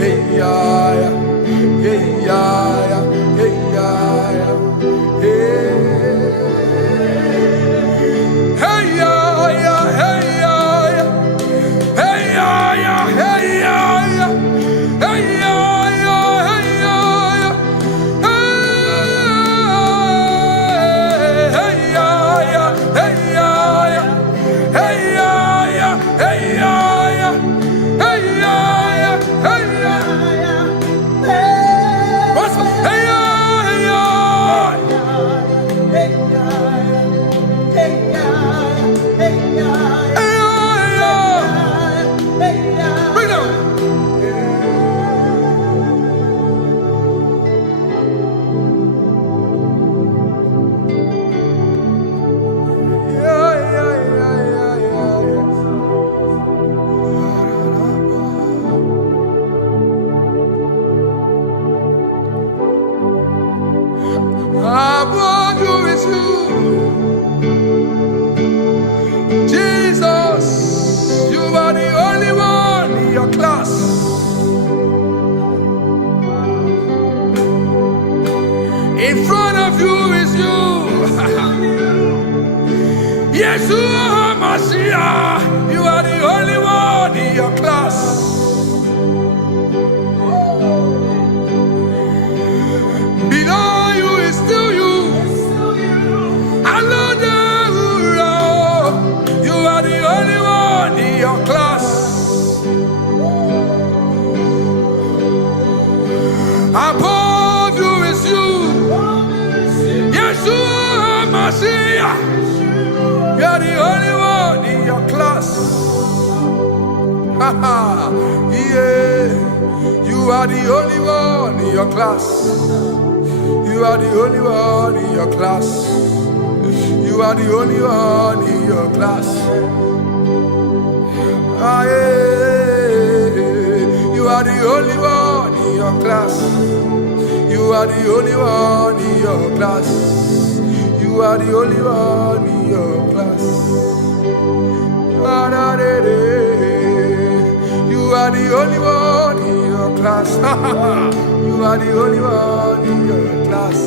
hey ya ya, hey ya ya, hey ya ya. In front of you is you. Yeshua Mashiach, you are the only one in your class. Below you is still you. You are the only one in your class. Above you is you. Yeshua Mashiach, you are the only one in your class. Yeah, you are the only one in your class. You are the only one in your class. You are the only one in your class. Ah, yeah. You are the only one in your class. You are the only one in your class. You are the only one in your class. You are the only one in your class. You are the only one in your class.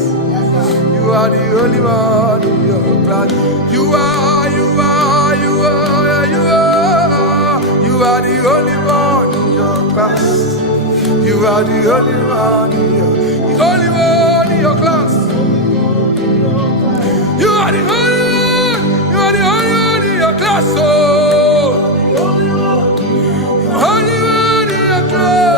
You are the only one in your class. You are the only one in your class. You are the only one in your class. You are the only one in your class. Oh, only one in your class.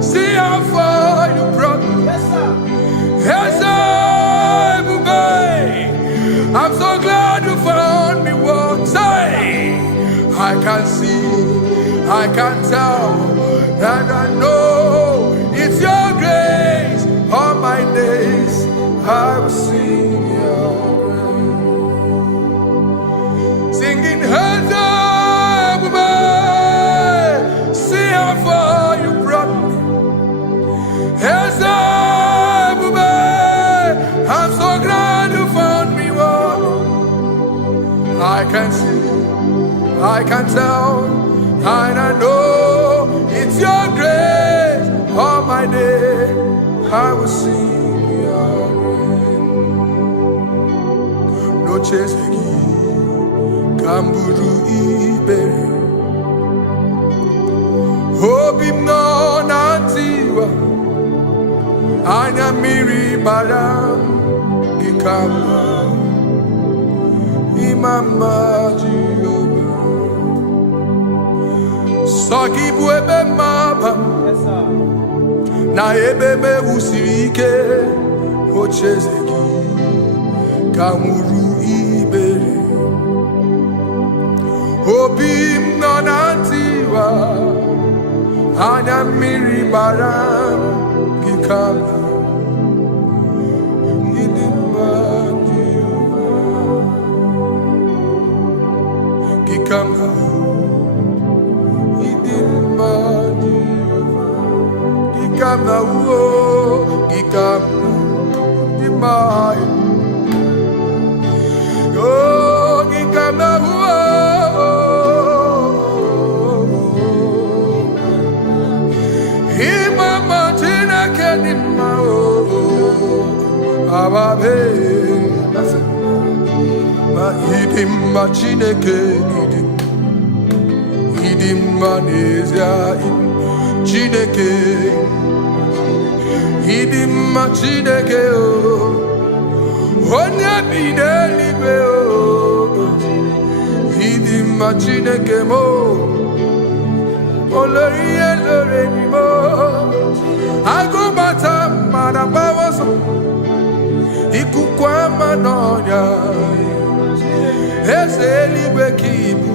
See how far you brought me. can see, I can tell, and I know it's your grace. All my days I will sing your grace. Singing hands up, see how far you brought me. Hands up, I'm so glad you found me one. I can see, I can tell, and I know it's your grace. All my day I will sing your grace. No chasing, Kamburu Iberi. Hope him no nantiwa. Anya miri baram Gikama Imama Jehovah Sagi buebe mapa Na ebe me usirike Ochezeki Kamuru Iberi Obim nonantiwa Anya miri baram Gikama Gikama Idima Gikama Gikama Idima Oh Gikama Imama Tina Kedima Ababe Ma idimma Chineke idimma Naija Chineke idimma Chineke onye bi n'eluigwe idimma Chineke mo olori elore ni mo agụbata mara bawaso ikuku ama n'ọnya eze eluigwe ka ibu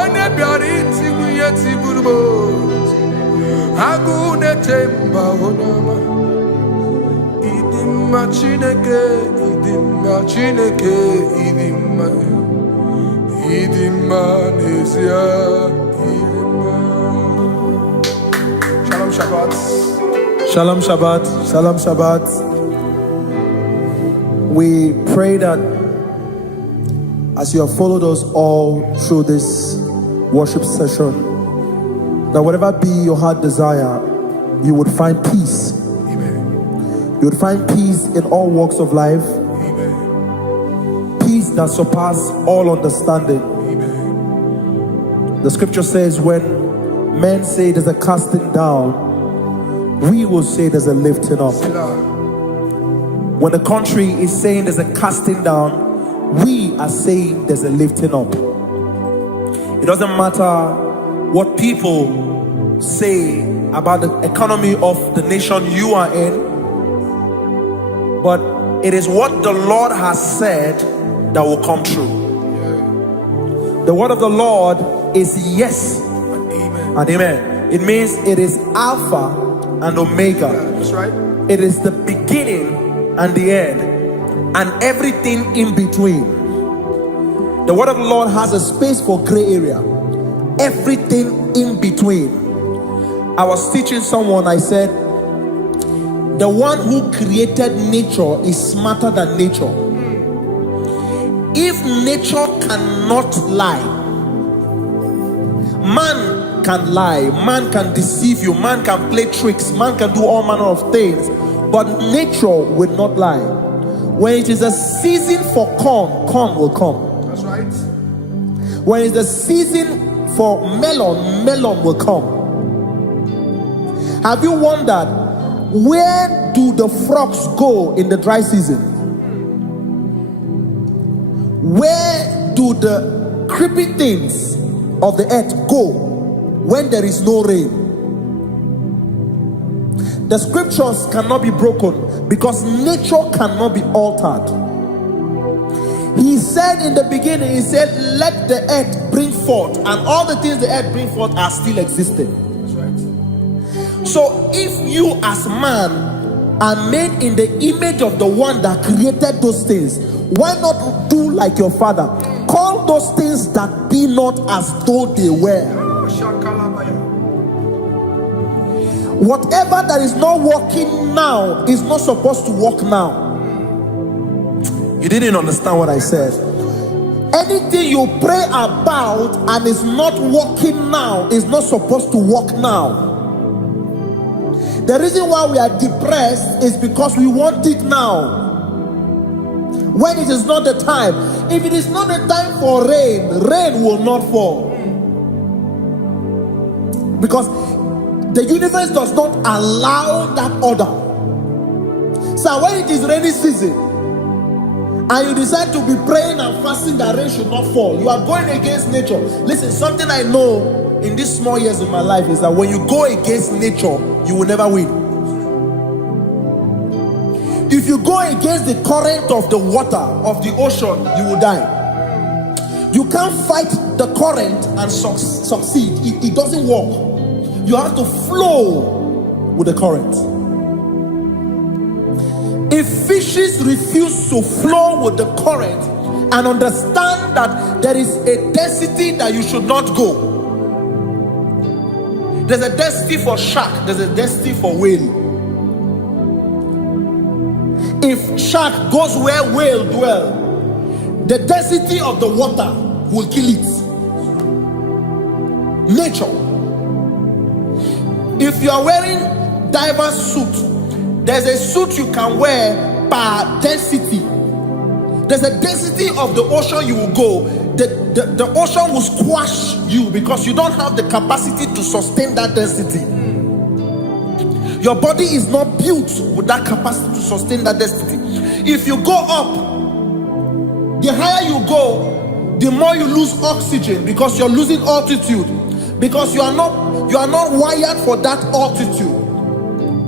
onye bịara itigbu ihe tigburu m agụ na-eche mba onye ọma ịdịmma Chineke ịdịmma Chineke ịdịmma n'ezie ịdịmma. Shalom Shabbat. Shalom Shabbat. Shalom Shabbat. We pray that as you have followed us all through this worship session, that whatever be your heart desire, you would find peace. Amen. You would find peace in all walks of life. Amen. Peace that surpasses all understanding. Amen. The scripture says, when men say there's a casting down, we will say there's a lifting up. When the country is saying there's a casting down, we are saying there's a lifting up. It doesn't matter what people say about the economy of the nation you are in, but it is what the Lord has said that will come true. The word of the Lord is yes and amen. It means it is Alpha and Omega. That's right. It is the beginning and the end, and everything in between. The word of the Lord has a space for gray area. Everything in between. I was teaching someone, I said, the one who created nature is smarter than nature. If nature cannot lie, man can lie, man can deceive you, man can play tricks, man can do all manner of things, but nature will not lie. When it is a season for corn, corn will come. That's right. When it's a season for melon, melon will come. Have you wondered, where do the frogs go in the dry season? Where do the creepy things of the earth go when there is no rain? The scriptures cannot be broken because nature cannot be altered. He said in the beginning, he said, let the earth bring forth, and all the things the earth bring forth are still existing. That's right. So if you as man are made in the image of the one that created those things, why not do like your father? Call those things that be not as though they were. Whatever that is not working now is not supposed to work now. You didn't understand what I said. Anything you pray about and is not working now is not supposed to work now. The reason why we are depressed is because we want it now, when it is not the time. If it is not the time for rain, rain will not fall, because the universe does not allow that order. So when it is rainy season and you decide to be praying and fasting that rain should not fall, you are going against nature. Listen, something I know in these small years in my life is that when you go against nature, you will never win. If you go against the current of the water of the ocean, you will die. You can't fight the current and succeed. It doesn't work. You have to flow with the current. If fishes refuse to flow with the current and understand that there is a density that you should not go, there's a density for shark, there's a density for whale. If shark goes where whale dwell, the density of the water will kill it. Nature. If you are wearing diver's suit, there's a suit you can wear per density. There's a density of the ocean you will go. The ocean will squash you because you don't have the capacity to sustain that density. Your body is not built with that capacity to sustain that density. If you go up, the higher you go, the more you lose oxygen because you're losing altitude, because you are not wired for that altitude.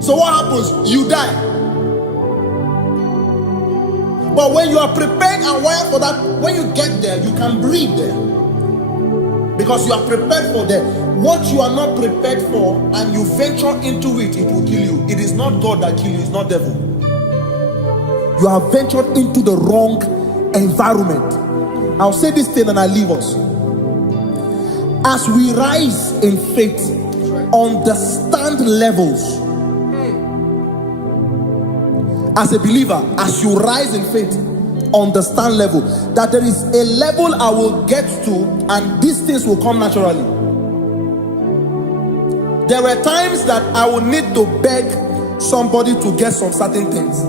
So what happens? You die. But when you are prepared and wired for that, when you get there, you can breathe there, because you are prepared for that. What you are not prepared for and you venture into it, it will kill you. It is not God that kills you, it's not devil. You have ventured into the wrong environment. I'll say this thing and I leave us. As we rise in faith, understand levels. As a believer, as you rise in faith, understand level. That there is a level I will get to and these things will come naturally. There were times that I would need to beg somebody to get some certain things.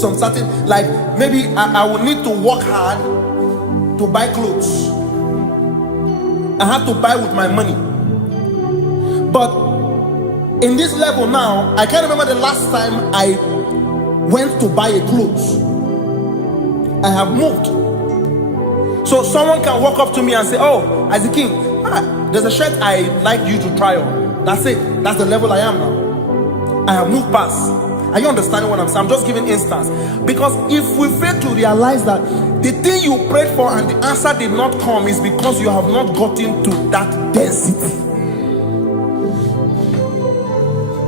Some certain, like maybe I would need to work hard to buy clothes. I had to buy with my money. But in this level now, I can't remember the last time I went to buy a clothes. I have moved. So someone can walk up to me and say, oh, as a king, there's a shirt I like you to try on. That's it. That's the level I am now. I have moved past. Are you understanding what I'm saying? I'm just giving instance. Because if we fail to realize that the thing you prayed for and the answer did not come is because you have not gotten to that density.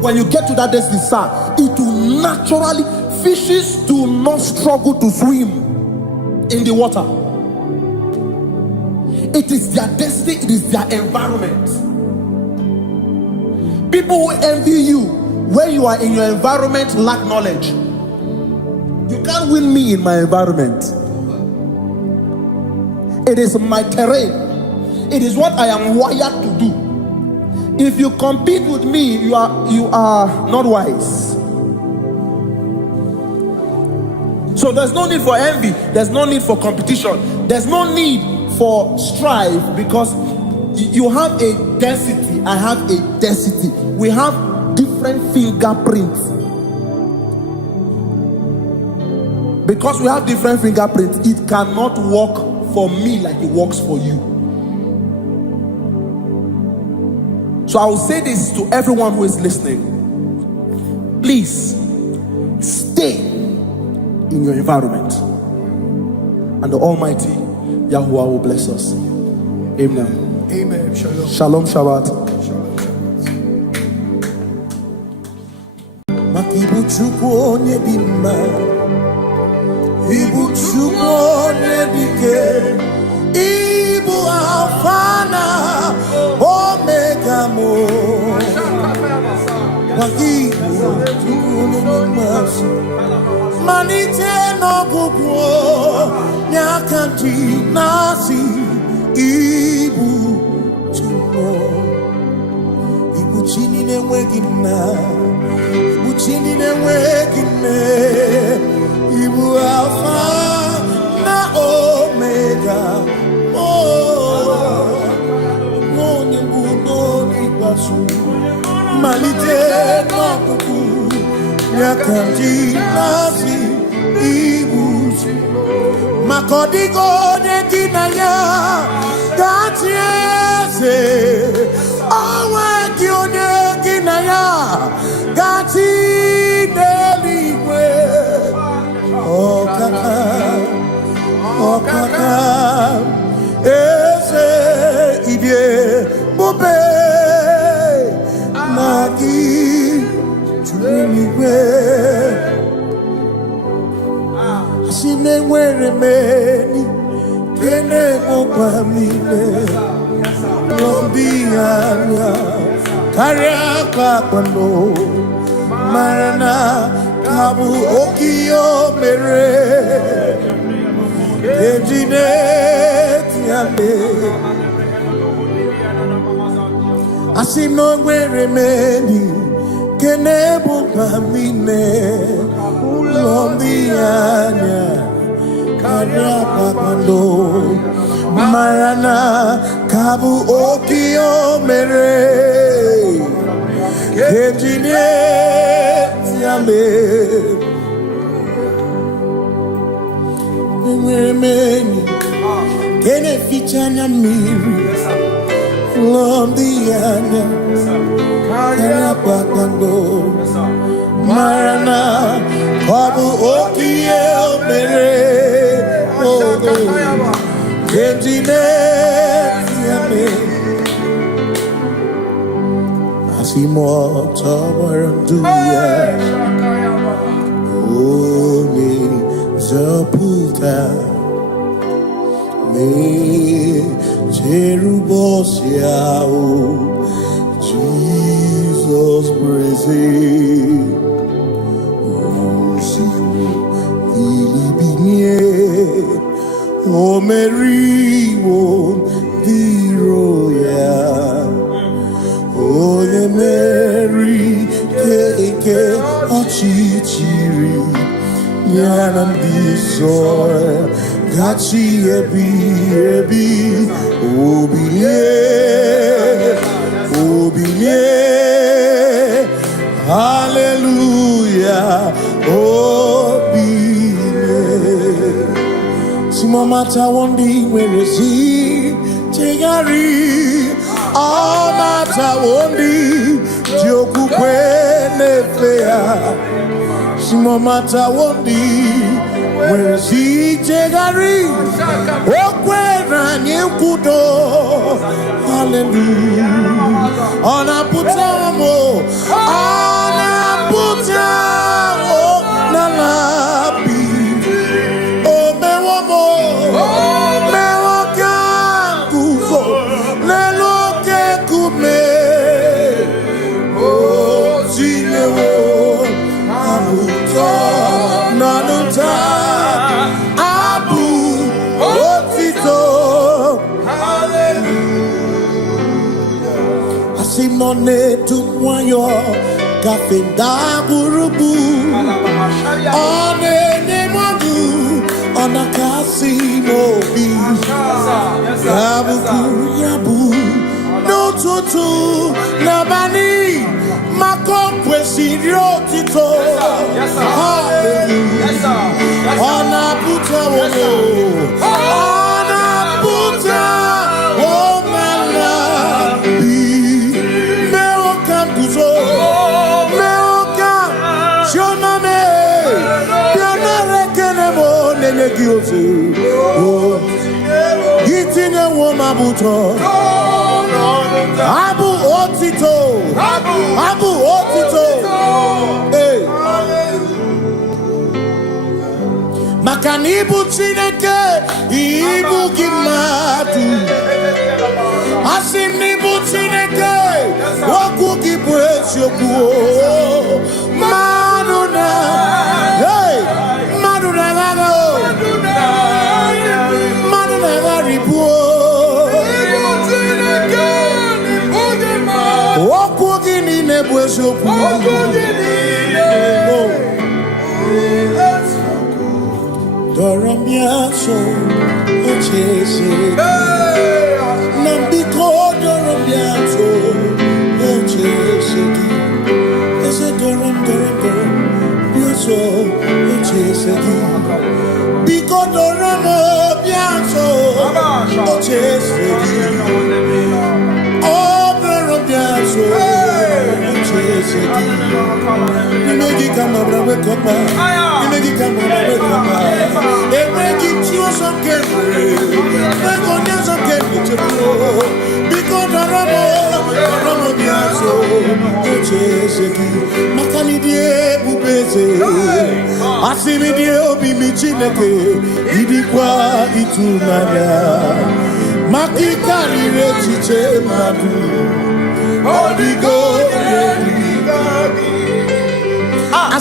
When you get to that density, sir, it will naturally, fishes do not struggle to swim in the water. It is their density, it is their environment. People who envy you when you are in your environment lack knowledge. You can't win me in my environment. It is my terrain. It is what I am wired to do. If you compete with me, you are not wise. So there's no need for envy. There's no need for competition. There's no need for strife, because you have a density. I have a density. We have different fingerprints. Because we have different fingerprints, it cannot work for me like it works for you. So I will say this to everyone who is listening. Please stay in your environment. and the Almighty Yahuwah will bless us. Amen. Amen. Shalom. Shalom Shabbat. Makibu chukwu onye dị mma, Ibu chukwu onye dike, Ibu Alpha na Omega mo. Makibu chukwu onye dị mma, malite n'ọgwụgwụ nyakanti nasi. Ibu chukwu, Ibu chini n'enweghị nna. Uchini newekine, Ibu Alpha na Omega. Oh, Moni Budoni Basu, Malite Nokuku, Yakanti Nasi, Ibu Makodigo de Dinaya, Gatiese, Owe Kione Ginaya. Gati deliwe, oh kaka, ese idie bobe nagi chumiwe, asime were meni kene mopamile, lombianya. Karia kwano marana kabu okio mere ejine tiale asino gwere meni kenebu pamine ulombianya karia kwano marana kabu okio mere engineer yale mweni kene fichana miri lomdiana kaya bakando marana kabu okie mere engineer yale Asimo tawaranduya Oni zaputa Me cherubosia Jesus praise Osimu ilibinye O meriwo diroya Oye Mary keke ochichiri Yana ndiso Gachi ebi Obiye Hallelujah Obiye Simomata wondi werezi Tegari All matter wondi Joku kwene fea Simo mata wondi Werezi jegari Okwera nyekudo Hallelujah Ona putamo Ona putamo Nalabi O mewamo Mewo kankuzo Lelo kume o zinewo abuto nanuta abu otito hallelujah asimone tumwayo kafenda burubu one mwangu ona kasimobi yabu Tutu Nabani Makopwe Sirio Tito Hallelujah Ona Puta Wono Ona Puta Womala Meoka Kuzo Meoka Shoname Piana Rekenemo Nene you. Oh, eating a woman buto. Abu Otito. Abu Otito. Hey. Makanibu Chineke. Ibu Gimatu. Asinibu Chineke. Waku Gibu Maduna. Hey. Maduna. Maduna Ribu. Wakugini nebwesoku. Doramiaso ochese. Nambiko doramiaso ochese. Ese doram. Biaso ochese. Biko doramiaso ochese.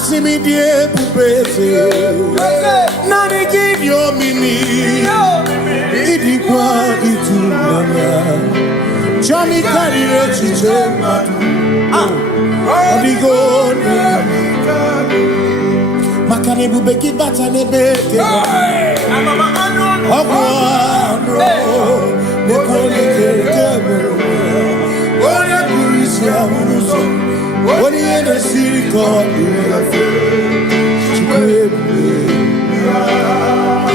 Asimi die pupese nani kidio mini idikwa itunanya chami karire chiche matu odigo makane bubeki bata nebeke ogwano nekole kebe ore kurisia munuso what you in the city called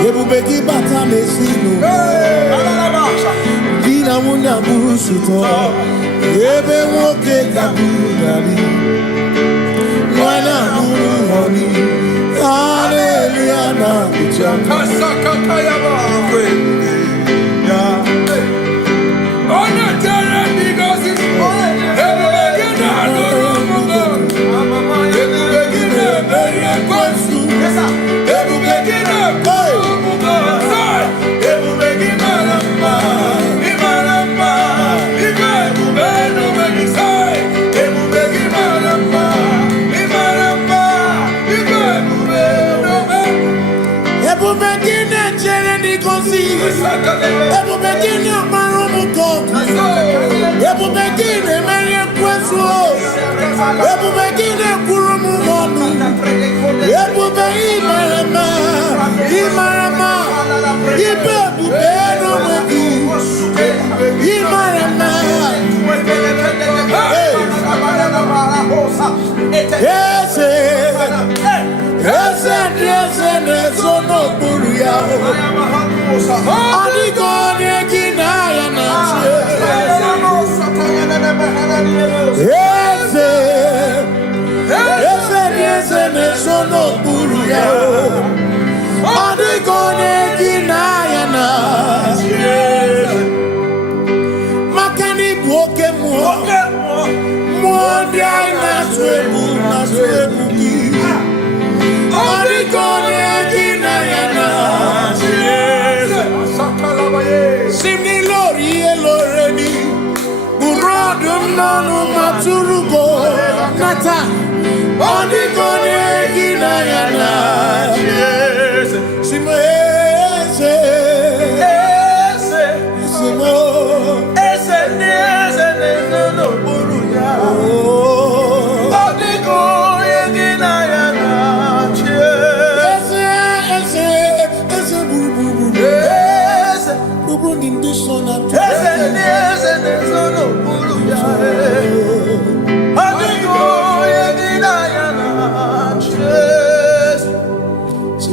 Yebubeki bata mesino Dina muna busuto Yebe woke kabunali Wana muhoni Hallelujah na kuchama Kasaka yaba Ona tere bigosi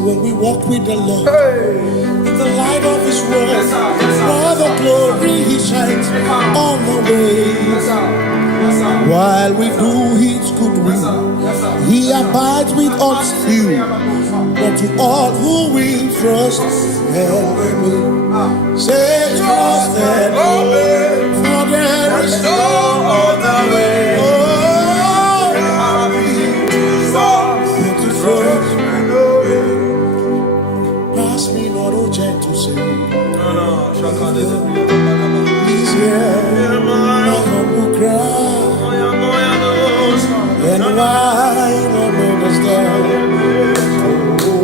when we walk with the Lord, in the light of His word, for the glory He shines on the way. While we do His good will, He abides with us few, but to all who will trust and believe. Say trust and believe, for there is no other way. Oh, to trust and believe. Pass me not, oh gentle Savior. He's here, my humble cry. And why don't understand? Do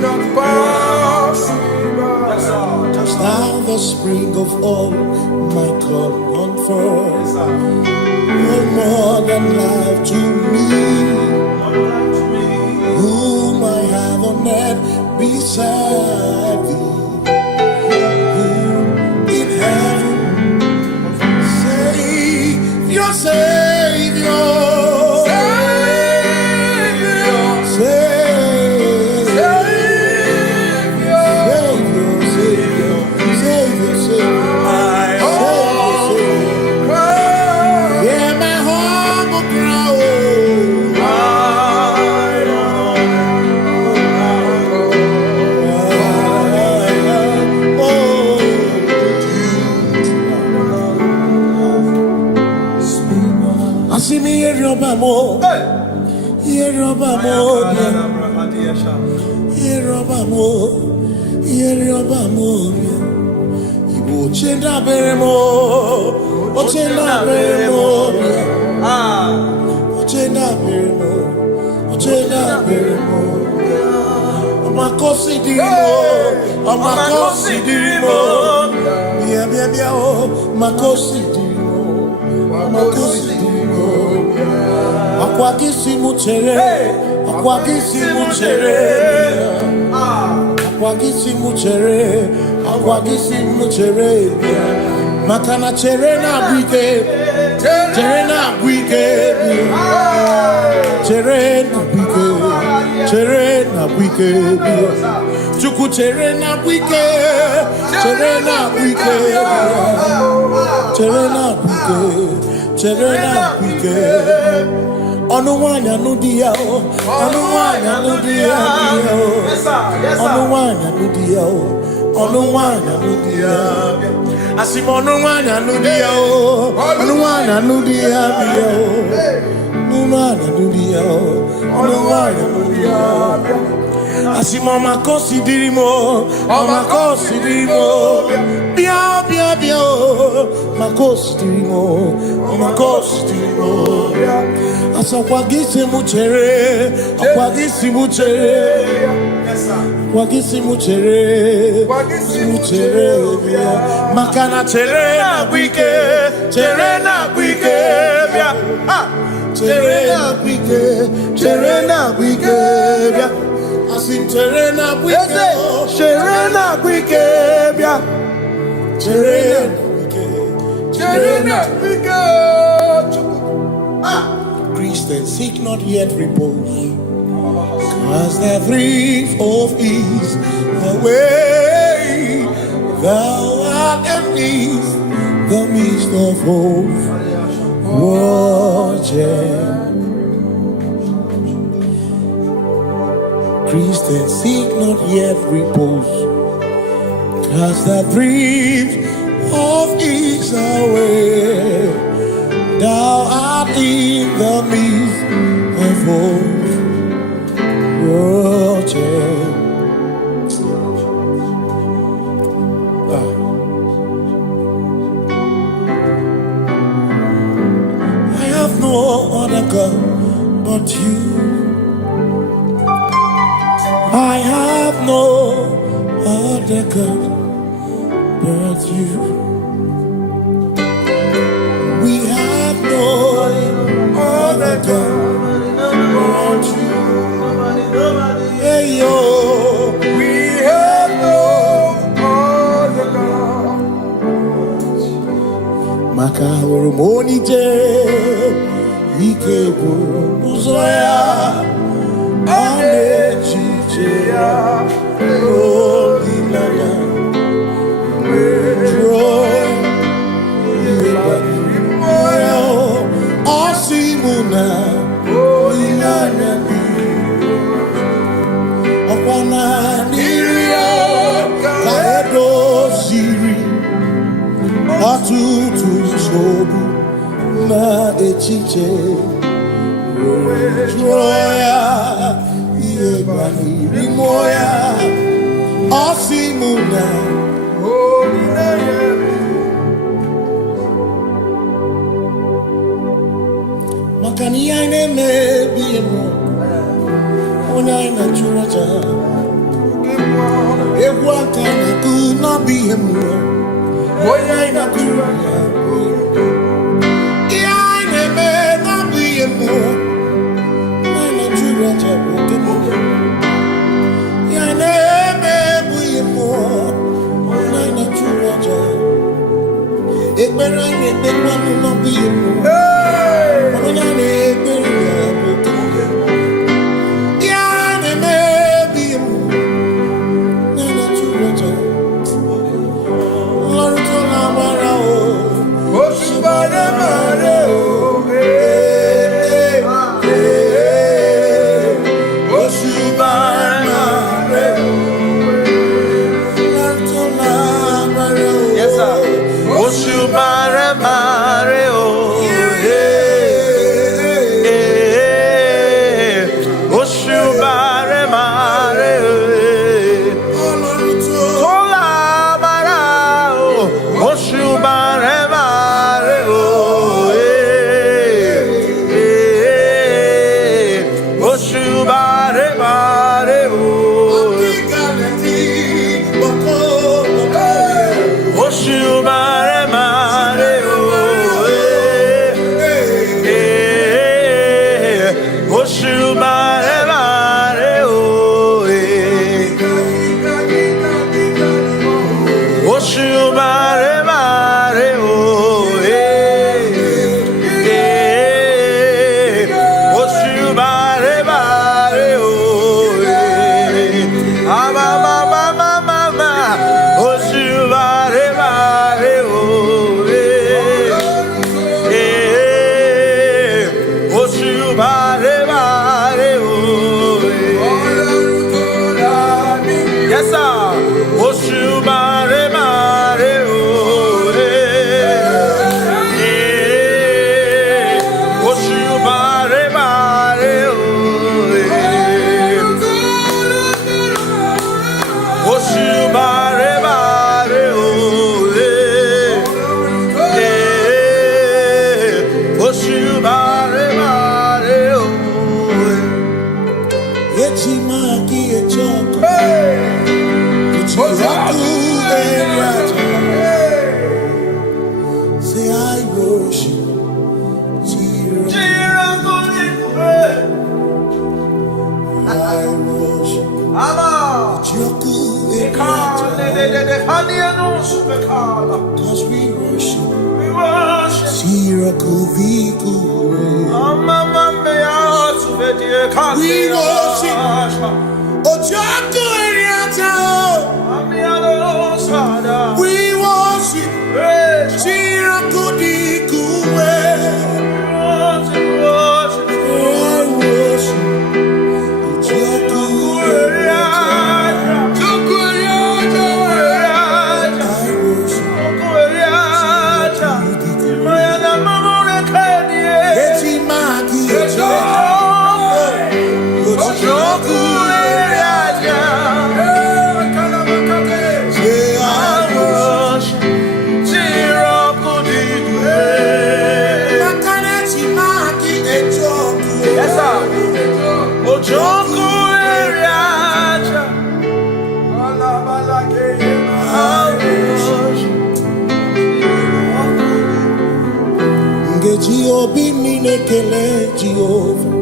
not pass me by. Just now the spring of all my comfort, no more than life to me, whom I have on earth beside thee. Your Savior, Igbo chenda beremo, ochenda beremo, ochenda beremo, ochenda beremo. Amakosi dirimo, bia bia bia oh, makosi dirimo, makosi dirimo. Akwagisi muchere, akwagisi muchere, akwagisi muchere, akwagisi muchere. Makana chere na bwike, chere na bwike, chere na bwike, chere na bwike. Chuku chere na bwike, chere na bwike, chere na bwike, chere na bwike. Onuwanya nudia o, onuwanya nudia o, onuwanya nudia o, onuwanya nudia. Asim onuwanya nudia o, onuwanya nudia o, onuwanya nudia o, onuwanya nudia. Asim omakosi dirimo, omakosi dirimo, bia bia bia o, makosi dirimo, omakosi dirimo. Asakwagisi muchere, akwagisi muchere, akwagisi muchere, muchere. Makana chere na bwike, chere na bwike, chere na bwike, chere na bwike. Asim chere na bwike, chere na bwike, chere na bwike, chere na bwike. Christians seek not yet repose, cause the thief of ease the way thou art amidst the midst of hope. Watching Christians seek not yet repose, cause the thief of ease away. Thou art in the midst of hope. I have no other God but you. I have no other God but you. We have no other God but you. Hey yo, We have no other God. maka hormoni je ike buru uzoya anechiche ya olilanya joy. echiche Joya Iebani Rimoya Osimuna Makani aine me biemo Ona ina churaja Ewa kana ku na biemo Ona ina churaja Iaine me na biemo Ona ina churaja Iaine me biemo Ona ina churaja Ekbera ine tekwa na biemo Ona ina Cause we worship, we worship, Ojaku Eriata, we worship, Chirakudikuwe, Obi minekele Jehovah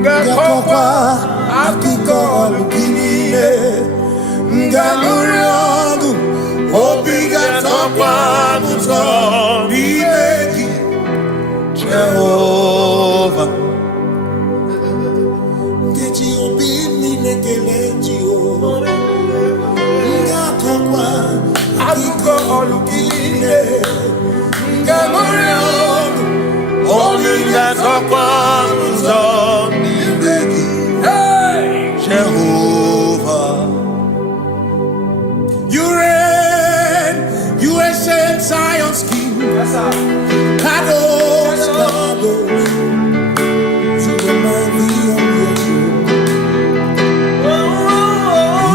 Ngakokwa akiko alukine Ngalurionu Obi gatokwa muto Nimeki Jehovah Ngeji obi minekele Jehovah Ngakokwa akiko alukine Ngalurionu Only that comes on me, Jehovah. You reign, you ancient Zion's King. Kadosh, You are mighty on your throne.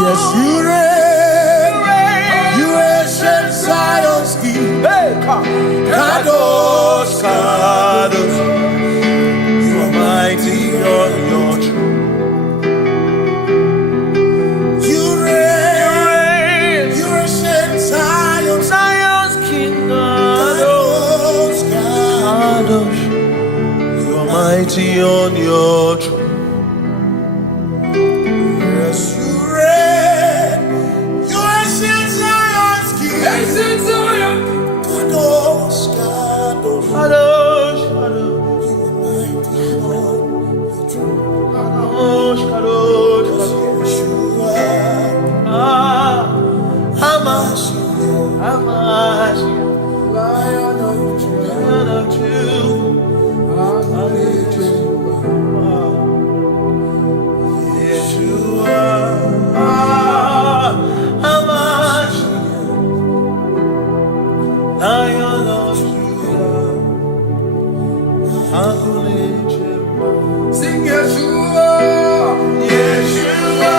Yes, you reign. You ancient Zion's King. Kadosh, Kadosh. You are mighty on your throne. You reign. You ancient Zion's King. Kadosh, Kadosh. You are mighty on your throne. Yes, you reign. You ancient Zion's King. Ancient Zion. Kadosh, Kadosh. Kadosh, Kadosh. You are mighty on your throne. Kadosh, Kadosh. Yeshua. Hamash. Lion of Judah. Lion of Judah. Yeshua. Hamash. Lion of Judah. Sing Yeshua. Yeshua.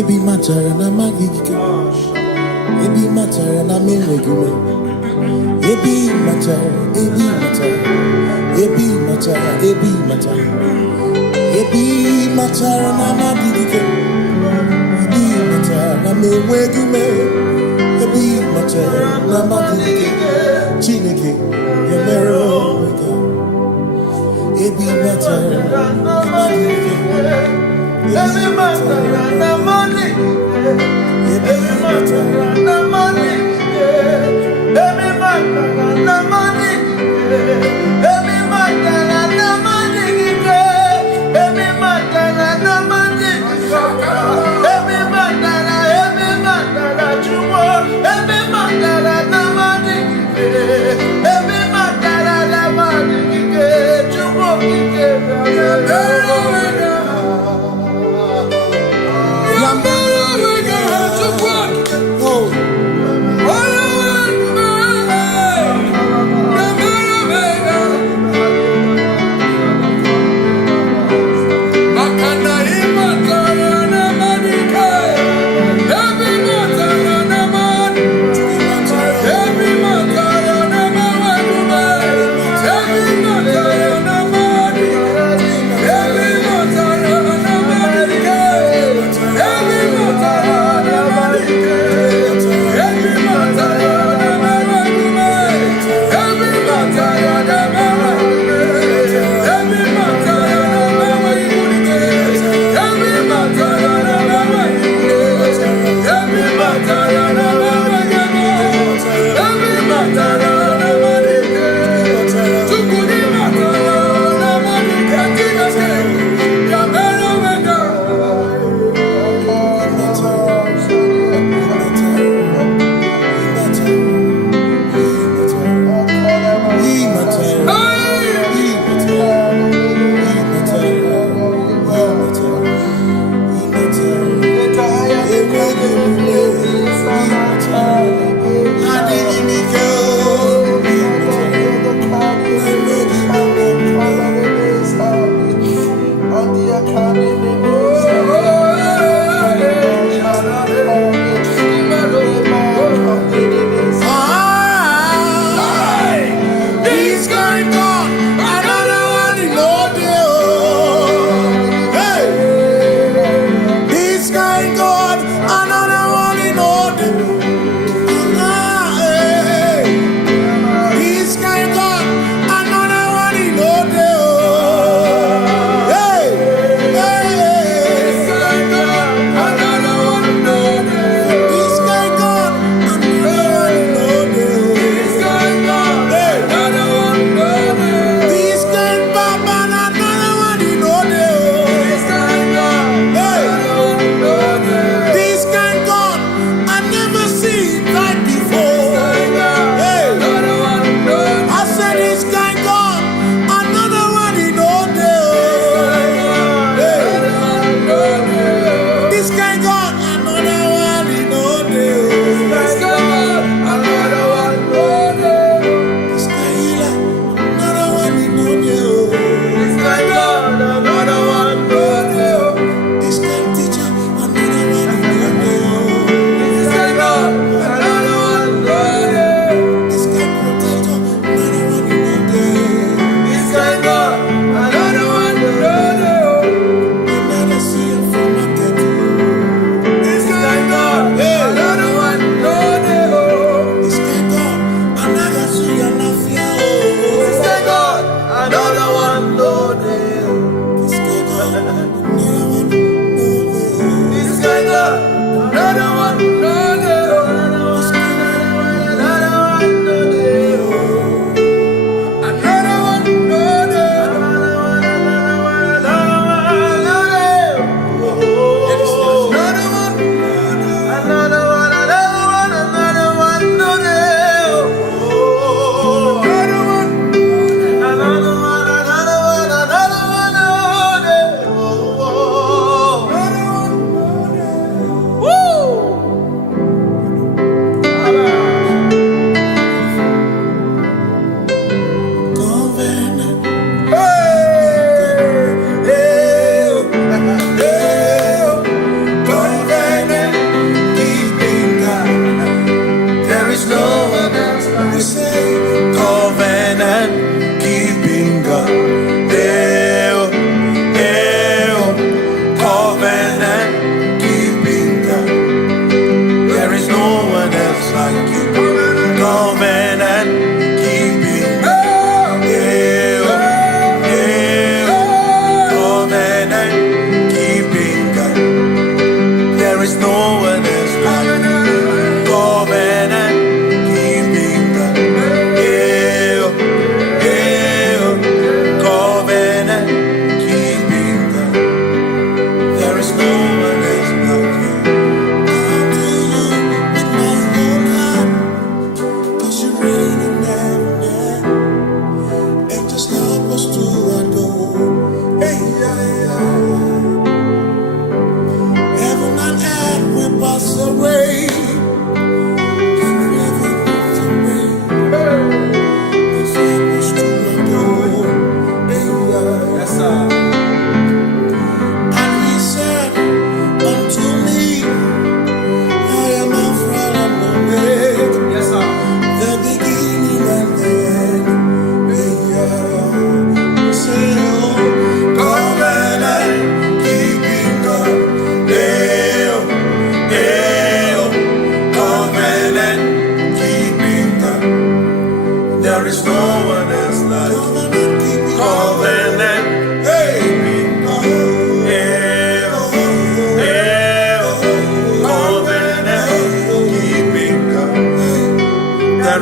Ebi matara na magigike, ebi matara na menwegume, ebi matara, ebi matara, ebi matara, ebi matara, ebi matara na magigike, ebi matara na menwegume, ebi matara na magigike, Chineke yemero wega, ebi matara na magigike. Every matter and the money, every matter and the money, every matter and the money, every matter and the money, every matter and the money, every matter you want, every matter and the money, every matter and the money, you want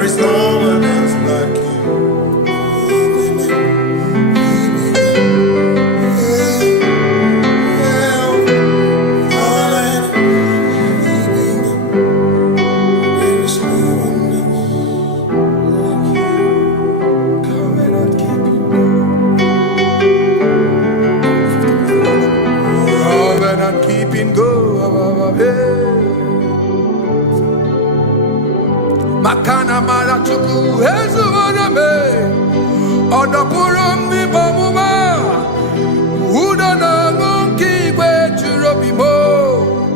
is no one else like you. Makana mara chuku hezu waname Odapurum ni bamuma Uda na ngunki kwe churobimo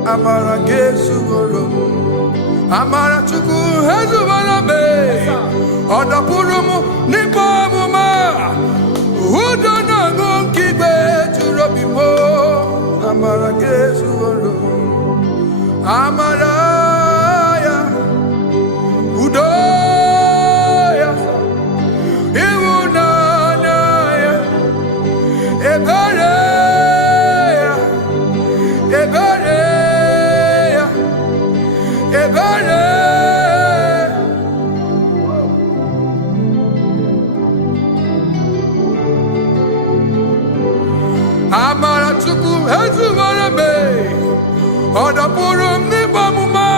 Amara gesu worum Amara chuku hezu waname Odapurum ni bamuma Uda na ngunki kwe churobimo Amara gesu worum Amara Udoya, Iwunanaya, Ebereya, Ebereya, Ebereya. Amara chuku hezu warame, Odapurum ni bamuma.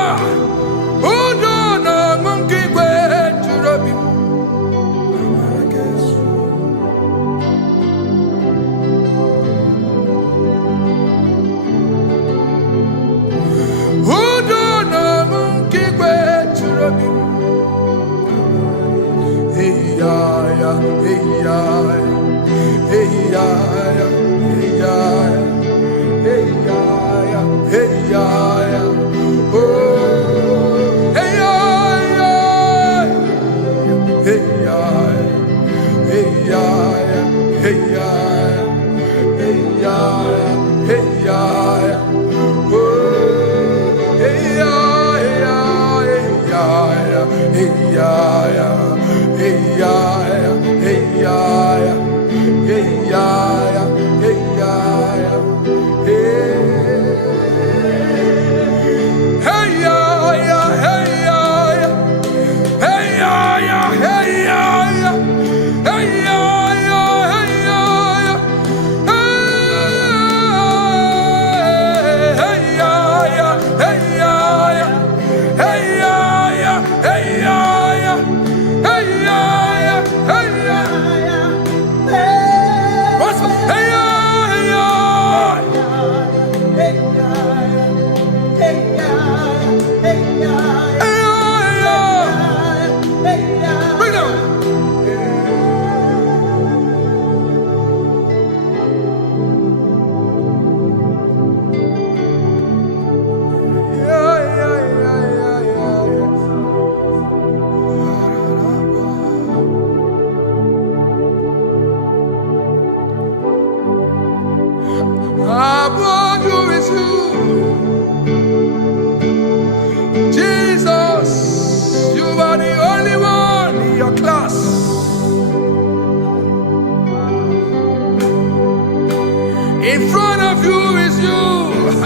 In front of you is you.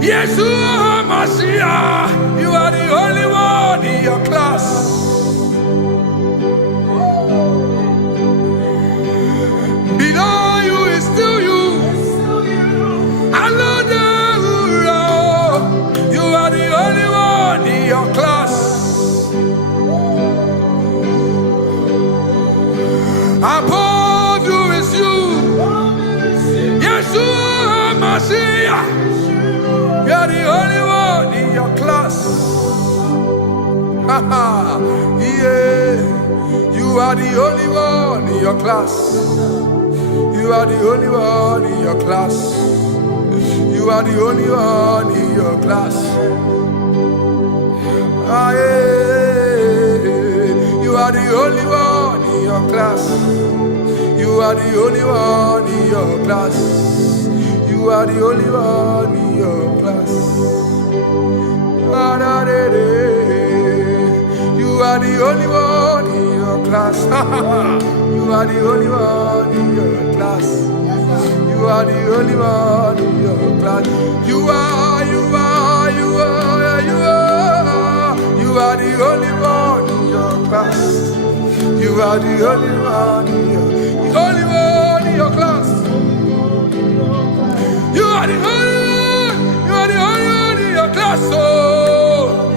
Yeshua Mashiach, you are the only one in your class. Below you is still you. You are the only one in your class. Above you is you. Yeshua Mashiach, you are the only one in your class. Yeah, you are the only one in your class. You are the only one in your class. You are the only one in your class. Ah, yeah. You are the only one in your class. You are the only one in your class. You are the only one in your class. You are the only one in your class. You are the only one in your class. You are the only one in your class. You are are the only one in your class. You are the only one in your, the only one in your class. You are the only one. You are the only one in your class. Oh,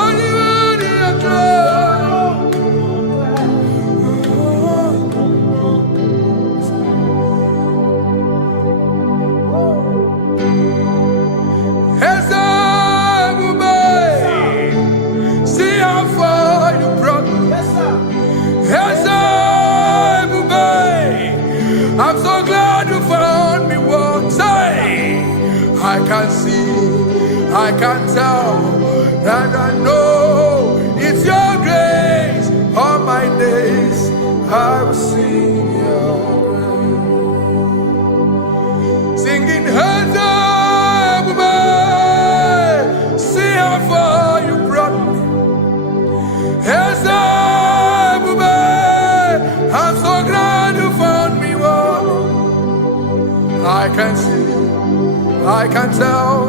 only one in your class. See how far you brought me. I'm so glad you found me once. I can see, I can tell, and I know it's your grace. All my days I will sing your grace. Singing hands up, baby. See how far you brought me. Hands up, baby. I'm so glad you found me one. I can see, I can tell,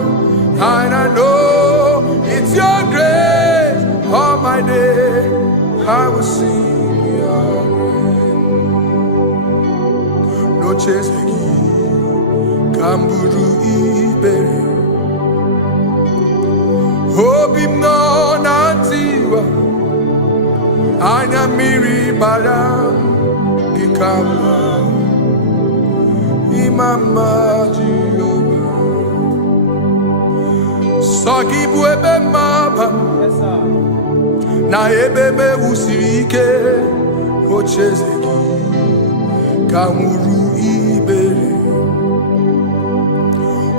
and I know it's your grace. All my day I will sing your grace. No chase again, Kamburu Iberi. Hope him no nantiwa. Anya miri baram Gikamba Imama Jehovah Sagibu ebe maba Na ebebe usirike Ochezegi Kamuru Ibere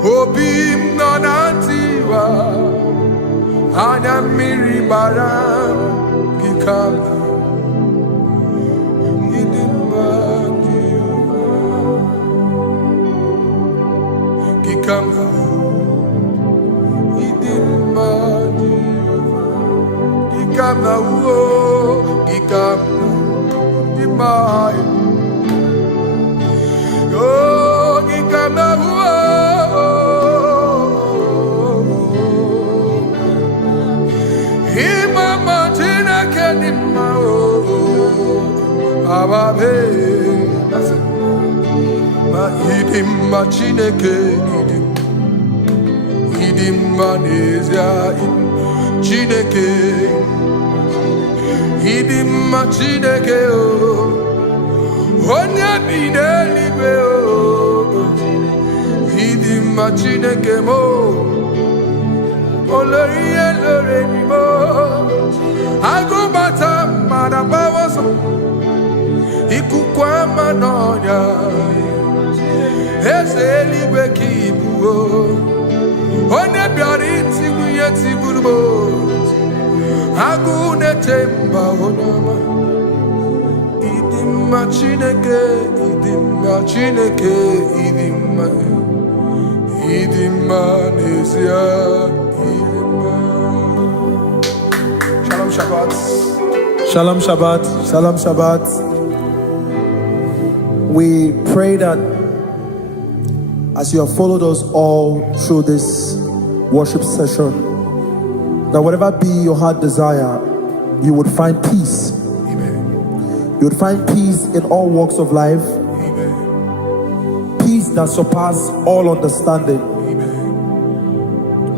Obim nonantiwa Anya miri baram Gikamba Gikamba Idimba Gikamba Gikamba Dimai Oh Gikamba Imama Tina Kedima Ababe Ma Idimba Chineke Idimba Nezia Chineke Idimba Chineke Onya Bidelibe Idimba Chineke mo Oloye Lorenimo Agubata Madabawaso Ikukwama Nonya Ezelibe Kibuo One biariti buyeti burbo Agune temba onama Idimma Chineke Idimma Nezia Idimma Shalom Shabbat Shalom Shabbat. Shalom Shabbat. We pray that as you have followed us all through this worship session, that whatever be your heart desire, you would find peace. Amen. You would find peace in all walks of life. Amen. Peace that surpasses all understanding. Amen.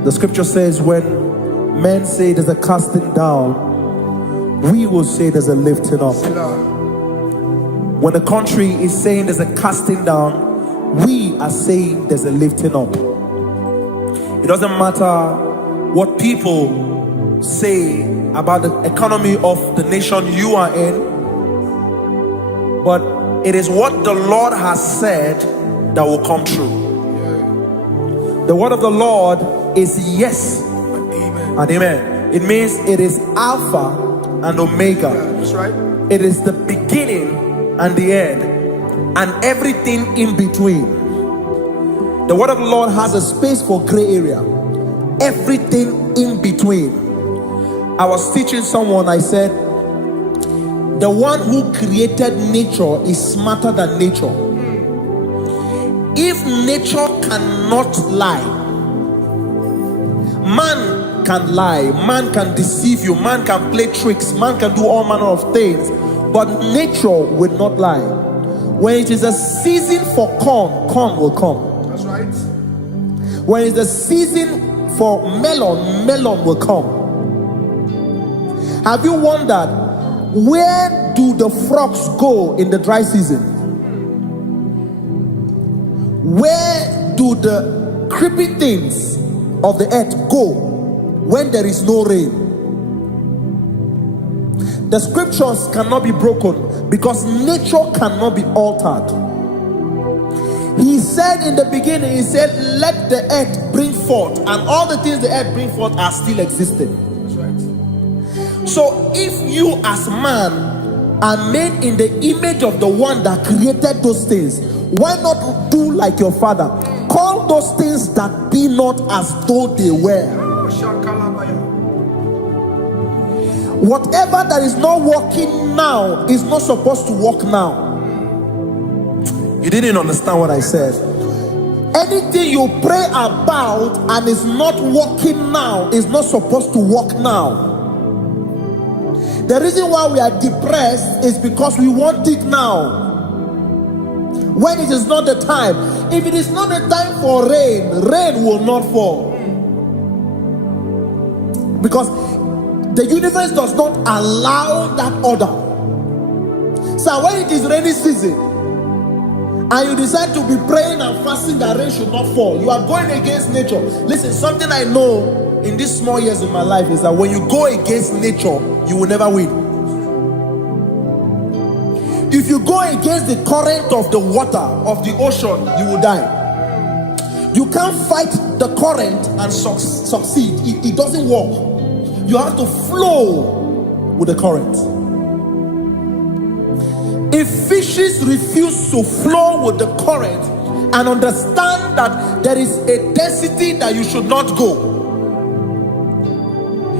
The scripture says when men say there's a casting down, we will say there's a lifting up. When the country is saying there's a casting down, we are saying there's a lifting up. It doesn't matter what people say about the economy of the nation you are in, but it is what the Lord has said that will come true. The word of the Lord is yes and amen. It means it is Alpha and Omega. That's right. It is the beginning and the end, and everything in between. The word of the Lord has a space for gray area. Everything in between. I was teaching someone, I said, the one who created nature is smarter than nature. If nature cannot lie, man can lie, man can deceive you, man can play tricks, man can do all manner of things, but nature will not lie. When it is a season for corn, corn will come. That's right. When it's a season for melon, melon will come. Have you wondered, where do the frogs go in the dry season? Where do the creepy things of the earth go when there is no rain? The scriptures cannot be broken because nature cannot be altered. He said in the beginning, he said, let the earth bring forth, and all the things the earth bring forth are still existing. That's right. So if you as man are made in the image of the one that created those things, why not do like your father? Call those things that be not as though they were. Whatever that is not working now is not supposed to work now. You didn't understand what I said. Anything you pray about and is not working now is not supposed to work now. The reason why we are depressed is because we want it now, when it is not the time. If it is not the time for rain, rain will not fall, because the universe does not allow that order. So when it is rainy season and you decide to be praying and fasting that rain should not fall, you are going against nature. Listen, something I know in these small years of my life is that when you go against nature, you will never win. If you go against the current of the water of the ocean, you will die. You can't fight the current and succeed. It doesn't work. You have to flow with the current. If fishes refuse to flow with the current and understand that there is a density that you should not go,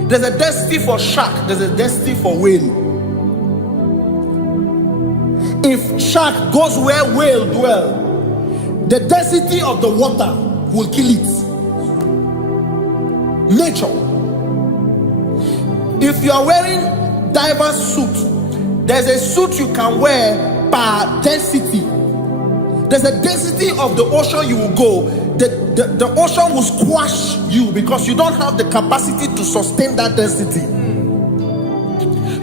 there's a density for shark, there's a density for whale. If shark goes where whale dwell, the density of the water will kill it. Nature. If you are wearing diver's suit, there's a suit you can wear per density. There's a density of the ocean you will go. The ocean will squash you because you don't have the capacity to sustain that density.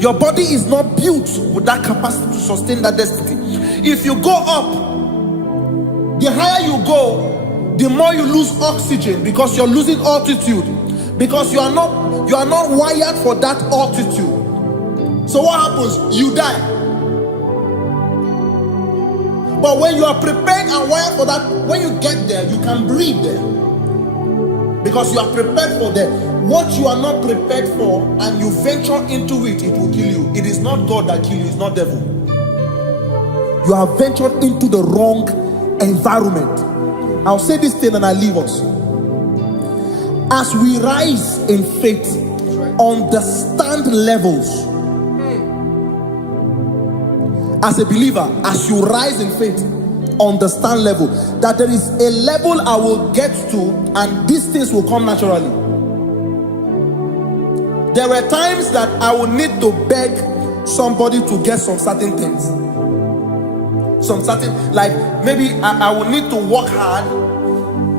Your body is not built with that capacity to sustain that density. If you go up, the higher you go, the more you lose oxygen because you're losing altitude, because you are not wired for that altitude. So what happens? You die. But when you are prepared and wired for that, when you get there, you can breathe there, because you are prepared for that. What you are not prepared for and you venture into it, it will kill you. It is not God that kills you, it's not devil. You have ventured into the wrong environment. I'll say this thing and I leave us. As we rise in faith, understand levels. As a believer, as you rise in faith, understand level. That there is a level I will get to and these things will come naturally. There were times that I would need to beg somebody to get some certain things. Some certain, like maybe I would need to work hard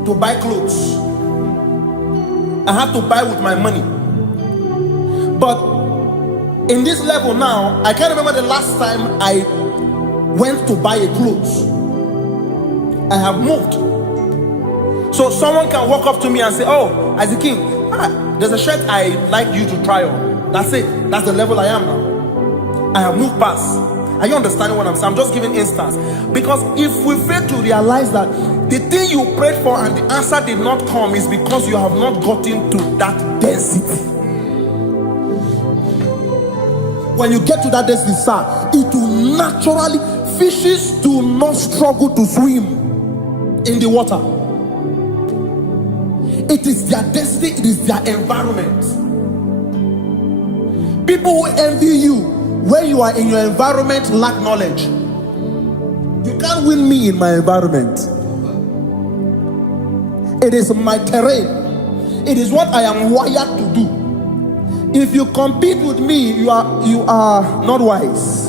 to buy clothes. I had to buy with my money. But in this level now, I can't remember the last time I went to buy a clothes. I have moved. So someone can walk up to me and say, oh, as a king, there's a shirt I like you to try on. That's it. That's the level I am now. I have moved past. Are you understanding what I'm saying? I'm just giving instance. Because if we fail to realize that the thing you prayed for and the answer did not come is because you have not gotten to that density. When you get to that density, sir, it will naturally, fishes do not struggle to swim in the water. It is their destiny, it is their environment. People who envy you when you are in your environment lack knowledge. You can't win me in my environment. It is my terrain. It is what I am wired to do. If you compete with me, you are not wise.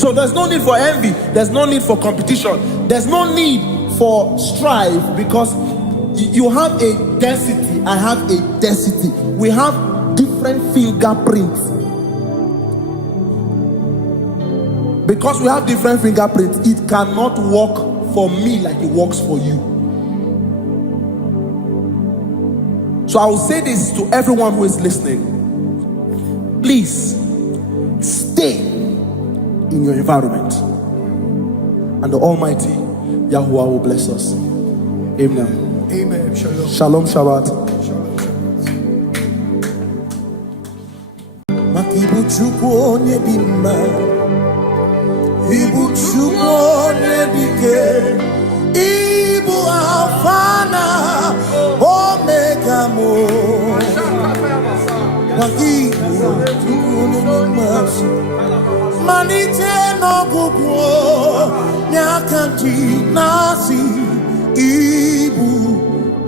So there's no need for envy. There's no need for competition. There's no need for strife, because you have a density. I have a density. We have different fingerprints. Because we have different fingerprints, it cannot work for me like it works for you. So I will say this to everyone who is listening. Please stay in your environment, and the Almighty Yahuwah will bless us. Amen. Amen. Shalom. Shalom Shabbat. Ibu Chukwu onye dike, Ibu Alpha na Omega mo. Ibu Chukwu onye mmasị, malite n'ọgwụgwụ n'akanji nasi. Ibu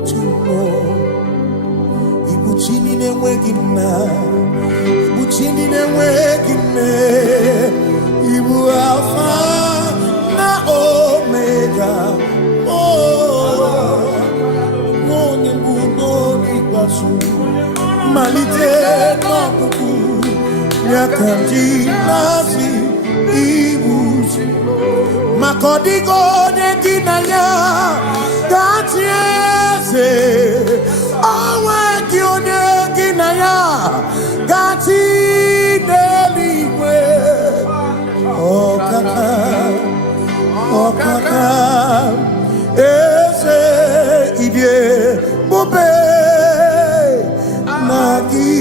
Chukwu, Ibu Chini n'enweghị nna, Ibu Chini n'enweghị nne. Ibu Alpha na Omega, onye bụ n'ikpeazụ, malite n'ọgwụgwụ n'aka ndị na-asị. Ibu maka ọ dịghị onye gị na ya ga-achị eze, onwe gị onye gị na ya ga-achị n'eluigwe. Ọkaka eze idie bube na gị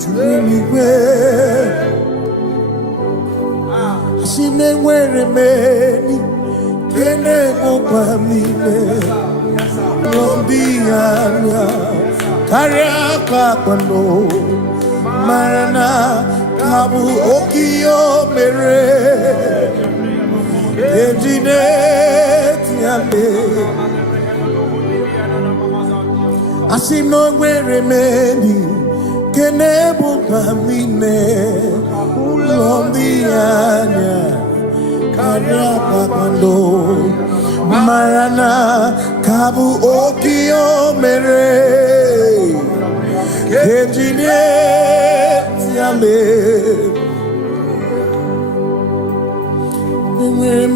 juru n'igwe. Asị na-enwere m enyi kene mụkwa m niile, ndị anya karịa kpakpando, mara na kabu okiyo mere ejinetiale. Asi no nwere meni kenebu pamine ulondi anya karya papando, marana kabu okiyo mere ejinetiale.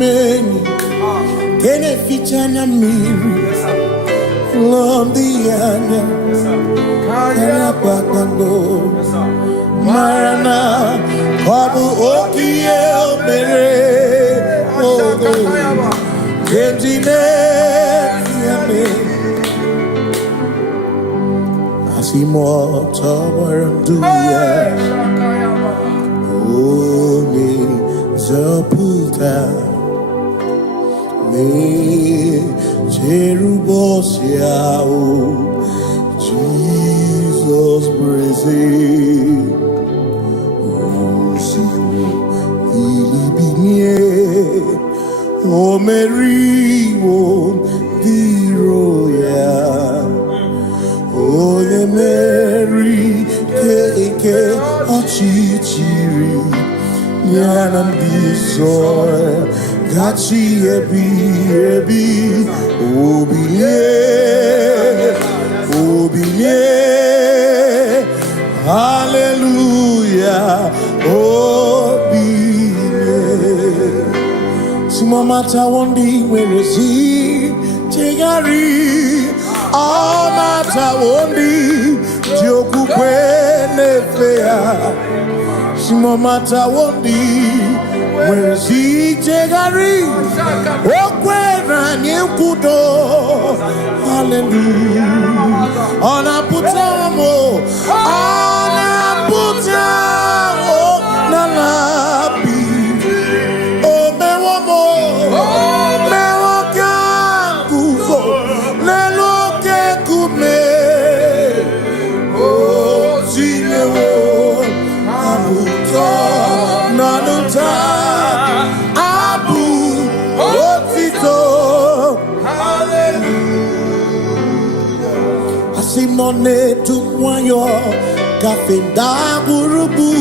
Many can it feature na miri from the anya kaya pakando marana kabu okiye mere ogo kenjine yame asimo tabaranduya omi Zaputa me Jerubosiao, Jesus praise. Oh, Sifu Ilibinye, oh Mary, oh Viroya, oh the Mary, Keke, Achichiri. Yanam disoy, gachi ebi, obiye, hallelujah, obiye. Simo mata wondi werezi, tegari, all mata wondi, joku kwenefea. Simo mata wondi werezi tegari, okwera nyekudo, hallelujah. Ona putamo, nalabi, o mewamo, mewakanguzo, leloke kume, o zinewo. Nanuta Abu Otito, hallelujah. Nonetu mwayo kafenda burubu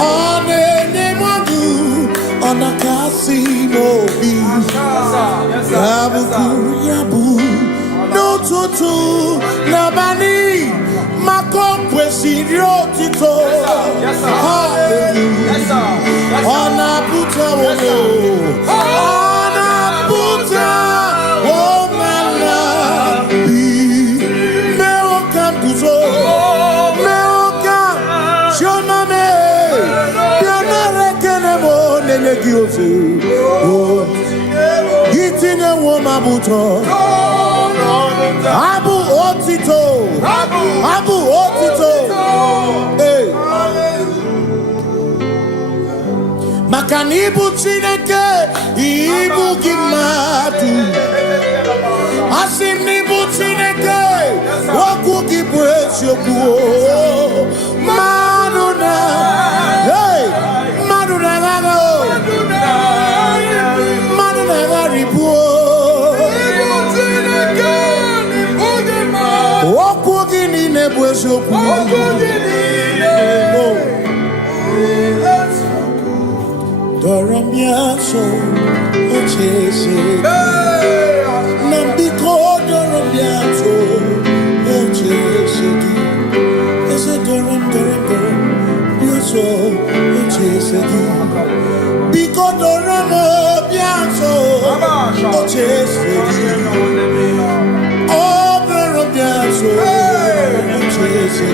Onene mwagu Onakasi mobi Yabuku yabu No tutu Nabani Makompwe sirio tito Hallelujah Ona puta wono Ona puta womala Meokam kuzo Meokam Shoname Piana rekene mo Nene gioze Gitine woma buto Abu otito Abu otito Hey Makanibu chineke Ibu gimadu Asinibu chineke Waku gibwesyoku Maduna Hey Maduna gago Maduna garibu Waku gini nebwesyoku Doramiaso Ochese Nambiko Doramiaso Ochese Ese Doram Biaso Ochese Biko Doramiaso Ochese Oh Doramiaso Ochese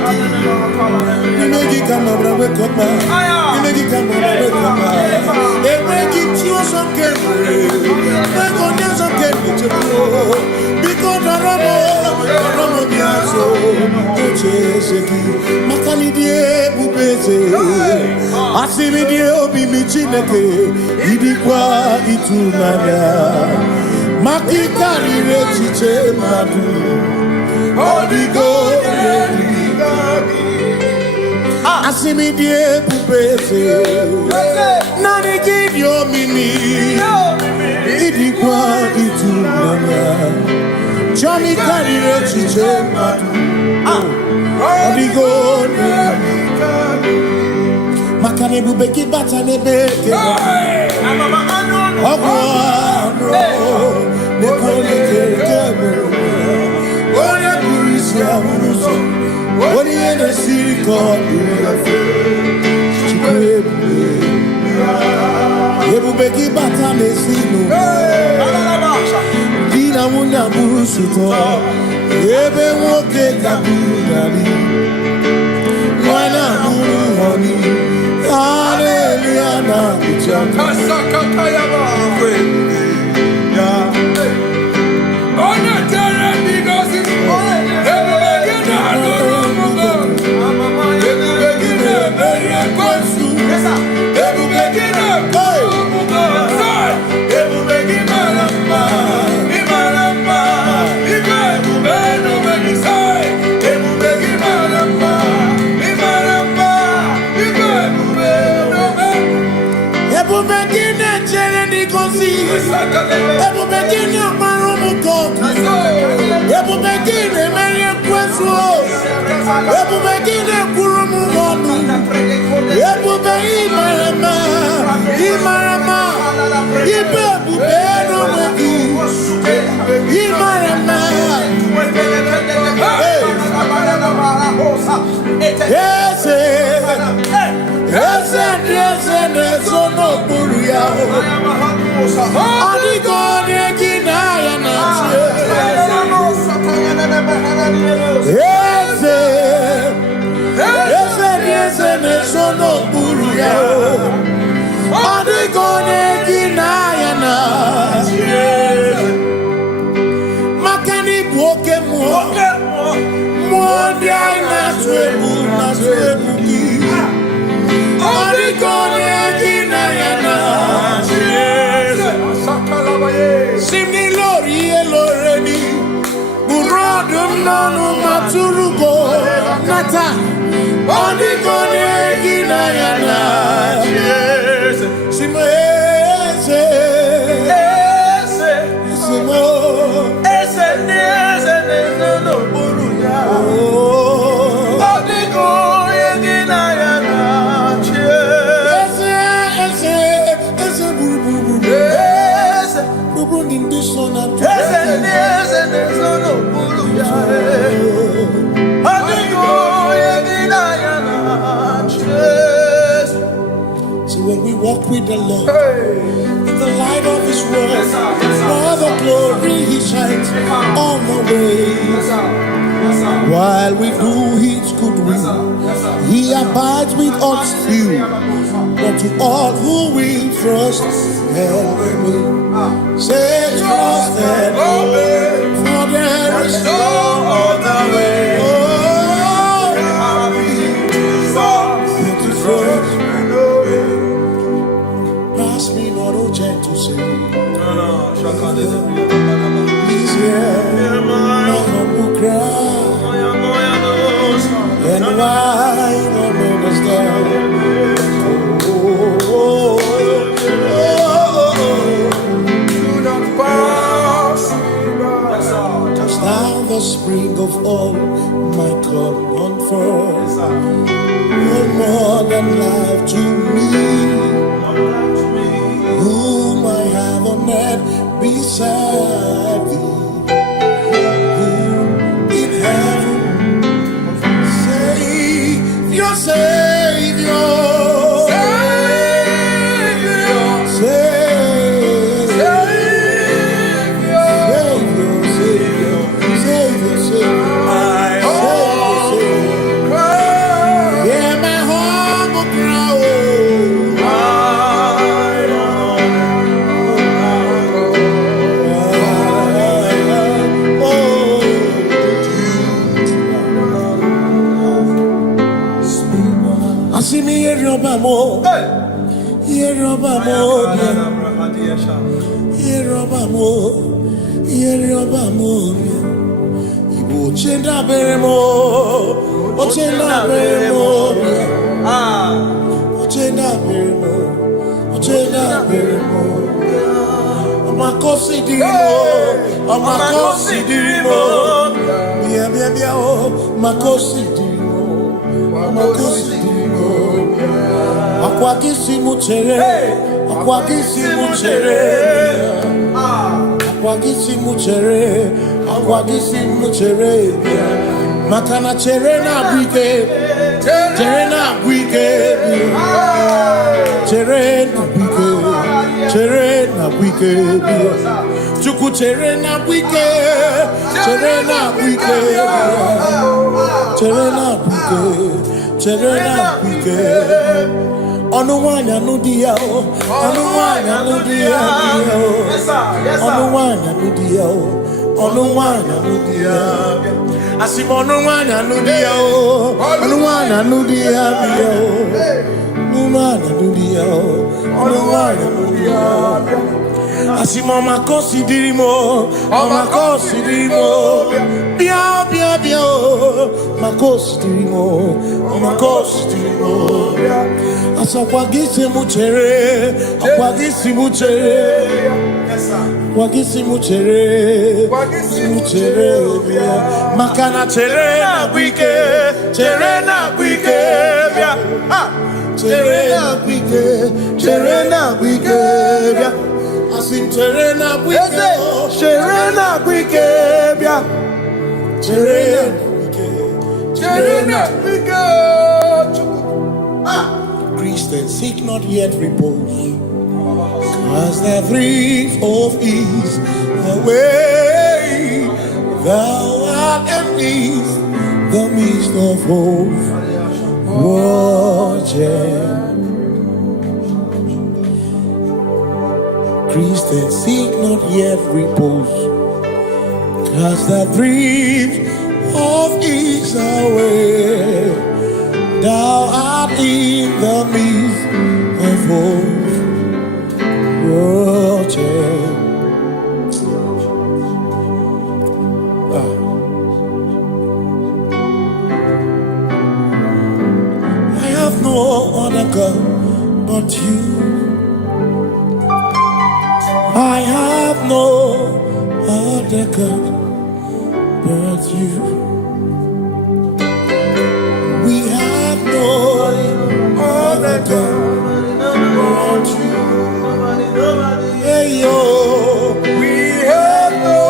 Nimegi kama brabe koma Nimegi kama brabe koma Emegi tiyo sonkere Megonya sonkere chepro Biko Doramo biaso Ocheseki Makani die bubeze Asimi die obi michineke Idikwa itunanya Makikari rechiche madu Odigo Asimi die pupese Nani gidio mini Idikwa itunanya Chami karire chiche matu Odigo Makane bubeki bata nebeke Ogwano Nekone kekebe One kurisi ya unuso One yene siriko Ebubeki bata mesino Dina munya burusuto Ebe woke kabunali Mwana muru honi Hallelujah na kuchama Kasaka kayaba Ona tere bigosi Ebubeki na adorumungo Ebubeki na bere kwesu Ebubeki na kumugo Ebubeki maramba Imaramba Ibe ebubeno begisai Ebubeki maramba Imaramba Ibe ebubeno Ebubeki na chere ni kosi Ebubeki na marumuko Ebubeki na mere kwesu Ebubeki na kurumugonu Ebubeki maramba Imaramba Ibe ebubeno begi Imaramba Ese Nesono Buria Adigo Negina Yanache Ese Nesono Buria Adigo Negina Yanache Makani Boke Mwandia Naswebu Adigo Negina Yanache Simni Lori Eloreni Burodum Nonu Maturugo Nata Adigo Negina Yanache Simese Ese no Buruya So when we walk with the Lord, in the light of His word, for the glory He shines on the way. While we do His good will, He abides with us few, but to all who will trust and obey. Say trust and obey, for there is no other way. Oh, to trust and obey. Pass me not, oh gentle Savior. Please hear my humble cry. And why don't understand? Do not pass me by. Touch thou the spring of all my comfort. You're more than life to me, whom I have on earth beside thee. In heaven, your Savior, Makana cherena bwike, cherena bwike, cherena bwike, cherena bwike, chuku cherena bwike, cherena bwike, cherena bwike, cherena bwike. Onuwanya nudia, onuwanya nudia, onuwanya nudia, onuwanya nudia. Asimonuwanya nudia, onuwanya nudia, onuwanya nudia, onuwanya nudia. Asimoma considerimo, oma considerimo, bia bia bia, ma considerimo, oma considerimo. Asakwagisi muchere, akwagisi muchere, akwagisi muchere, muchere bia. Makana chere na bwike, chere na bwike bia. Chere na bwike, chere na bwike bia. Asim chere na bwike, chere na bwike bia. Chere na bwike, chere na bwike. Christians seek not yet repose, cause the thrift of ease the way thou art amidst the midst of hope watching. Christians seek not yet repose, cause the thrift of ease away thou art in the midst of hope watching. I have no other God but you. I have no other God but you. We have no other God but you. Hey yo, We have no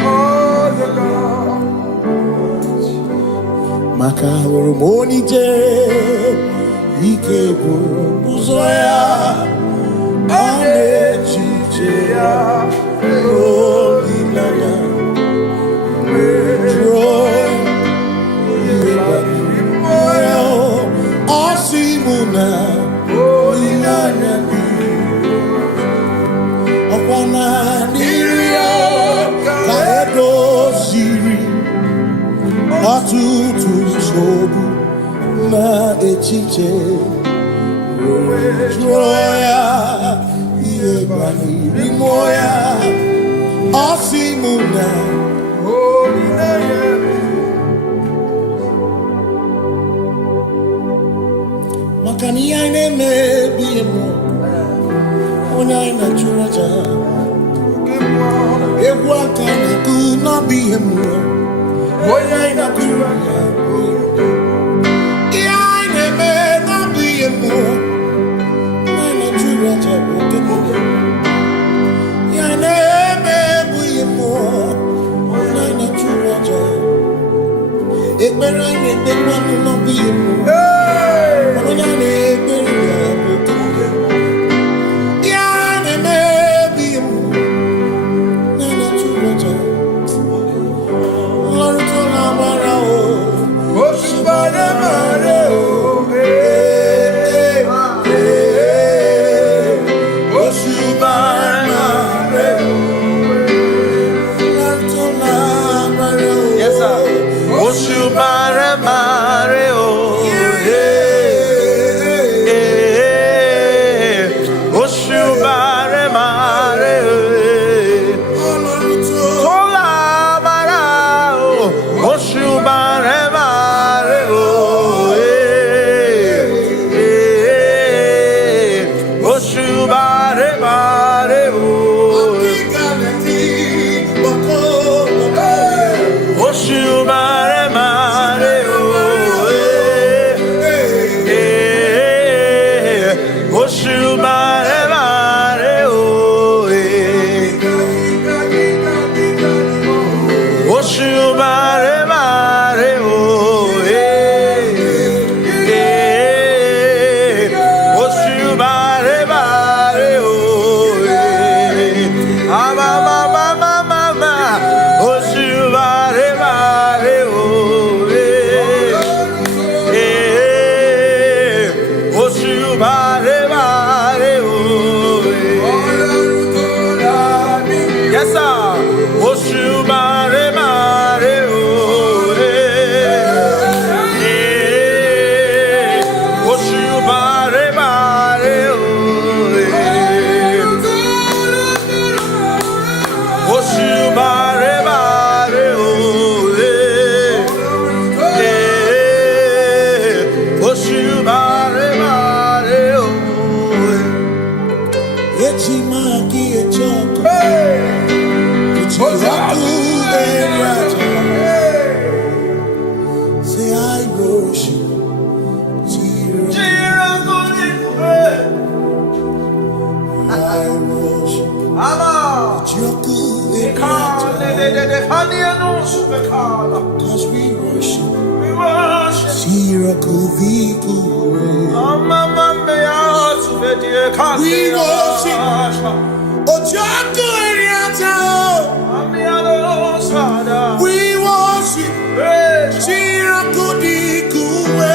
other God Oromonije ike buru ụzọ ya ọ na-echiche ya olileanya ọ sị mụ na olileanya dị ọkwa na n'iri ya ka edoziri ọtụtụ nsogbu na echiche jụọ ya ihe banyere mmụọ ya ọ sị mụ na maka na ihe anyị na-emebi mmụọ onye anyị na-achụrụ aja egwu aka na-ekwu n'ọbụ ihe mmụọ onye anyị na-achụrụ aja ihe anyị na-eme n'ọbụ ihe mmụọ onye anyị na-achụrụ aja bụ oke mmụọ ihe anyị na-eme bụ ihe mmụọ onye anyị na-achụrụ aja ekpere anyị na-ekpe n'ọbụ ihe mmụọ onye anyị na-ekpere ya bụ oke mmụọ ihe anyị na-eme bụ ihe mmụọ onye anyị na-achụrụ aja lọ́rùtọ́ lágbára o oṣù bàrẹ̀ o oṣù bàrẹ̀ o lọ́rùtọ́ lágbára o yes sir oṣù bàrẹ̀ o oṣù bàrẹ̀ o. Cause we worship, we worship, Ojaku Eriata, we worship, Chirakudikuwe,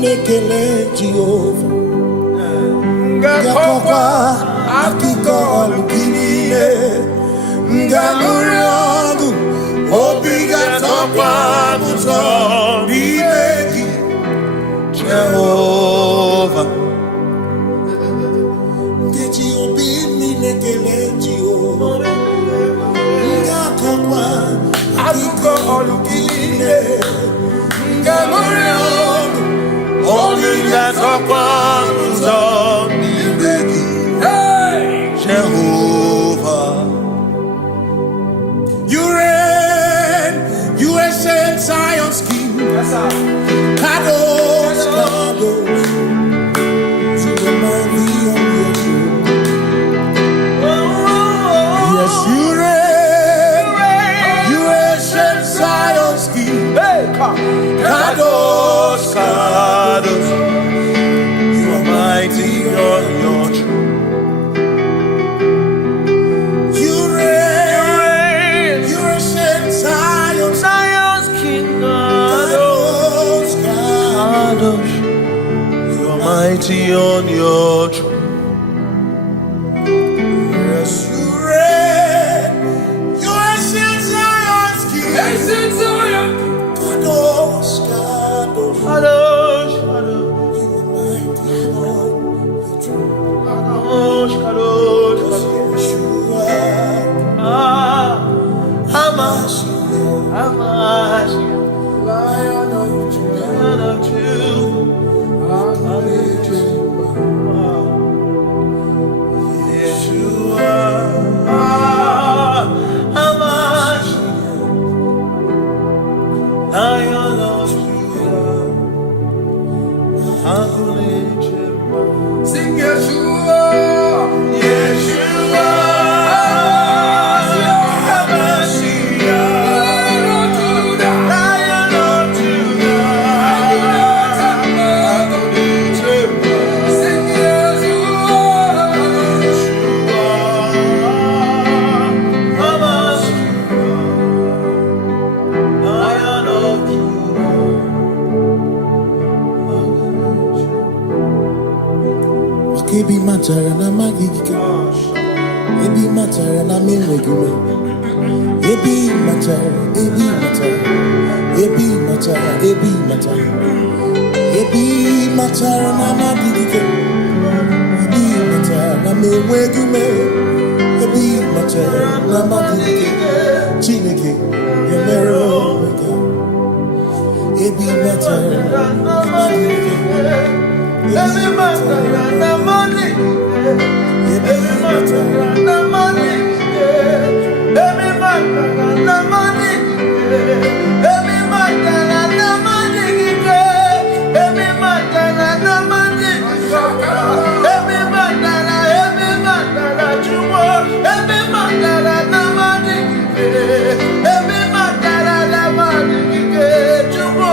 Nekele Jehovah Ngakokwa akiko alugine Nganuri ogu Obiga tokwa muto Nime ekeleji o. Ngakakwa Akụkọ ọlụ gị niile nke nwere ọnụ Olile sokwa nzo n'ime gị Jehovah. You reign, you ancient Zion's king. Kadosh, Kadosh, you remind me of your throne. Yes, you reign, you ancient Zion's king. Kadosh, Kadosh, you are mighty on your throne. You reign, you ancient Zion's king. Kadosh, Kadosh, you are mighty on your throne. Yes, you reign, you ancient Zion's king. Ancient Zion. Kadosh, Kadosh, Kadosh, you are mighty on your throne. Kadosh, Kadosh, Yeshua, Hamashiach, Lion of Judah. Lion of Judah. Yeshua, Hamashiach, Lion of Judah. Sing Yeshua. Yeshua, Hamashiach, Lion of Judah. Lion of Judah. Sing Yeshua. Ebi matara na magigike, ebi matara na menwegume, ebi matara, ebi matara, ebi matara, ebi matara, ebi matara na magigike, ebi matara na menwegume, ebi matara na magigike, Chineke emere omega, ebi matara na magigike. Every matter na money, every matter na money, every matter na money, every matter na money, every matter na money, every matter chumo, every matter na money, every matter na money, chumo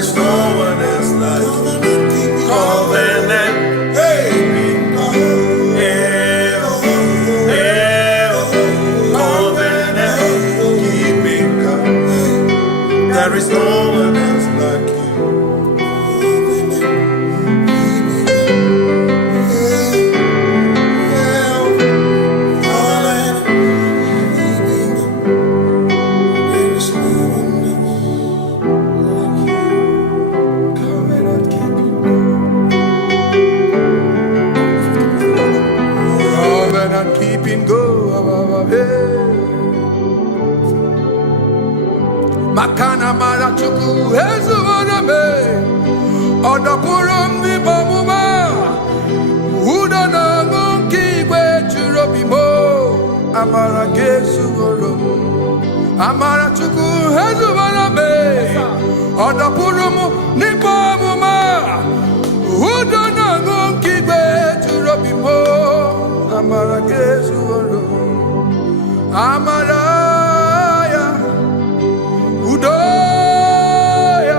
is no one else like you. Covenant. Hey. There is no one else like you. Covenant keeping go. Makana mara chuku hezu waname odapurum ni bamuma uda na ngunki kwe churobimo amara kesu worum amara chuku hezu waname odapurum ni bamuma uda na ngunki kwe churobimo amara kesu worum amara Udoya,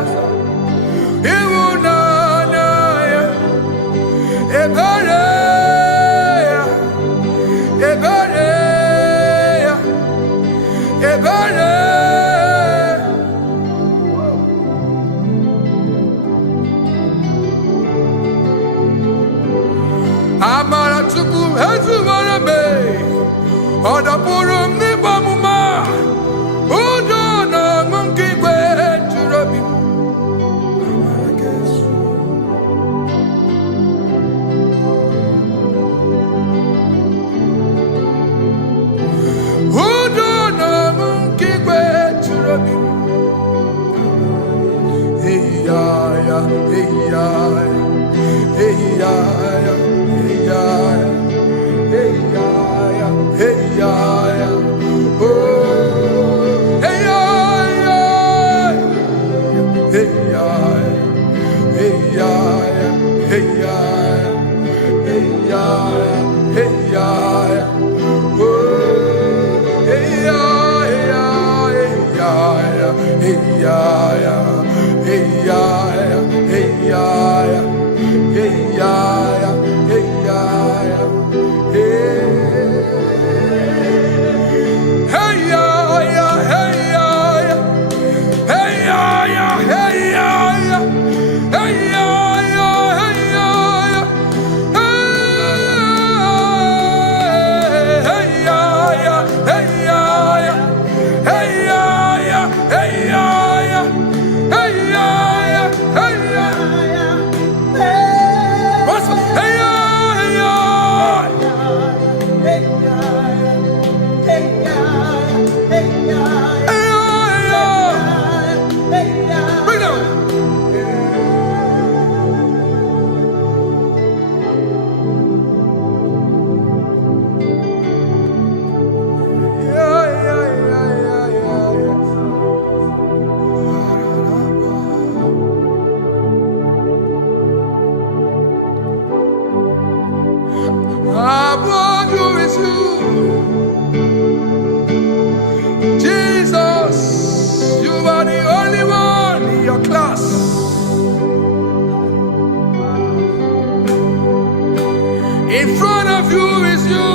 Iwunanaya, Ebereya, Ebereya, Ebereya. Amara chuku hezu warabe, odapurum ni bamuma. In front of you is you.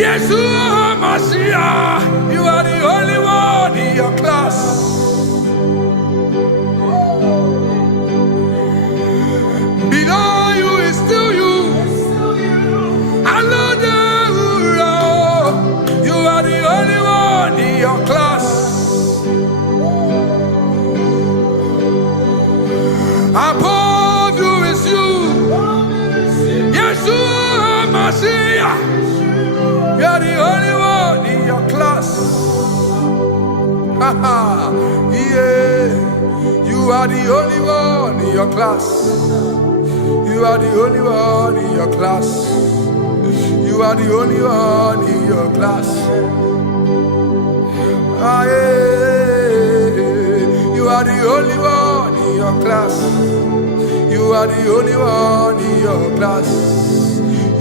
Yeshua Mashiach, you are the only one in your class. Below you is still you. You are the only one in your class. Above you is you. Yeshua Mashiach, you are the only one in your class. Yeah, you are the only one in your class. You are the only one in your class. You are the only one in your class. Ah, yeah. You are the only one in your class. You are the only one in your class.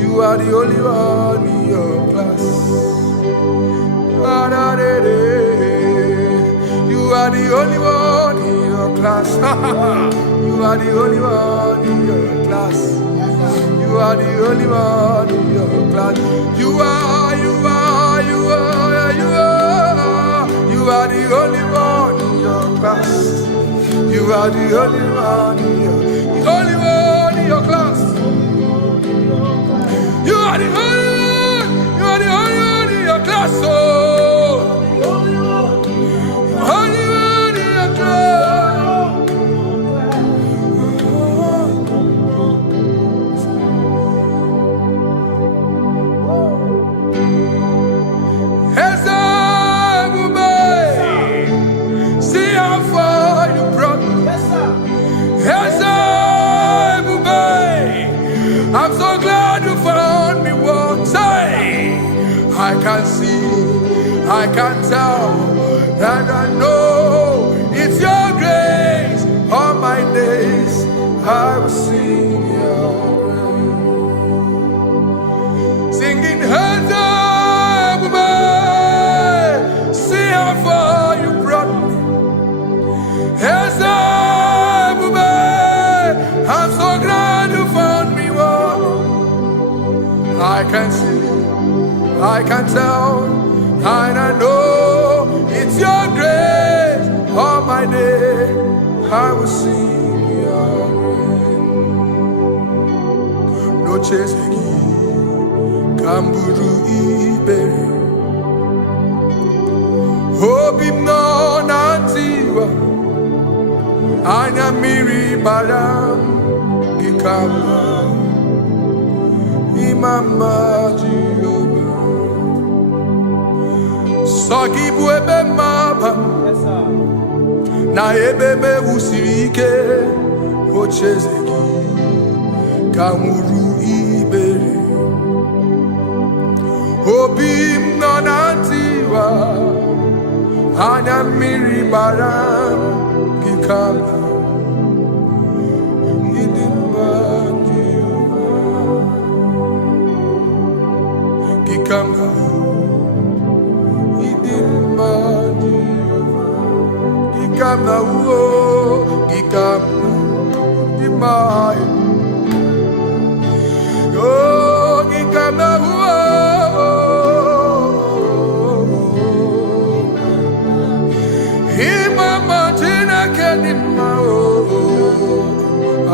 You are the only one in your class. Ah, da, da, da. You are the only one. class. You are the only one in your class. You are the only one in your class. You are the only one in your class. You are the only one in your class. You are the only one in your class. Oh, only one in your class. See how far you brought me. I'm so glad you found me once. I can see, I can tell, and I know it's your grace. All my days I will sing your grace. Singing hands up, see how far you brought me. Hands up, I'm so glad you found me one. I can see, I can tell, and I know it's your grace. All my day I will sing your grace. No chasing, Kamburu Iberi. Hope him no nantiwa. Anya miri baram gikama. Imama Jehovah. Sagibu ebe maba. Na ebe me usirike. Ochezegi. Kamuru ibere. Obim no nantiwa. Anya miri baram gikama. Gikama, Gikama, Gikama, Dimai, oh, Gikama, Imama Tina Kenima,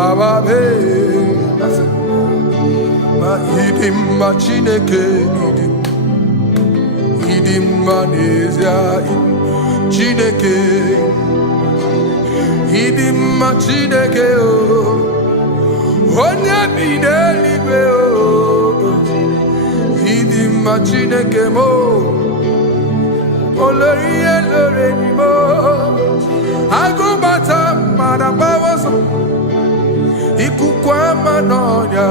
Ababe, Idim Machineke, Idim Manesia, Chineke, Idim Machineke, Onya Bidelibe, Idim Machineke mo, Olorie Lorenimo, Agubata Manabawas, Ikukwama Nonya.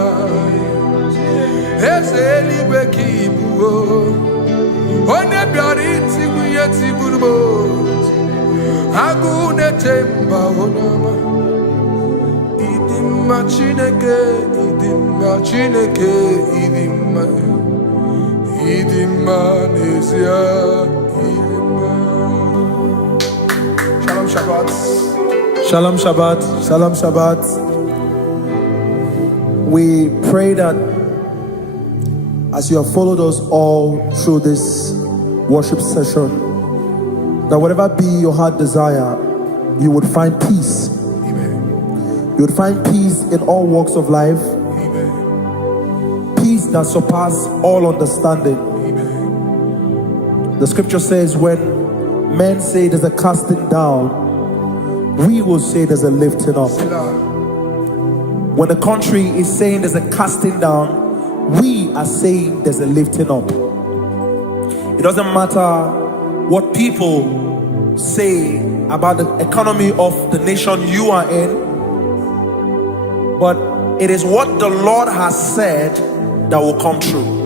Ezelibe kibuo, one biariti kuyeti burbo, agune temba onama. Idimma chineke, idimma nesia, idimma. Shalom Shabbat. Shalom Shabbat. Shalom Shabbat. We pray that as you have followed us all through this worship session, that whatever be your heart desire, you would find peace. Amen. You would find peace in all walks of life. Amen. Peace that surpasses all understanding. Amen. The scripture says, when men say there's a casting down, we will say there's a lifting up. When the country is saying there's a casting down, we are saying there's a lifting up. It doesn't matter what people say about the economy of the nation you are in, but it is what the Lord has said that will come true.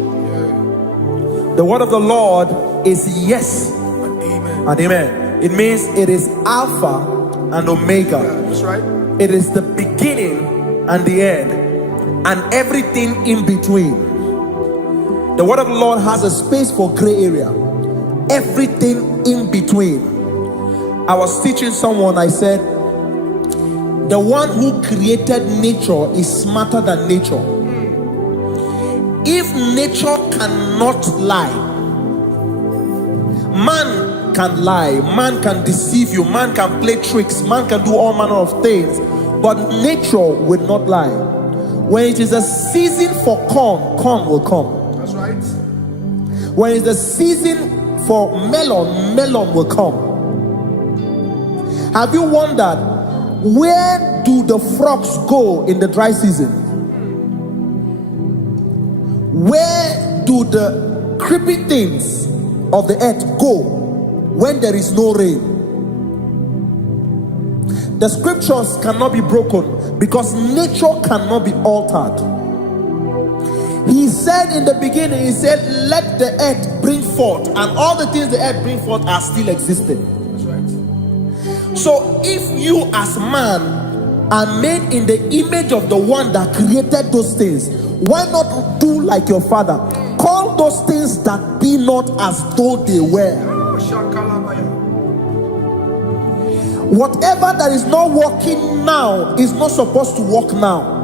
The word of the Lord is yes and amen. It means it is Alpha and Omega. That's right. It is the beginning and the end, and everything in between. The word of the Lord has a space for gray area. Everything in between. I was teaching someone, I said, the one who created nature is smarter than nature. If nature cannot lie, man can lie, man can deceive you, man can play tricks, man can do all manner of things, but nature will not lie. When it is a season for corn, corn will come. That's right. When it's a season for melon, melon will come. Have you wondered, where do the frogs go in the dry season? Where do the creepy things of the earth go when there is no rain? The scriptures cannot be broken because nature cannot be altered. He said in the beginning, he said, let the earth bring forth, and all the things the earth bring forth are still existing. That's right. So if you as man are made in the image of the one that created those things, why not do like your father? Call those things that be not as though they were. Whatever that is not working now is not supposed to work now.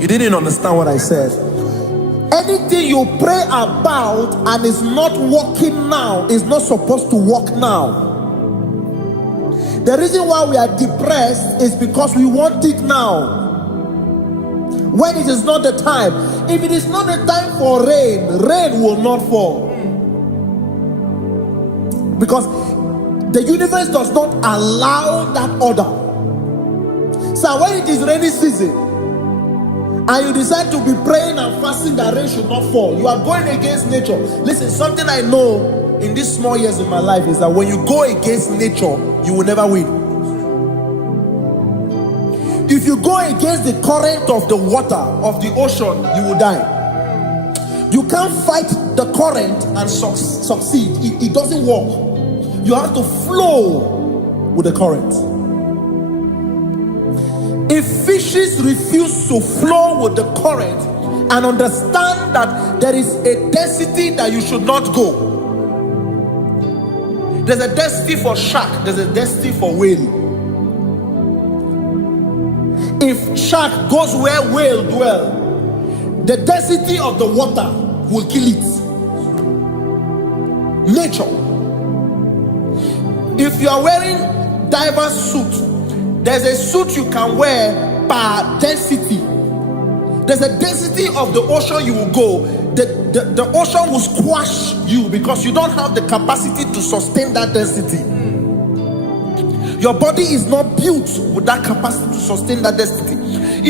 You didn't understand what I said. Anything you pray about and is not working now is not supposed to work now. The reason why we are depressed is because we want it now, when it is not the time. If it is not the time for rain, rain will not fall, because the universe does not allow that order. So when it is rainy season and you decide to be praying and fasting that rain should not fall, you are going against nature. Listen, something I know in these small years in my life is that when you go against nature, you will never win. If you go against the current of the water of the ocean, you will die. You can't fight the current and succeed. It doesn't work. You have to flow with the current. If fishes refuse to flow with the current and understand that there is a density that you should not go, there's a density for shark, there's a density for whale. If shark goes where whale dwell, the density of the water will kill it. Nature. If you are wearing diver's suit, there's a suit you can wear per density. There's a density of the ocean you will go. The ocean will squash you because you don't have the capacity to sustain that density. Your body is not built with that capacity to sustain that density.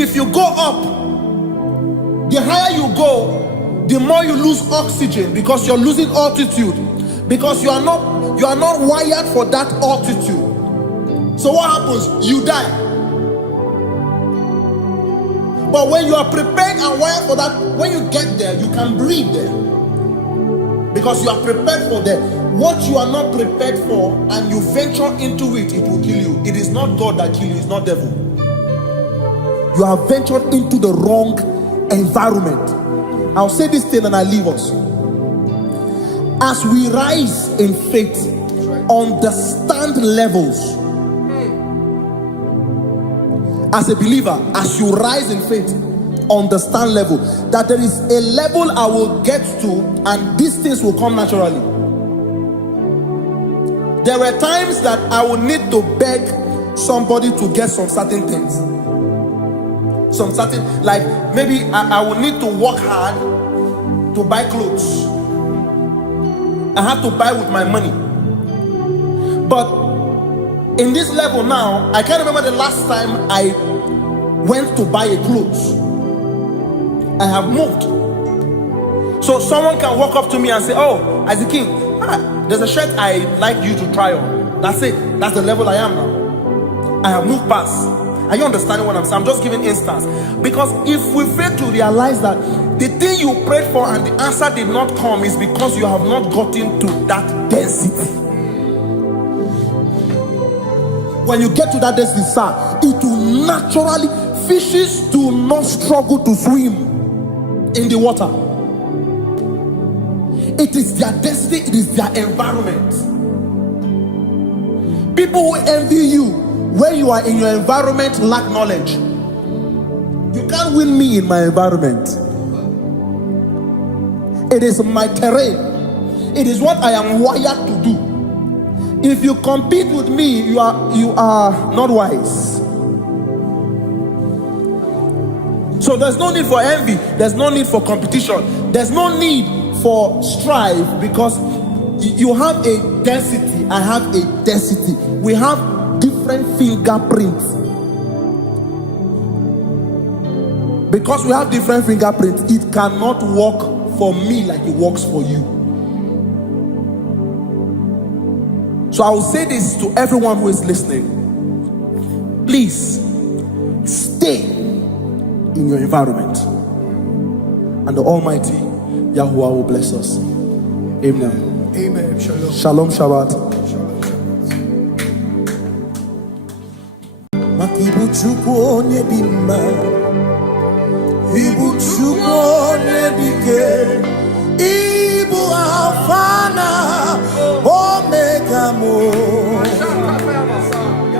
If you go up, the higher you go, the more you lose oxygen because you're losing altitude, because you are not wired for that altitude. So what happens? You die. But when you are prepared and wired for that, when you get there, you can breathe there, because you are prepared for that. What you are not prepared for and you venture into it, it will kill you. It is not God that kills you, it's not devil. You have ventured into the wrong environment. I'll say this thing and I leave us. As we rise in faith, understand levels. As a believer, as you rise in faith, understand level. That there is a level I will get to and these things will come naturally. There were times that I would need to beg somebody to get some certain things. Some certain, like maybe I would need to work hard to buy clothes. I have to buy with my money. But in this level now, I can't remember the last time I went to buy a clothes. I have moved. So someone can walk up to me and say, oh, Isaac King, there's a shirt I like you to try on. That's it. That's the level I am now. I have moved past. Are you understanding what I'm saying? I'm just giving instance. Because if we fail to realize that the thing you prayed for and the answer did not come is because you have not gotten to that density. When you get to that density, sir, it will naturally, fishes do not struggle to swim in the water. It is their destiny, it is their environment. People who envy you where you are in your environment lack knowledge. You can't win me in my environment. It is my terrain. It is what I am wired to do. If you compete with me, you are not wise. So there's no need for envy. There's no need for competition. There's no need for strife, because you have a density. I have a density. We have different fingerprints. Because we have different fingerprints, it cannot work for me like it works for you. So I will say this to everyone who is listening. Please stay in your environment, and the Almighty Yahuwah will bless us. Amen. Amen. Shalom. Shalom Shabbat. Makibuchukwu onye dị mma, Ibuchukwu onye dike, Ibu Alpha na Omega mo.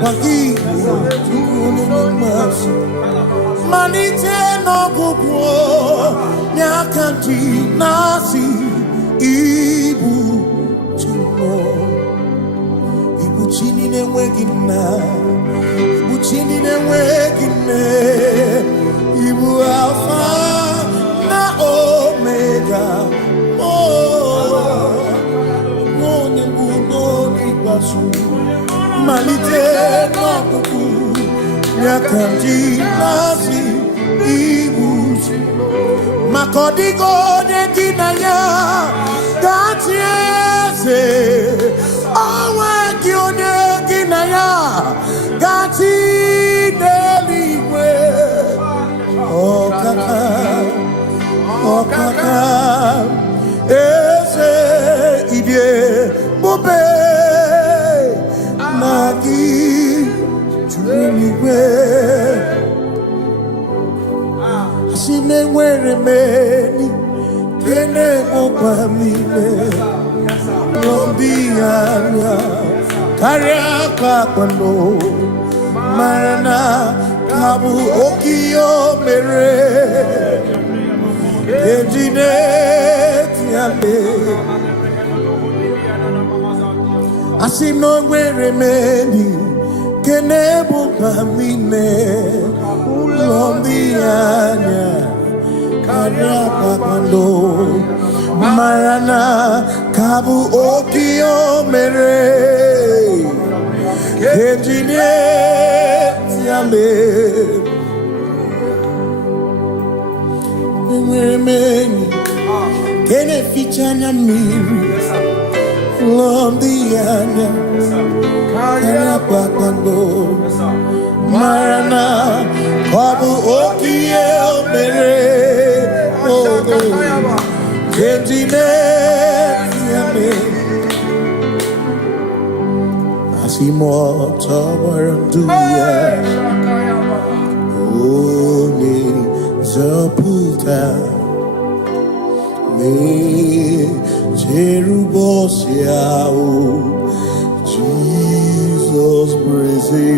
Makibuchukwu onye dị mma, malite n'ọgwụgwụ n'aka ndị na-asị Ibu Chukwu. Ibu chi na-enweghị nna, Ibu chi na-enweghị nne, Ibu Alpha na Omega. Onye mbụ n'ikpeazụ, malite n'ọgwụgwụ n'aka ndị na-asị Ibu Chukwu. Maka ọ dịghị onye gị na ya ga-achị eze, onwe gị onye gị na ya ga-achị n'eluigwe. Ọkaka, ọkaka, eze idie bube na gị juru eluigwe. Asị na enwere m enyi nke na-emekwa m niile, n'obi anya karịa kpakpando, mara na ka bụ oke ihe o mere eji na-eti ale. Asị na o nwere m enyi nke na-emekwa m niile, n'obi anya karịa kpakpando, mara na ka bụ oke ihe o mere eji na-eti ale. Enwere m enyi nke na-eficha anya mmiri, n'obi anya karịa kpakpando, mara na ka ọ bụ oke ihe o mere eji na-eti ale. Asị m ọtọ gbara ndụ ya, onye nzọpụta na-echere ụbọchị ahụ Jizọs bụ eze.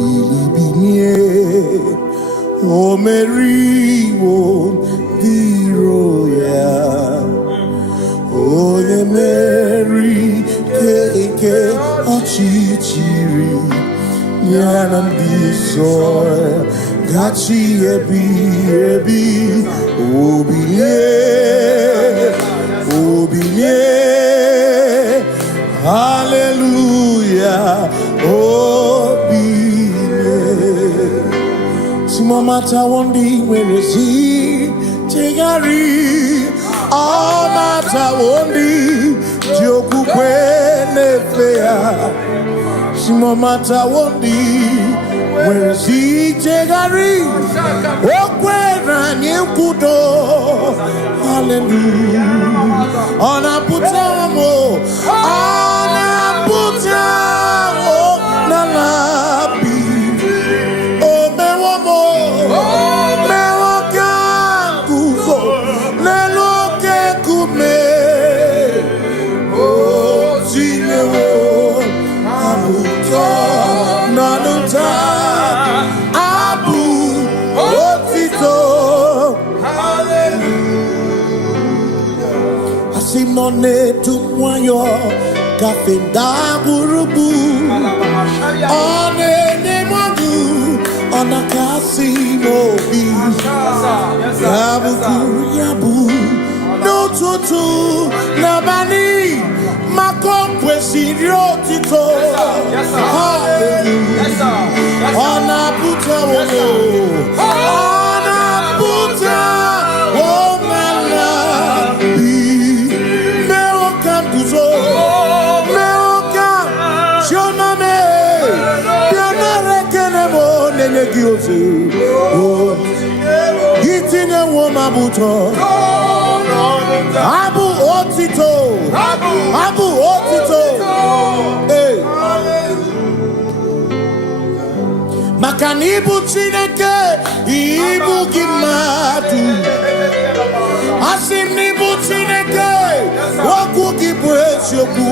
Ilibinye o meriwo ndị iro ya, onye meri nke ọchịchịrị ya na ndị nsọ gachi ebighị ebi. Obilie, obilie, hallelujah, obilie. Simomata wondi werezi chegari, amata wondi jokukwe nefea. Simomata wondi werezi chegari, okwera nyekudo. Hallelujah. Ona putamo, ona putamo na labi. Never Asimone tumwayo kafenda burubu one nemodu ona kasimobi yabu yabu no tutu nabani makompwe siriotito hallelujah ona puta wono ona puta womala Gitine womabuto Abu otito Abu otito Hey Makanibu chineke Ibu gimadu Asinibu chineke Waku gibwesyoku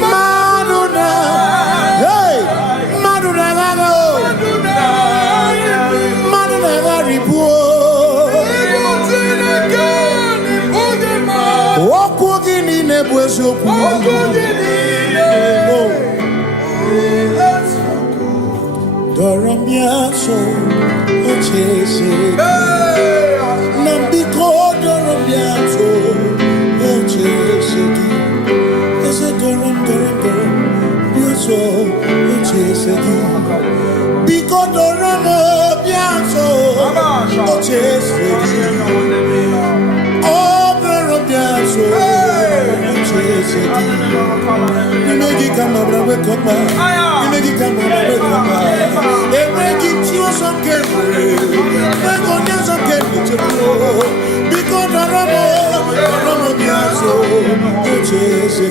Maduna Hey Maduna gano Doramiaso ochese Nambiko doramiaso ochese Ese doram biaso ochese Biko doramiaso ochese Biaso ochese Nimegi kamabra wekoma Nimegi kamabra wekoma Emegi tiyo sonkemre Megonya sonkemre Biko doramo biaso ochese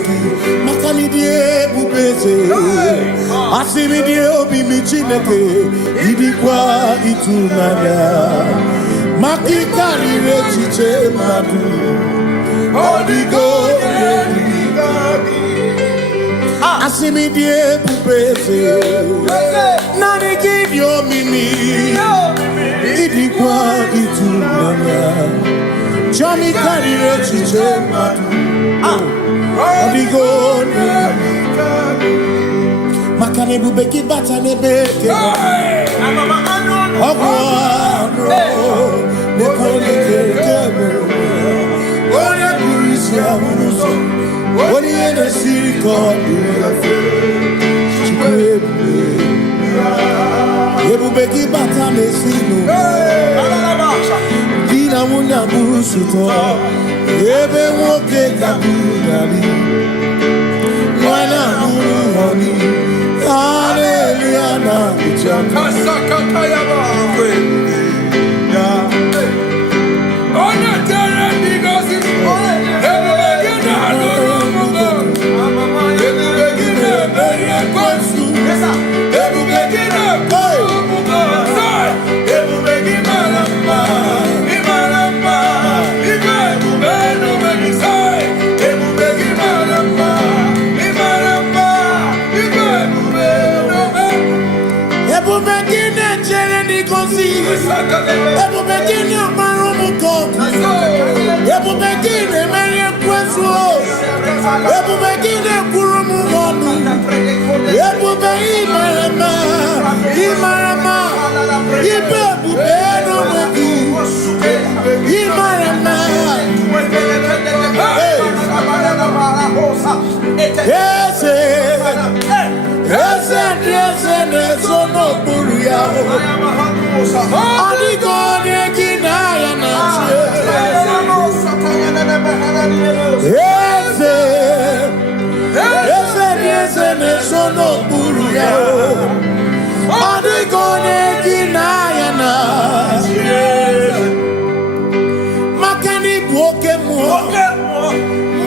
Makani die bubeze Asimi die obi michineke Idikwa itunanya Makikari rechiche madu Odigo Asimi die pupese Nani gidio mimi Idikwa itunanya Chami kari rechiche madu Odigo Makane bubeki bata nebeke Ogwano Nekone kekebe One burisia unuso One yene siriko Chikwebe Yebubeki bata mesino Dina munya burusuto Yebe woke kabunali Wana muruhoni Hallelujah na kuchami Kasakatayaba Ebu begini amarumu koku Ebu begini meri kwesu Ebu begini kurumu wonu Ebu begini imarama Ibe bubeno wegu Imarama Ese nesono buru ya Adigone kinaya na Ese nesono buru ya Adigone kinaya na Makani buoke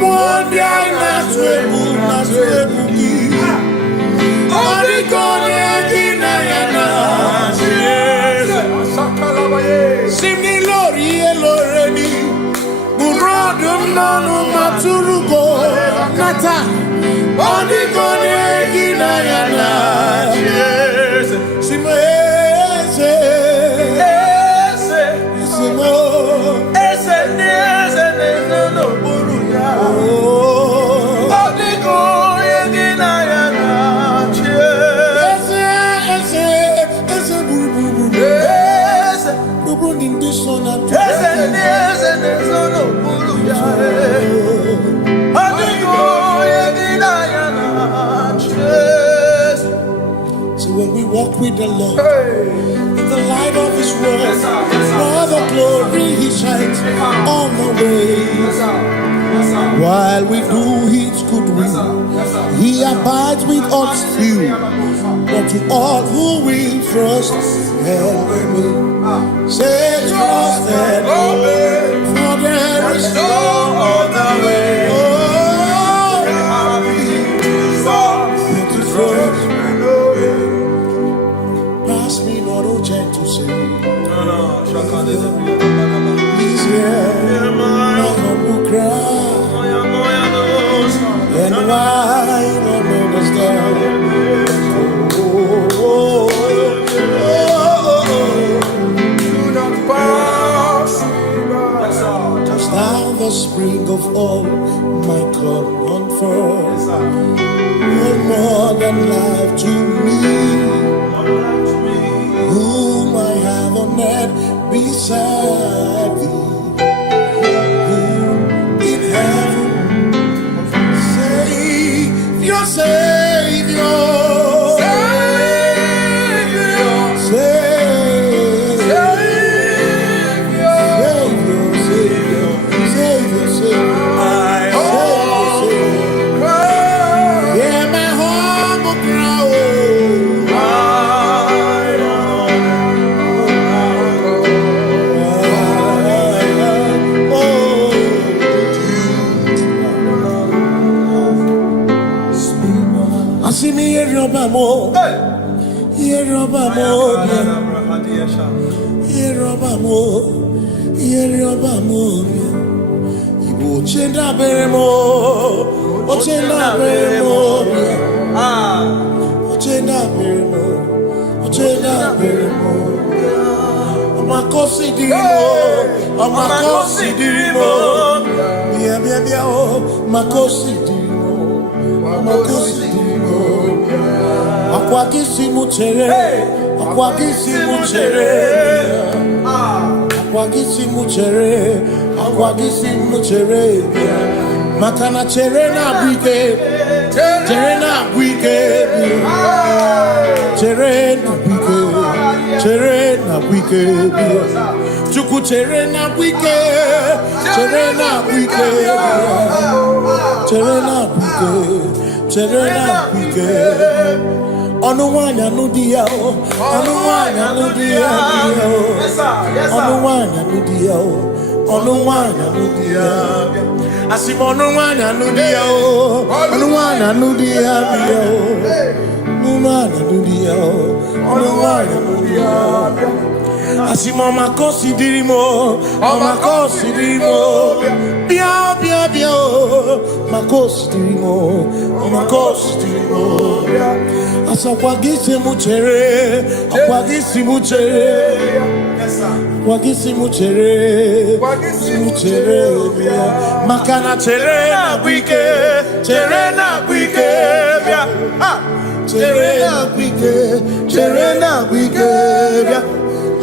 Mwondi aina swebu ki Adigone kinaya na Simni lori eloreni Burodum nonu maturugo Nata Adigone kinaya na Ese So when we walk with the Lord, in the light of His word, for the glory He shines on the way. While we do His good will, He abides with us still. But to all who will trust and obey, say trust and obey, for there is no other way. Oh, to trust. Pass me not, oh gentle Savior. Please hear my humble cry. And why not understand? Do not pass me by. Just thou the spring of all my cup unfurls. You're more than life to me, whom I have on earth beside thee. In heaven, Savior, Savior, Makana cherena bwike, cherena bwike, cherena bwike, cherena bwike, chuku cherena bwike, cherena bwike, cherena bwike, cherena bwike. Onuwanya nudia, onuwanya nudia, onuwanya nudia, onuwanya nudia. Asimonuwanya nudia, onuwanya nudia, onuwanya nudia, onuwanya nudia. Asimoma considerimo, oma considerimo, bia bia bia, ma considerimo, oma considerimo. Asakwagisi muchere, akwagisi muchere, akwagisi muchere, muchere. Makana chere na bwike, chere na bwike, chere na bwike, chere na bwike.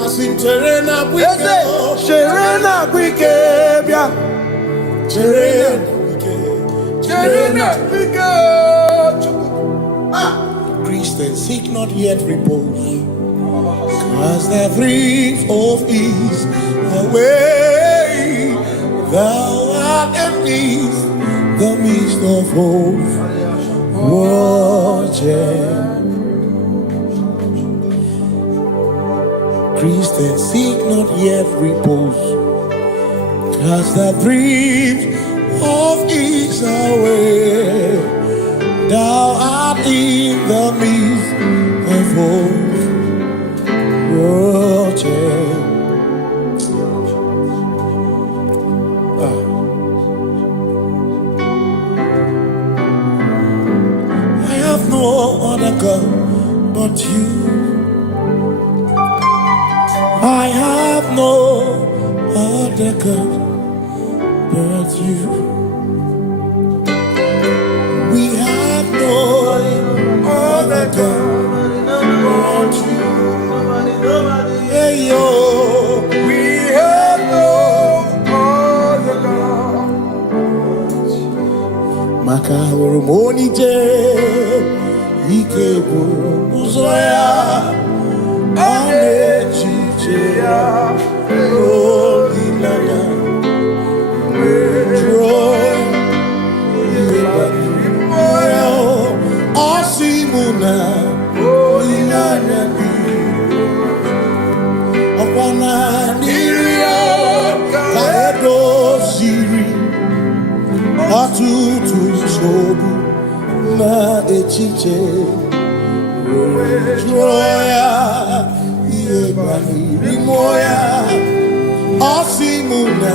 Asim chere na bwike, chere na bwike, chere na bwike, chere na bwike. Christians seek not yet repose, cause the thrift of ease away. Thou art amidst the midst of hope, watching. Christians seek not yet repose, cast the thrift of ease away. Thou art in the midst of hope, watching. No other God but you. I have no other God but you. We have no other God but you. Hey yo, we have Urumonije ike buru ụzọ ya ọ na-echiche ya olileanya jụọ ihe banyere mmụọ ya ọ sị mụ na olileanya dị ọkwa na n'iru ya ka edoziri ọtụtụ nsogbu na echiche jụọ ya ihe banyere mmụọ ya ọ sị mụ na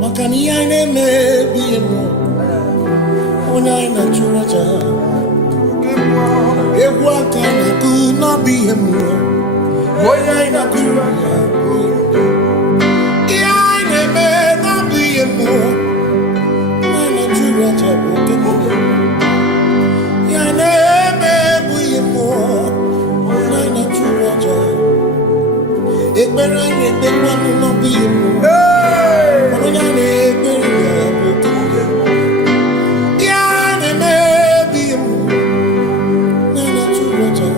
maka na ihe anyị na-emebi mmụọ onye anyị na-achụrụ aja egwu aka na-ekwu n'ọbụ ihe mmụọ onye anyị na-akụrụ ya ihe anyị na-eme n'ọbụ ihe mmụọ onye anyị na-achụrụ aja bụ oke mmụọ ihe anyị na-eme bụ ihe mmụọ onye anyị na-achụrụ aja ekpere anyị na-ekpekwa n'ọbụ ihe mmụọ onye anyị na-ekpere ya bụ oke mmụọ ihe anyị na-eme bụ ihe mmụọ onye anyị na-achụrụ aja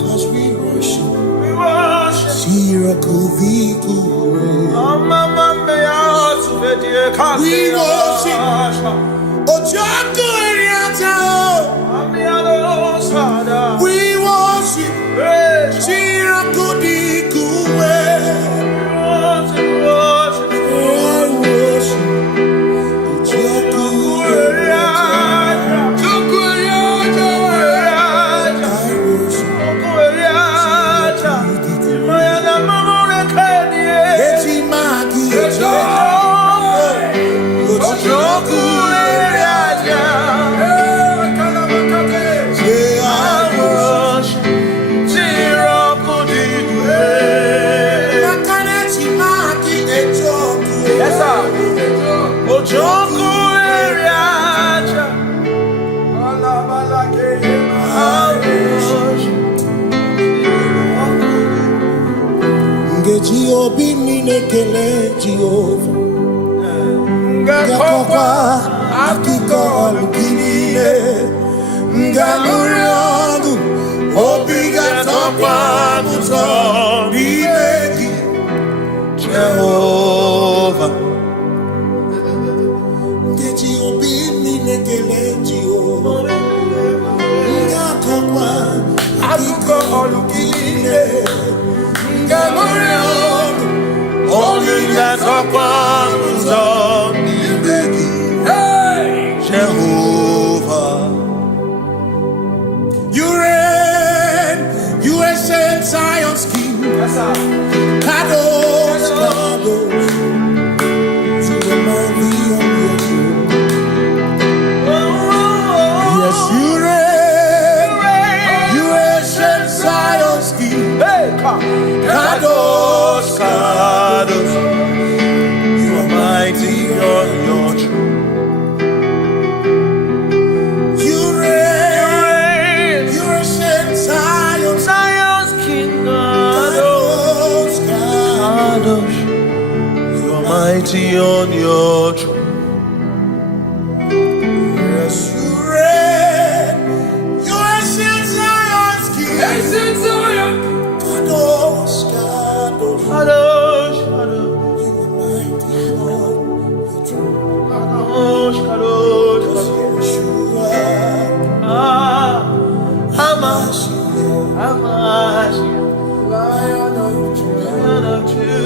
Cause we worship. We worship. Ojaku Eriata. We worship. Shirakudikuwe. Nekele Jehovah Ngakokwa akiko alugine Ngaluri ogu Obiga tokwa muto olukine ngamurion Only that upon ibegi. hey Jehovah. You reign, you ancient Zion's king. yes sir Kadosh, Kadosh, you remind me of your throne. Yes, you reign, you ancient Zion's king. hey come Kadosh, Kadosh, you are mighty on your throne. You reign, you ancient Zion's king. Kadosh, Kadosh, you are mighty on your throne. Yes, you reign, you ancient Zion's king. ancient Zion Kadosh, Kadosh, Kadosh, Kadosh, you are mighty on your throne. Kadosh, Kadosh, Yeshua, Hamashiach, Lion of Judah Lion of Judah,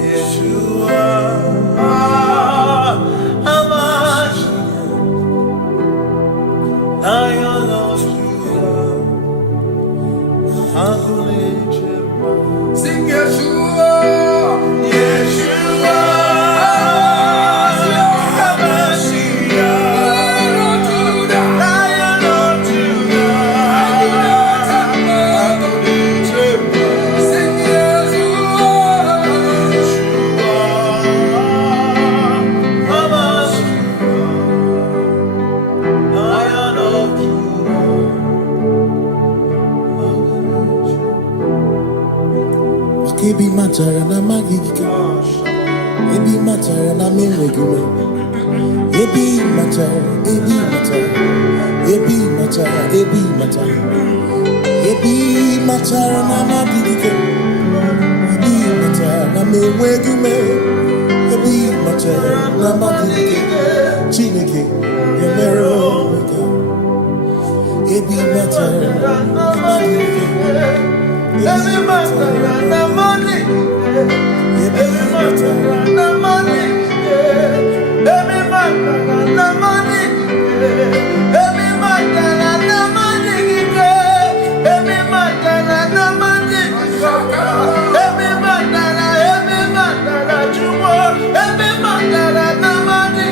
Yeshua, Hamashiach, Lion of Judah, Hamashiach. sing Yeshua Yeshua, Lion of Judah Lion of Judah, sing Yeshua Lion of Judah. Kebi matara na magigika, ebi matara na menwegume, ebi matara, ebi matara, ebi matara, ebi matara, ebi matara na magigika, ebi matara na menwegume, ebi matara na magigika, Chineke, Yemero Omega, ebi matara na magigika. Every matter and the money, every matter and the money, every matter and the money, every matter and the money, every matter and the money, every matter you want, every matter and the money,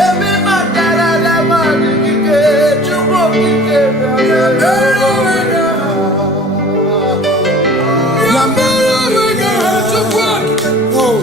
every matter and the money, you want, Oh,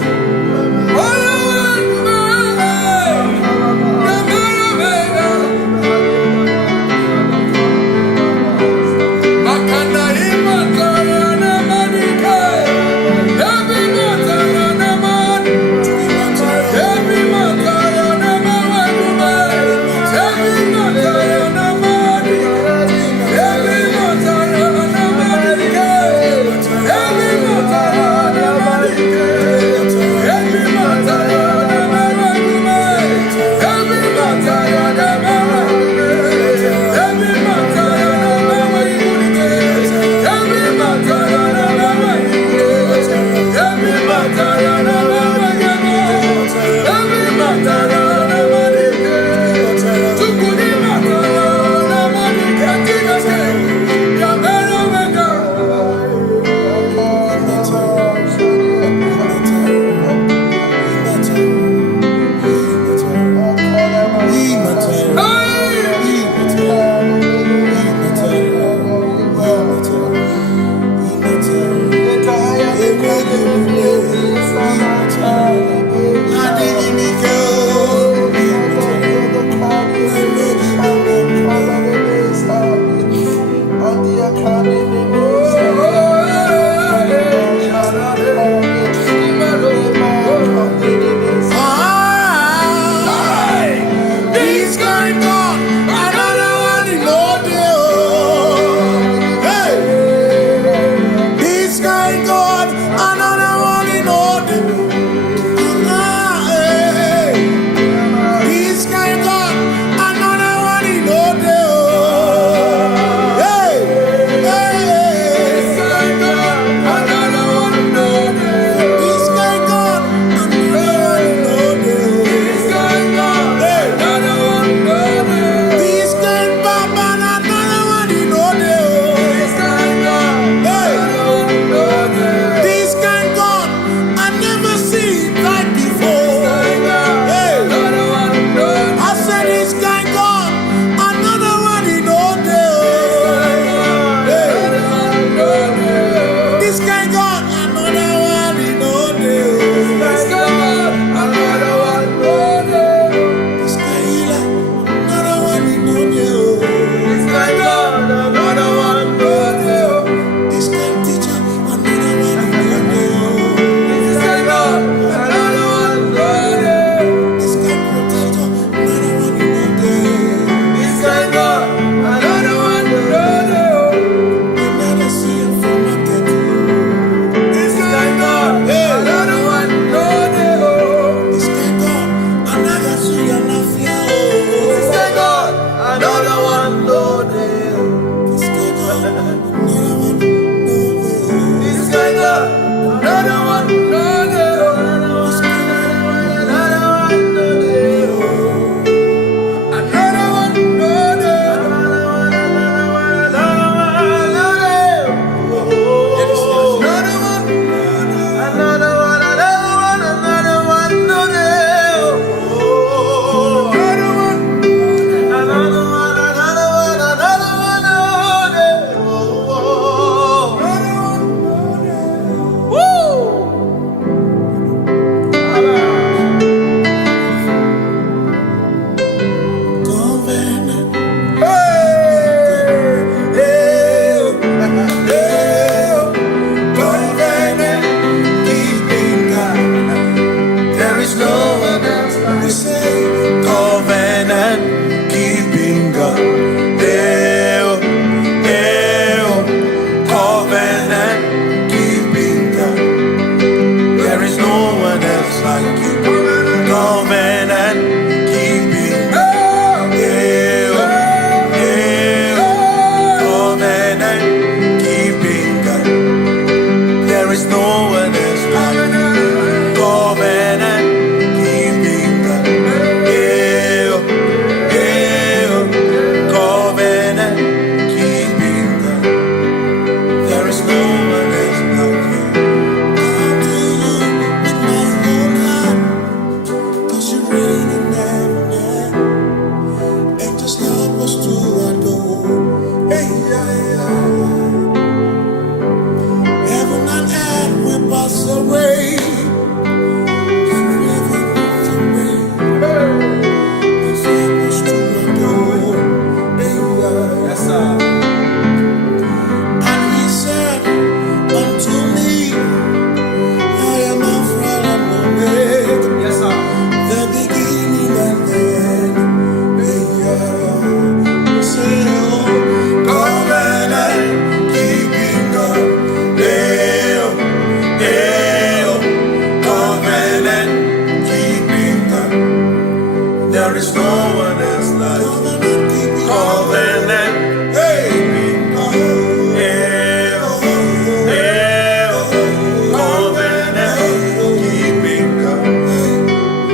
is no one else like you. Covenant. Hey.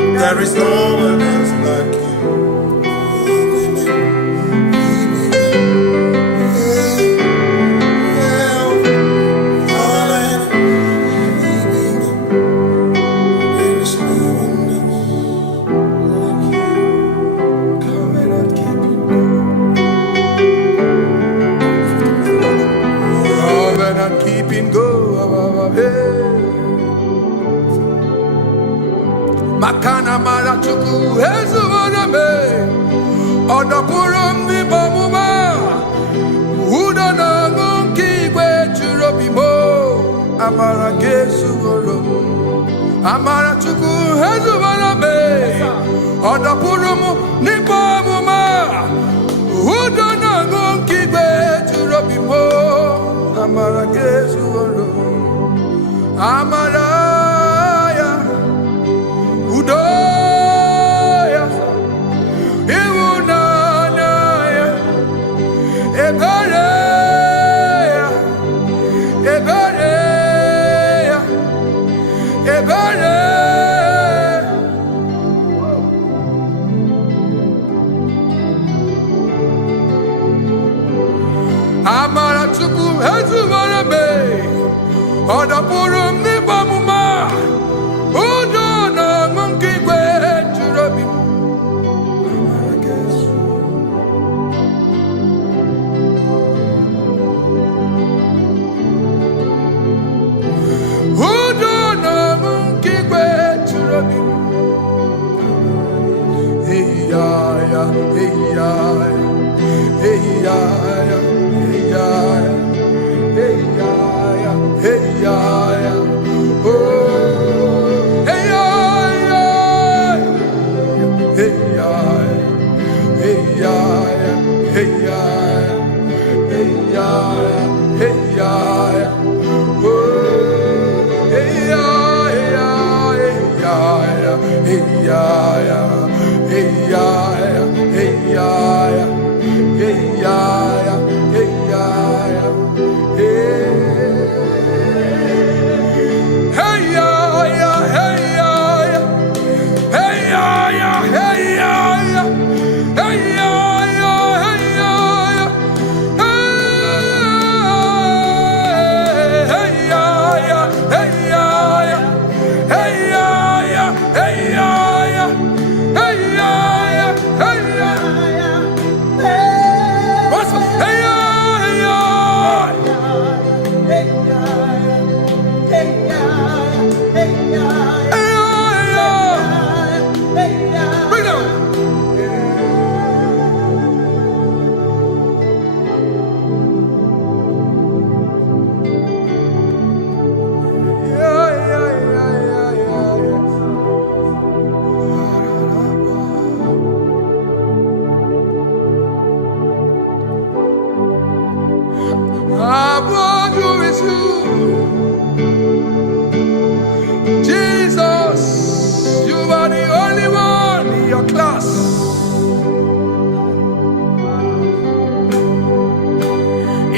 There is no one else like you. There is no one else like you. Covenant keeping God. Covenant keeping God. Makana mara chuku hezu waname odapurum ni bamuma uda na ngunki kwe churobimo amara gesu worum amara chuku hezu waname odapurum ni bamuma uda na ngunki kwe churobimo amara gesu worum amara Udoya, Iwunanaya, Ebereya, Ebereya, Ebereya. Amara chuku hezu warame, odapurum ni bamuma.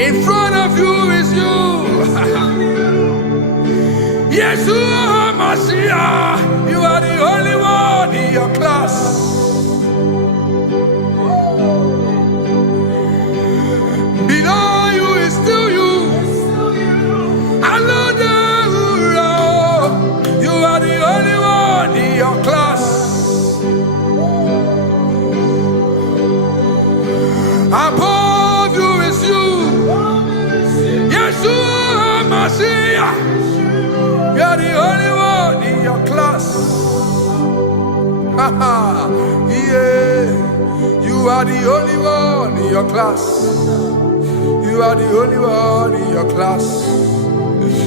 In front of you is you. Yeshua Mashiach, you are the only one in your class. Below you is still you. You are the only one in your class. Above you is you. Yeshua Mashiach, you are the only one in your class. Yeah, you are the only one in your class. You are the only one in your class.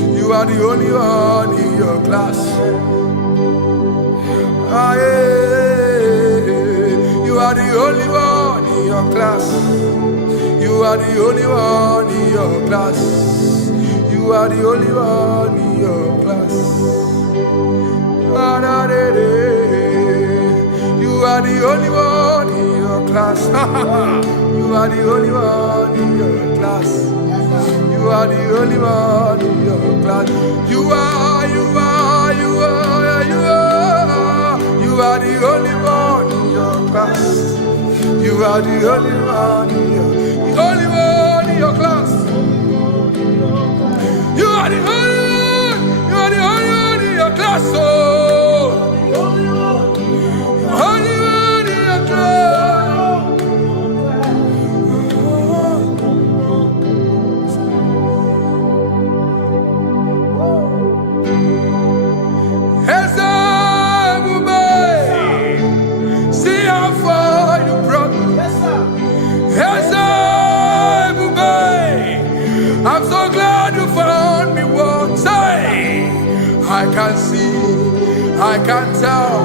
You are the only one in your class. Ah, yeah. You are the only one in your class. You are the only one in your class. You are the only one in your class. You You are the only one in your class. You are the only one in your class. You are the only one in your class. You are the only one in your class. You are the only one in your class. You are the only one in your class. Oh, only one in your class. See how far you brought me. I'm so glad you found me once. I can see, I can tell,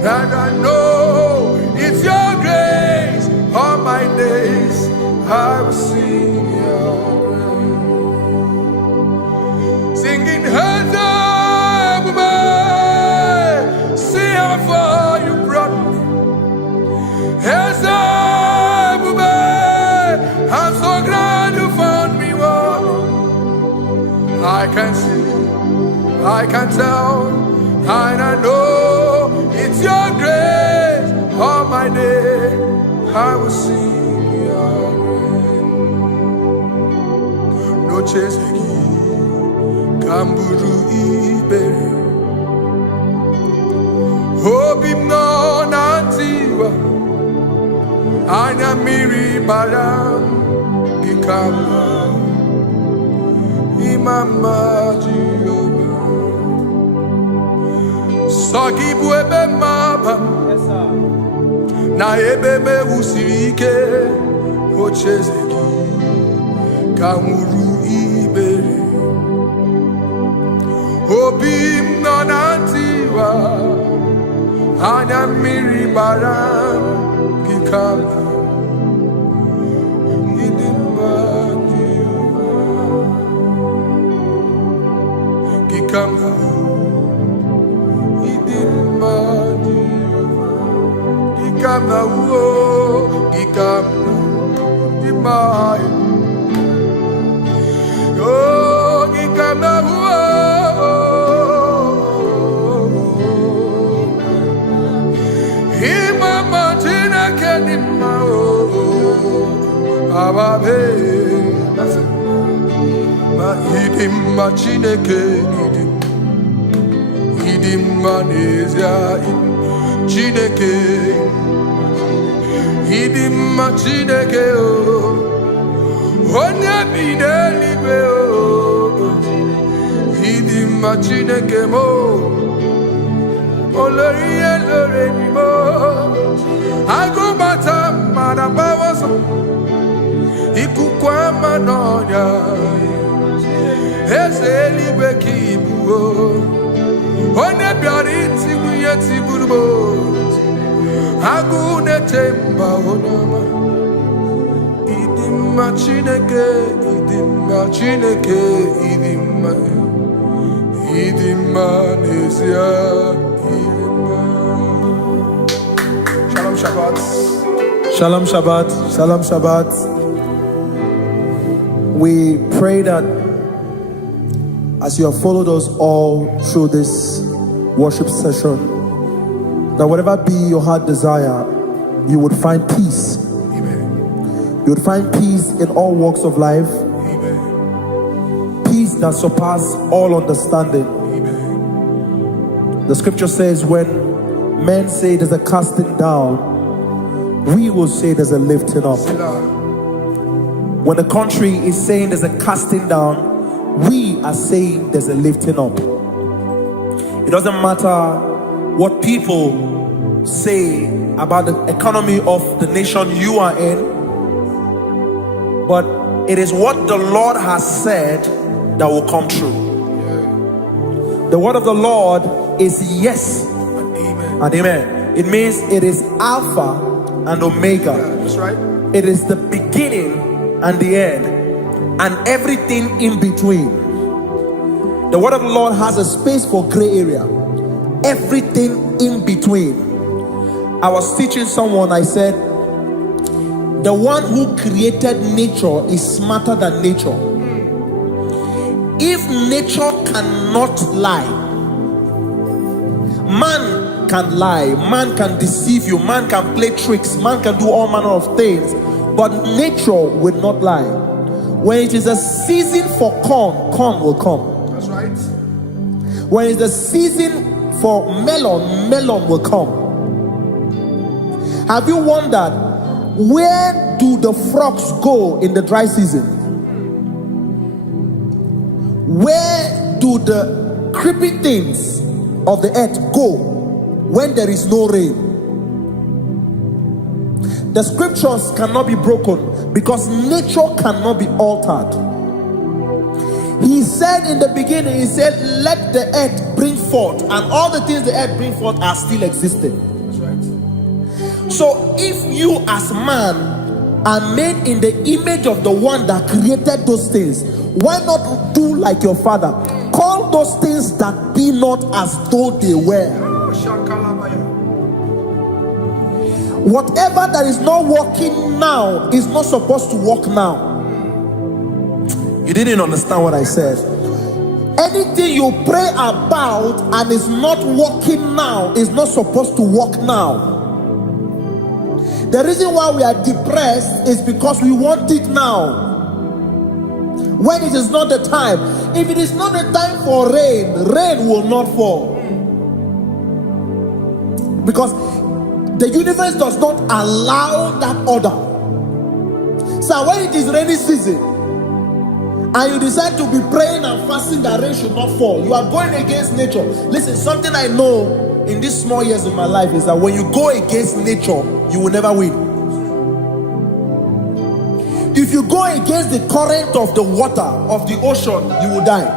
and I know it's your grace. All my days I will sing your grace. Singing hands up, see how far you brought me. Hands up, I'm so glad you found me one. I can see, I can tell, and I know it's your grace. All my day I will sing your grace. No chase again, Kamburu Iberi. Hope him no nantiwa. Anya miri baram gikama. Imama Jehovah. Sagibu ebe maba. Na ebe me usirike. Ochezeki. Kamuru ibere. Obim no nantiwa. Anya miri baram gikama. Gikama, Idima, Gikama, Gikama, Dimai, oh, Gikama, Imama Tina Kedima, Ababe, that's it. Idimma Chineke Idimma Nezia Chineke Idimma Chineke Onye bidelibe Idimma Chineke mo Oloriye loreni mo Agubata manabawaso Ikukwa manonya Ezelibe kibuo One biari tibuye tiburubo Agune temba onama Idimma Chineke Idimma Nezia Idimma. Shalom Shabbat. Shalom Shabbat. Shalom Shabbat. We pray that as you have followed us all through this worship session, that whatever be your heart desire, you would find peace. Amen. You would find peace in all walks of life. Amen. Peace that surpasses all understanding. Amen. The scripture says, when men say there's a casting down, we will say there's a lifting up. When the country is saying there's a casting down, we are saying there's a lifting up. It doesn't matter what people say about the economy of the nation you are in, but it is what the Lord has said that will come true. The word of the Lord is yes and amen. It means it is Alpha and Omega. That's right. It is the beginning and the end, and everything in between. The word of the Lord has a space for gray area. Everything in between. I was teaching someone, I said, the one who created nature is smarter than nature. If nature cannot lie, man can lie, man can deceive you, man can play tricks, man can do all manner of things, but nature will not lie. When it is a season for corn, corn will come. That's right. When it's a season for melon, melon will come. Have you wondered, where do the frogs go in the dry season? Where do the creepy things of the earth go when there is no rain? The scriptures cannot be broken because nature cannot be altered. He said in the beginning, he said, let the earth bring forth, and all the things the earth bring forth are still existing. That's right. So if you as man are made in the image of the one that created those things, why not do like your father? Call those things that be not as though they were. Whatever that is not working now is not supposed to work now. You didn't understand what I said. Anything you pray about and is not working now is not supposed to work now. The reason why we are depressed is because we want it now, when it is not the time. If it is not the time for rain, rain will not fall, because the universe does not allow that order. So when it is rainy season and you decide to be praying and fasting that rain should not fall, you are going against nature. Listen, something I know in these small years of my life is that when you go against nature, you will never win. If you go against the current of the water of the ocean, you will die.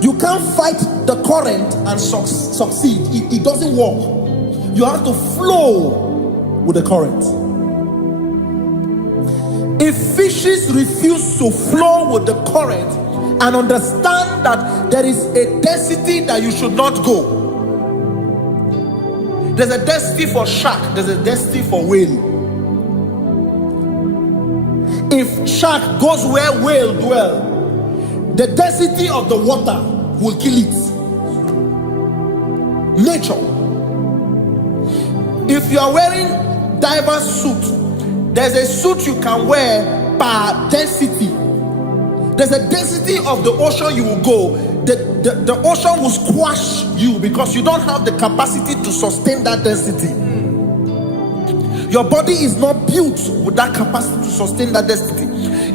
You can't fight the current and succeed. It doesn't work. You have to flow with the current. If fishes refuse to flow with the current and understand that there is a density that you should not go, there's a density for shark, there's a density for whale. If shark goes where whale dwell, the density of the water will kill it. Nature. If you are wearing diver's suit, there's a suit you can wear per density. There's a density of the ocean you will go. The ocean will squash you because you don't have the capacity to sustain that density. Your body is not built with that capacity to sustain that density.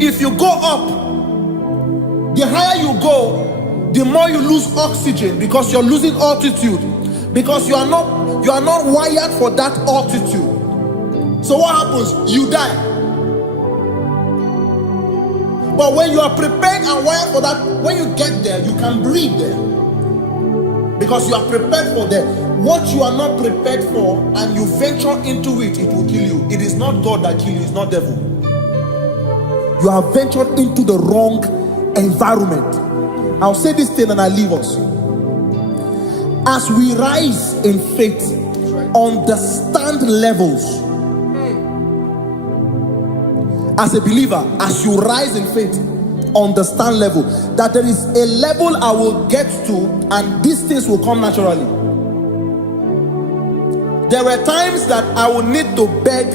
If you go up, the higher you go, the more you lose oxygen because you're losing altitude, because you are not wired for that altitude. So what happens? You die. But when you are prepared and wired for that, when you get there, you can breathe there, because you are prepared for that. What you are not prepared for and you venture into it, it will kill you. It is not God that kills you, it's not devil. You have ventured into the wrong environment. I'll say this thing and I leave us. As we rise in faith, understand levels. As a believer, as you rise in faith, understand level. That there is a level I will get to and these things will come naturally. There were times that I would need to beg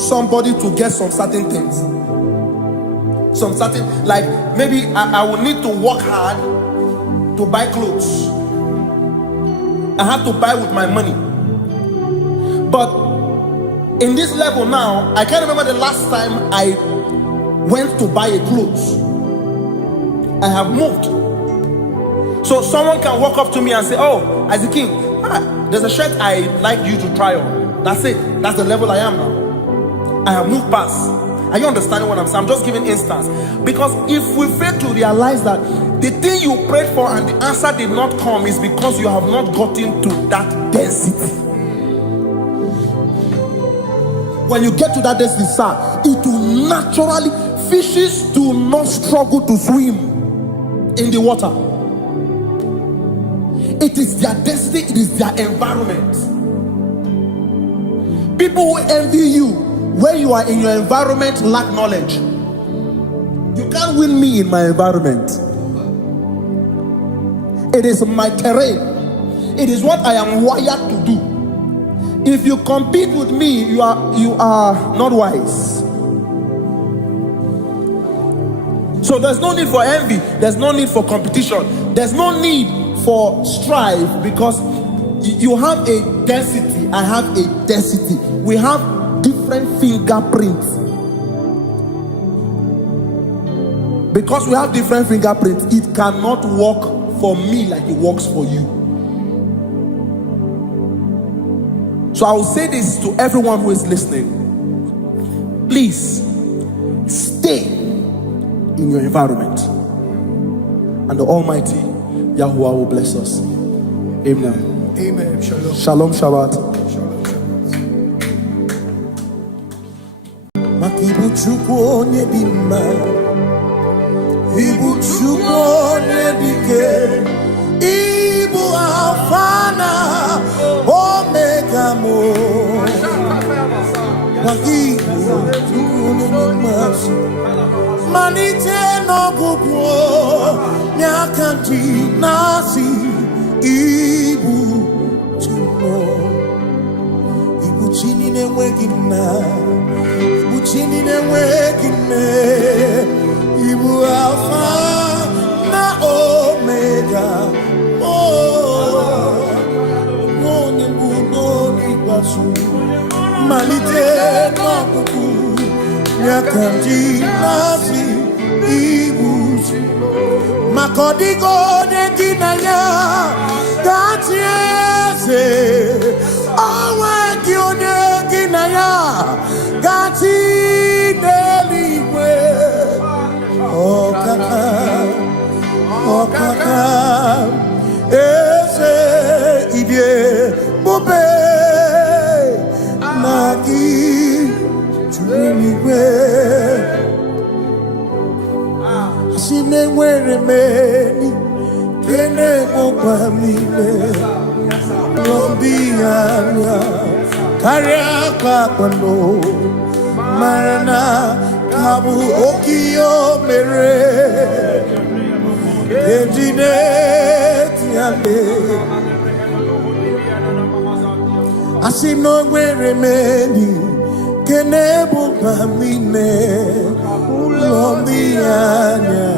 somebody to get some certain things. Some certain, like maybe I would need to work hard to buy clothes. I have to buy with my money. But in this level now, I can't remember the last time I went to buy a clothes. I have moved. So someone can walk up to me and say, oh, as a king, there's a shirt I like you to try on. That's it. That's the level I am now. I have moved past. Are you understanding what I'm saying? I'm just giving instance. Because if we fail to realize that the thing you prayed for and the answer did not come is because you have not gotten to that density. When you get to that density, sir, it will naturally, fishes do not struggle to swim in the water. It is their density, it is their environment. People who envy you when you are in your environment lack knowledge. You can't win me in my environment. It is my terrain. It is what I am wired to do. If you compete with me, you are not wise. So there's no need for envy. There's no need for competition. There's no need for strife, because you have a density. I have a density. We have different fingerprints. Because we have different fingerprints, it cannot work for me like it works for you. So I will say this to everyone who is listening. Please stay in your environment, and the Almighty Yahuwah will bless us. Amen. Amen. Shalom. Shalom Shabbat. Makibu chukwu onye dị mma, ibu chukwu onye dike, ibu Alpha na Omega mo. Makibu chukwu onye dị mma, malite n'ọgwụgwụ nyakanti nasi, ibu chukwu, ibu chini n'enweghị nna. Chini n'enweghị nne, ibu Alpha na Omega. Onye mbụ n'ikpeazụ, malite n'ọgwụgwụ nyaka ndị na-asị ibu. Maka ọ dịghị onye gị na ya ga-achị eze, onweghị onye gị na ya ga-achị n'eluigwe. Ọkaka, ọkaka, eze idie bube na gị juru eluigwe. Asị na-enwere m enyi kene mụkwa m niile, n'obi anya karịa kpakpando, mara na ka bụ oke ihe o mere, eji na-eti ale. Asị na o nwere m enyi kene mụkwa m niile, n'obi anya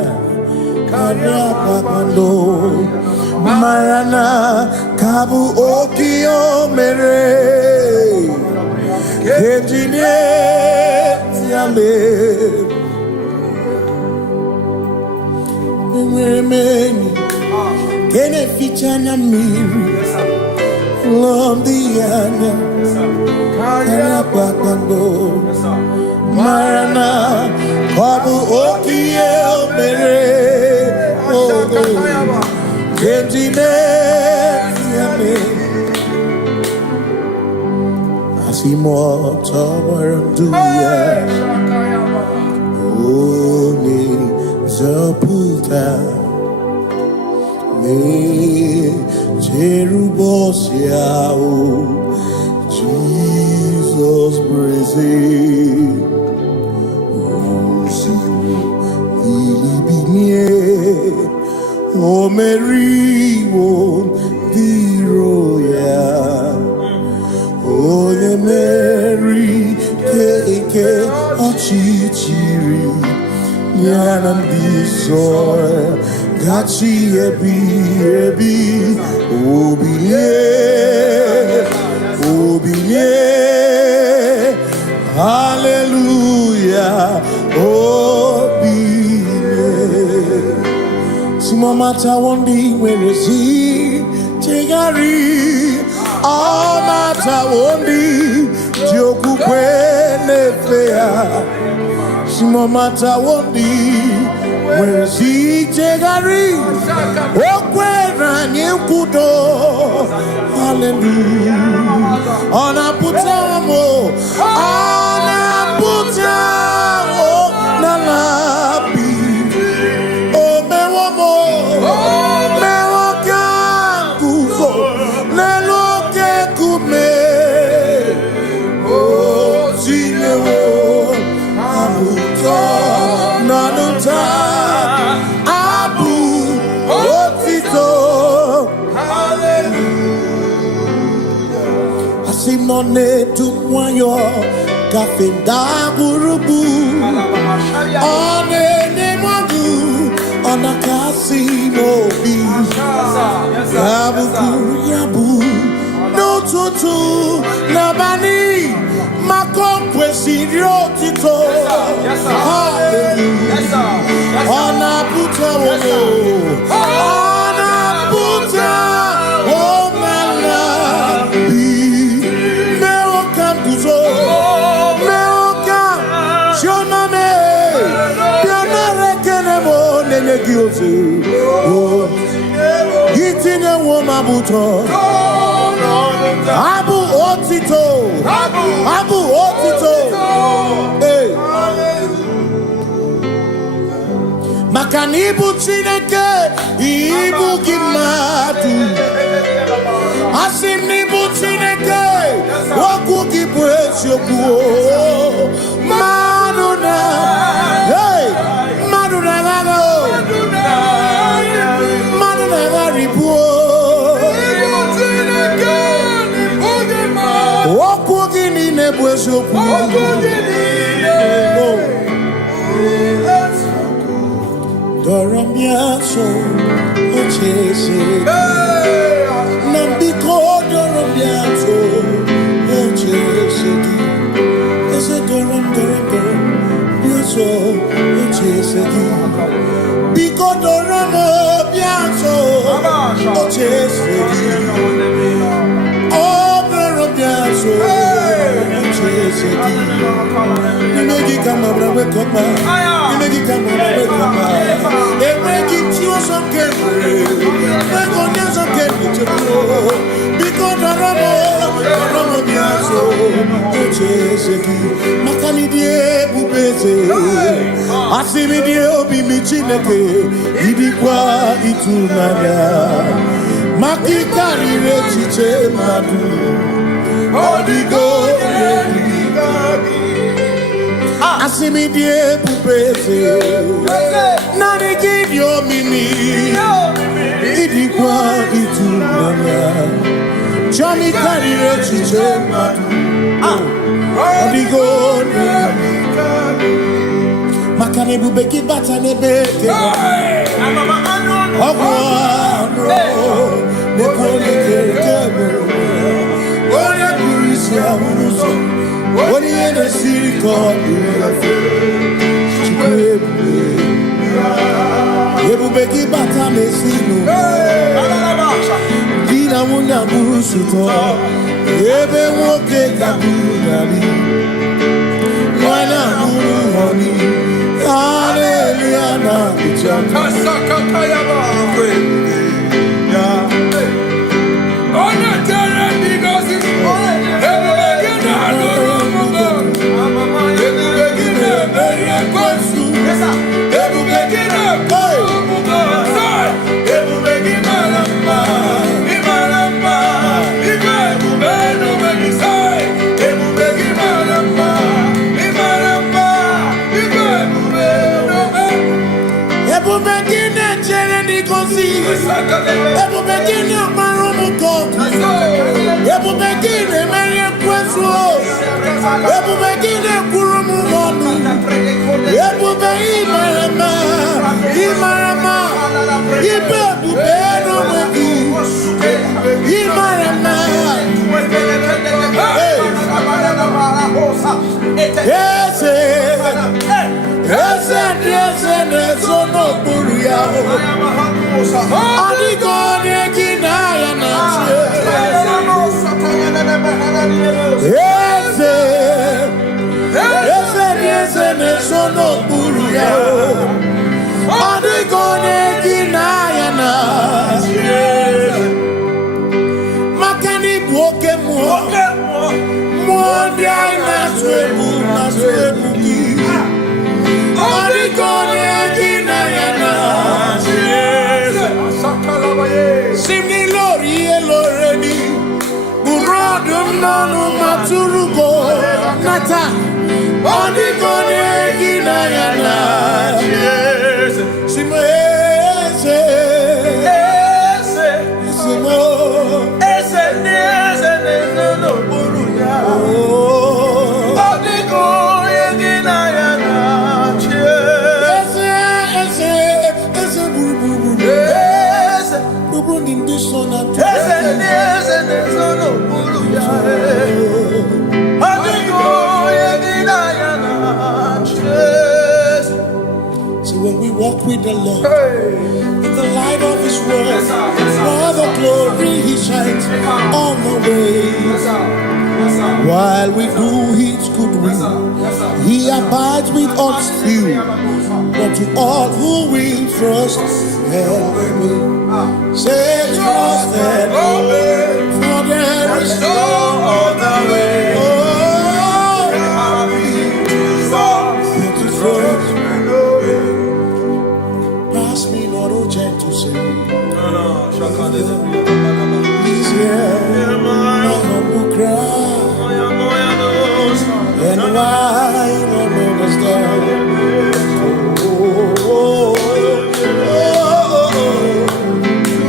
karịa kpakpando, mara na ka bụ oke ihe o mere, eji na-eti ale. Enwere m enyi nke na-eficha anya mmiri, ụlọ ndị anya karịa kpakpando, mara na ka ọ bụ oke ihe o mere, eji na-eti ale. Asị m ọtọ gbara ndụ ya, onye nzọpụta na-echere ụbọchị ahụ Jizọs bụ eze. Osimiri bilie, o meriwo ndị iro ya. Onye meri ke ọchịchịrị ya na ndị nsọ gachi ebighị ebi. Obilie, obilie, hallelujah, obilie. Simomata wondi nwere si chegharị, ọmata wondi ji okwukwe na-efe ya. Simomata wondi nwere si chegharị, o kwere anyị nkwudo. Hallelujah, ọ na-apụta m, ọ na-apụta n'ala bi. O mewo m, mewo ka nguzo n'elu oke nkume. O Gafenda burubu Onene madu Onakasi mobi Yabuku yabu No tutu Nabani Makompwe sirio tito Hallelujah Onaputa wono Onaputa Omala Meokam kuzo Meokam Shoname Pianare kenemo Nenegiozu Gitine womabuto Abu otito Abu otito Hey Makanibu chineke Ibu kimatu Asinibu chineke Waku kipwesyoku Maduna Hey Maduna gago Maduna garibu Waku gini nebwesyoku Doramiaso Ochese Nambiko Doramiaso Ochese Ese Doram Biaso Ochese Biko Doramiaso Ochese Oh Doramiaso Ochese Nimegi kama brawe koma Nimegi kama brawe koma Emegi tiyo sonkere Megonya sonkere chepro Biko Doramo biaso Ocheseki Makani die bubeze Asimi die obi michineke Idikwa itunanya Makikari rechiche madu Odigo Asimi die pupese Nani gidio mini Idikwa itunanya Jomi karire chiche madu Odigo Makane bubeki bata nebeke Ogwano Nekone kekebe Ore kurisi amuruso Ori ene siriko Chikwebu Ebubeki bata mesinu Dina munya burusuto Ebe woke kabunali Wana muru honi Hallelujah na kuchama Kasakatayaba Ona tere bigosi Ebubegina adorumungo Ebubegina beria kwansu Ebubegina kwansu Ebubegina lamba Imalamba Ibe ebubenu begisai Ebubegina lamba Imalamba Ibe ebubenu Ebubegina chere nikosi Ebubegina marumuko Ebubegina merie kwesu Ebubegina kurumu wonu Ebubegina imarama Ibe ebubenu wegi Imarama Ese nesono buru ya Adigo negina ya nache Ese nesono buru ya Adigo negina ya nache Makani buoke Mwondi aina swebu na swebu ki Adigo negina ya nache Simni lori eloreni Burodum nonu maturugo Nata Adigo negina ya nache Simese Ese no buru ya walk with the Lord in the light of His word. For the glory He shines on the way. While we do His good will, He abides with us still. But to all who will trust and obey, say trust and obey, for there is no other way. Oh, to trust and obey. Pass me not, oh gentle Savior. Please hear my humble cry. And why not understand? Do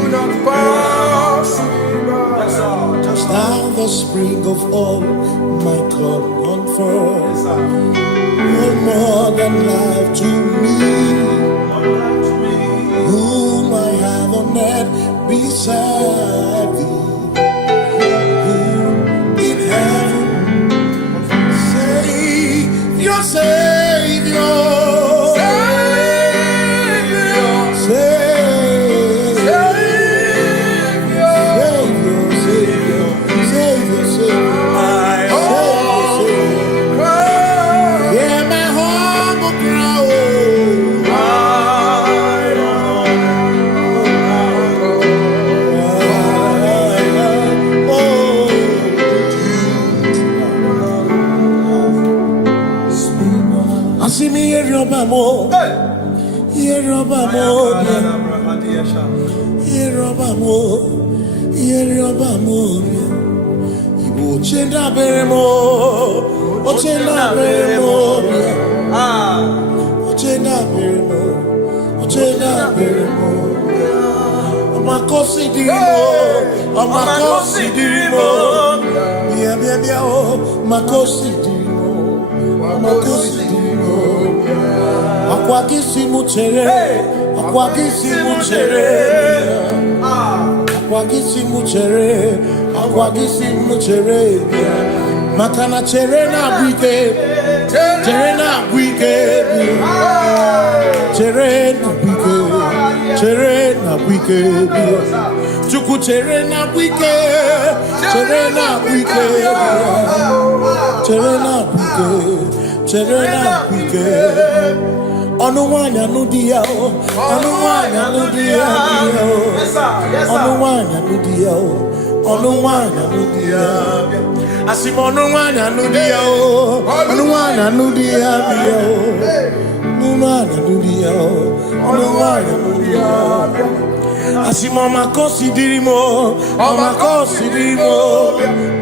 not pass me by. Just now the spring of all my cup unfurls. No more than life to me, whom I have on earth beside thee. Your Savior, Makana cherena bwike, cherena bwike, cherena bwike, cherena bwike, chuku cherena bwike, cherena bwike, cherena bwike, cherena bwike. Onuwanya nudia, onuwanya nudia, onuwanya nudia, onuwanya nudia. Asimonuwanya nudia, onuwanya nudia, onuwanya nudia, onuwanya nudia. Asimoma considerimo,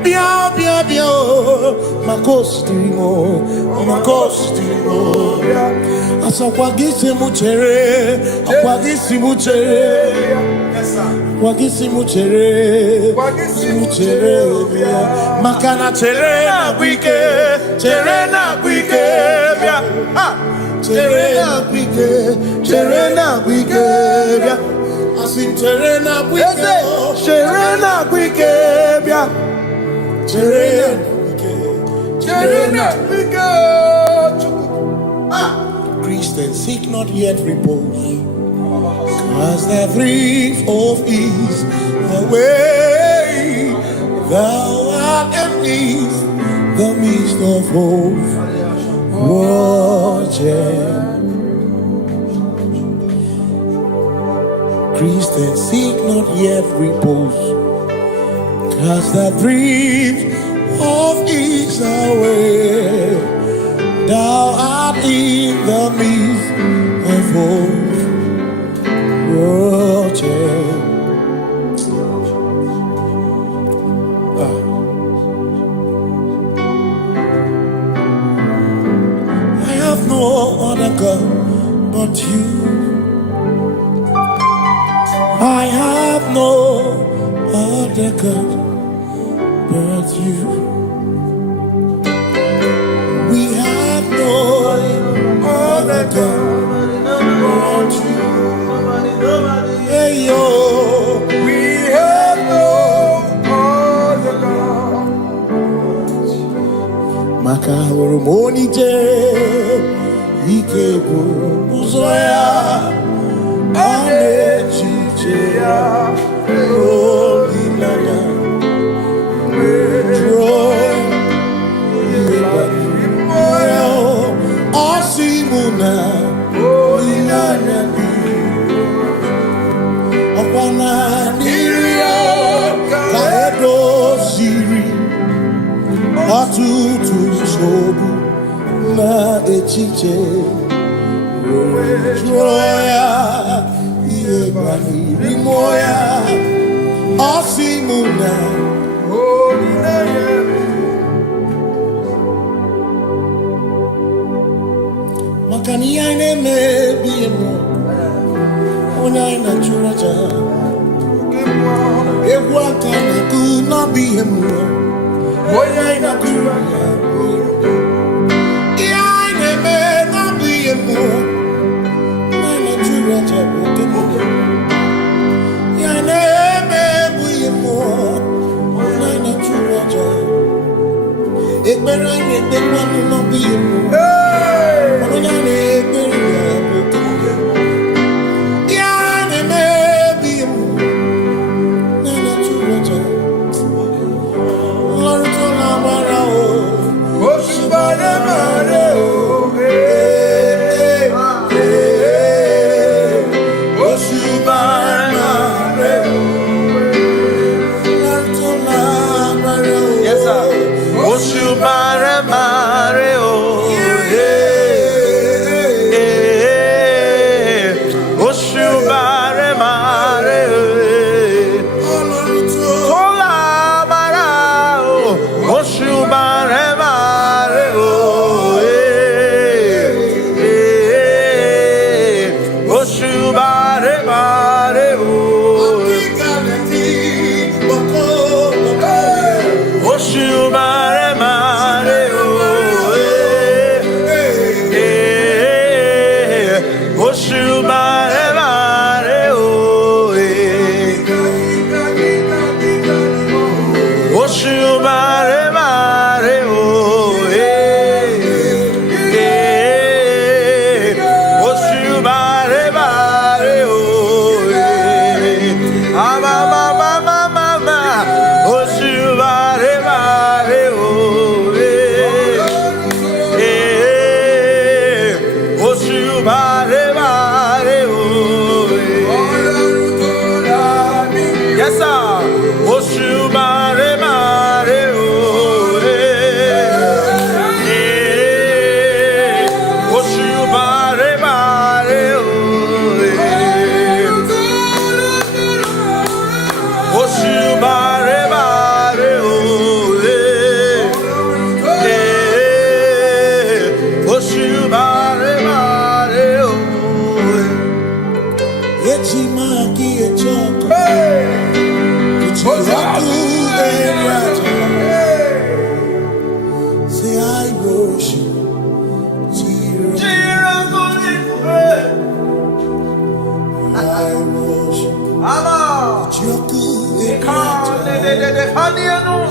bia bia bia, maconsiderimo, asakwagisi muchere, akwagisi muchere, kwagisi muchere, bia, makana chere na bwike, bia, chere na bwike, bia. Asim Terena Bwike, Terena Bwike, Terena Bwike. Christians seek not yet repose, cause the thrift of ease the way thou art amidst the midst of hope, watching. Christians seek not yet repose, cast the dreams of ease away. Thou art in the midst of hope, watching. I have no other God but you. I have no other God but you. We have no other God but you. Hey yo, We have no other God. Maka hormoni je, ike bụrụ ụzọ ya ọ na-echiche ya olileanya jụọ ihe banyere mmụọ ya ọ sị mụ na olileanya dị ọkwa na n'iru ya ka edoziri ọtụtụ nsogbu na echiche jụọ ya ihe banyere mmụọ ya ọ sị mụ na olileanya maka na ihe anyị na-emebi mmụọ onye anyị na-achụrụ aja egwu aka na-ekwu n'ọbụ ihe mmụọ onye anyị na-achụrụ aja ihe anyị na-eme n'ọbụ ihe mmụọ onye anyị na-achụrụ aja bụ oke mmụọ ihe anyị na-eme bụ ihe mmụọ onye anyị na-achụrụ aja ekpere anyị na-ekpekwa n'ọbụ ihe mmụọ onye anyị na-ekpere ya bụ oke mmụọ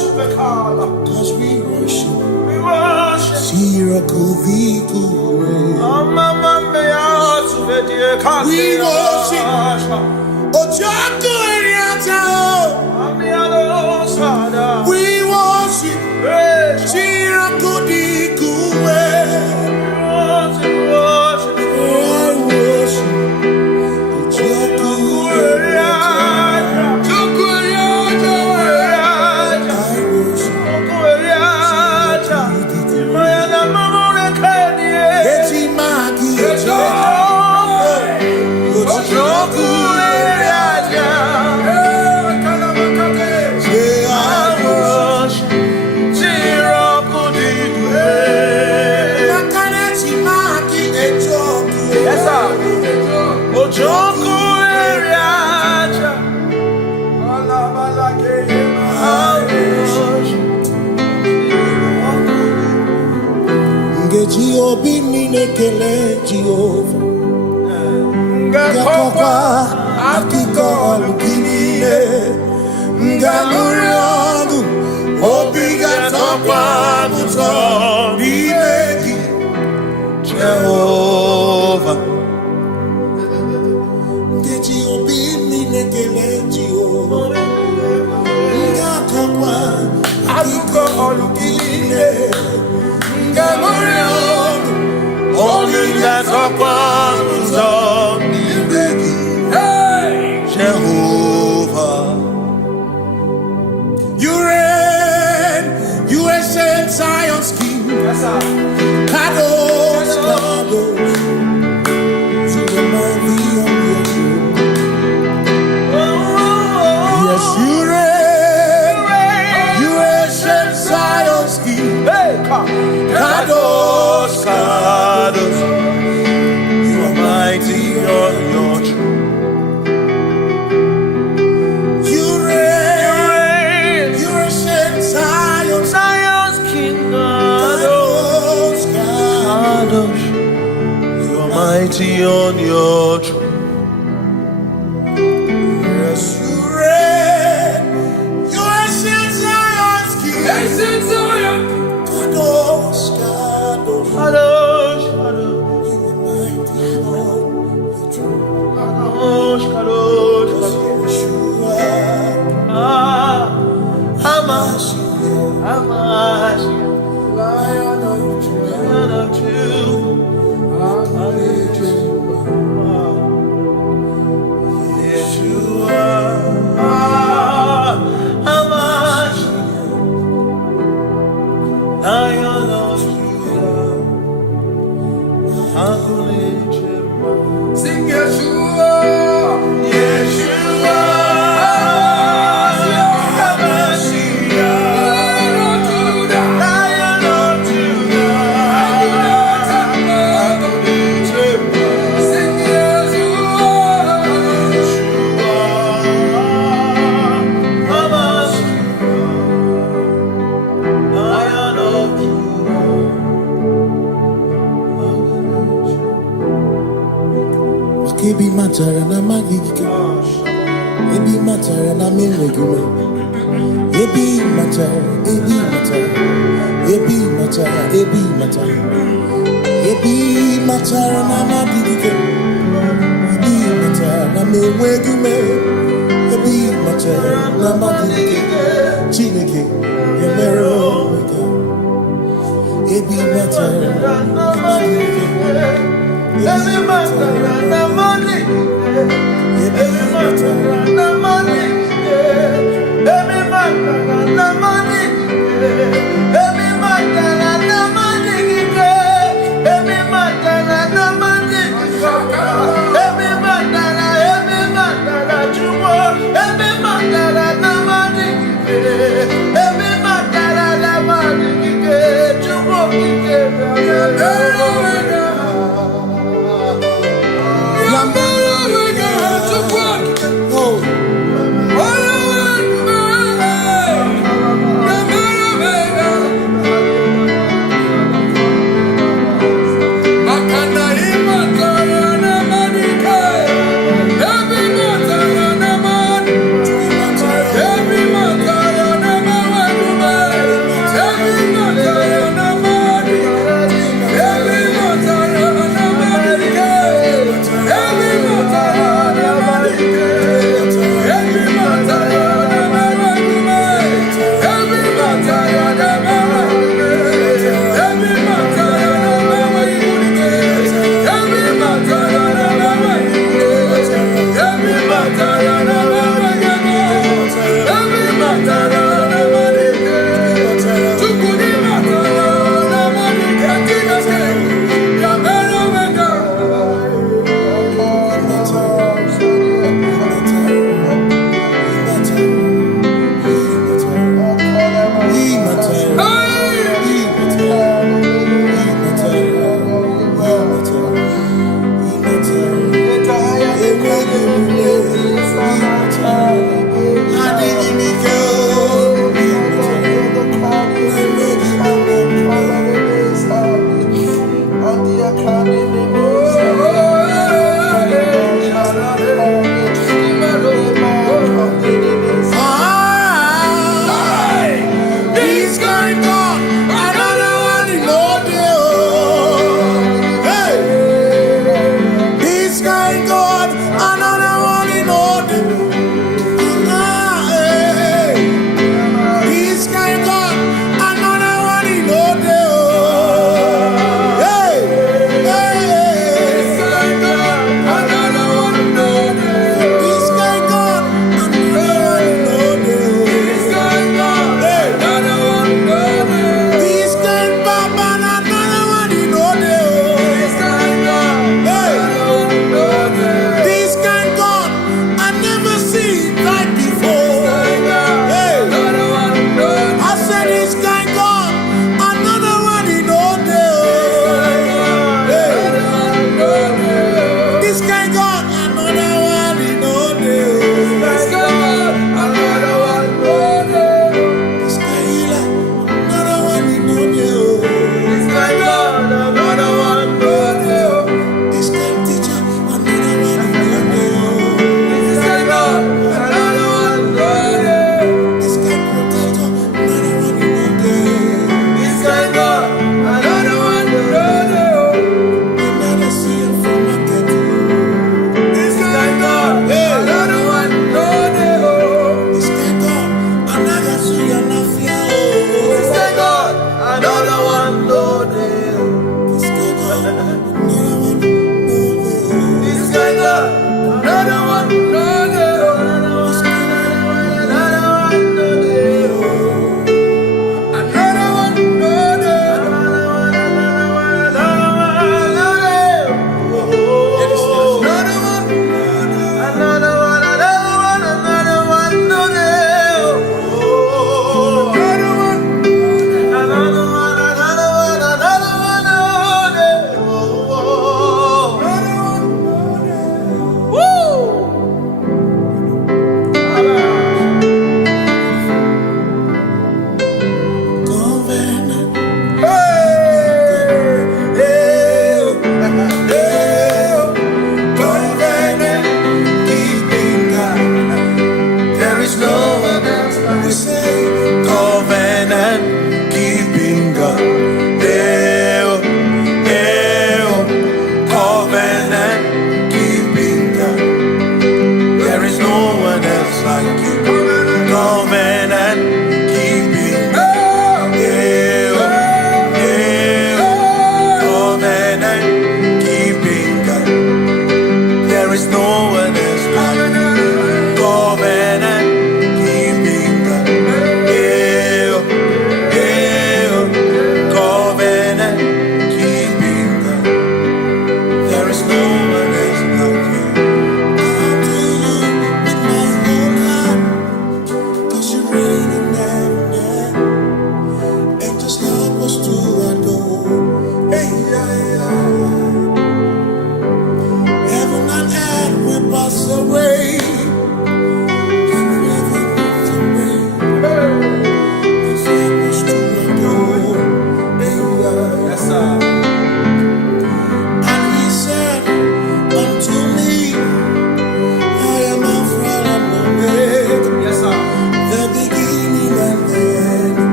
Cause we worship, we worship, Ojaku Eriata, we worship, Shiraku Dikuwe, Kele Jehovah Ngakokwa akiko alukine Ngamurionu Obiga tokwa muto Nimegi Jehovah Jehovah, You reign, you ancient Zion's King. Kadosh, Kadosh, you are mighty on your throne. Yes, you reign, you ancient Zion's King. Kadosh, Kadosh, you are mighty on your throne. You reign, you ancient Zion's King. Kadosh, Kadosh, you are mighty on your throne. yes, you reign, you ancient Zion's King. Kadosh, Kadosh, Kadosh, Kadosh, you are mighty on your throne. Kadosh, Kadosh, Yeshua, Hamashiach, Lion of Judah, Lion of Yeshua, Hamashiach, Lion of Judah, Sing Yeshua. Yeshua, Lion of Judah, Sing Yeshua. Kebi matara na magiki, ebi matara na mewegume, ebi matara, ebi matara, ebi matara, ebi matara, ebi matara na magiki, ebi matara na mewegume, ebi matara na magiki, Chineke, yemero wega, ebi matara na magiki. Every matter na money, every matter na money, every matter na money, every matter na money, every matter na money, every matter jumo, every matter na money, every matter na money, jumo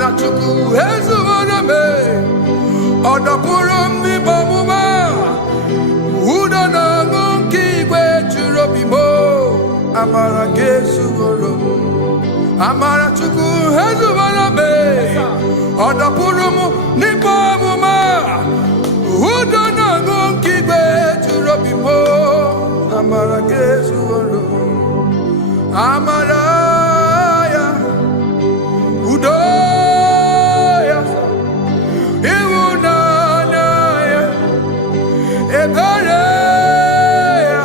Amara chuku hezu warame. Odapurum ni bamuma. Uda na ngonki kwe churobimo. Amara gesu warum. Amara chuku hezu warame. Odapurum ni bamuma. Uda na ngonki kwe churobimo. Amara gesu warum. Amaraya Udoya Iwunanaya Ebereya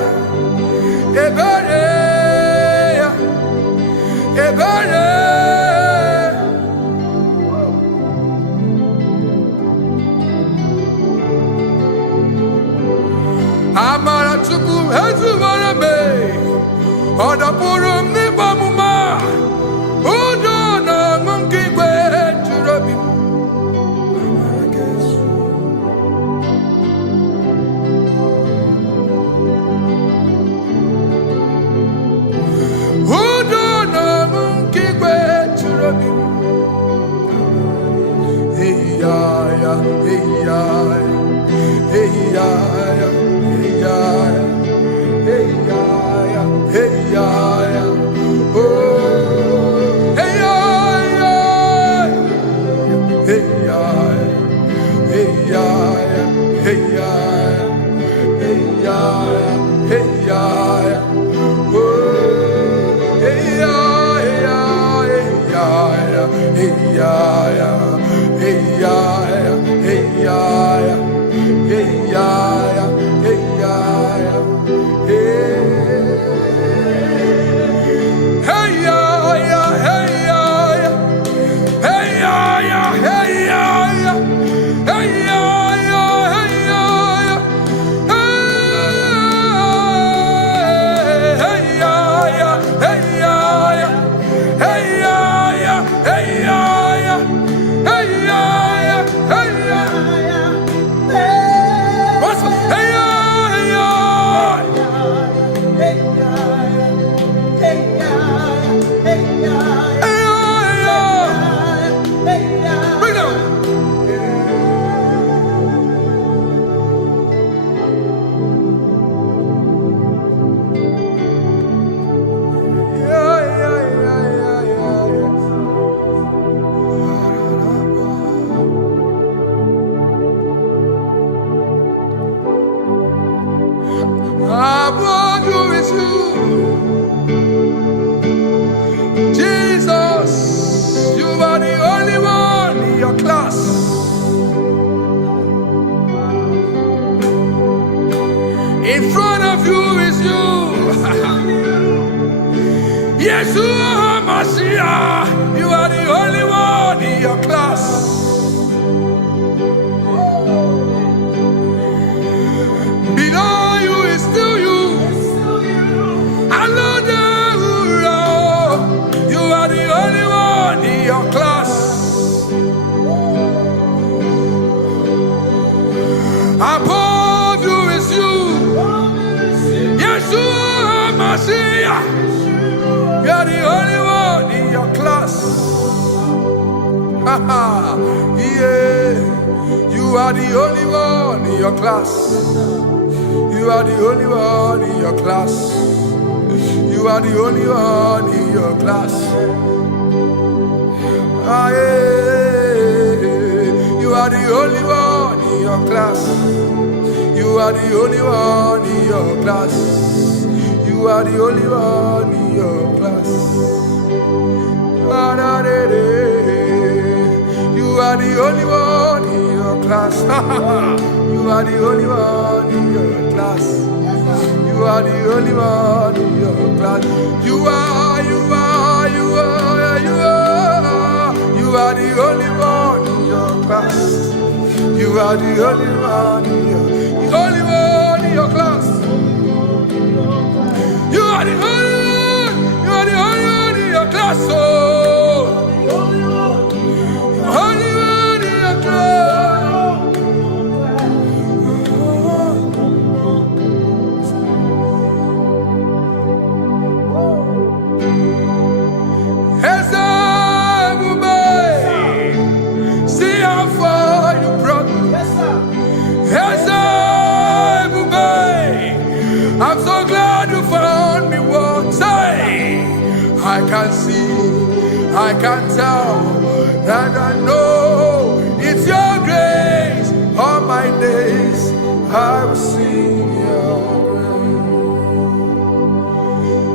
Ebereya Ebereya Amara chuku hezu warame Odapurum ni bamuma Udo na monkey kwe churabi Amara gesu Udo na monkey kwe churabi Hey ya ya hey ya hey ya hey ya hey ya hey ya oh hey ya hey ya hey ya hey ya hey ya hey ya oh hey ya hey ya hey ya hey ya hey ya hey ya hey ya hey ya In front of you is you. Yeshua Mashiach, you are the only one in your class. Below you is still you. You are the only one in your class. Above you is you. Yeshua Mashiach, you are the only one in your class. Yeah, you are the only one in your class. You are the only one in your class. You are the only one in your class. Ah, yeah. You are the only one in your class. You are the only one in your class. You are the only one in your class. You are the only one in your class. You are the only one in your class. You are the only one in your class. You are the only one in your class. You are the only one in your class. You are the only one in your class. Oh, only one in your class. can see, I can tell, and I know it's your grace. All my days I will sing your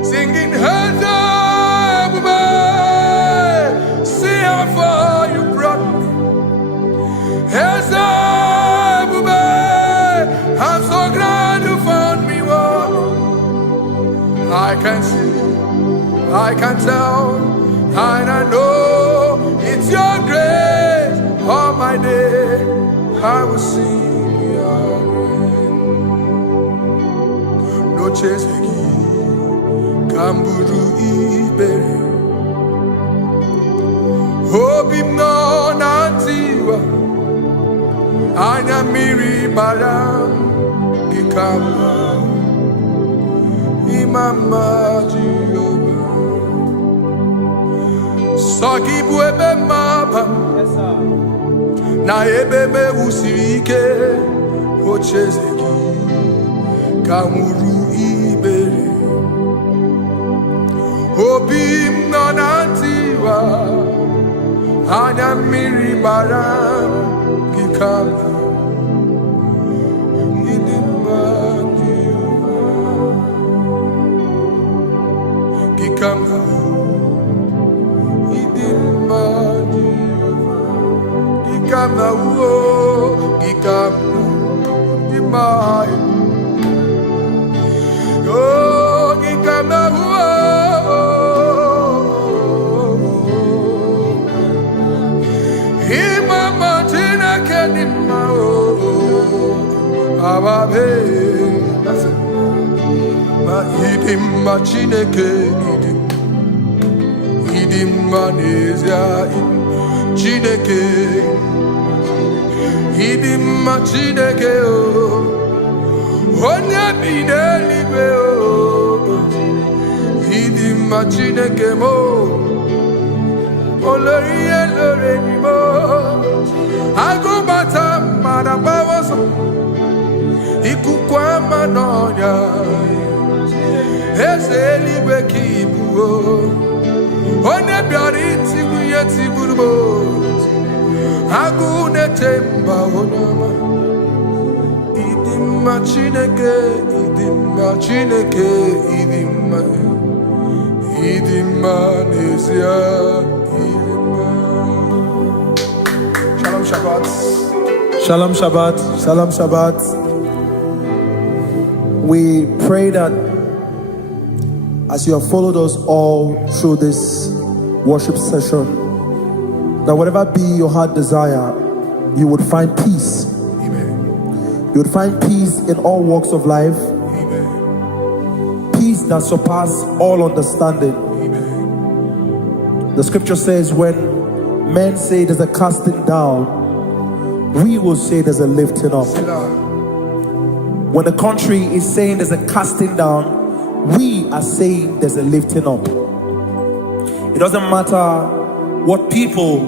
grace. Singing hands up, see how far you brought me. Hands up, I'm so glad you found me one. I can see, I can tell, and I know it's your grace. All my day I will sing your grace. No chesegi, kamburu ibere. Hope no nantiwa, anya miri baram gikama. Imama Jehovah, Sagibu ebe maba, na ebe me usirike, ochezegi, kamuru ibere, obim nonantiwa, anya miri baram gikama. Come now, come now, Indonesia, Chineke, Idima Chineke, Onya Bidelibe, Idima Chineke mo, Oloye Loreni mo, Agubata Madabawaso, Ikukwa Manonya, Ezelibe Kibu. One biari tibuye tiburbo, agune temba onama. Idima Chineke, Idima Nesia, Idima. Shalom Shabbat. Shalom Shabbat. Shalom Shabbat. We pray that as you have followed us all through this worship session, that whatever be your heart desire, you would find peace. Amen. You would find peace in all walks of life. Amen. Peace that surpasses all understanding. Amen. The scripture says, when men say there's a casting down, we will say there's a lifting up. When the country is saying there's a casting down, we are saying there's a lifting up. It doesn't matter what people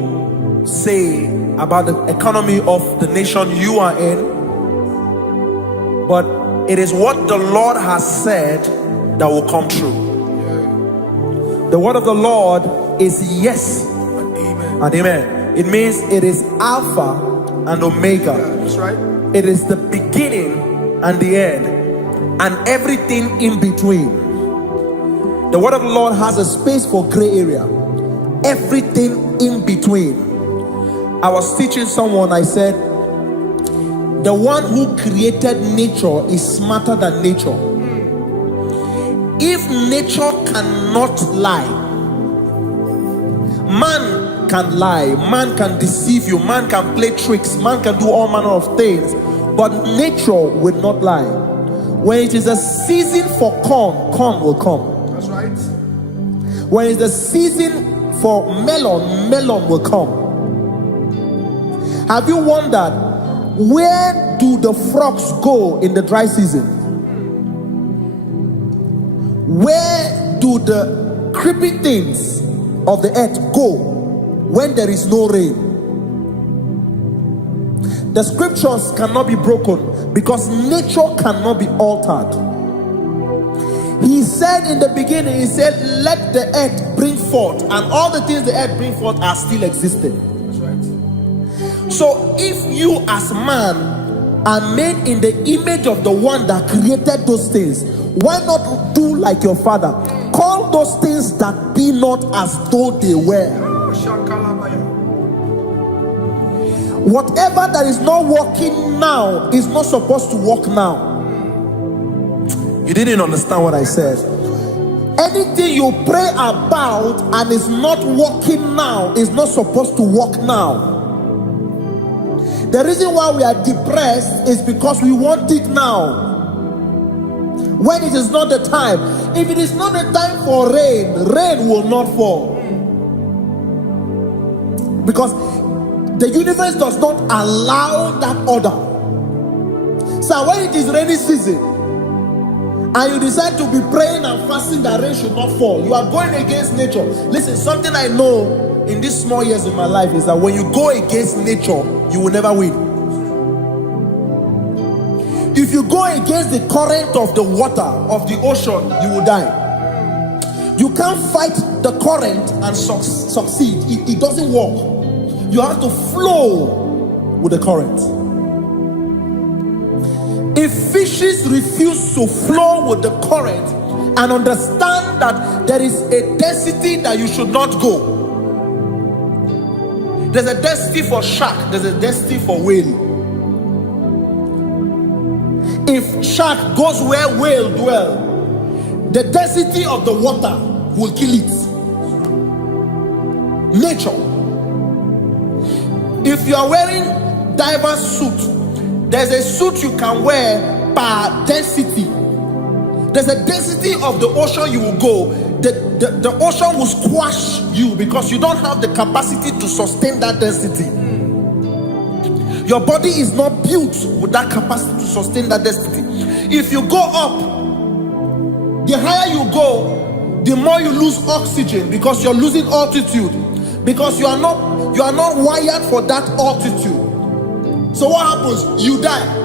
say about the economy of the nation you are in, but it is what the Lord has said that will come true. The word of the Lord is yes and amen. It means it is Alpha and Omega. That's right. It is the beginning and the end, and everything in between. The word of the Lord has a space for gray area. Everything in between. I was teaching someone, I said, the one who created nature is smarter than nature. If nature cannot lie, man can lie, man can deceive you, man can play tricks, man can do all manner of things, but nature will not lie. When it is a season for corn, corn will come. That's right. When it's the season for melon, melon will come. Have you wondered, where do the frogs go in the dry season? Where do the creepy things of the earth go when there is no rain? The scriptures cannot be broken because nature cannot be altered. He said in the beginning, he said, let the earth bring forth, and all the things the earth bring forth are still existing. That's right. So if you as man are made in the image of the one that created those things, why not do like your father? Call those things that be not as though they were. Whatever that is not working now is not supposed to work now. You didn't understand what I said. Anything you pray about and is not working now is not supposed to work now. The reason why we are depressed is because we want it now, when it is not the time. If it is not the time for rain, rain will not fall, because the universe does not allow that order. So when it is rainy season and you decide to be praying and fasting that rain should not fall, you are going against nature. Listen, something I know in these small years in my life is that when you go against nature, you will never win. If you go against the current of the water of the ocean, you will die. You can't fight the current and succeed. It doesn't work. You have to flow with the current. If fishes refuse to flow with the current and understand that there is a density that you should not go, there's a density for shark, there's a density for whale. If shark goes where whale dwell, the density of the water will kill it. Nature. If you are wearing diver's suit, there's a suit you can wear per density. There's a density of the ocean you will go. The ocean will squash you because you don't have the capacity to sustain that density. Your body is not built with that capacity to sustain that density. If you go up, the higher you go, the more you lose oxygen because you're losing altitude, because you are not wired for that altitude. So what happens? You die.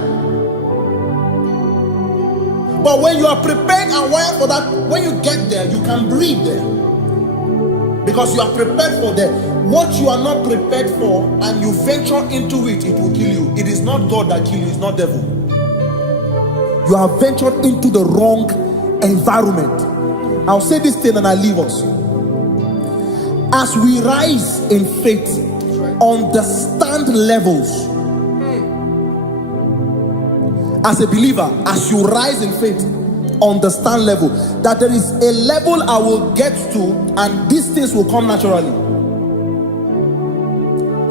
But when you are prepared and wired for that, when you get there, you can breathe there, because you are prepared for that. What you are not prepared for and you venture into it, it will kill you. It is not God that kills you, it's not devil. You have ventured into the wrong environment. I'll say this thing and I leave us. As we rise in faith, understand levels. As a believer, as you rise in faith, understand level. That there is a level I will get to and these things will come naturally.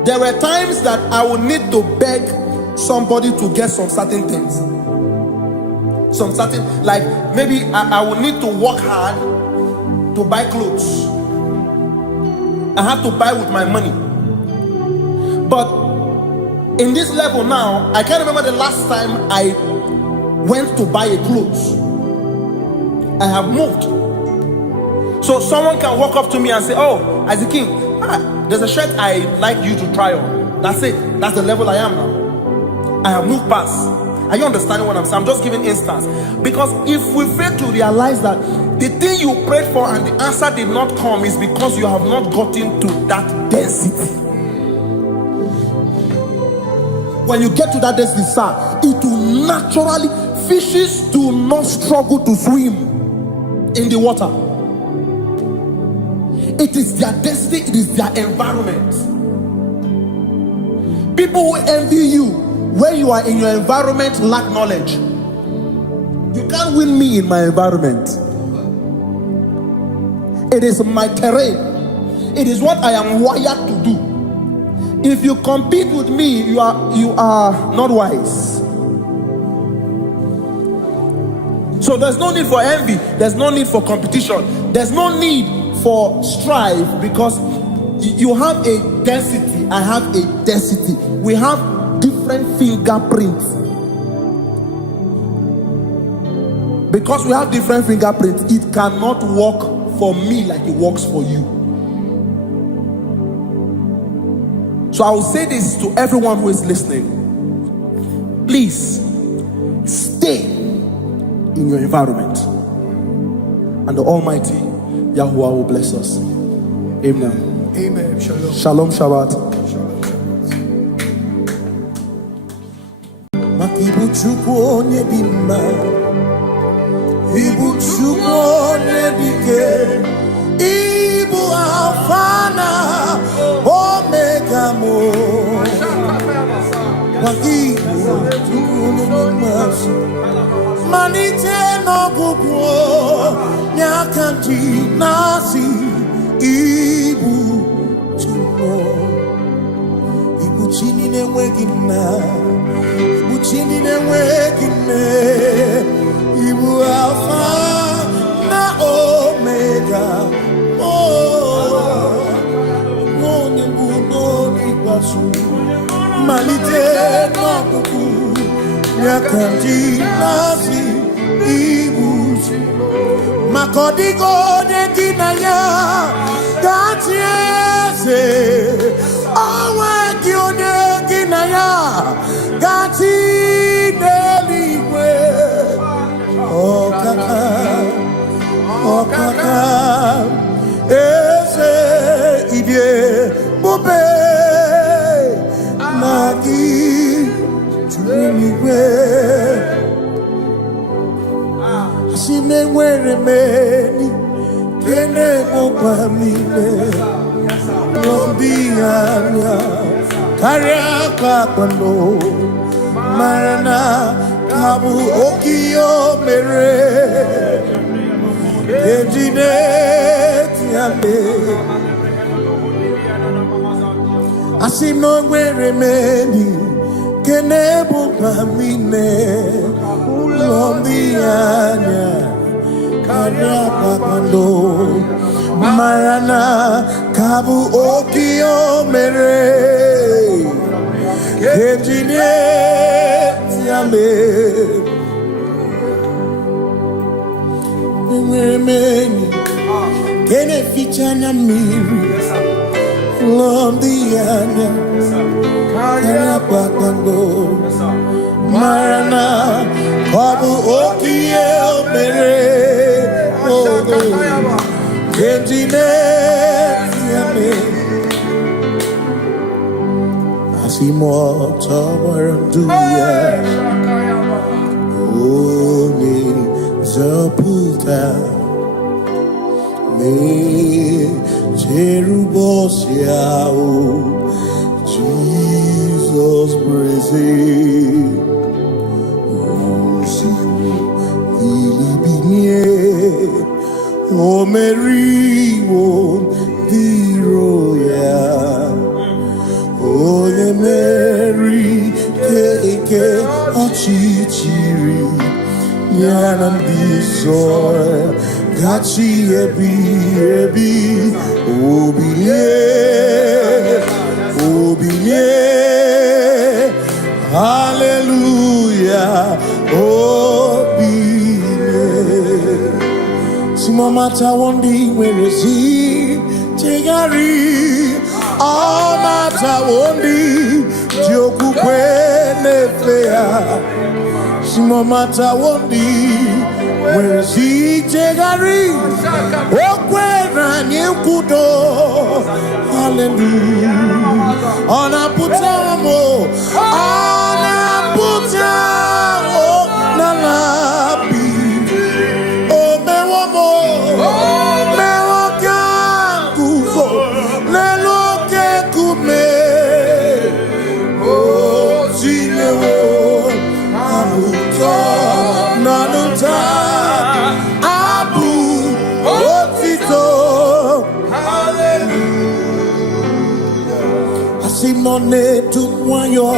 There were times that I would need to beg somebody to get some certain things. Some certain, like maybe I would need to work hard to buy clothes. I have to buy with my money. But in this level now, I can't remember the last time I went to buy a clothes. I have moved. So someone can walk up to me and say, oh, Isaac King, there's a shirt I like you to try on. That's it. That's the level I am now. I have moved past. Are you understanding what I'm saying? I'm just giving instance. Because if we fail to realize that the thing you prayed for and the answer did not come is because you have not gotten to that density. When you get to that density, sir, it will naturally, fishes do not struggle to swim in the water. It is their density, it is their environment. People who envy you when you are in your environment lack knowledge. You can't win me in my environment. It is my terrain. It is what I am wired to do. If you compete with me, you are not wise. So there's no need for envy. There's no need for competition. There's no need for strife, because you have a density. I have a density. We have different fingerprints. Because we have different fingerprints, it cannot work for me like it works for you. So I will say this to everyone who is listening. Please stay in your environment. and the Almighty Yahuwah will bless us. Amen. Amen. Shalom. Shalom Shabbat. Ibu Chukwu onye dị mma, Ibu Chukwu onye dị ike, Ibu Alfa na Omega mo. Ibu Chukwu onye dị mma, malite n'ọgwụgwụ n'aka ndị na-asị Ibu Chukwu, Ibu chi na-enweghị nna, Chini na-enweghị nne, Ibu Alfa na Omega, onye mbụ n'onye ikpeazụ, malite n'ọgwụgwụ n'aka ndị na-asị Ibu maka ọ dịghị onye gị na ya ga-achị eze, onweghị onye gị na ya ga-achị n'eluigwe. Ọkaka eze ịdị ebube na gị juru eluigwe. Asị m enwere m enyi nke na-egbokwa m niile, n'obi anya karịa kpakpando, mara na ka bụ oke ihe o mere eji na-eti ame. Asị m na o nwere m enyi nke na-egbokwa m niile, ụlọ ndị anya karịa kpakpando, mara na ka bụ oke ihe o mere eji na-eti ame. Enwere m enyi nke na-eficha anya mmiri, ụlọ ndị anya karịa kpakpando, mara na ọ bụ oke ihe o mere eji na-eti ame. Asị m ọtọ gbara ndụ ya, onye nzọpụta na-echere ụbọchị ahụ Jizọs bụ eze. Osimiri bilie, o meriwo ndị iro ya, onye meri ike ọchịchịrị ya na ndị nsọ gachi ebighị ebi. Obilie, obilie, hallelujah, obilie. Simomata wondi werezi chegari, amata wondi jokukwe nefea. Simomata wondi werezi chegari, okwera nyekudo, hallelujah. Ona putamo, ona putamo na labi. Simone tukwayo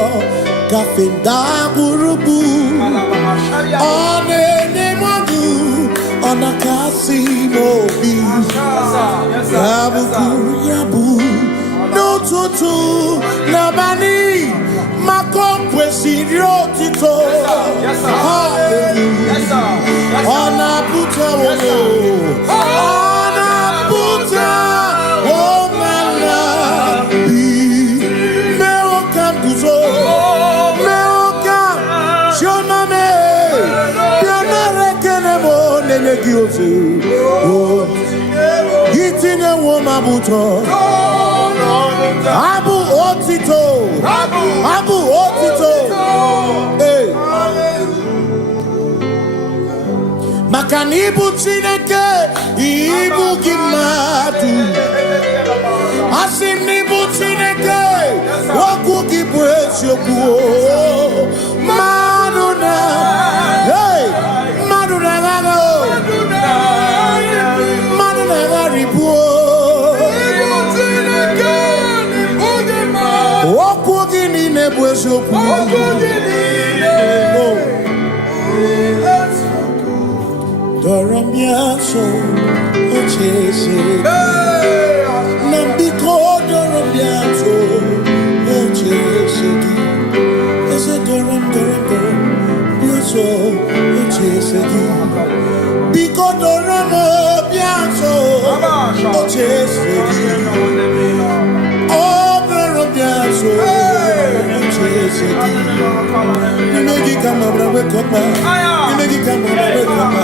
kafenda burubu, one nemodu ona kasi mobi, yabuku yabu no tutu nabani makompwe siriotito. Hallelujah. Ona puta wono, ona puta womala. Itinye woma buto. Abu otito. Abu otito. Hey. Makanibu Chineke, Ibu Gimadu. Asinibu Chineke, Waku Gibwesyoku. Maduna, hey, Maduna Gago, Maduna Garibu. Waku Gini Nebwesyoku. Doramiaso, Ochese, Nambiko, Doramiaso, Ochese, Ese Doram, Biaso, Ochese, Biko Doramiaso, Ochese, Oh, Doramiaso, Ochese, Nimegi Kamabra, Wekoma, Nimegi Kamabra, Wekoma.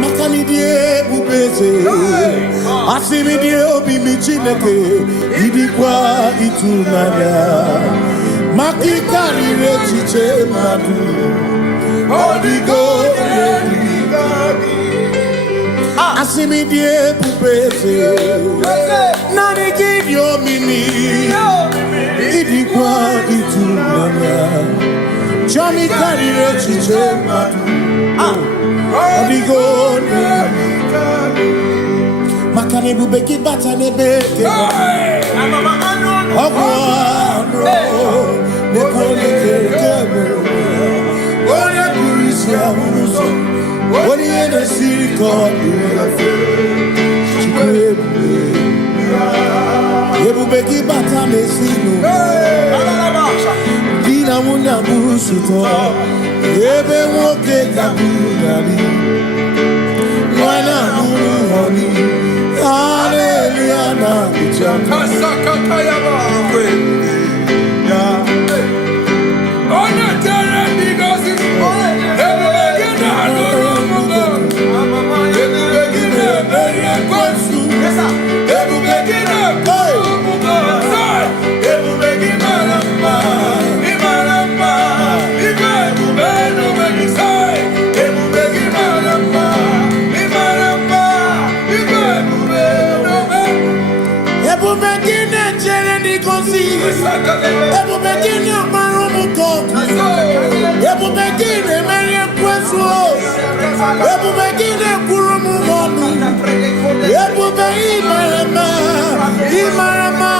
Makanidie bubeze asimidie obi michineke idikwa itunanya makikari rechiche madu odigo asimidie bubeze nani gidio mini idikwa itunanya Johnny kari rechiche madu odigo makane bubeki bata nebeke ogwaro nekole kekebe ore kurisia uruso ori ene siriko ebubeki bata mesino dina munya burusuto ebe woke kabunali wana muhoni hallelujah na bichana Kasakatayaba ya ona tere bigosi ebegena hanurugo ebegena beria kwansu ebegena komugo ebegena lamba imaramba ibebeno begisai ebegena lamba imaramba ibebeno ebubekine chere nikosi ebubekine marumuko ebubekine merie kwesu ebubekine kurumu monu ebube imarama imarama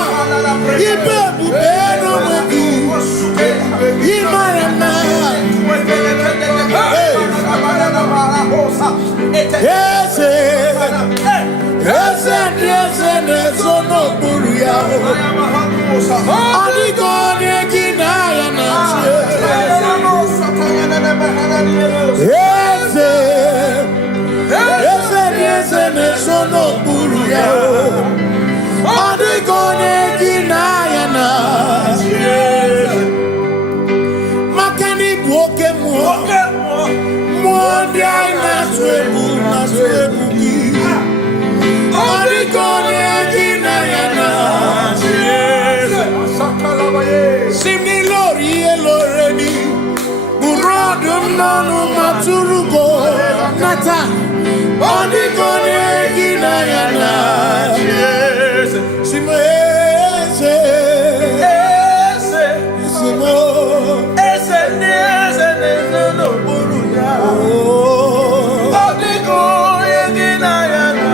ibebubeno wegi imarama ese nesono buria adigone kinaya na ese nesono buria adigone kinaya na makani buoke mo dia na swebu Simni lori eloreni Burodum nanu maturugo Nata Odigone ginayana Simo ese Simo ese no buruya Odigone ginayana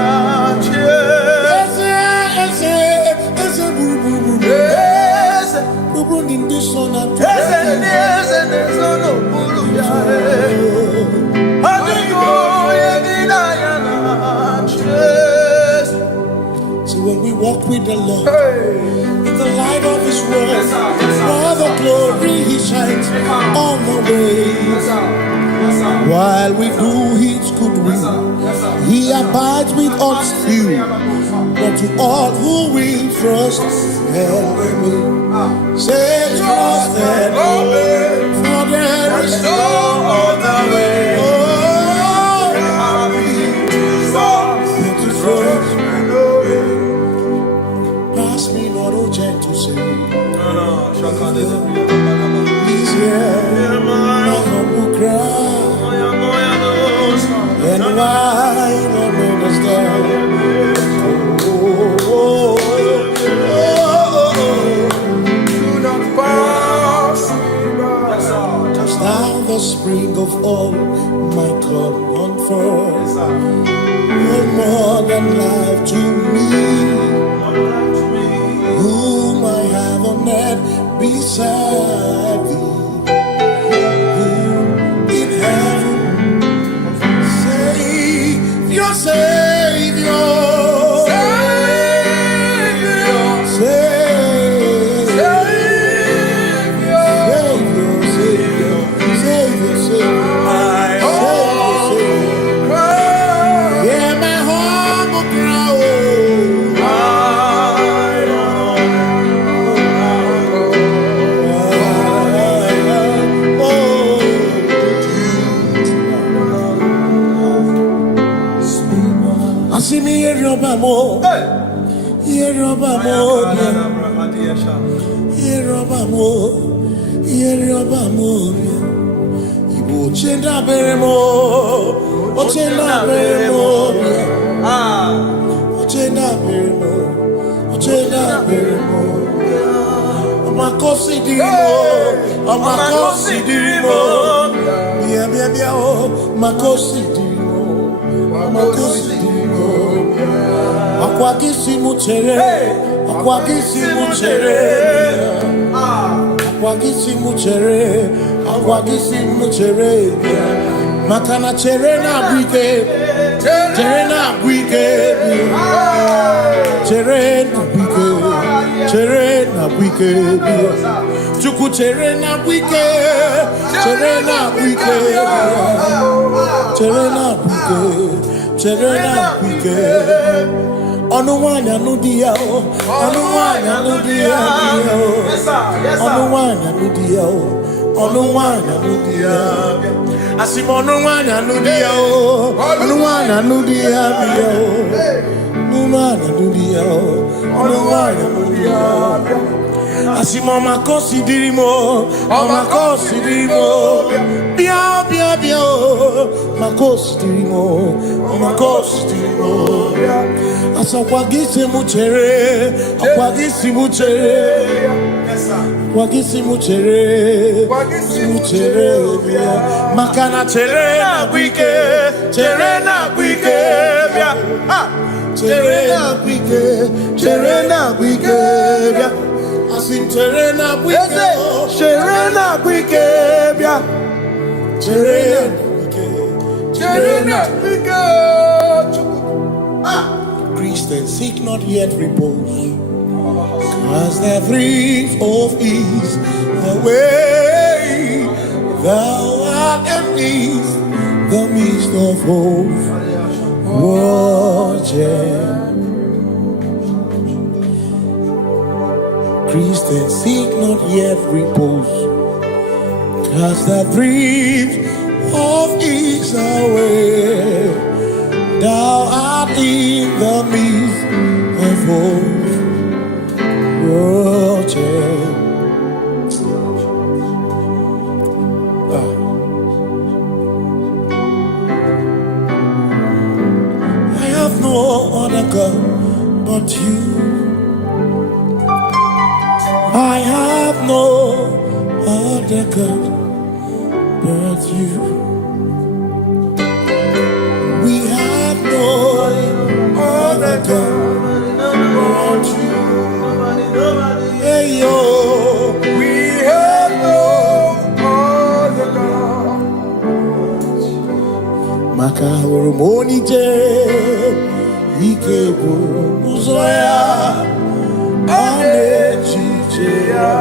So when we walk with the Lord in the light of His word, all the glory He shines on the way. While we do His good will, He abides with us still. But to all who will trust and believe. Say trust and believe. For there is no other way. Oh, to trust and believe. Pass me not, oh gentle say. He's here, my humble cry. And why not understand? Do not pass me by. Just now the spring of all my cup unfurls. No more than life to me, whom I have on earth beside thee. In heaven, Savior, Savior, Igbo chenda beremo, ochenda beremo, ochenda beremo, ochenda beremo. Amakosi dirimo, amakosi dirimo. Bia bia bia oh, makosi dirimo, amakosi dirimo. Akwagisi muchere, akwagisi muchere. Akwagisi muchere, akwagisi muchere. Makana chere na bwike, chere na bwike, chere na bwike, chere na bwike. Chuku chere na bwike, chere na bwike, chere na bwike, chere na bwike. Onuwanya nudia o, onuwanya nudia o, onuwanya nudia o, onuwanya nudia. Asim onuwanya nudia o, onuwanya nudia o, onuwanya nudia o, onuwanya nudia. Asim omakosi dirimo, omakosi dirimo. Bia bia bia o, makosi dirimo, omakosi dirimo. Asakwagisi muchere, akwagisi muchere, akwagisi muchere, muchere. Makana chere na bwike, chere na bwike, chere na bwike, chere na bwike. Asim chere na bwike, chere na bwike, chere na bwike, chere na bwike. Christians seek not yet repose, cause the brief of ease the way thou art amidst the midst of hope. Watching Christians seek not yet repose, cause the brief of ease away thou art in the midst of hope. I have no other God but you. I have no other God but you. We have no other God but you. Hey yo, We have no other God. Maka hormoni je, ike buru zoya, ane chicheya,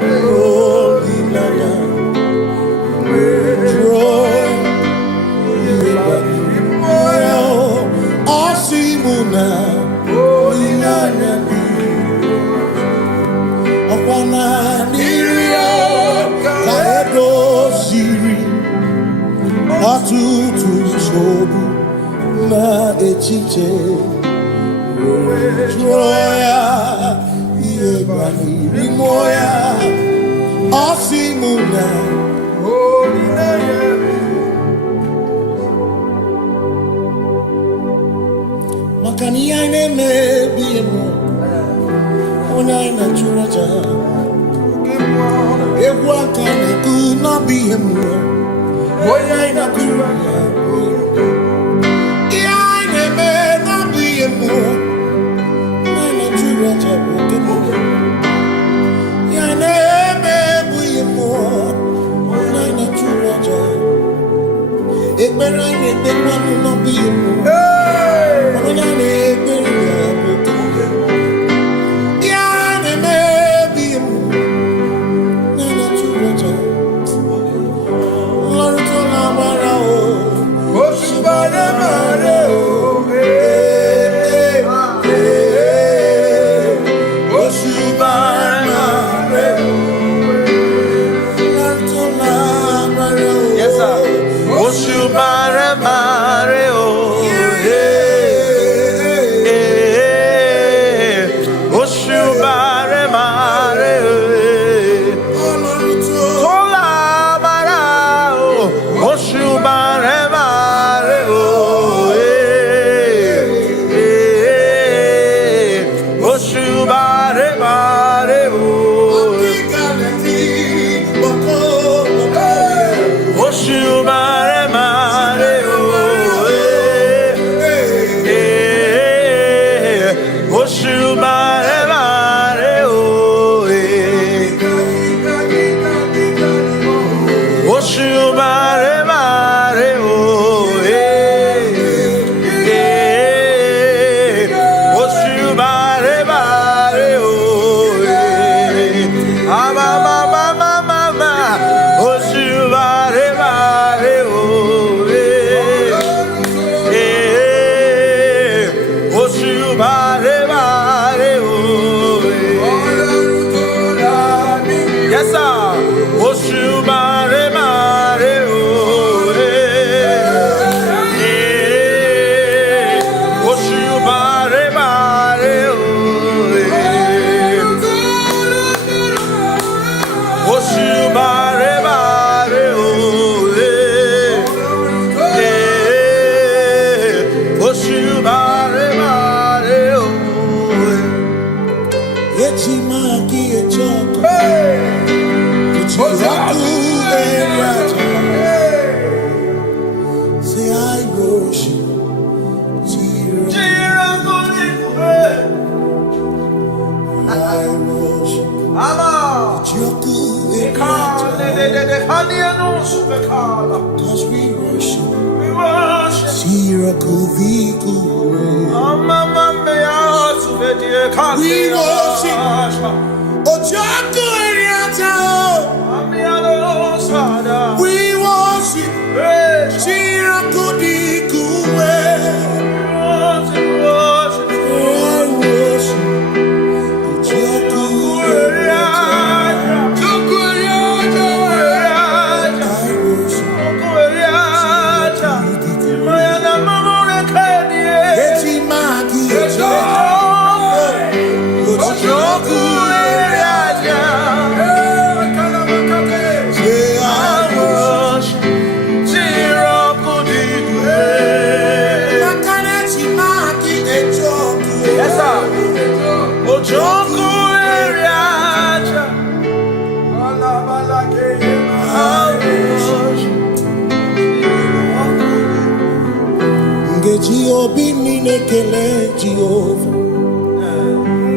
holy nana, joy, Osimuna, holy nana. echiche Joya Iebani Rimoya Osimuna Makani aine me biemo Ona ina churaja Ewa kane ku na biemo Ona ina churaja Iaine me na biemo Ona ina churaja Iaine me biemo Ona ina churaja Ekbera ine te kwanu na biemo Cause we worship. We worship. Ojaku Eriata. We worship. Shirakudikuwe.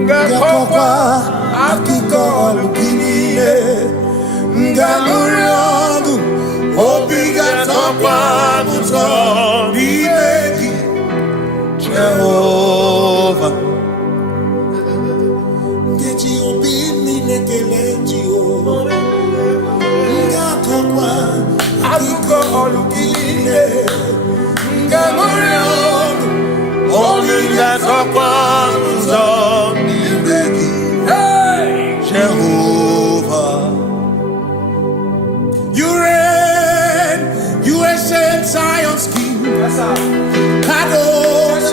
Gakokwa akiko alukine Ngamuriogu Obiga tokwa muto Nimeki Jehovah Ngeji obini nekele Jehovah Gakokwa akiko alukine Ngamuriogu Obiga tokwa muto Jehovah, you reign, you ancient Zion's King. Kadosh,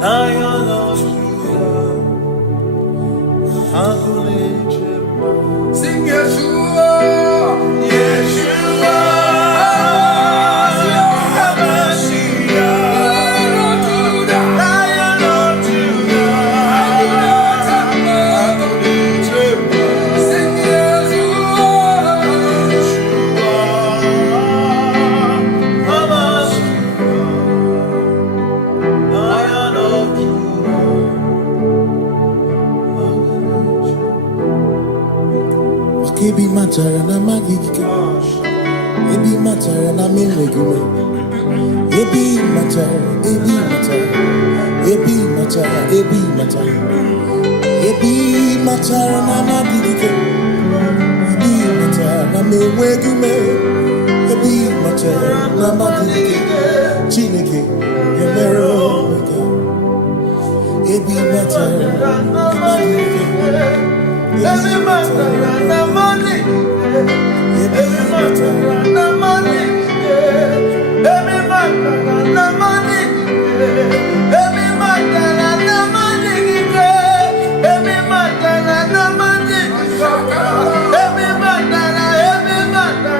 Lion of sing Yeshua, Yeshua, Lion of Judah, sing Ebi matara na magigike, ebi matara na menwegume, ebi matara, ebi matara, ebi matara, ebi matara, ebi matara na magigike, ebi matara na menwegume, ebi matara na magigike, Chineke emere omega, ebi matara na magigike. Every matter na money, every matter na money, every matter na money, every matter na money, every matter na money, every matter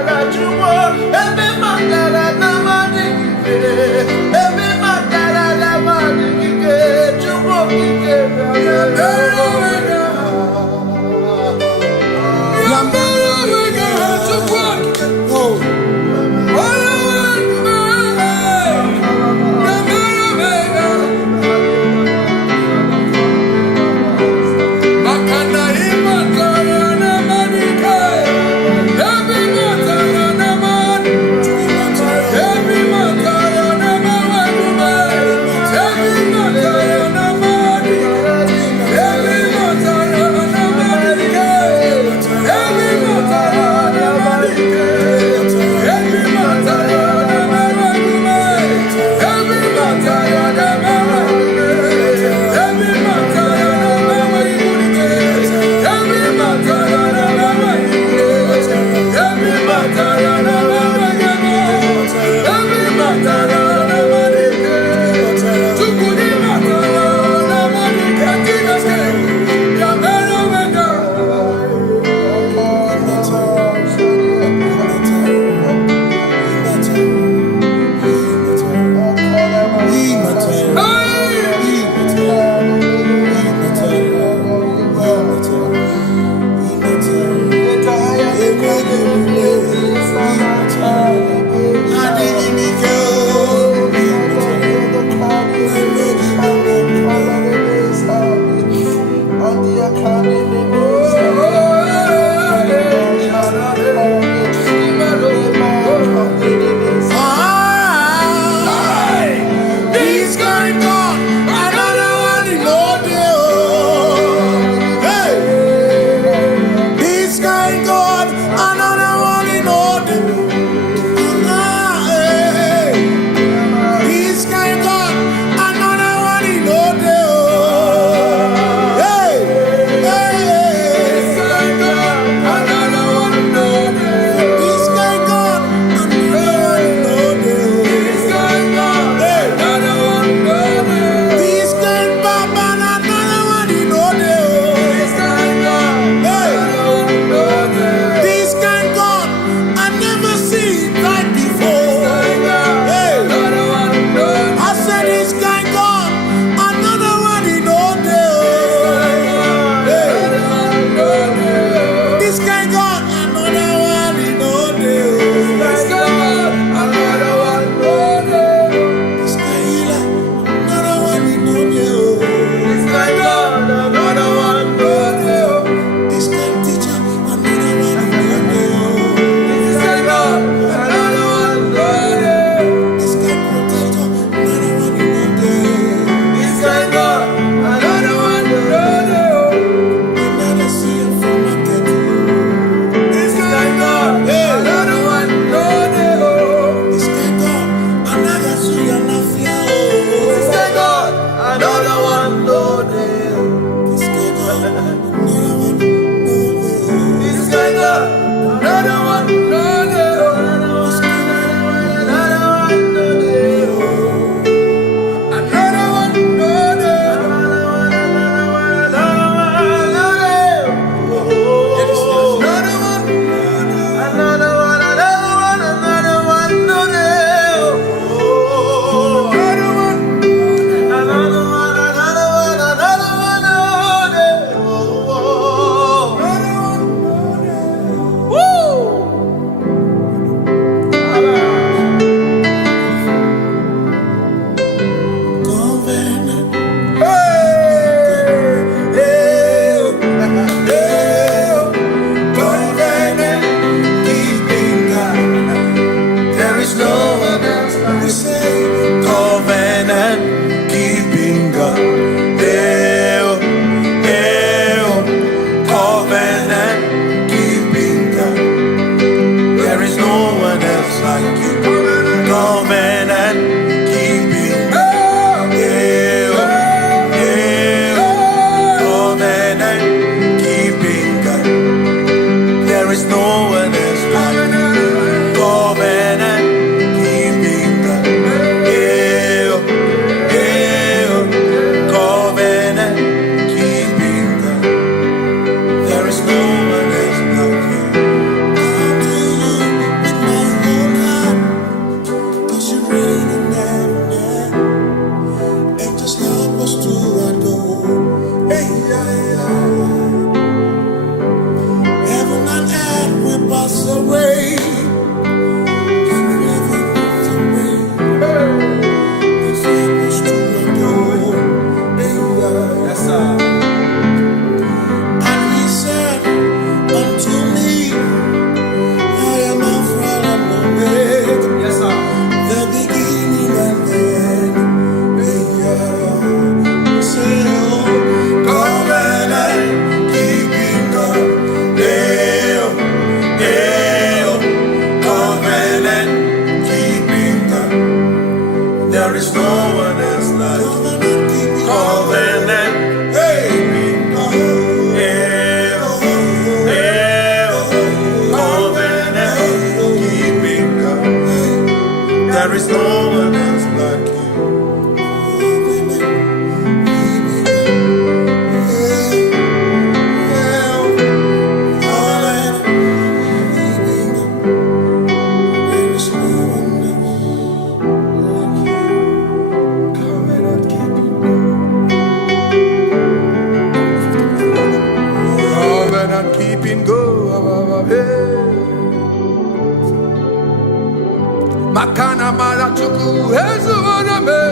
Makana mara chuku hezu waname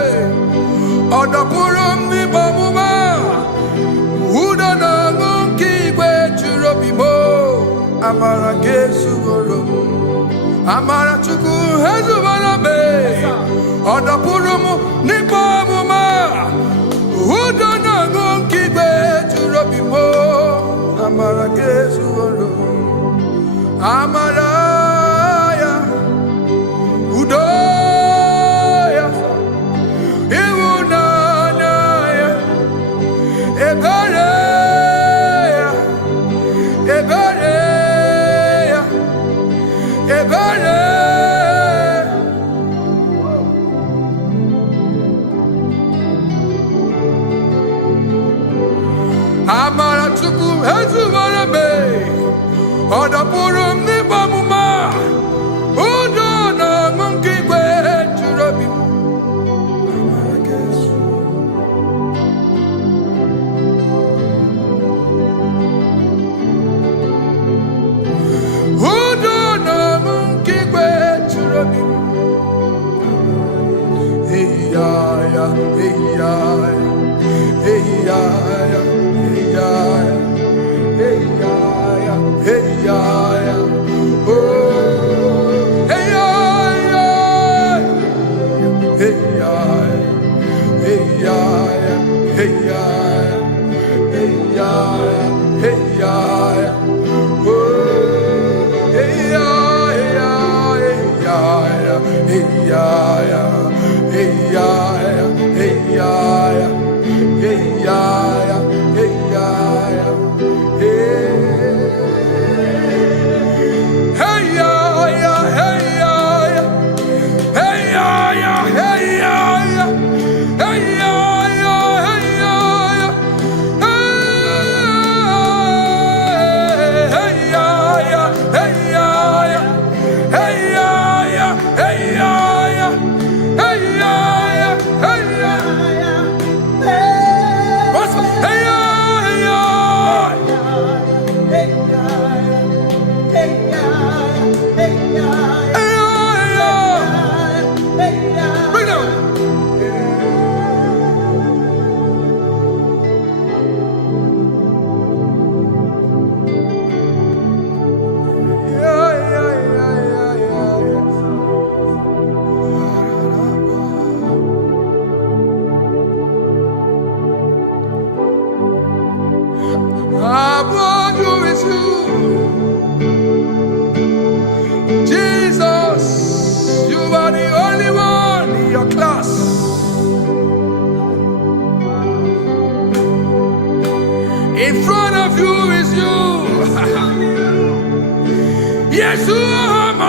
Odapurum ni bomuma Uda na ngunki kwe churobimo Amara gesu worum Amara chuku hezu waname Odapurum ni bomuma Uda na ngunki kwe churobimo Amara gesu worum Amara Udoya, Iwunanaya, Ebereya, Ebereya, Ebereya. Amara chuku hezu warame, Odapurum ni bamuma. Keep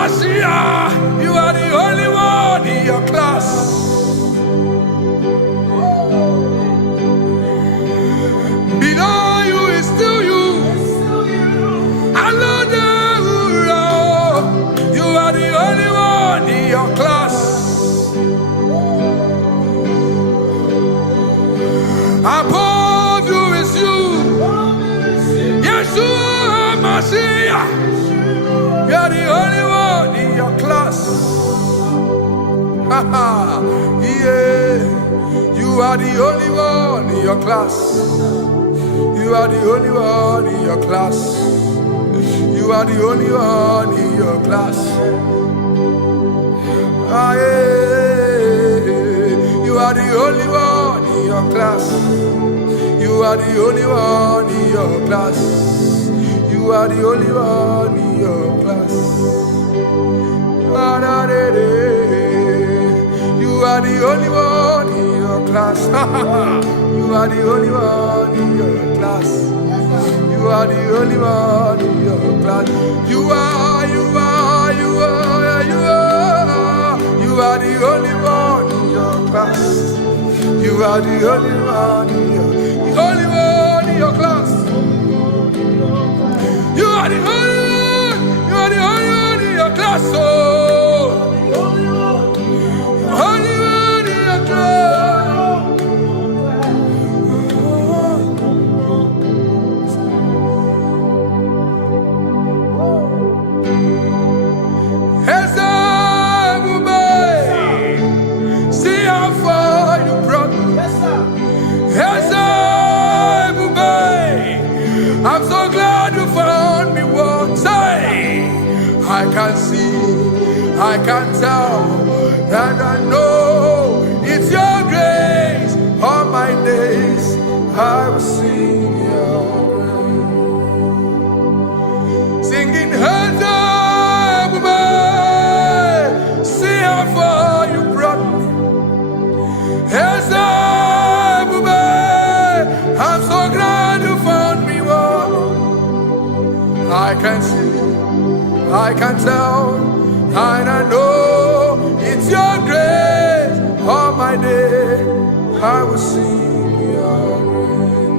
Mashiach, you are the only one in your class. Below you is still you. You are the only one in your class. Above you is you. Yeshua Mashiach. You are the only one in your class. Yeah. You are the only one in your class. You are the only one in your class. You are the only one in your class. Ah, yeah. You are the only one in your class. You are the only one in your class. You are the only one in your class. Ah, da, da, da. You are the only one in your class. You are the only one in your class. You are the only one in your class. You are the only one in your class. You are the only one in your class. You are the only one in your class. Oh, only one in your class. See how far you brought me. I'm so glad you found me once. I can see, I can tell, and I know it's your grace. All my days I will sing your grace. Singing hands up, see how far you brought me. Hands up, I'm so glad you found me one. I can see, I can tell, and I know it's your grace. All my day I will sing your grace.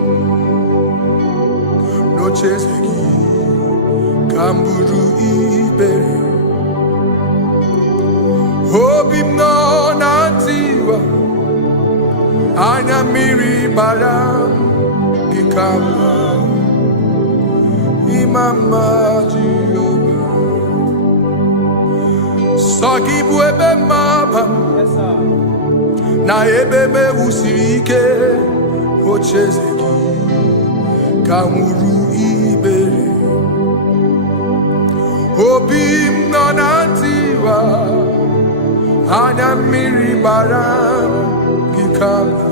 No chase again, Kamburu Iberi. Hope him no nantiwa, Anya Miri Baram, Gikama, Imama Jehovah. Sagi buebe maba, na ebebe usirike, ochezegi, Kamuru Iberi. Obim no nantiwa, Anya Miri Baram, Gikama.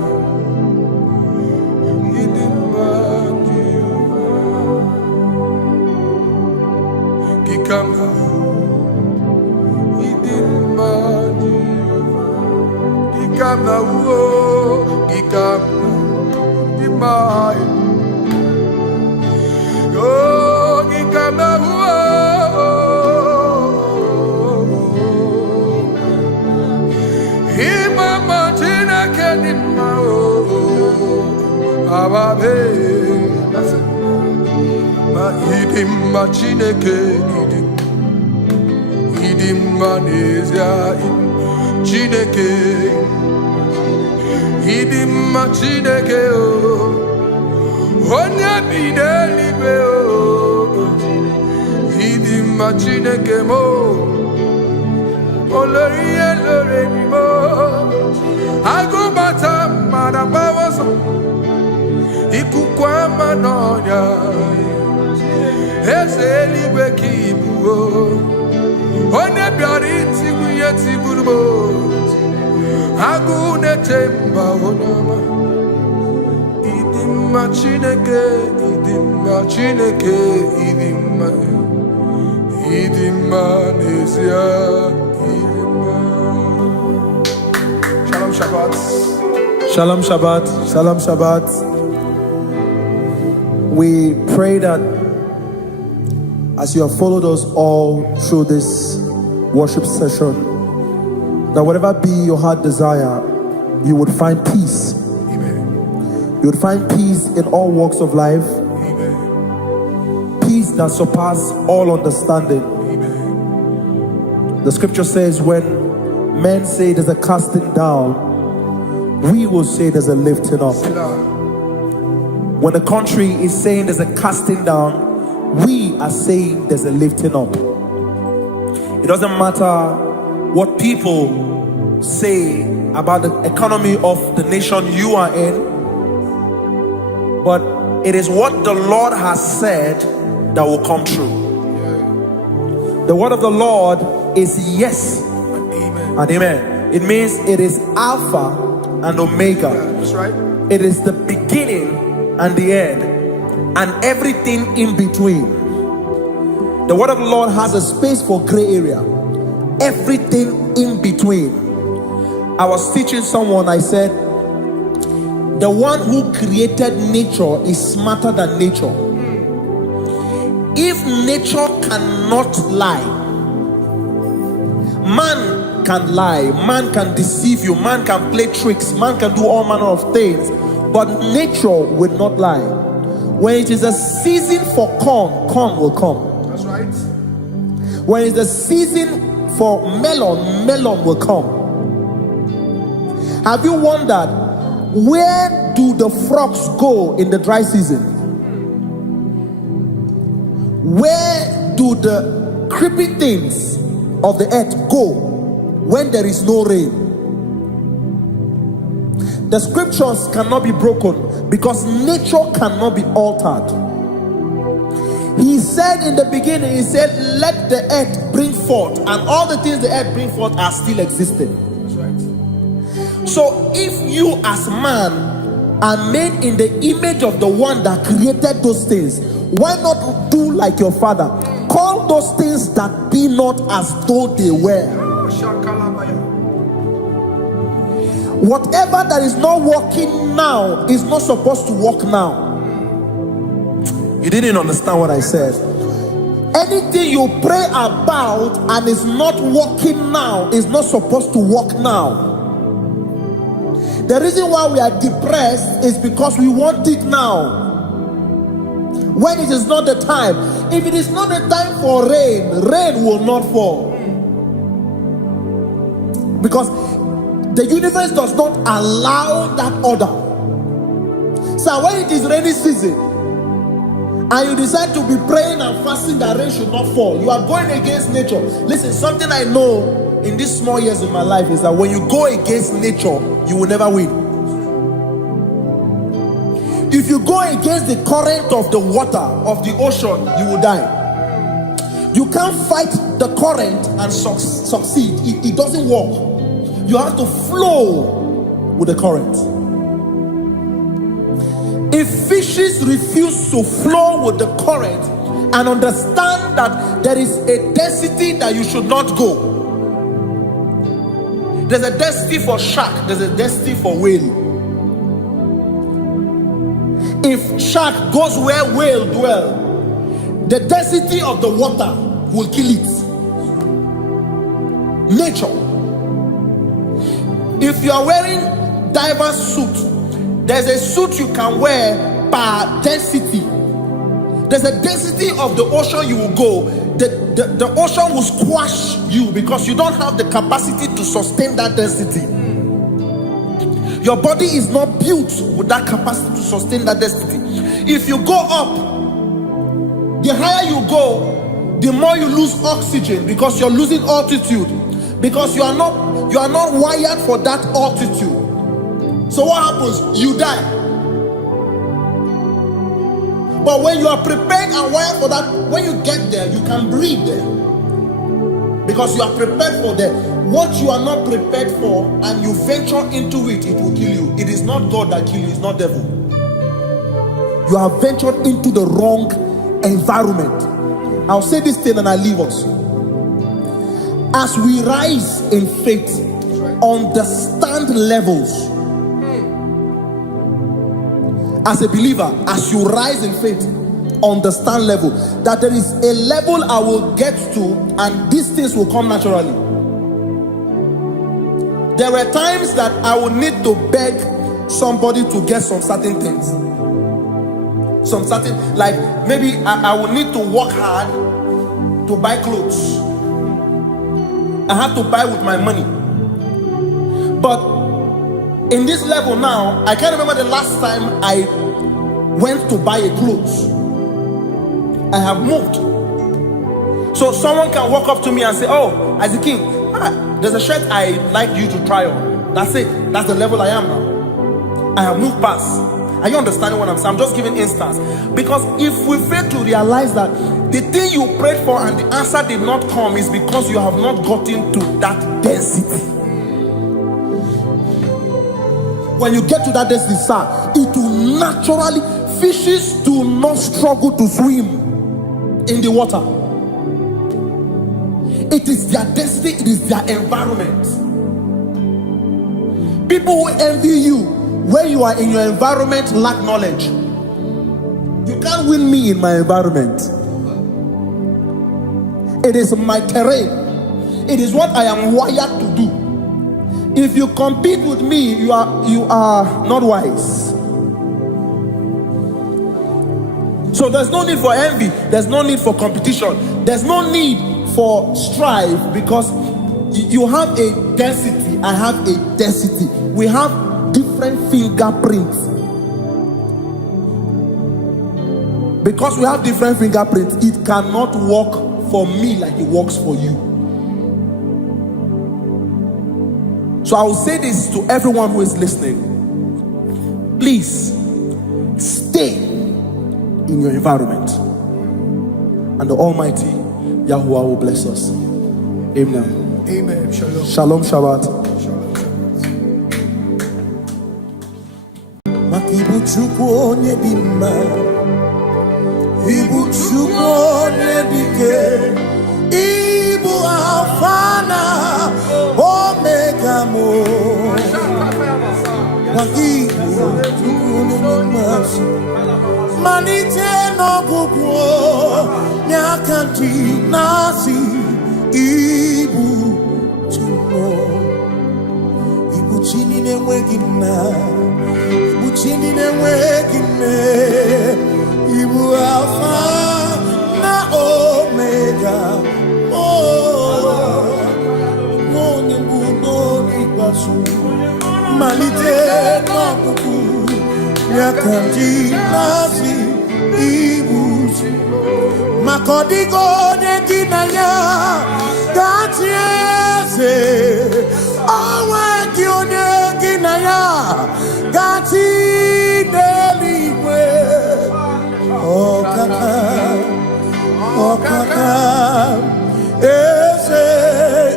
Chineke idim manezia Chineke idim Chineke o onye bi n'eluigwe o idim Chineke mo olori elore ni mo agụbata mmadụ agbawoso ikuku ama n'ọnya eze eluigwe ka ibu o onye bịara itigbu ihe tigburu m agụ na-eche mba onye ọma ịdị mma Chineke ịdị mma Chineke ịdị mma n'ezie ịdị mma. Shalom Shabbat. Shalom Shabbat. Shalom Shabbat. We pray that as you have followed us all through this worship session, that whatever be your heart desire, you would find peace. Amen. You would find peace in all walks of life. Amen. Peace that surpasses all understanding. Amen. The scripture says, when men say there's a casting down, we will say there's a lifting up. When the country is saying there's a casting down, we are saying there's a lifting up. It doesn't matter what people say about the economy of the nation you are in, but it is what the Lord has said that will come true. The word of the Lord is yes and amen. It means it is Alpha and Omega. That's right. It is the beginning and the end, and everything in between. The word of the Lord has a space for gray area. Everything in between. I was teaching someone, I said, the one who created nature is smarter than nature. If nature cannot lie, man can lie, man can deceive you, man can play tricks, man can do all manner of things, but nature will not lie. When it is a season for corn, corn will come. That's right. When it's a season for melon, melon will come. Have you wondered, where do the frogs go in the dry season? Where do the creepy things of the earth go when there is no rain? The scriptures cannot be broken because nature cannot be altered. He said in the beginning, he said, let the earth bring forth, and all the things the earth bring forth are still existing. That's right. So if you as man are made in the image of the one that created those things, why not do like your father? Call those things that be not as though they were. Whatever that is not working now is not supposed to work now. You didn't understand what I said. Anything you pray about and is not working now is not supposed to work now. The reason why we are depressed is because we want it now, when it is not the time. If it is not the time for rain, rain will not fall, because the universe does not allow that order. So when it is rainy season and you decide to be praying and fasting that rain should not fall, you are going against nature. Listen, something I know in these small years of my life is that when you go against nature, you will never win. If you go against the current of the water of the ocean, you will die. You can't fight the current and succeed. It doesn't work. You have to flow with the current. If fishes refuse to flow with the current and understand that there is a density that you should not go, there's a density for shark, there's a density for whale. If shark goes where whale dwell, the density of the water will kill it. Nature. If you are wearing diverse suit, there's a suit you can wear per density. There's a density of the ocean you will go. The ocean will squash you because you don't have the capacity to sustain that density. Your body is not built with that capacity to sustain that density. If you go up, the higher you go, the more you lose oxygen because you're losing altitude, because you are not wired for that altitude. So what happens? You die. But when you are prepared and wired for that, when you get there, you can breathe there, because you are prepared for that. What you are not prepared for and you venture into it, it will kill you. It is not God that kills you, it's not devil. You have ventured into the wrong environment. I'll say this thing and I leave us. As we rise in faith, understand levels. As a believer, as you rise in faith, understand level, that there is a level I will get to and these things will come naturally. There were times that I would need to beg somebody to get some certain things. Some certain, like maybe I would need to work hard to buy clothes. I had to buy with my money. But in this level now, I can't remember the last time I went to buy a clothes. I have moved. So someone can walk up to me and say, oh, as a king, there's a shirt I like you to try on. That's it. That's the level I am now. I have moved past. Are you understanding what I'm saying? I'm just giving instance. Because if we fail to realize that the thing you prayed for and the answer did not come is because you have not gotten to that density. When you get to that density, sir, it will naturally, fishes do not struggle to swim in the water. It is their density, it is their environment. People who envy you when you are in your environment lack knowledge. You can't win me in my environment. It is my terrain. It is what I am wired to do. If you compete with me, you are not wise. So there's no need for envy. There's no need for competition. There's no need for strife, because you have a density. I have a density. We have different fingerprints. Because we have different fingerprints, it cannot work for me like it works for you. So I will say this to everyone who is listening. Please stay in your environment, and the Almighty Yahuwah will bless us. Amen. Amen. Shalom. Shalom Shabbat. Ibu Alfana Omega Mo Manite no Gugu Nyakanti Nasi Ibu Chumo Ibu Chini ne Wegina Ibu Chini ne Wegine Ibu Alpha na Omega Malite no Gugu Nyakanti Nasi Ibu Makodigo Neginaya Gatiese Owe Gione Ginaya Gati Deliwe Oh kaka Ese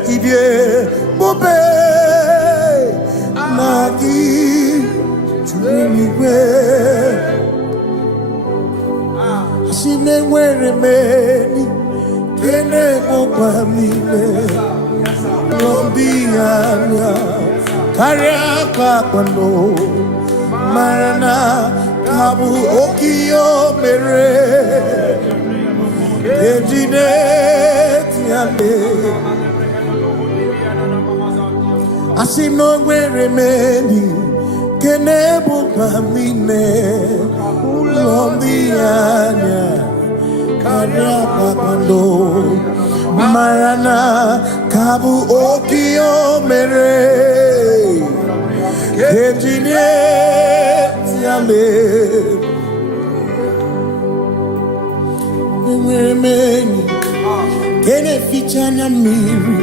Idie Bobe Nagi Chuniwe Asime were meni Kene mopamile Lombianya Kariaka kwando Marana Kabu Okio mere Ejine Tiale Asino were meni Kene mopamile Lombianya Kariaka kwando Marana Kabu Okio mere Ejine Tiale Mweni Kene fichana miri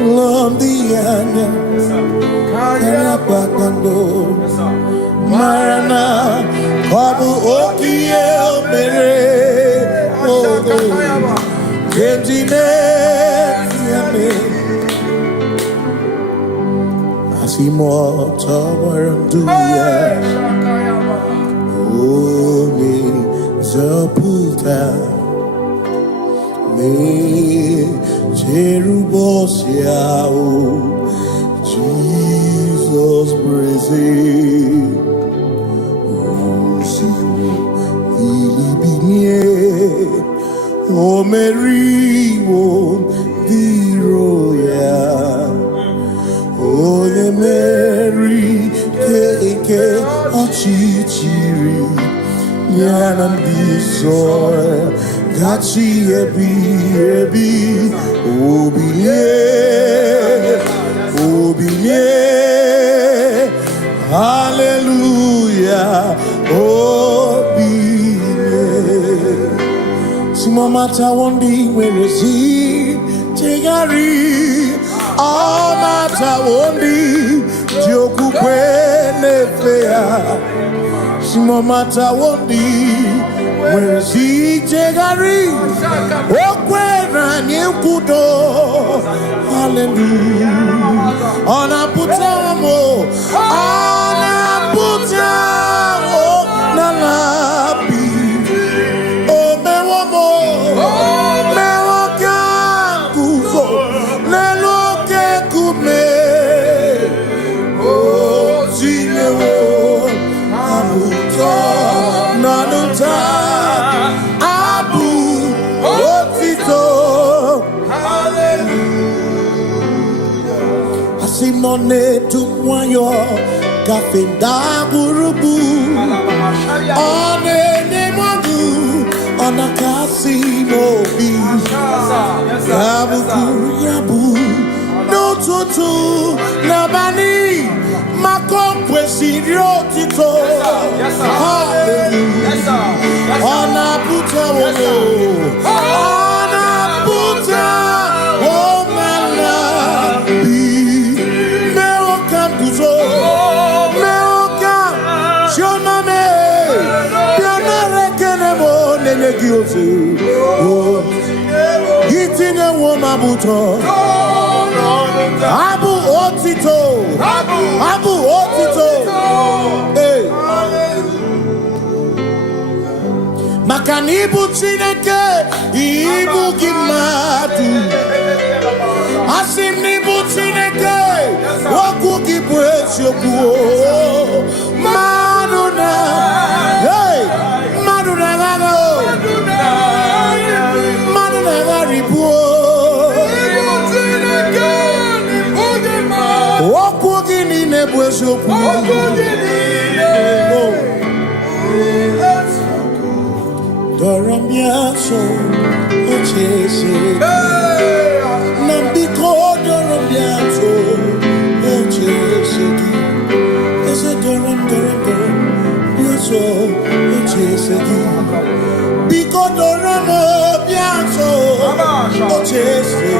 Lombianya Kariaka kwando Marana Kabu Okio mere Ejine Tiale Asimo Tawaranduya Omi Zaputa Me Jerubosiao Jesus praise Lili O Mary, O the royal, O the Mary, Keke, Ochichiri, Yanandi soil, Gachi Ebi, Obiye, Hallelujah, Simamata wondi werezi Tigari Amata wondi Joku kwene fea Simamata wondi werezi Tigari Okwena nyekudo Hallelujah Ona putamo Ona putamo Nalabi Simone tukwayo kafenda burubu one nemodu ona kasimo bi yabu no tutu nabani makompwe sirio tito ona puta wono ona puta womala Gitine woma buto Abu otito Hey Makanibu chineke Ibu gimadu Asim nibu chineke Waku gibu esyoku Maduna Hey Maduna gaga Okugini nebwesoku Doramiaso ochese Nambiko doramiaso ochese Ese doram Biaso ochese Biko doramo Biaso ochese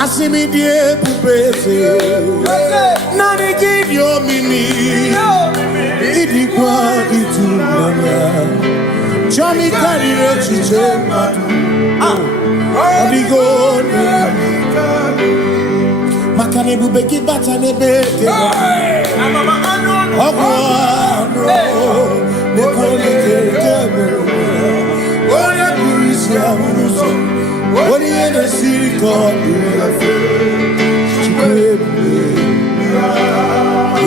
Asimi die pupese Nani gidio mimi Idikwa itunanya Chami karire chiche matu Odigo Makane bubeki bata nebeke Ogwano Nekone kekebe Oya kurisia unuso What do you see God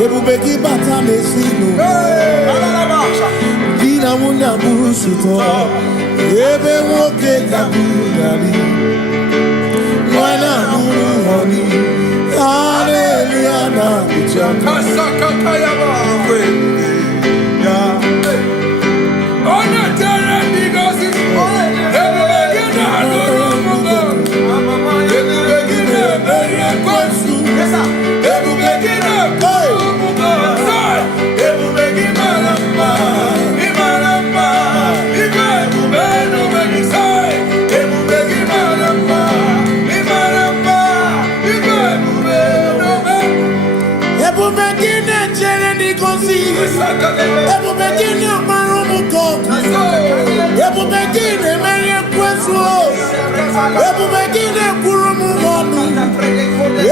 Ebubeki bata mesino Dina munya busuto Ebe woke kabunari Mwana honi Hallelujah na kuchaka Kasaka yaba Ona tere bigosi Ebu Ebu begini amarumu God. Ebu begini meri kwesu. Ebu begini kurumu wanu.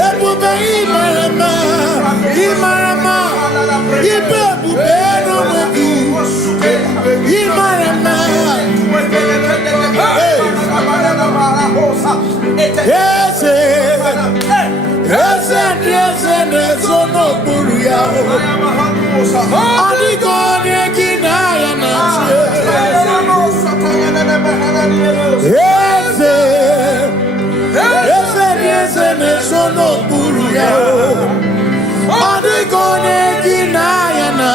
Ebu begini marama. Imarama. Ibebu beno wegi. Imarama. Yes, no buria. Ani gone kinaya na. Yes, no buria. Ani gone kinaya na.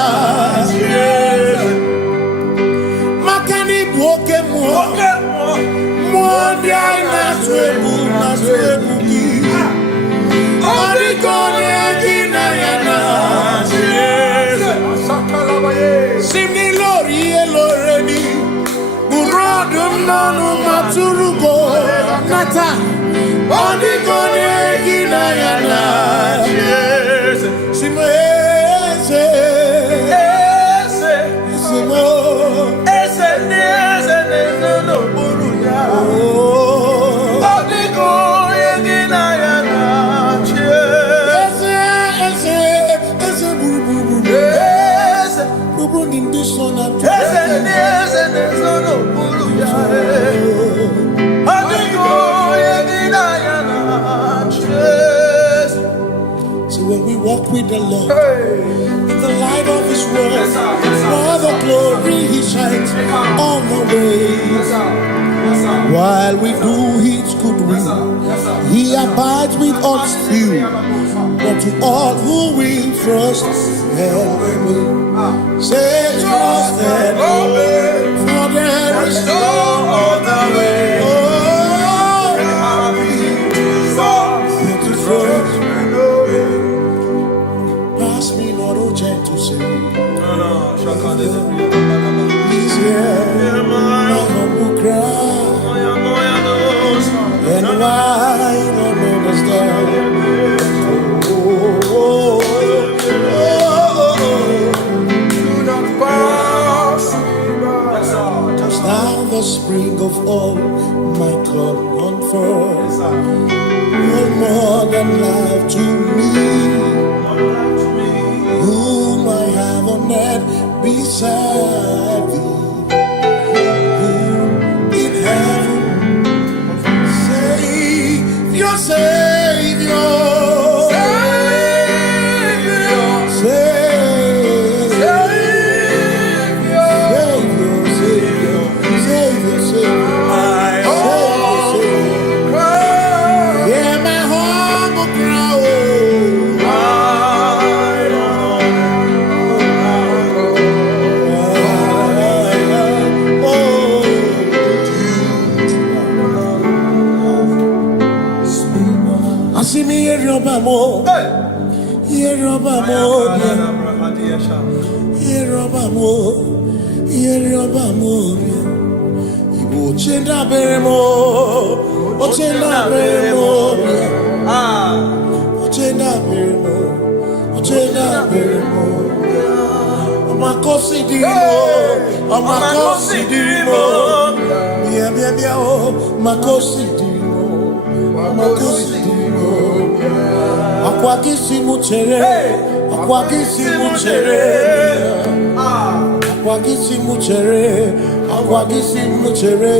Makani boke mo. Mondia na swebu ki. Ani gone kinaya na. Simni lori eloreni. Burodum nanu maturugo. Nata. Ani gone kinaya na. So when we walk with the Lord, in the light of His word, for the glory He shines on the way. While we do His good will, He abides with us still. But to all who will trust and obey, say trust and obey, for there is no other way. Oh, to trust and obey. Pass me not, oh gentle Savior. He's here, my humble cry. And why don't understand? Do not pass touch down the spring of all my comfort. You're more than life to me, whom I have on earth beside thee. Your Savior, yeah, my humble crown. See me here, Robamo. Here, Robamo. Here, Robamo. Here, Robamo. Ibu chenda beremo. Ochenda beremo. Ochenda beremo. Ochenda beremo. Amakosi dirimo. Amakosi dirimo. Bia bia bia oh. Makosi dirimo. Makosi dirimo. Akwagisi muchere, akwagisi muchere, akwagisi muchere, akwagisi muchere.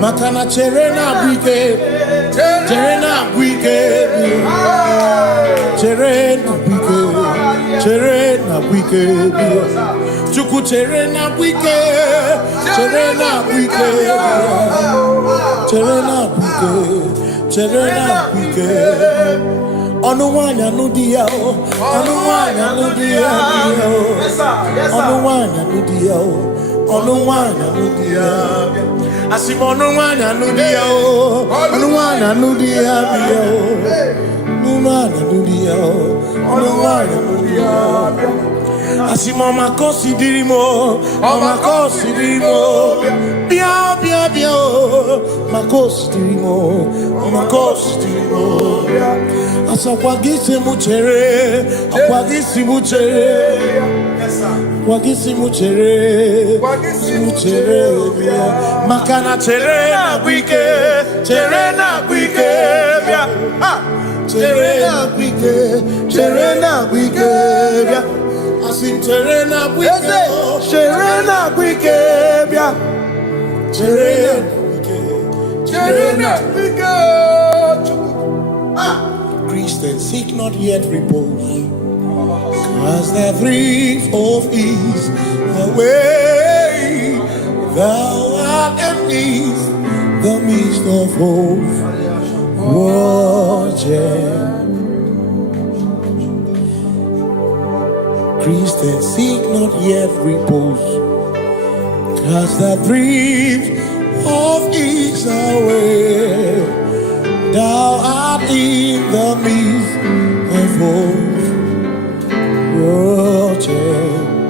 Makana chere na bwike, chere na bwike, chere na bwike, chere na bwike. Chuku chere na bwike, chere na bwike, chere na bwike. Cherena pike, onuwanya nudia, onuwanya nudia, onuwanya nudia, onuwanya nudia. Asim onuwanya nudia, onuwanya nudia, onuwanya nudia, onuwanya nudia. Asim omakosi dirimo, omakosi dirimo. Bia bia bia, makosi dirimo, makosi dirimo. Asa kwagisi muchere, kwagisi muchere. Wagisimu chere bia. Makana chere na gwike bia. Chere na gwike bia. Asim chere na gwike bia. Chere na gwike. Christians seek not yet repose, as the brief of ease the way thou art amidst the midst of hope watching. Christians seek not yet repose, as the brief of ease away thou art in the midst of hope watching.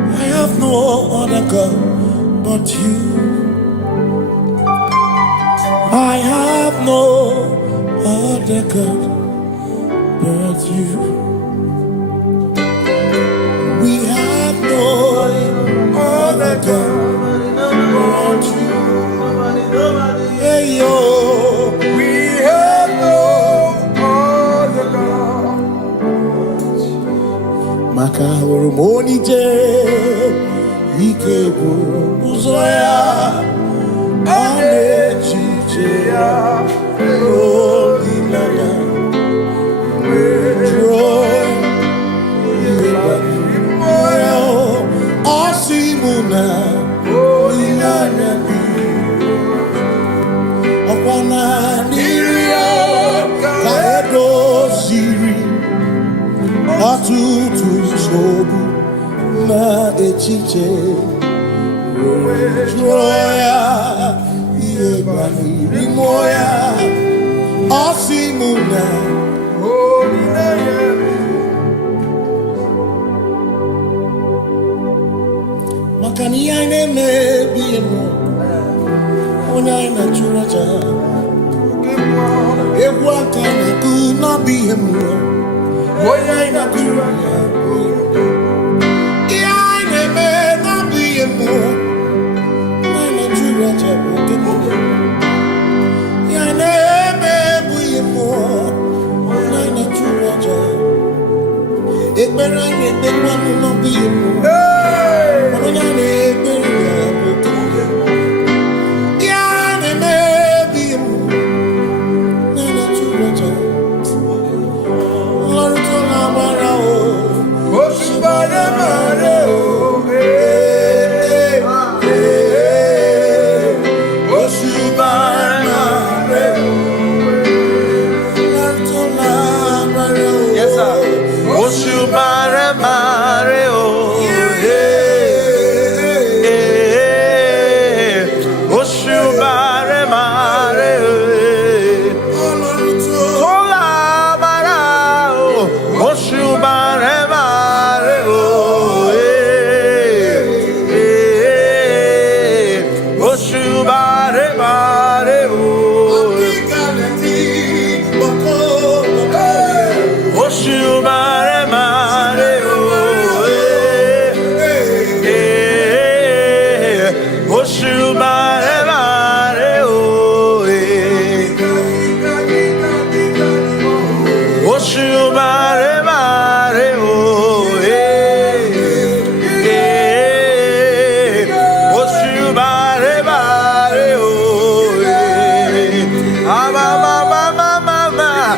I have no other God but you. I have no other God but you. We have no other God but you. Hey yo, We have no other God. maka hormoni je ike buru uzoya anechiche ya olilaya joy moyo osimuna olilaya okwana nirio kaedo siri atutu sobu na echiche joya iebani rimoya osimuna makani aine mebi emo ona ina churaja ewa kana ku na bi emo ona ina churaja aine me na bi emo ona ina churaja okemo aine me bi emo ona ina churaja ekbera ine te kwanu na bi emo ona ina ekbera okemo aine me bi emo ona ina churaja Lord to la mara o Oshubare mare o. Oshubare mare o Lord to la mara o. Yes, sir. Oshubare mare o Oshubare mare o Lord to la mara o Oshubare mare o Oshubare mare o Oshubare mare o Oshubare mare o Oshubare mare o Oshubare mare o Mama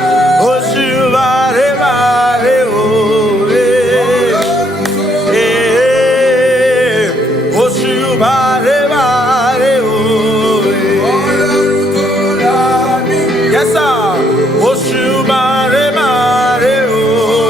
Oshubare mare o Oshubare mare o Yes sir Oshubare mare o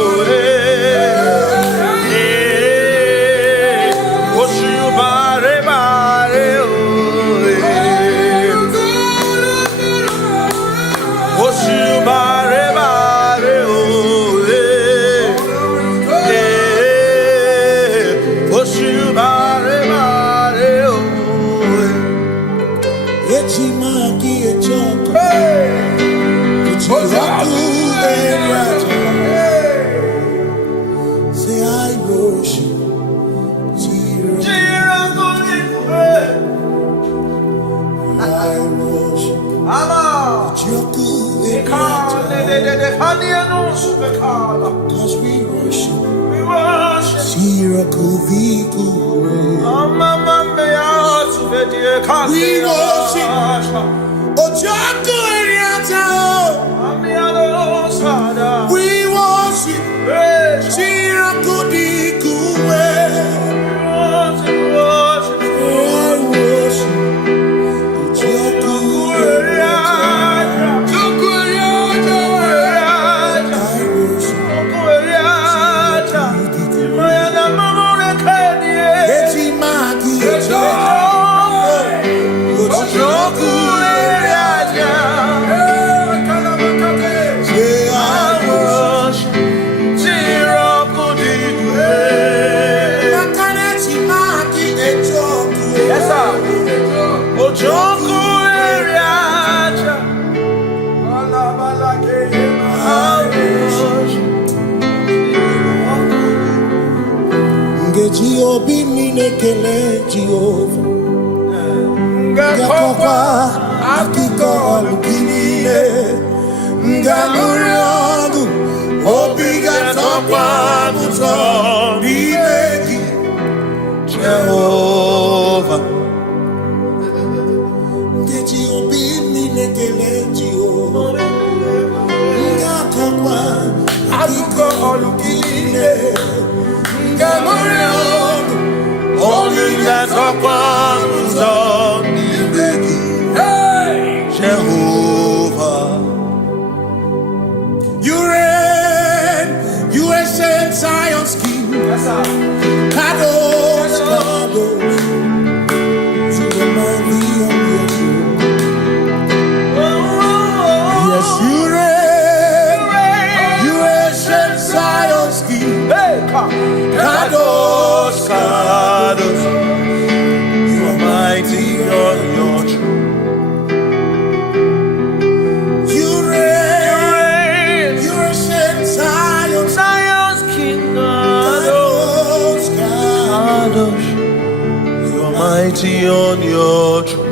Cause we worship. Sirakuviku. We worship. Ojaku Eriata. We worship. Sirakudiku. Obi minekele Jehovah Ngakokwa akiko olukile Ngamuriogu Obi gatokwa muto Nimegi Jehovah Ngeji obi minekele Jehovah Ngakokwa akiko olukile Ngamuriogu Only that of one's on hey, Jehovah. You reign, you ancient Zion's king. Kadosh, Kadosh, to the mighty of your throne. Yes, you reign, you ancient Zion's king. Kadosh, Kadosh, you are mighty on your throne. You reign, you ancient Zion's king. Kadosh, Kadosh, you are mighty on your throne.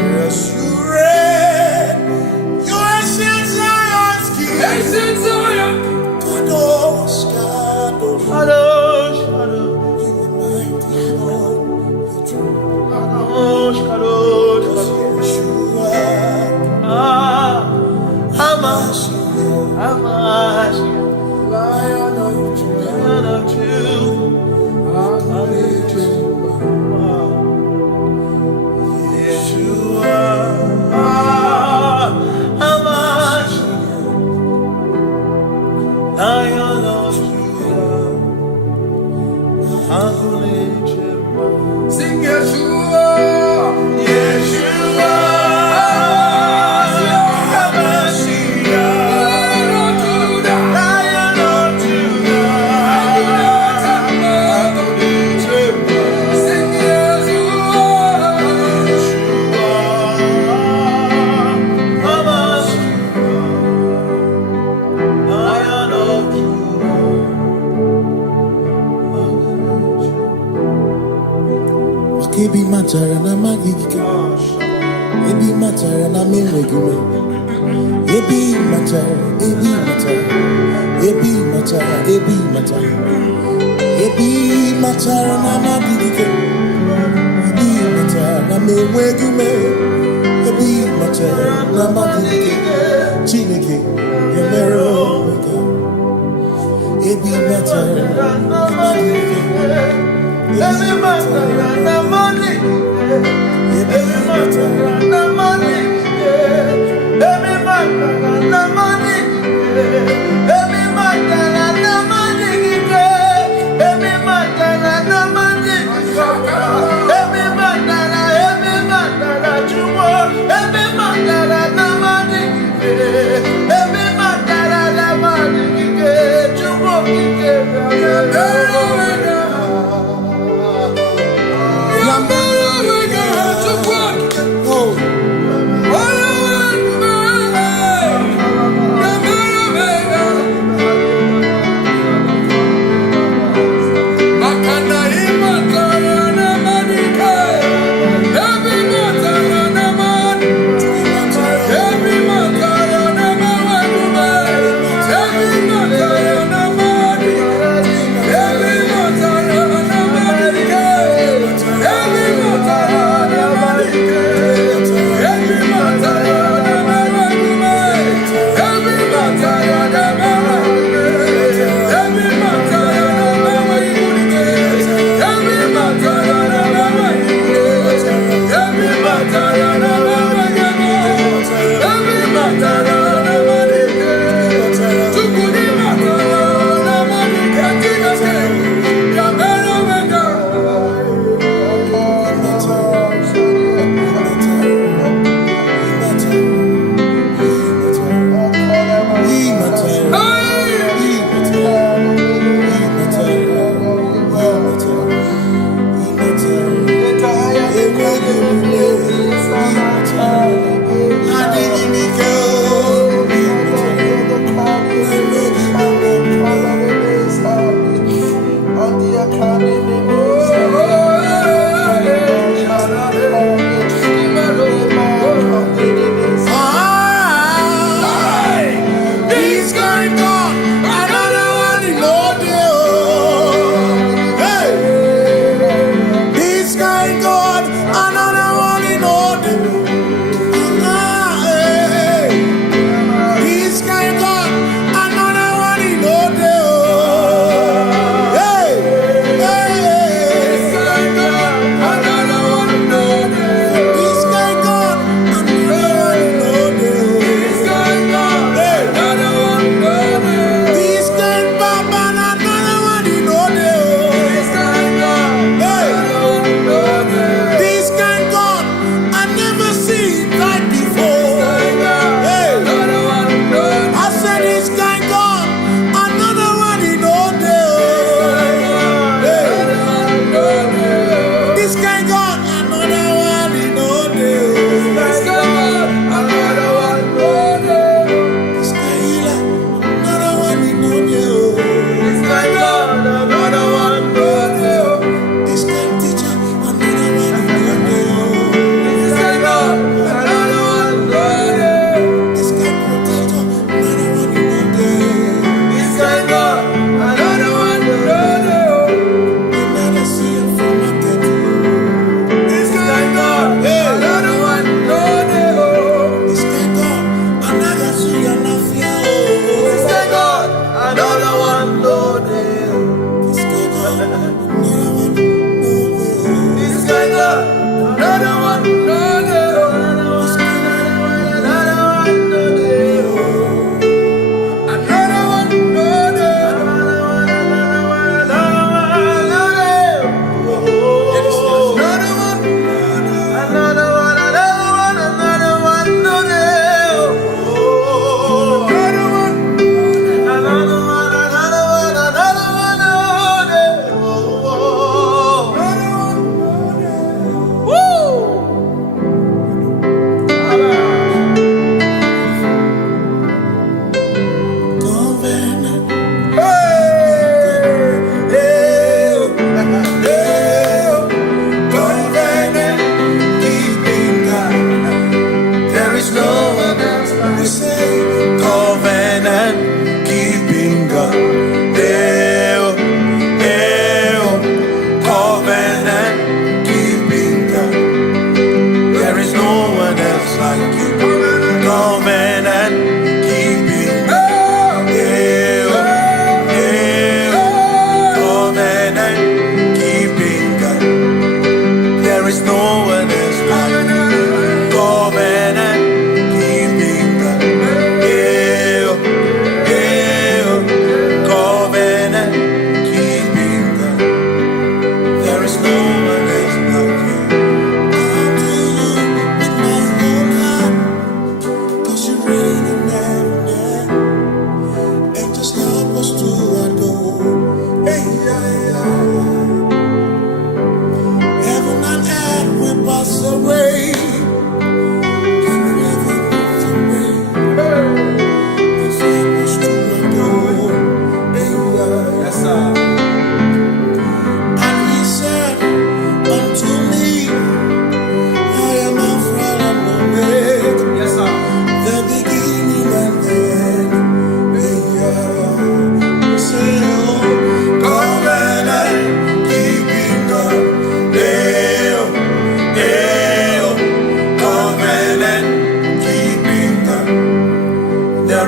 Yes, you reign, you ancient Zion's king. Ancient Zion. Kadosh, Kadosh, Kadosh, Kadosh, you are mighty on your throne. Kadosh, Kadosh, Yeshua, Hamash, Lion of Judah, Yeshua, Hamash, Lion of Judah, sing Yeshua, Yeshua, Lion of Judah, sing Ebi matara na magigike, ebi matara na menwegume, ebi matara, ebi matara, ebi matara, ebi matara, ebi matara na magigike, ebi matara na menwegume, ebi matara na magigike, Chineke yemero mega, ebi matara na magigike. Every matter na money, every matter na money, every matter na money, every matter na money, every matter na money, every matter na jumo, every matter na money, every matter na money, jumo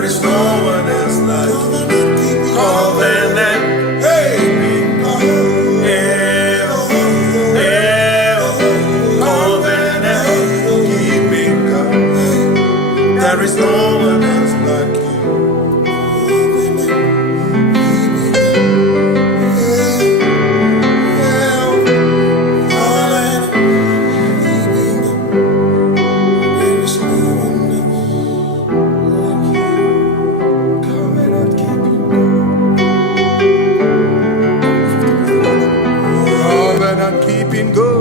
is no one else like you. Covenant. Hey. There is no one else like you. Covenant keeping go.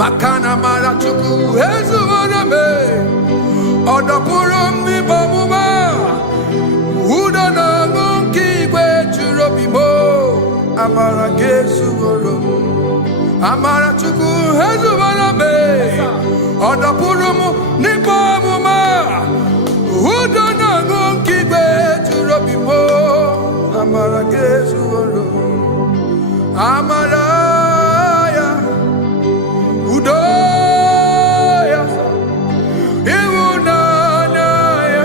Makana mara chuku hezu waname odapurum ni bamuma uda na ngonki kwe churobimo amara gesu worum amara chuku hezu waname odapurum ni bamuma uda na ngonki kwe churobimo amara gesu worum amara Udoya, Iwunanaya,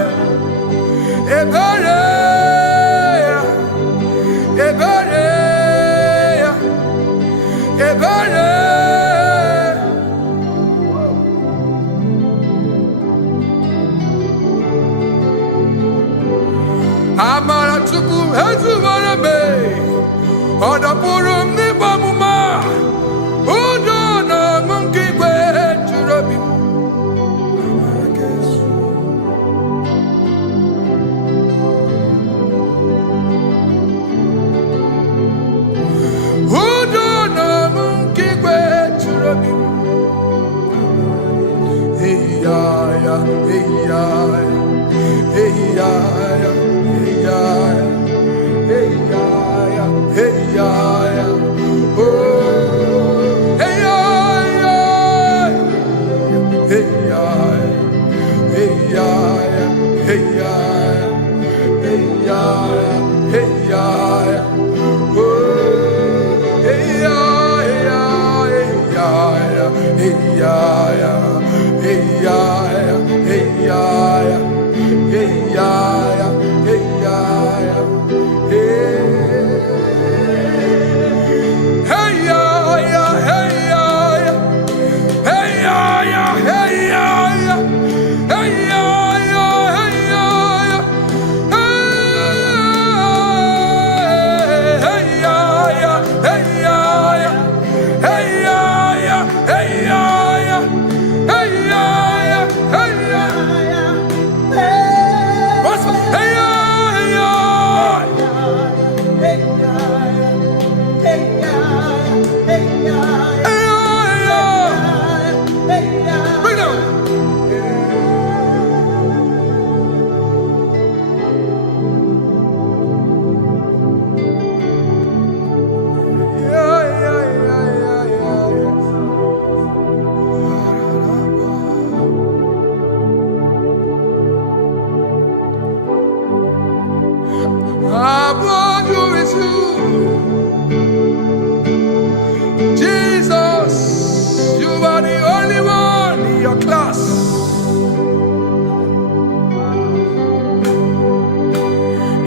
Ebereya, Ebereya, Ebereya. Amara chuku hezu warame, odapurum ni bamuma.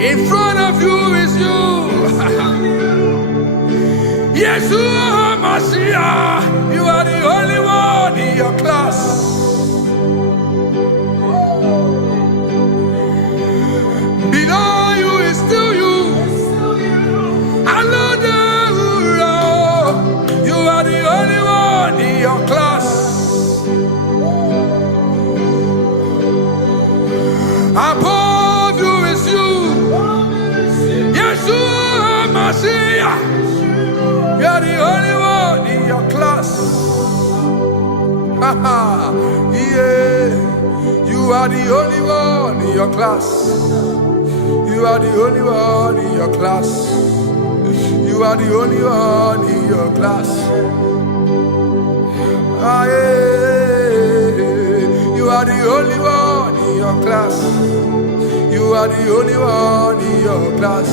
In front of you is you. Yeshua Mashiach, you are the only one in your class. Below you is still you. Hallelujah, you are the only one in your class. Above you is you. Yeshua Mashiach, you are the only one in your class. Yeah, you are the only one in your class. You are the only one in your class. You are the only one in your class. Ah, yeah. You are the only one in your class. You are the only one in your class.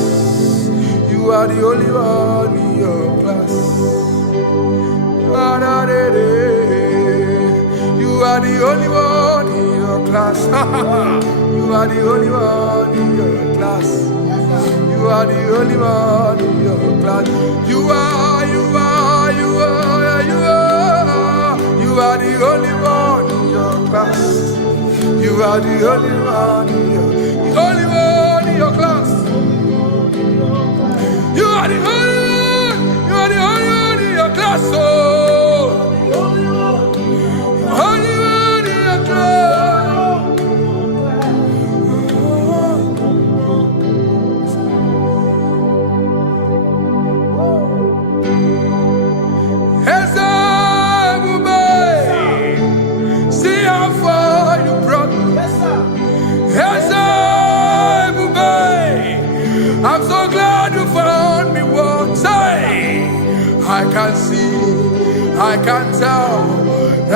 You are the only one in your class. You are the only one in your class. You are the only one in your class. You are the only one in your class. You are the only one in your class. You are the only one in your class. You are the only one in your class. Oh, only one in your class. See how far you brought me. I'm so glad you found me once. I can see, I can tell,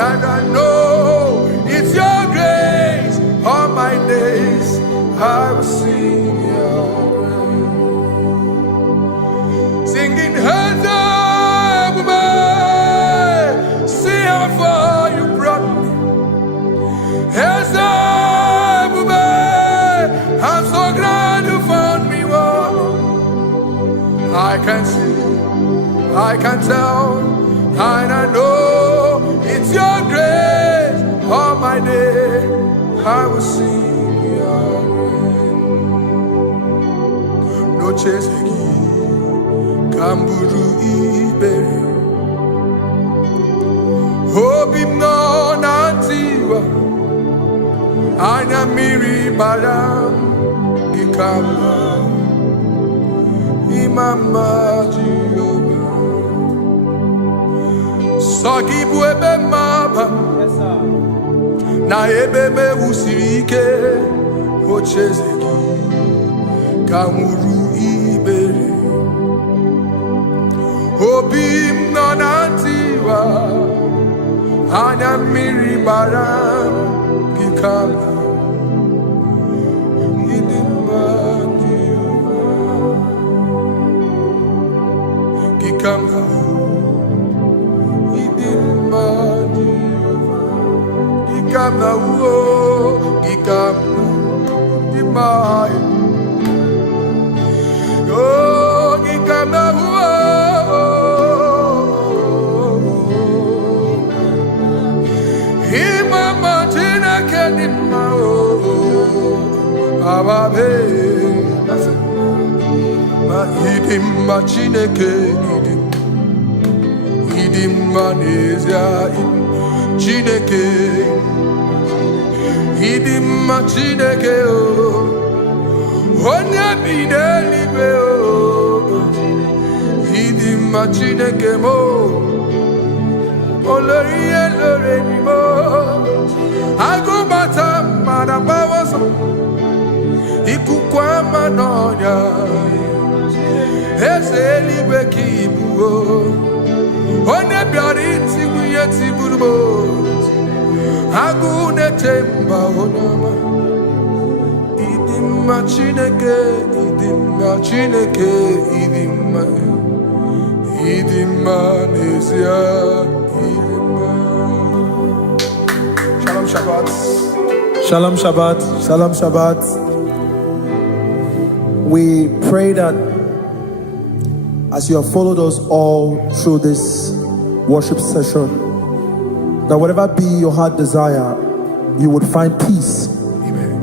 and I know it's your grace. All my days I will sing your grace. Singing hands up, see how far you brought me. Hands up, I'm so glad you found me one. I can see, I can tell, and I know it's your grace. All my day I will sing your grace. No chesegi, kamburu iberi. Hobim no nantiwa, anya miri baram gikama. Imama Jehovah, Sagibu ebe maba, na ebe me usirike, ochezeki, kamuru ibere, obim nonantiwa, anya miri baram gikama. Come now, come now, Indonesia, Chineke, Idima Chineke, Onya Bidelibe, Idima Chineke mo, Oloye Loreni mo, Agubata Madabawas, Ikukwa Manonya, Ezelibe Kibu. One biariti kuyeti burbo, agune temba onama. Idima Chineke, Idima Nesia, Idima. Shalom Shabbat. Shalom Shabbat. Shalom Shabbat. We pray that as you have followed us all through this worship session, that whatever be your heart desire, you would find peace. Amen.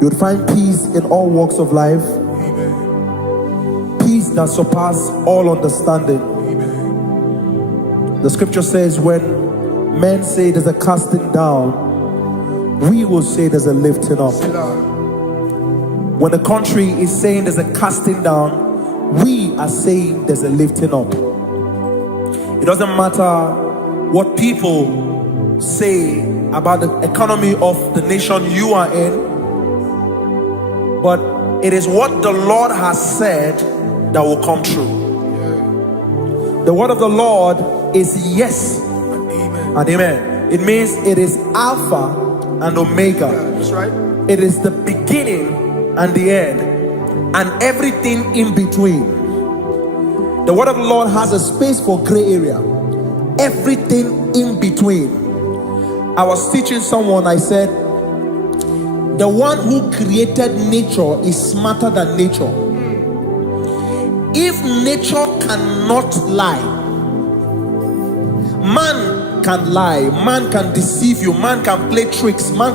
You would find peace in all walks of life. Amen. Peace that surpasses all understanding. Amen. The scripture says, when men say there's a casting down, we will say there's a lifting up. When the country is saying there's a casting down, we are saying there's a lifting up. It doesn't matter what people say about the economy of the nation you are in, but it is what the Lord has said that will come true. The word of the Lord is yes and amen. It means it is Alpha and Omega. That's right. It is the beginning and the end, and everything in between. The word of the Lord has a space for gray area. Everything in between. I was teaching someone, I said, the one who created nature is smarter than nature. If nature cannot lie, man can lie, man can deceive you, man can play tricks, man can